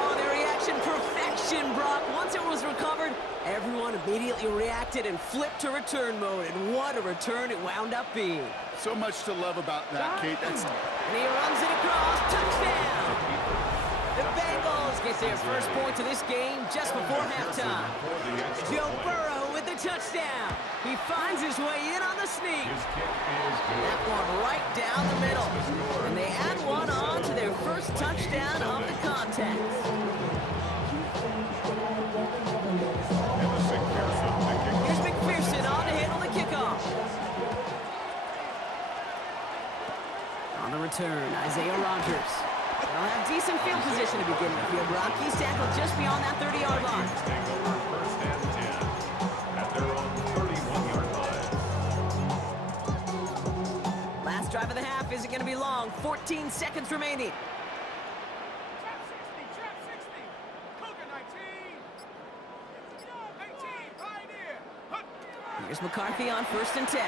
Oh, the reaction perfection, Brock. Once it was recovered, everyone immediately reacted and flipped to return mode, and what a return it wound up being. So much to love about that, Kate. That's... And he runs it across. Touchdown! The Bengals get their first points of this game just before halftime. Joe Burrow with the touchdown. He finds his way in on the sneak. That one right down the middle. And they add one on to their first touchdown of the contest. Here's McPherson on to handle the kickoff. On the return, Isaiah Rodgers. They'll have decent field position to begin with here, Brock. He's tackled just beyond that 30-yard line. Vikings take over first and 10 at their own 31-yard line. Last drive of the half isn't going to be long. 14 seconds remaining. Trap 60, Cougar 19. 18, Pioneer. Hunt. Here's McCarthy on first and 10.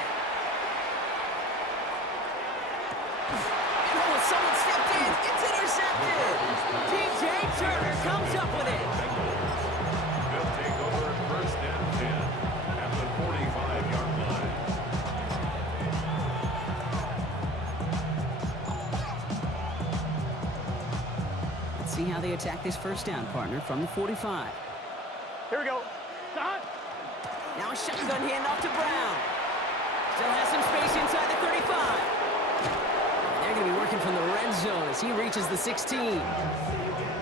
And oh, someone stepped in. It's intercepted. DJ Turner comes up with it. They'll take over first and 10 at the 45-yard line. Let's see how they attack this first down, partner, from the 45. Here we go. Hunt. Now a shotgun handoff to Brown. Still has some space inside the 35. They're going to be working from the red zone as he reaches the 16.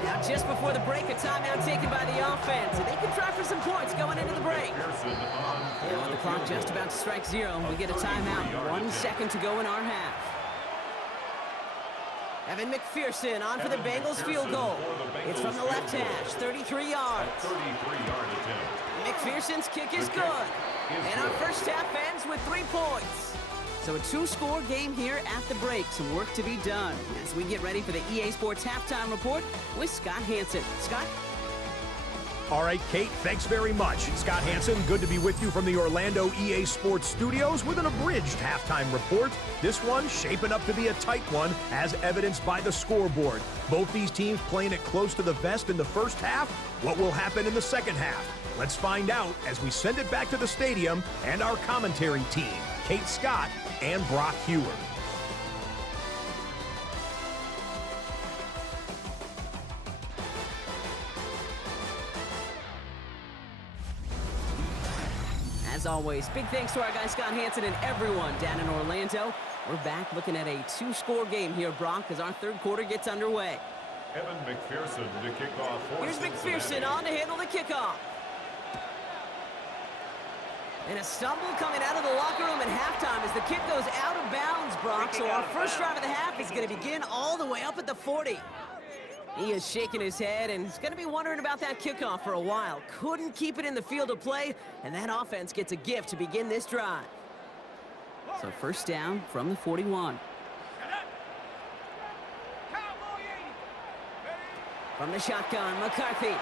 Now just before the break, a timeout taken by the offense. And they can try for some points going into the break. Pearson on And with the clock just about to strike zero, we get a timeout. 1 second to go in our half. Evan McPherson on for the Bengals field goal. It's from the left hash, 33 yards. 33-yard attempt. McPherson's kick is good. And our first half ends with 3 points. So a 2-score game here at the break. Some work to be done as we get ready for the EA Sports Halftime Report with Scott Hanson. Scott? All right, Kate, thanks very much. Scott Hanson, good to be with you from the Orlando EA Sports Studios with an abridged halftime report. This one shaping up to be a tight one, as evidenced by the scoreboard. Both these teams playing it close to the vest in the first half. What will happen in the second half? Let's find out as we send it back to the stadium and our commentary team, Kate Scott and Brock Hewer. As always, big thanks to our guy Scott Hanson and everyone down in Orlando. We're back looking at a 2-score game here, Brock, as our third quarter gets underway. Evan McPherson to kick off for Here's Cincinnati. McPherson on to handle the kickoff. And a stumble coming out of the locker room at halftime as the kick goes out of bounds, Brock. So our first drive of the half is going to begin all the way up at the 40. He is shaking his head and he's going to be wondering about that kickoff for a while. Couldn't keep it in the field of play, and that offense gets a gift to begin this drive. So first down from the 41. From the shotgun, McCarthy.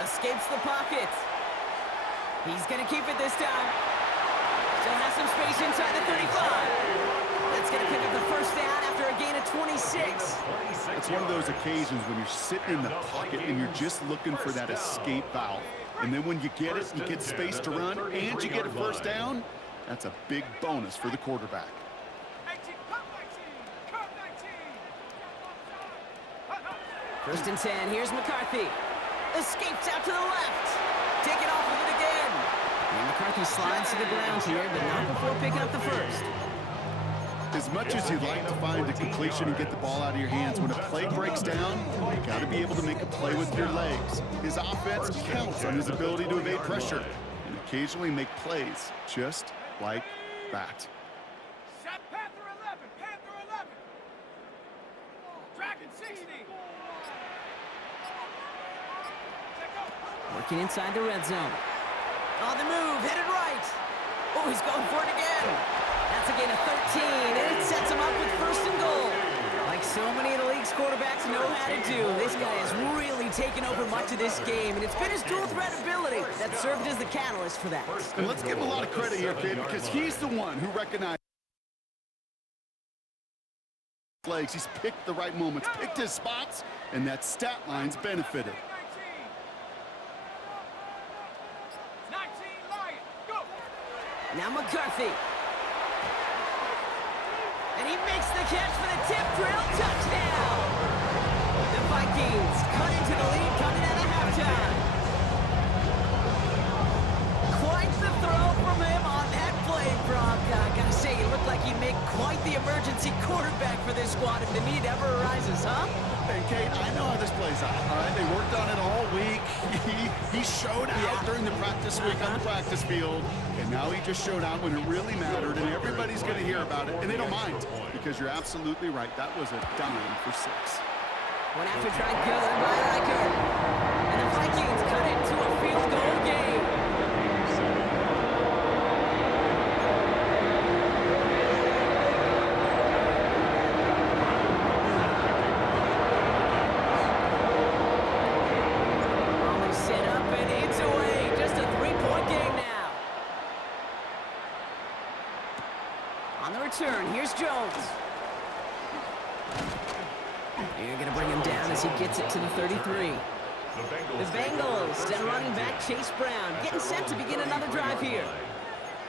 Escapes the pocket. He's going to keep it this time. Still has some space inside the 35. That's going to pick up the first down after a gain of 26. It's one of those occasions when you're sitting in the pocket and you're just looking for that escape valve. And then when you get it, you get space to run, and you get a first down, that's a big bonus for the quarterback. 18, cut 19, cut 19. First and 10, here's McCarthy. Escapes out to the left. Taken off with it again. And McCarthy slides to the ground here, but not before picking up the first. As much as you'd like to find a completion and get the ball out of your hands, when a play breaks down, you got to be able to make a play with your legs. His offense counts on his ability to evade pressure and occasionally make plays just like that. Set Panther 11, Panther 11. Dragon 60. Working inside the red zone. On the move, headed right. Oh, he's going for it again. That's a gain of 13, and it sets him up with first and goal. Like so many of the league's quarterbacks know how to do, this guy has really taken over much of this game, and it's been his dual threat ability that served as the catalyst for that. And let's give him a lot of credit here, kid, because he's the one who recognized legs. He's picked the right moments, picked his spots, and that stat line's benefited. 19, Lion, go. Now McCarthy. And he makes the catch for the tip drill touchdown. The Vikings cut into the lead coming out of halftime. Quite the throw from him on that play, Brock. Gotta say, he looked like he'd make quite the emergence emergency quarterback for this squad if the need ever arises, huh? Hey, Kate, I know how this plays out, all right? They worked on it all week. He showed out during the practice week on the practice field, and now he just showed out when it really mattered, and everybody's going to hear about it, and they don't mind, because you're absolutely right. That was a dime for 6. Went after try good by Riker. And the Vikings cut it to a field goal game. Only set up and it's away. Just a 3-point game now. On the return, here's Jones. You're going to bring him down as he gets it to the 33. The Bengals and running back Chase Brown getting set to begin another drive here.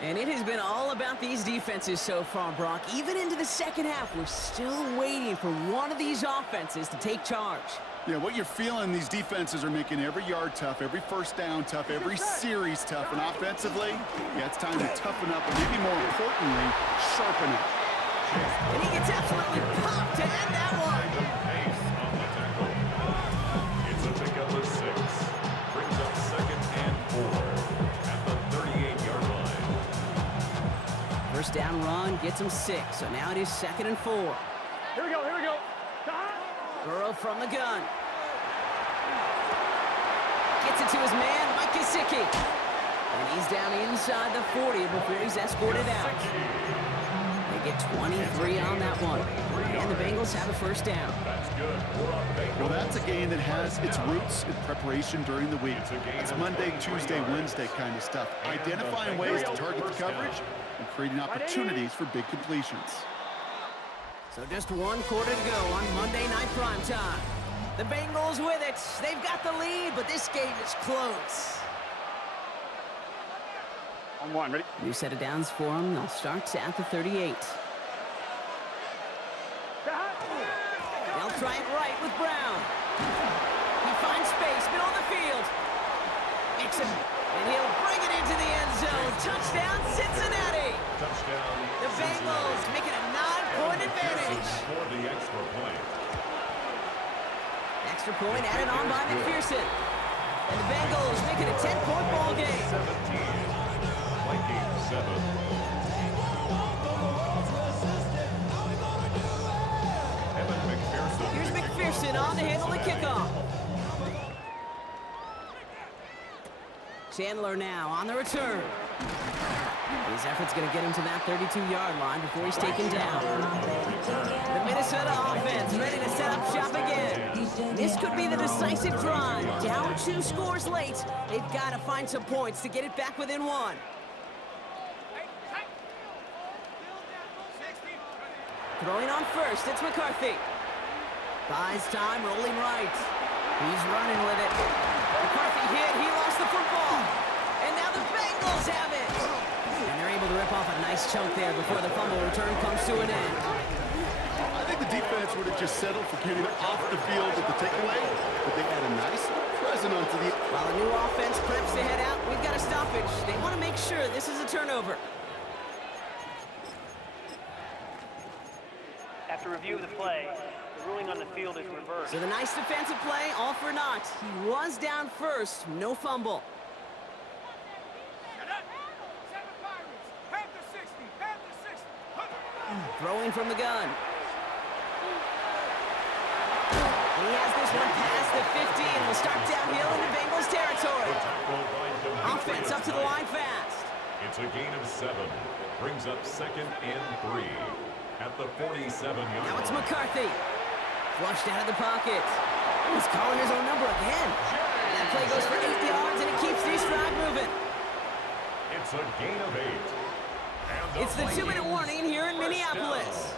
And it has been all about these defenses so far, Brock. Even into the second half, we're still waiting for one of these offenses to take charge. Yeah, what you're feeling, these defenses are making every yard tough, every first down tough, every series tough. And offensively, yeah, it's time to toughen up, but maybe more importantly, sharpen it. And he gets absolutely pumped to end that one. Pace on the tackle. It's a pickup of 6. Brings up 2nd and 4 at the 38-yard line. First down run gets him 6, so now it is 2nd and 4. Here we go, here we go. Burrow from the gun. Gets it to his man, Mike Gesicki. And he's down inside the 40 before he's escorted out. They get 23 on that one. And the Bengals have a first down. That's good. Well, that's a game that has its roots in preparation during the week. It's Monday, Tuesday, Wednesday kind of stuff. Identifying ways to target the coverage and creating opportunities for big completions. So just 1 quarter to go on Monday Night Primetime. The Bengals with it. They've got the lead, but this game is close. On 1, ready? New set of downs for them. They'll start at the 38. They'll try it right with Brown. He finds space, middle of the field. Mixon, and he'll bring it into the end zone. Touchdown, Cincinnati. Touchdown. The Bengals making a 9-point advantage. For the extra point. Extra point added on by McPherson. And the Bengals make it a 10-point ball game. 17. Vikings 7. Evan McPherson. Here's McPherson on to handle the kickoff. Chandler now on the return. His effort's going to get him to that 32-yard line before he's taken down. The Minnesota offense ready to set up shop again. This could be the decisive drive. Down 2 scores late. They've got to find some points to get it back within 1. Throwing on first, it's McCarthy. Buys time, rolling right. He's running with it. McCarthy hit, he lost the football. And now the Bengals have it. And they're able to rip off a nice chunk there before the fumble return comes to an end. I think the defense would have just settled for getting off the field at the takeaway, but they had a nice present onto the... While the new offense preps to head out, we've got a stoppage. They want to make sure this is a turnover. After review of the play, the ruling on the field is reversed. So the nice defensive play, all for naught. He was down first, no fumble. Throwing from the gun. And he has this one past the 50 and will start downhill into Bengals territory. Offense up to the line fast. It's a gain of 7. Brings up 2nd and 3 at the 47-yard line. Now it's McCarthy. Flushed out of the pocket. He's calling his own number again. That play goes for 8 yards and it keeps this drive moving. It's a gain of 8. It's the 2-minute warning here in Minneapolis.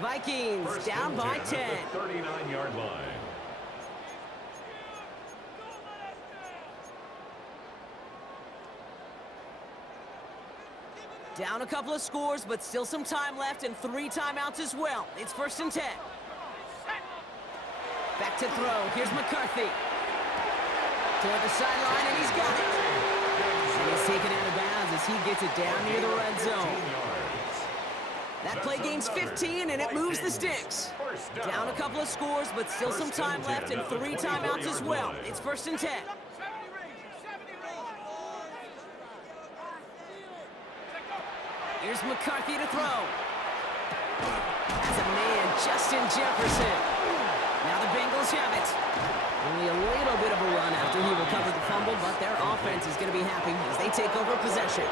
Vikings down by 10. At the 39-yard line. Down a couple of scores, but still some time left and 3 timeouts as well. It's 1st and 10. Back to throw. Here's McCarthy. Toward the sideline, and he's got it. And he's taken out of bounds as he gets it down near the red zone. That play gains 15, and it moves the sticks. Down a couple of scores, but still some time left and 3 timeouts as well. It's 1st and 10. Here's McCarthy to throw. That's a man, Justin Jefferson. Now the Bengals have it. Only a little bit of a run after he recovered the fumble, but their offense is going to be happy as they take over possession.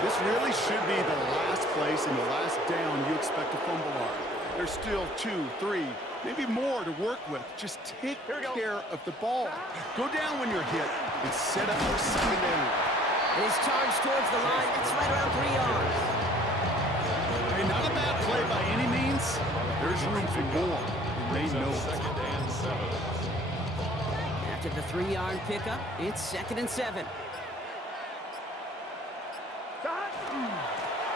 This really should be the last place and the last down you expect to fumble on. There's still 2, 3, maybe more to work with. Just take care of the ball. Go down when you're hit and set up for 2nd down. It is charged towards the line. It's right around 3 yards. Hey, not a bad play by any means. There's room for more, and they know it. After the 3-yard pickup, it's 2nd and 7.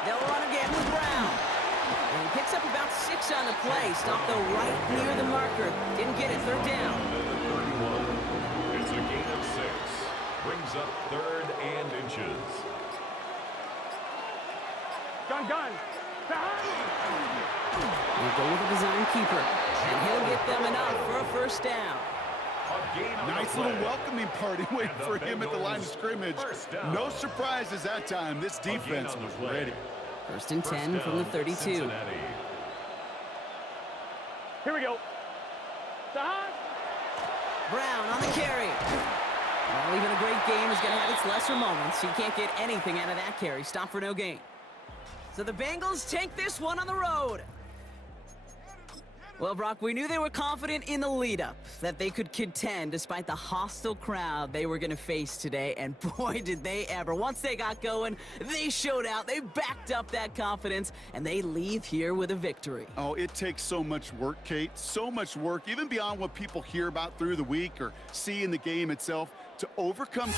They'll run again with Brown. And he picks up about 6 on the play. Stopped though right near the marker. Didn't get it. 3rd down. It's a gain of 6. Brings up 3rd and inches. Gun. We'll go with a design keeper. And he'll get them enough for a 1st down. Nice little welcoming party waiting for him at the line of scrimmage. No surprises that time. This defense was ready. 1st and 10 from the 32. Cincinnati. Here we go. Brown on the carry. Well, even a great game is going to have its lesser moments. He can't get anything out of that carry. Stop for no gain. So the Bengals take this one on the road. Well, Brock, we knew they were confident in the lead-up, that they could contend despite the hostile crowd they were going to face today, and boy, did they ever. Once they got going, they showed out, they backed up that confidence, and they leave here with a victory. Oh, it takes so much work, Kate, so much work, even beyond what people hear about through the week or see in the game itself, to overcome...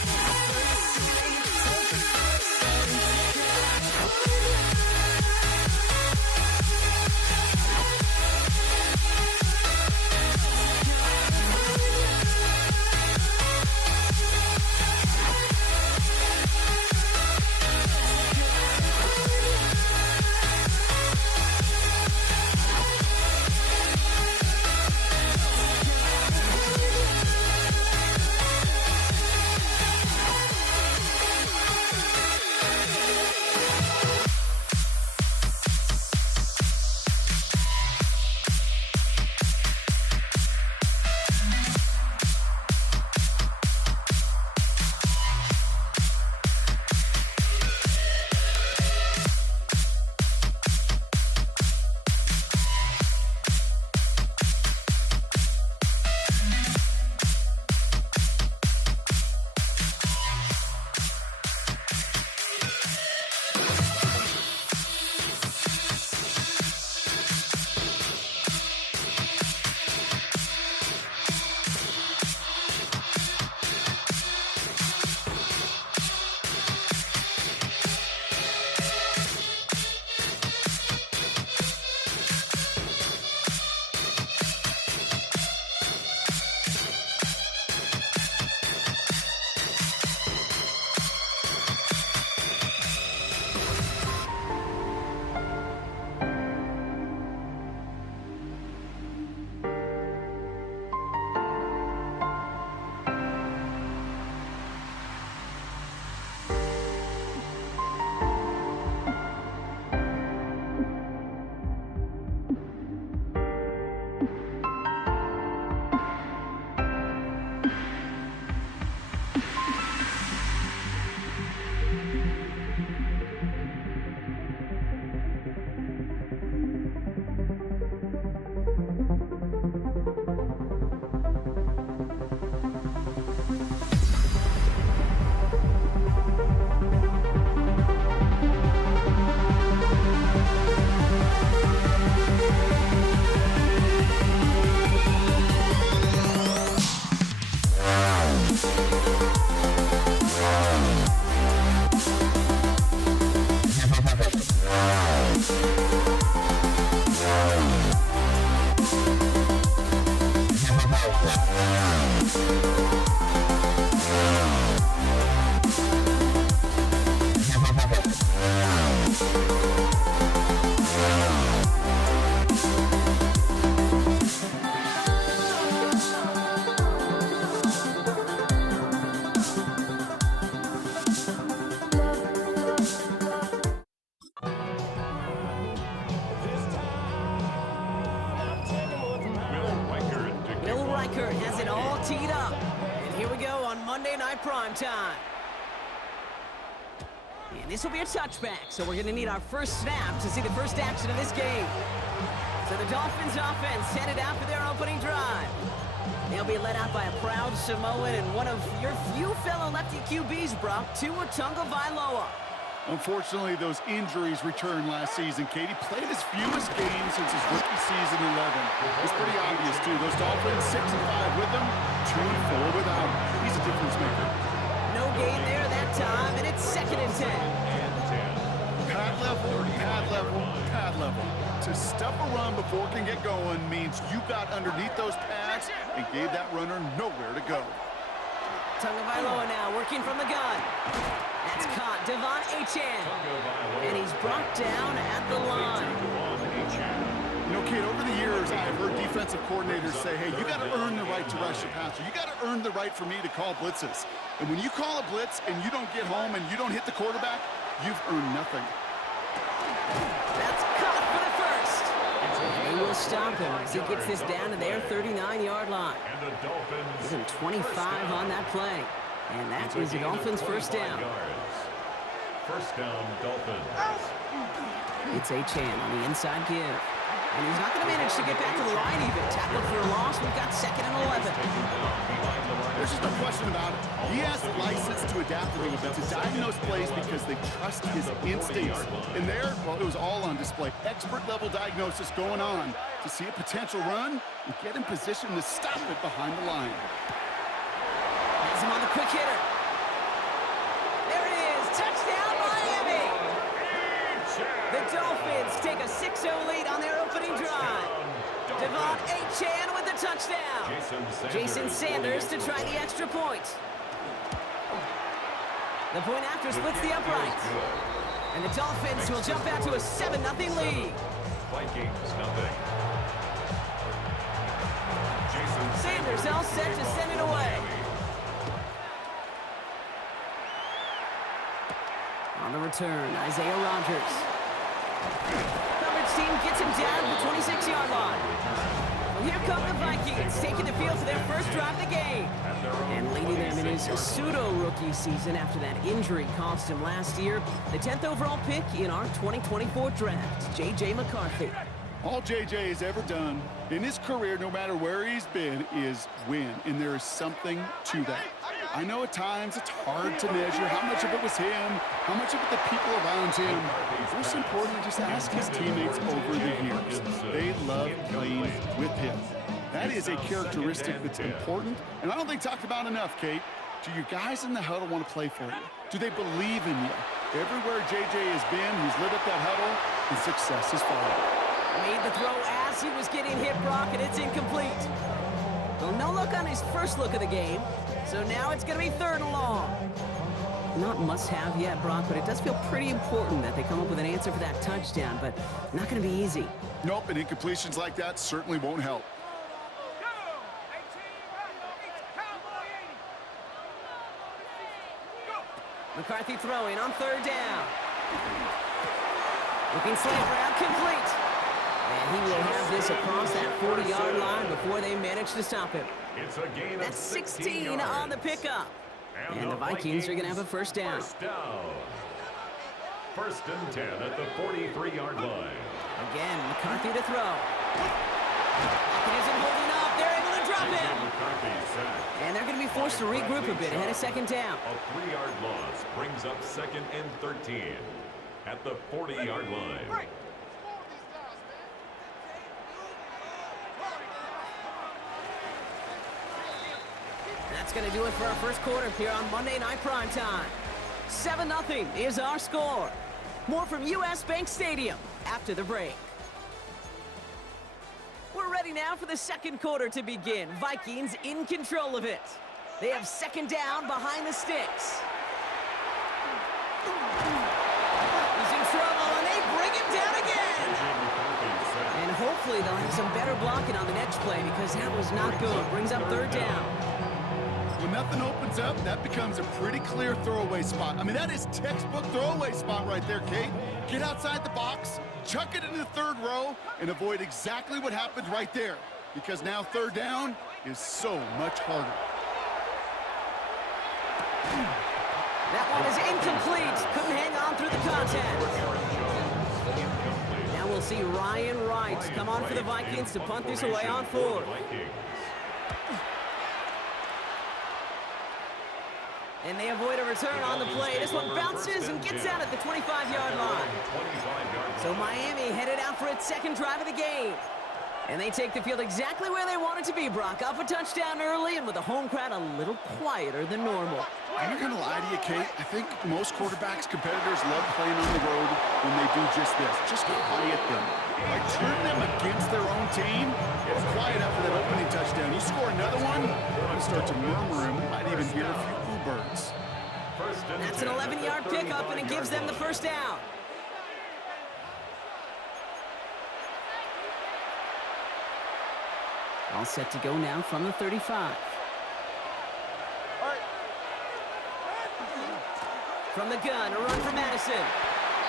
Kurt has it all teed up. And here we go on Monday Night Primetime. And this will be a touchback, so we're going to need our first snap to see the first action of this game. So the Dolphins offense headed out for their opening drive. They'll be led out by a proud Samoan and one of your few fellow lefty QBs, Brock, Tua Tagovailoa. Unfortunately, those injuries returned last season. Katie played his fewest games since his rookie season 11. It's pretty obvious, too. Those Dolphins, 6-5 with him, 2-4 without him. He's a difference maker. No gain there that time, and it's 2nd and 10. Pad level, pad level, pad level. To stuff a run before it can get going means you got underneath those pads and gave that runner nowhere to go. Tagovailoa now working from the gun. That's caught. Devon Achane. And he's brought down at the line. You know, Kate, over the years, I've heard defensive coordinators say, hey, you got to earn the right to rush the passer. You got to earn the right for me to call blitzes. And when you call a blitz and you don't get home and you don't hit the quarterback, you've earned nothing. That's caught for the first. They will stop him as he gets this down to their 39-yard line. Give him 25 on that play. And that is the Dolphins' first down. First down, Dolphins. It's Achane on the inside give. And he's not going to manage to get back to the line even. Tackled for a loss. We've got 2nd and 11. There's just no question about it. He has the license to adapt a little bit, to diagnose plays because they trust his instincts. And there, well, it was all on display. Expert-level diagnosis going on to see a potential run and get in position to stop it behind the line. Has him on the quick hitter. There it is. Touchdown, Miami. The Dolphins take a 6-0 lead on their opening drive. Devon Achane with the touchdown. Jason Sanders to try the extra point. The point after splits the uprights. And the Dolphins will jump out to a 7-0 lead. Vikings, nothing. Sanders all set to send it away. On the return, Isaiah Rodgers. Coverage team gets him down to the 26-yard line. Well, here come the Vikings, taking the field for their first drive of the game. And leading them in his pseudo-rookie season after that injury cost him last year. The 10th overall pick in our 2024 draft, J.J. McCarthy. All J.J. has ever done in his career, no matter where he's been, is win. And there is something to that. I know at times it's hard to measure how much of it was him, how much of it the people around him. Most importantly, just ask his teammates over the years. They love playing with him. That is a characteristic that's important, and I don't think talked about enough, Kate. Do your guys in the huddle want to play for you? Do they believe in you? Everywhere J.J. has been, he's lit up that huddle, and success has followed. Made the throw as he was getting hit, Brock, and it's incomplete. Well, no look on his first look of the game, so now it's going to be 3rd and long. Not must-have yet, Brock, but it does feel pretty important that they come up with an answer for that touchdown, but not going to be easy. Nope, and incompletions like that certainly won't help. McCarthy throwing on 3rd down. Looking slant route, complete. And he will have this across that 40-yard line before they manage to stop him. It's a gain That's 16 on the pickup. And the Vikings are going to have a first down. First down. 1st and 10 at the 43-yard line. Again, McCarthy to throw. It isn't holding up. They're able to drop him. And they're going to be forced to regroup a bit ahead of 2nd down. A 3-yard loss brings up 2nd and 13 at the 40-yard line. That's going to do it for our first quarter here on Monday Night Primetime. 7-0 is our score. More from US Bank Stadium after the break. We're ready now for the second quarter to begin. Vikings in control of it. They have 2nd down behind the sticks. He's in trouble, and they bring him down again. And hopefully they'll have some better blocking on the next play because that was not good. Brings up 3rd down. When nothing opens up, that becomes a pretty clear throwaway spot. I mean, that is textbook throwaway spot right there, Kate. Get outside the box, chuck it into the 3rd row, and avoid exactly what happened right there. because now third down is so much harder. That one is incomplete. Couldn't hang on through the contact. Now we'll see Ryan Wright come on for the Vikings to punt this away on fourth. And they avoid a return on the play. This one bounces and gets out at the 25-yard line. So Miami headed out for its second drive of the game. And they take the field exactly where they want it to be, Brock. Up a touchdown early and with the home crowd a little quieter than normal. I'm not going to lie to you, Kate. I think most quarterbacks, competitors love playing on the road when they do just this. Just quiet them. Like turn them against their own team. It's quiet after that opening touchdown. You score another one, you start to murmur and we might even hear a few boo birds. That's an 11-yard pickup and it gives them the first down. All set to go now from the 35. From the gun, a run for Madison.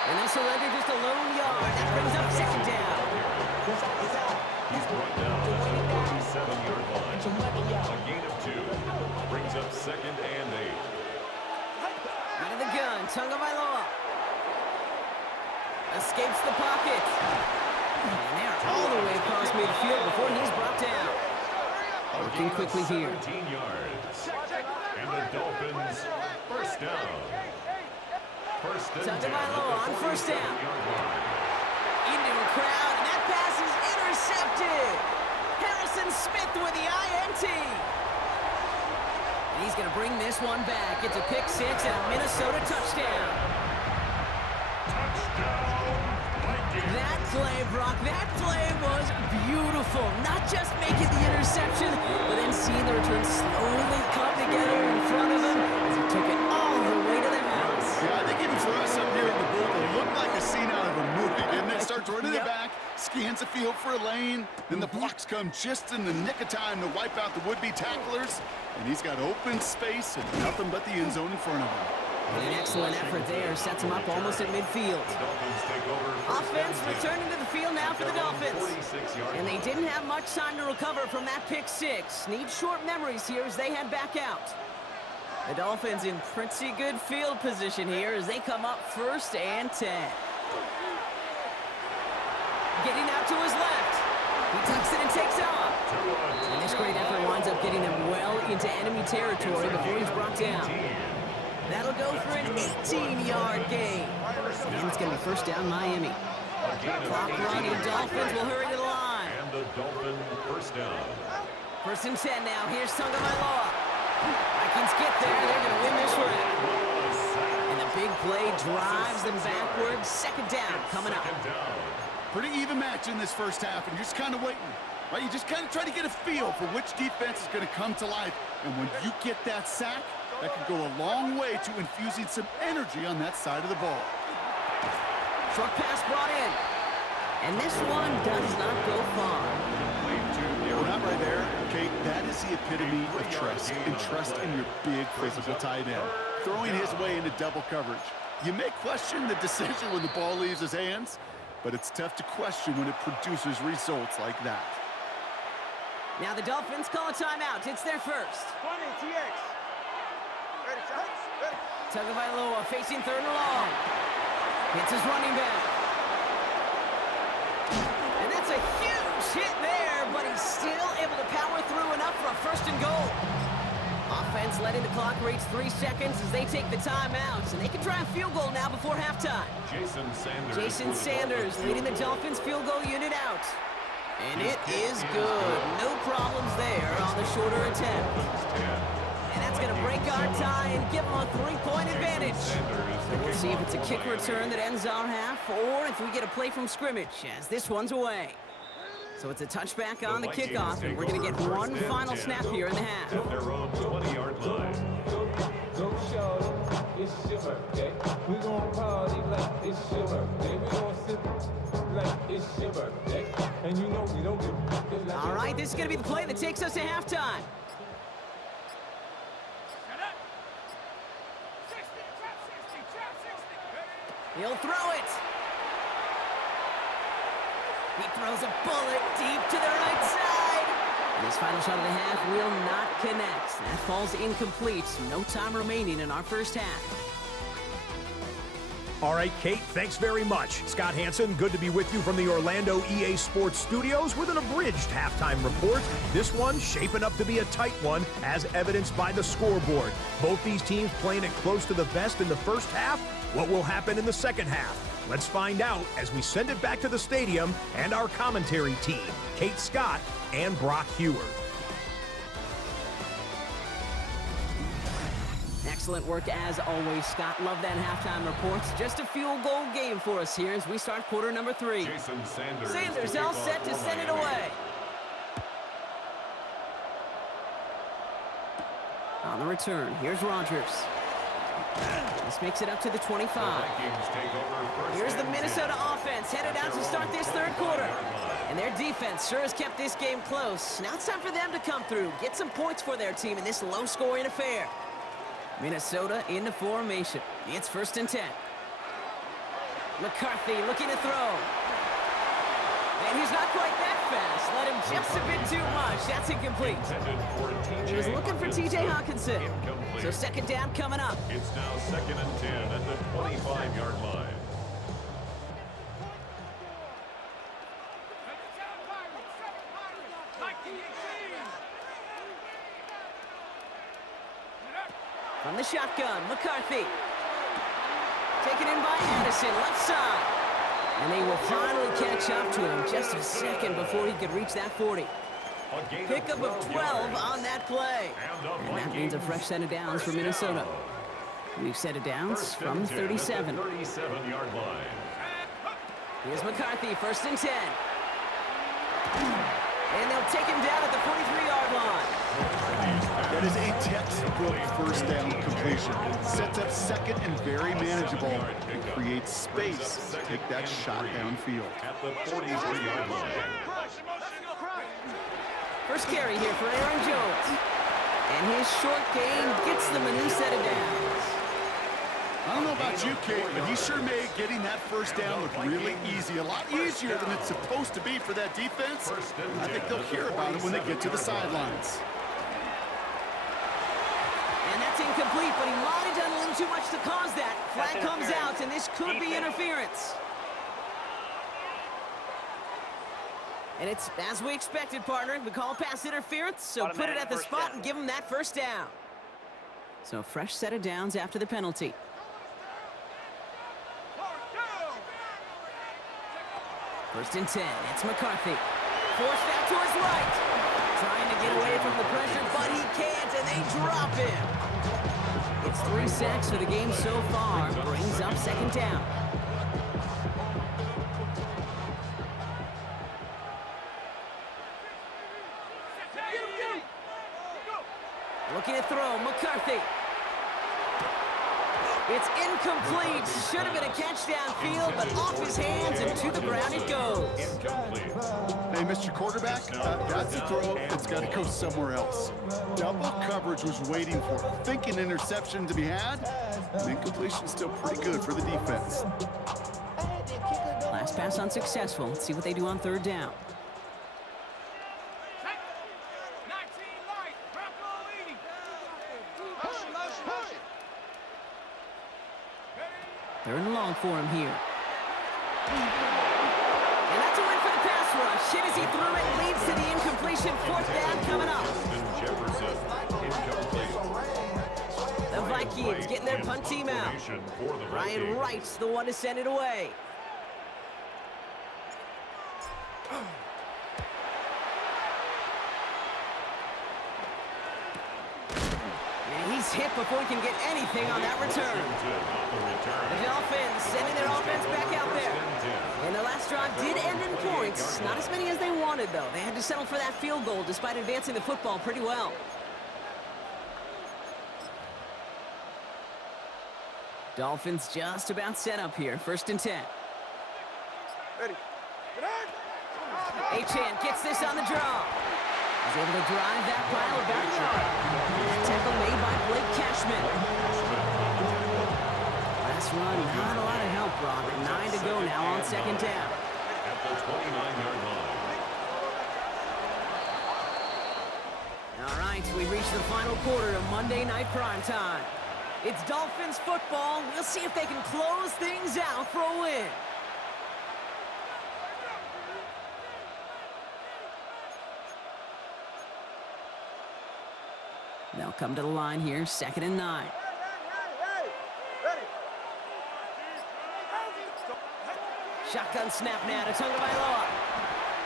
And they'll surrender just a lone yard. That brings up second down. He's brought down at the 47-yard line. A gain of 2. Brings up second and 8. Out of the gun, Tagovailoa. Escapes the pocket. And they're all the way across midfield before he's brought down. Working quickly here. 17 yards. And the Dolphins first down. First and 10. Tagovailoa on first down. Into a crowd, and that pass is intercepted. Harrison Smith with the INT. And he's going to bring this one back. It's a pick six and a Minnesota touchdown. That play, Brock, that play was beautiful. Not just making the interception, but then seeing the return slowly come together in front of him as he took it all the way to the house. Yeah, I think even for us up here in the booth, it looked like a scene out of a movie. And then starts running it back, scans the field for a lane, then the blocks come just in the nick of time to wipe out the would-be tacklers. And he's got open space and nothing but the end zone in front of him. And an excellent effort there sets him up almost at midfield. Offense returning to the field now for the Dolphins. And they didn't have much time to recover from that pick six. Need short memories here as they head back out. The Dolphins in pretty good field position here as they come up first and 10. Getting out to his left. He tucks it and takes off. And this great effort winds up getting him well into enemy territory before he's brought down. That'll go for an 18-yard gain. And it's going to be first down Miami. Clock running, Dolphins will hurry to the line. And the Dolphin first down. First and 10 now. Here's Tagovailoa. Vikings get there. They're going to win this round. And the big play drives them backwards. Second down coming up. Pretty even match in this first half, and you're just kind of waiting. Right? You just kind of try to get a feel for which defense is going to come to life. And when you get that sack, that could go a long way to infusing some energy on that side of the ball. Short pass brought in. And this one does not go far. Well, that right there, okay, that is the epitome of trust. And trust in your big physical tight end. Throwing his way into double coverage. You may question the decision when the ball leaves his hands, but it's tough to question when it produces results like that. Now the Dolphins call a timeout. It's their first. 20, TX. Ready, shots? Ready. Tagovailoa facing third and long. Hits his running back. And that's a huge hit there, but he's still able to power through enough for a first and goal. Offense letting the clock reach 3 seconds as they take the timeouts, and they can try a field goal now before halftime. Jason Sanders leading the Dolphins field goal unit out. And it is good. No problems there on the shorter attempt. And that's going to break our tie and give them a 3-point advantage. So we'll see if it's a kick return that ends our half or if we get a play from scrimmage as this one's away. So it's a touchback on the kickoff, and we're going to get one final snap here in the half. At their own 20-yard line. Go show, it's your birthday. We gon' party like it's your birthday. We gon' sip like it's your birthday. And you know we don't give a All right, this is going to be the play that takes us to halftime. He'll throw it. He throws a bullet deep to the right side. And his final shot of the half will not connect. That falls incomplete. No time remaining in our first half. All right, Kate, thanks very much. Scott Hanson, good to be with you from the Orlando EA Sports Studios with an abridged halftime report. This one shaping up to be a tight one, as evidenced by the scoreboard. Both these teams playing it close to the vest in the first half. What will happen in the second half? Let's find out as we send it back to the stadium and our commentary team, Kate Scott and Brock Hewer. Excellent work as always, Scott. Love that halftime reports. Just a field goal game for us here as we start quarter number 3. Jason Sanders. Sanders all set to send it away. On the return, here's Rodgers. This makes it up to the 25. Here's the Minnesota offense headed out to start this third quarter. And their defense sure has kept this game close. Now it's time for them to come through, get some points for their team in this low-scoring affair. Minnesota in the formation. It's 1st and 10. McCarthy looking to throw. And he's not quite that fast. Let him just a bit too much. That's incomplete. He was looking for T.J. Hawkinson. So second down coming up. It's now 2nd and 10 at the 25-yard line. From the shotgun, McCarthy. Taken in by Addison, left side. And they will finally catch up to him just a second before he could reach that 40. Pickup of 12 on that play. And that means a fresh set of downs for Minnesota. We've set of downs from the 37. 37-yard line. Here's McCarthy, 1st and 10. And they'll take him down at the 43-yard line. That is a textbook first down completion. Sets up second and very manageable and creates space to take that shot downfield. At the 43-yard line. First carry here for Aaron Jones. And his short gain gets them a new set of downs. I don't know about you, Kate, but he sure made getting that first down look really easy. A lot easier than it's supposed to be for that defense. I think they'll hear about it when they get to the sidelines. And that's incomplete, but he might have done a little too much to cause that. Flag comes out, and this could be interference. And it's as we expected, partner. We call pass interference, so put it at the spot and give him that first down. So a fresh set of downs after the penalty. First and 10, it's McCarthy. Forced out to his right. Trying to get away from the pressure, but he can't, and they drop him. It's 3 sacks for the game so far. Brings up second down. Looking to throw, McCarthy. It's incomplete. Should have been a catch downfield, but off his hands and to the ground it goes. Hey, Mr. Quarterback, that's a throw that's got to go somewhere else. Double coverage was waiting for it. Thinking interception to be had, and incompletion still pretty good for the defense. Last pass unsuccessful. Let's see what they do on third down. Third and long for him here. And that's a win for the pass rush. Hit as he threw it, leads to the incompletion. 4th down coming up. The Vikings getting their punt team out. Ryan Wright's the one to send it away. And he's hit before he can get anything on that return. The Dolphins sending their offense back out there. And the last drive did end in points. Not as many as they wanted, though. They had to settle for that field goal despite advancing the football pretty well. Dolphins just about set up here. 1st and 10. Ready. Achane gets this on the draw. He's able to drive that pile about a yard. Tackle made by Blake Cashman. Last run, not a lot of help, Brock. 9 to go now on second down. At the 29-yard line. All right, we've reached the final quarter of Monday Night Primetime. It's Dolphins football. We'll see if they can close things out for a win. They'll come to the line here, 2nd and 9. Shotgun snap now to Tagovailoa.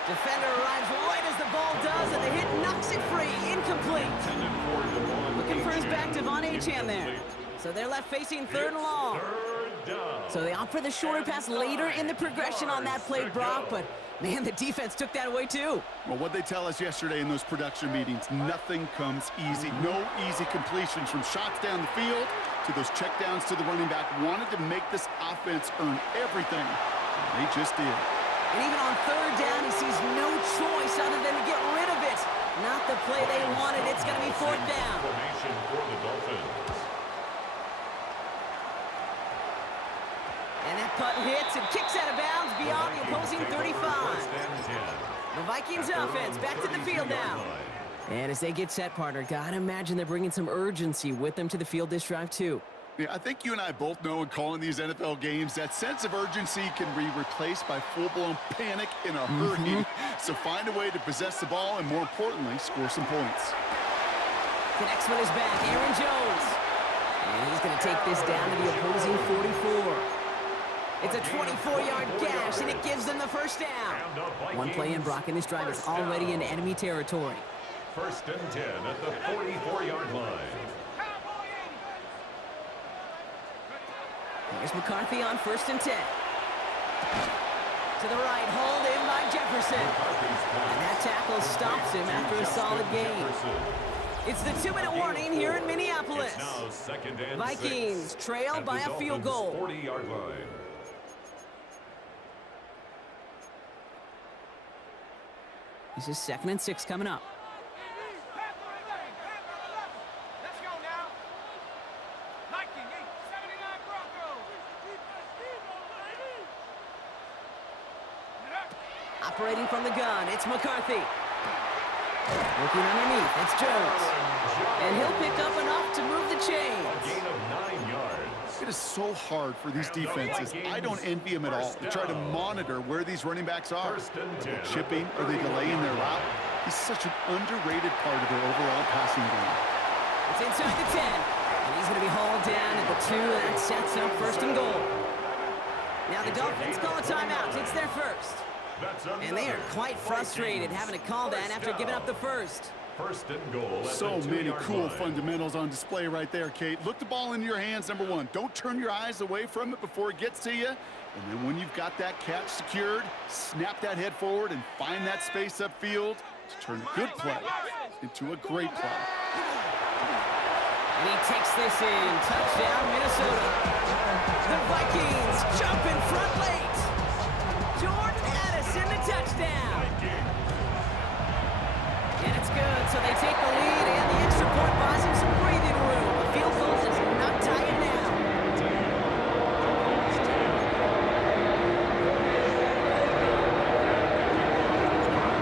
Defender arrives right as the ball does, and the hit knocks it free. Incomplete. Looking for his back, Devon Achane there. So they're left facing 3rd and long. So they opt for the shorter pass later in the progression on that play, Brock, but man, the defense took that away too. Well, what they tell us yesterday in those production meetings, nothing comes easy. No easy completions from shots down the field to those checkdowns to the running back. Wanted to make this offense earn everything. They just did. And even on 3rd down, he sees no choice other than to get rid of it. Not the play they wanted. It's going to be 4th down. Formation for the Dolphins. And that punt hits and kicks out of bounds beyond the opposing 35. The Vikings offense back to the field now. And as they get set, partner, gotta imagine they're bringing some urgency with them to the field this drive too. Yeah, I think you and I both know in calling these NFL games, that sense of urgency can be replaced by full-blown panic in a hurry. So find a way to possess the ball and, more importantly, score some points. Connects with his back, Aaron Jones. And he's going to take this down to the opposing 44. It's a 24-yard gash, and it gives them the 1st down. One play in, Brock, and this drive is already in enemy territory. 1st and 10 at the 44-yard line. Here's McCarthy on 1st and 10. To the right, hauled in by Jefferson. And that tackle stops him after a solid gain. It's the 2-minute warning here in Minneapolis. Vikings trail by a field goal. 40-yard line. This is 2nd and 6 coming up. Let's go now. Nike 879 Broncos. Operating from the gun, it's McCarthy. Looking underneath, it's Jones. And he'll pick up enough to move the chains. A gain of 9 yards. It is so hard for these defenses. I don't envy them at all. They try to monitor where these running backs are. Are they chipping? Are they delaying their route? He's such an underrated part of their overall passing game. It's inside the 10. And he's going to be hauled down at the 2. That sets up 1st and goal. Now the Dolphins call a timeout. It's their 1st. And they are quite frustrated having to call that after giving up the 1st. 1st and goal. So many cool fundamentals on display right there, Kate. Look the ball in your hands, number 1. Don't turn your eyes away from it before it gets to you. And then when you've got that catch secured, snap that head forward and find that space upfield to turn a good play into a great play. And he takes this in. Touchdown, Minnesota. The Vikings jump in front late. Jordan Addison, the touchdown. And it's good, so they take the lead, and the extra point buys him some breathing room. A field goal does not tie it now.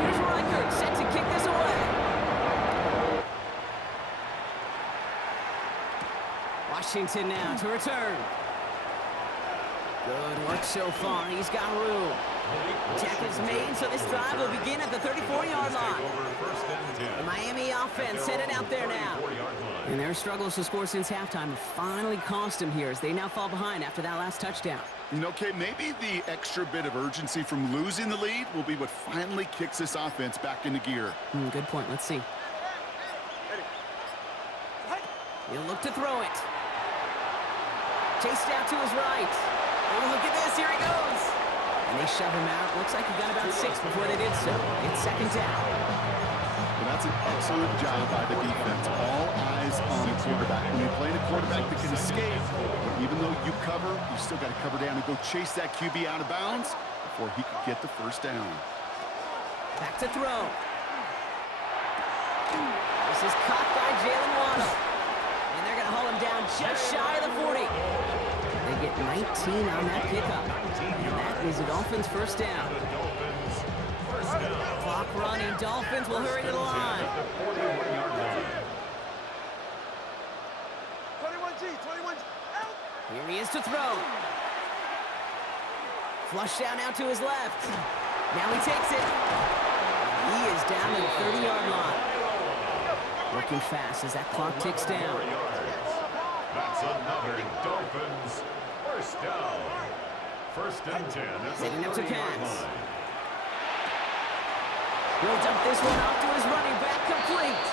Here's Reichert, set to kick this away. Washington now to return. Good work so far. He's got room. Tackles made, so this drive will begin at the 34-yard line. The Miami offense headed out there now. And their struggles to score since halftime have finally cost them here as they now fall behind after that last touchdown. You know, Kate, maybe the extra bit of urgency from losing the lead will be what finally kicks this offense back into gear. Good point. Let's see. He'll look to throw it. Chased out to his right. Oh, look at this. Here he goes. And they shove him out. Looks like he got about 6 before they did so. It's 2nd down. Well, that's an excellent job by the defense. All eyes on the quarterback. When you're playing a quarterback that can escape, even though you cover, you still got to cover down and go chase that QB out of bounds before he could get the 1st down. Back to throw. This is caught by Jalen Waddle. And they're going to haul him down just shy of the 40. They get 19 on that pickup. And that is the Dolphins' 1st down. Clock running. Dolphins will hurry to the line. At the 41-yard line. 21G, 21G. Out. Here he is to throw. Flush down now to his left. Now he takes it. He is down to the 30-yard line. Working fast as that clock ticks down. That's another Dolphins first down. First and 10 at the Setting up to 40-yard pass. line. He'll dump this one off to his running back, complete.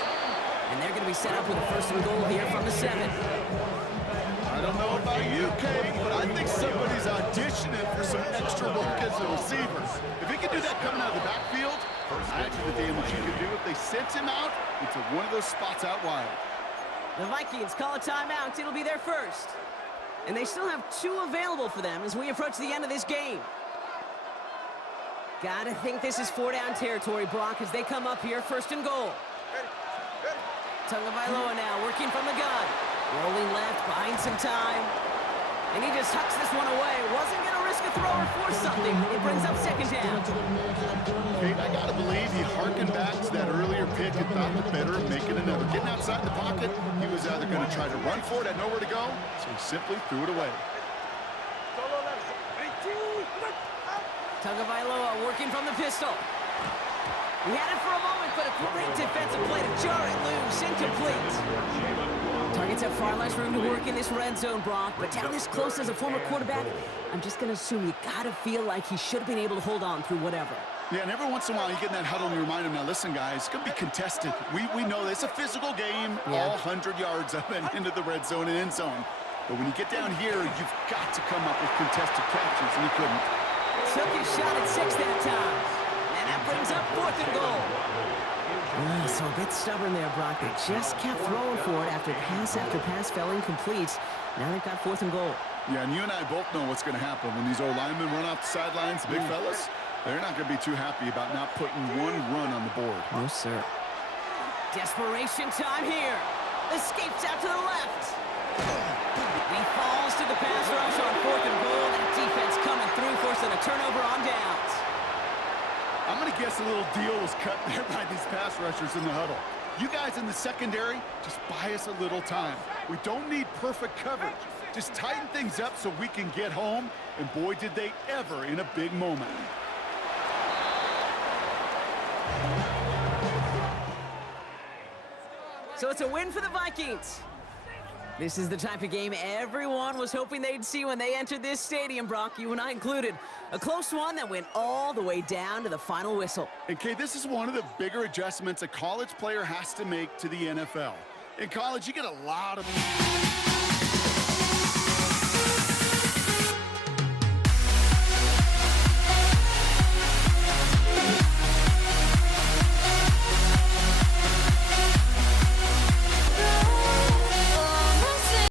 And they're going to be set up with a first and goal here from the 7. I don't know about you, Kate, but I think somebody's auditioning for some extra work as a receiver. If he can do that coming out of the backfield, imagine the damage he could do if they sent him out into one of those spots out wide. The Vikings call a timeout. It'll be their first. And they still have 2 available for them as we approach the end of this game. Gotta think this is 4-down territory, Brock, as they come up here, first and goal. Tagovailoa now working from the gun. Rolling left, buying some time. And he just hucks this one away. Wasn't gonna risk a throw or force something. It brings up second down. Kate, I gotta believe he harkened back to that earlier pick and thought the better of making another. Getting outside the pocket, he was either gonna try to run for it, had nowhere to go, so he simply threw it away. Tagovailoa working from the pistol. He had it for a moment, but a great defensive play to jar it loose. Incomplete. Targets have far less room to work in this red zone, Brock, but down this close as a former quarterback, I'm just going to assume you got to feel like he should have been able to hold on through whatever. Yeah, and every once in a while you get in that huddle and you remind him, now listen, guys, it's going to be contested. We know this. It's a physical game, all 100 yards up and into the red zone and end zone. But when you get down here, you've got to come up with contested catches, and he couldn't. Took his shot at 6 that time. And that brings up 4th and goal. So a bit stubborn there, Brock. They just kept throwing for it after pass fell incomplete. Now they've got 4th and goal. Yeah, and you and I both know what's going to happen when these old linemen run off the sidelines, the big fellas. They're not going to be too happy about not putting one run on the board. No, sir. Desperation time here. Escapes out to the left. He falls to the pass rush on 4th and goal. That defense coming through, forcing a turnover on downs. I'm going to guess a little deal was cut there by these pass rushers in the huddle. You guys in the secondary, just buy us a little time. We don't need perfect coverage. Just tighten things up so we can get home, and boy, did they ever in a big moment. So it's a win for the Vikings. This is the type of game everyone was hoping they'd see when they entered this stadium, Brock, you and I included. A close one that went all the way down to the final whistle. And Kay, this is one of the bigger adjustments a college player has to make to the NFL. In college, you get a lot of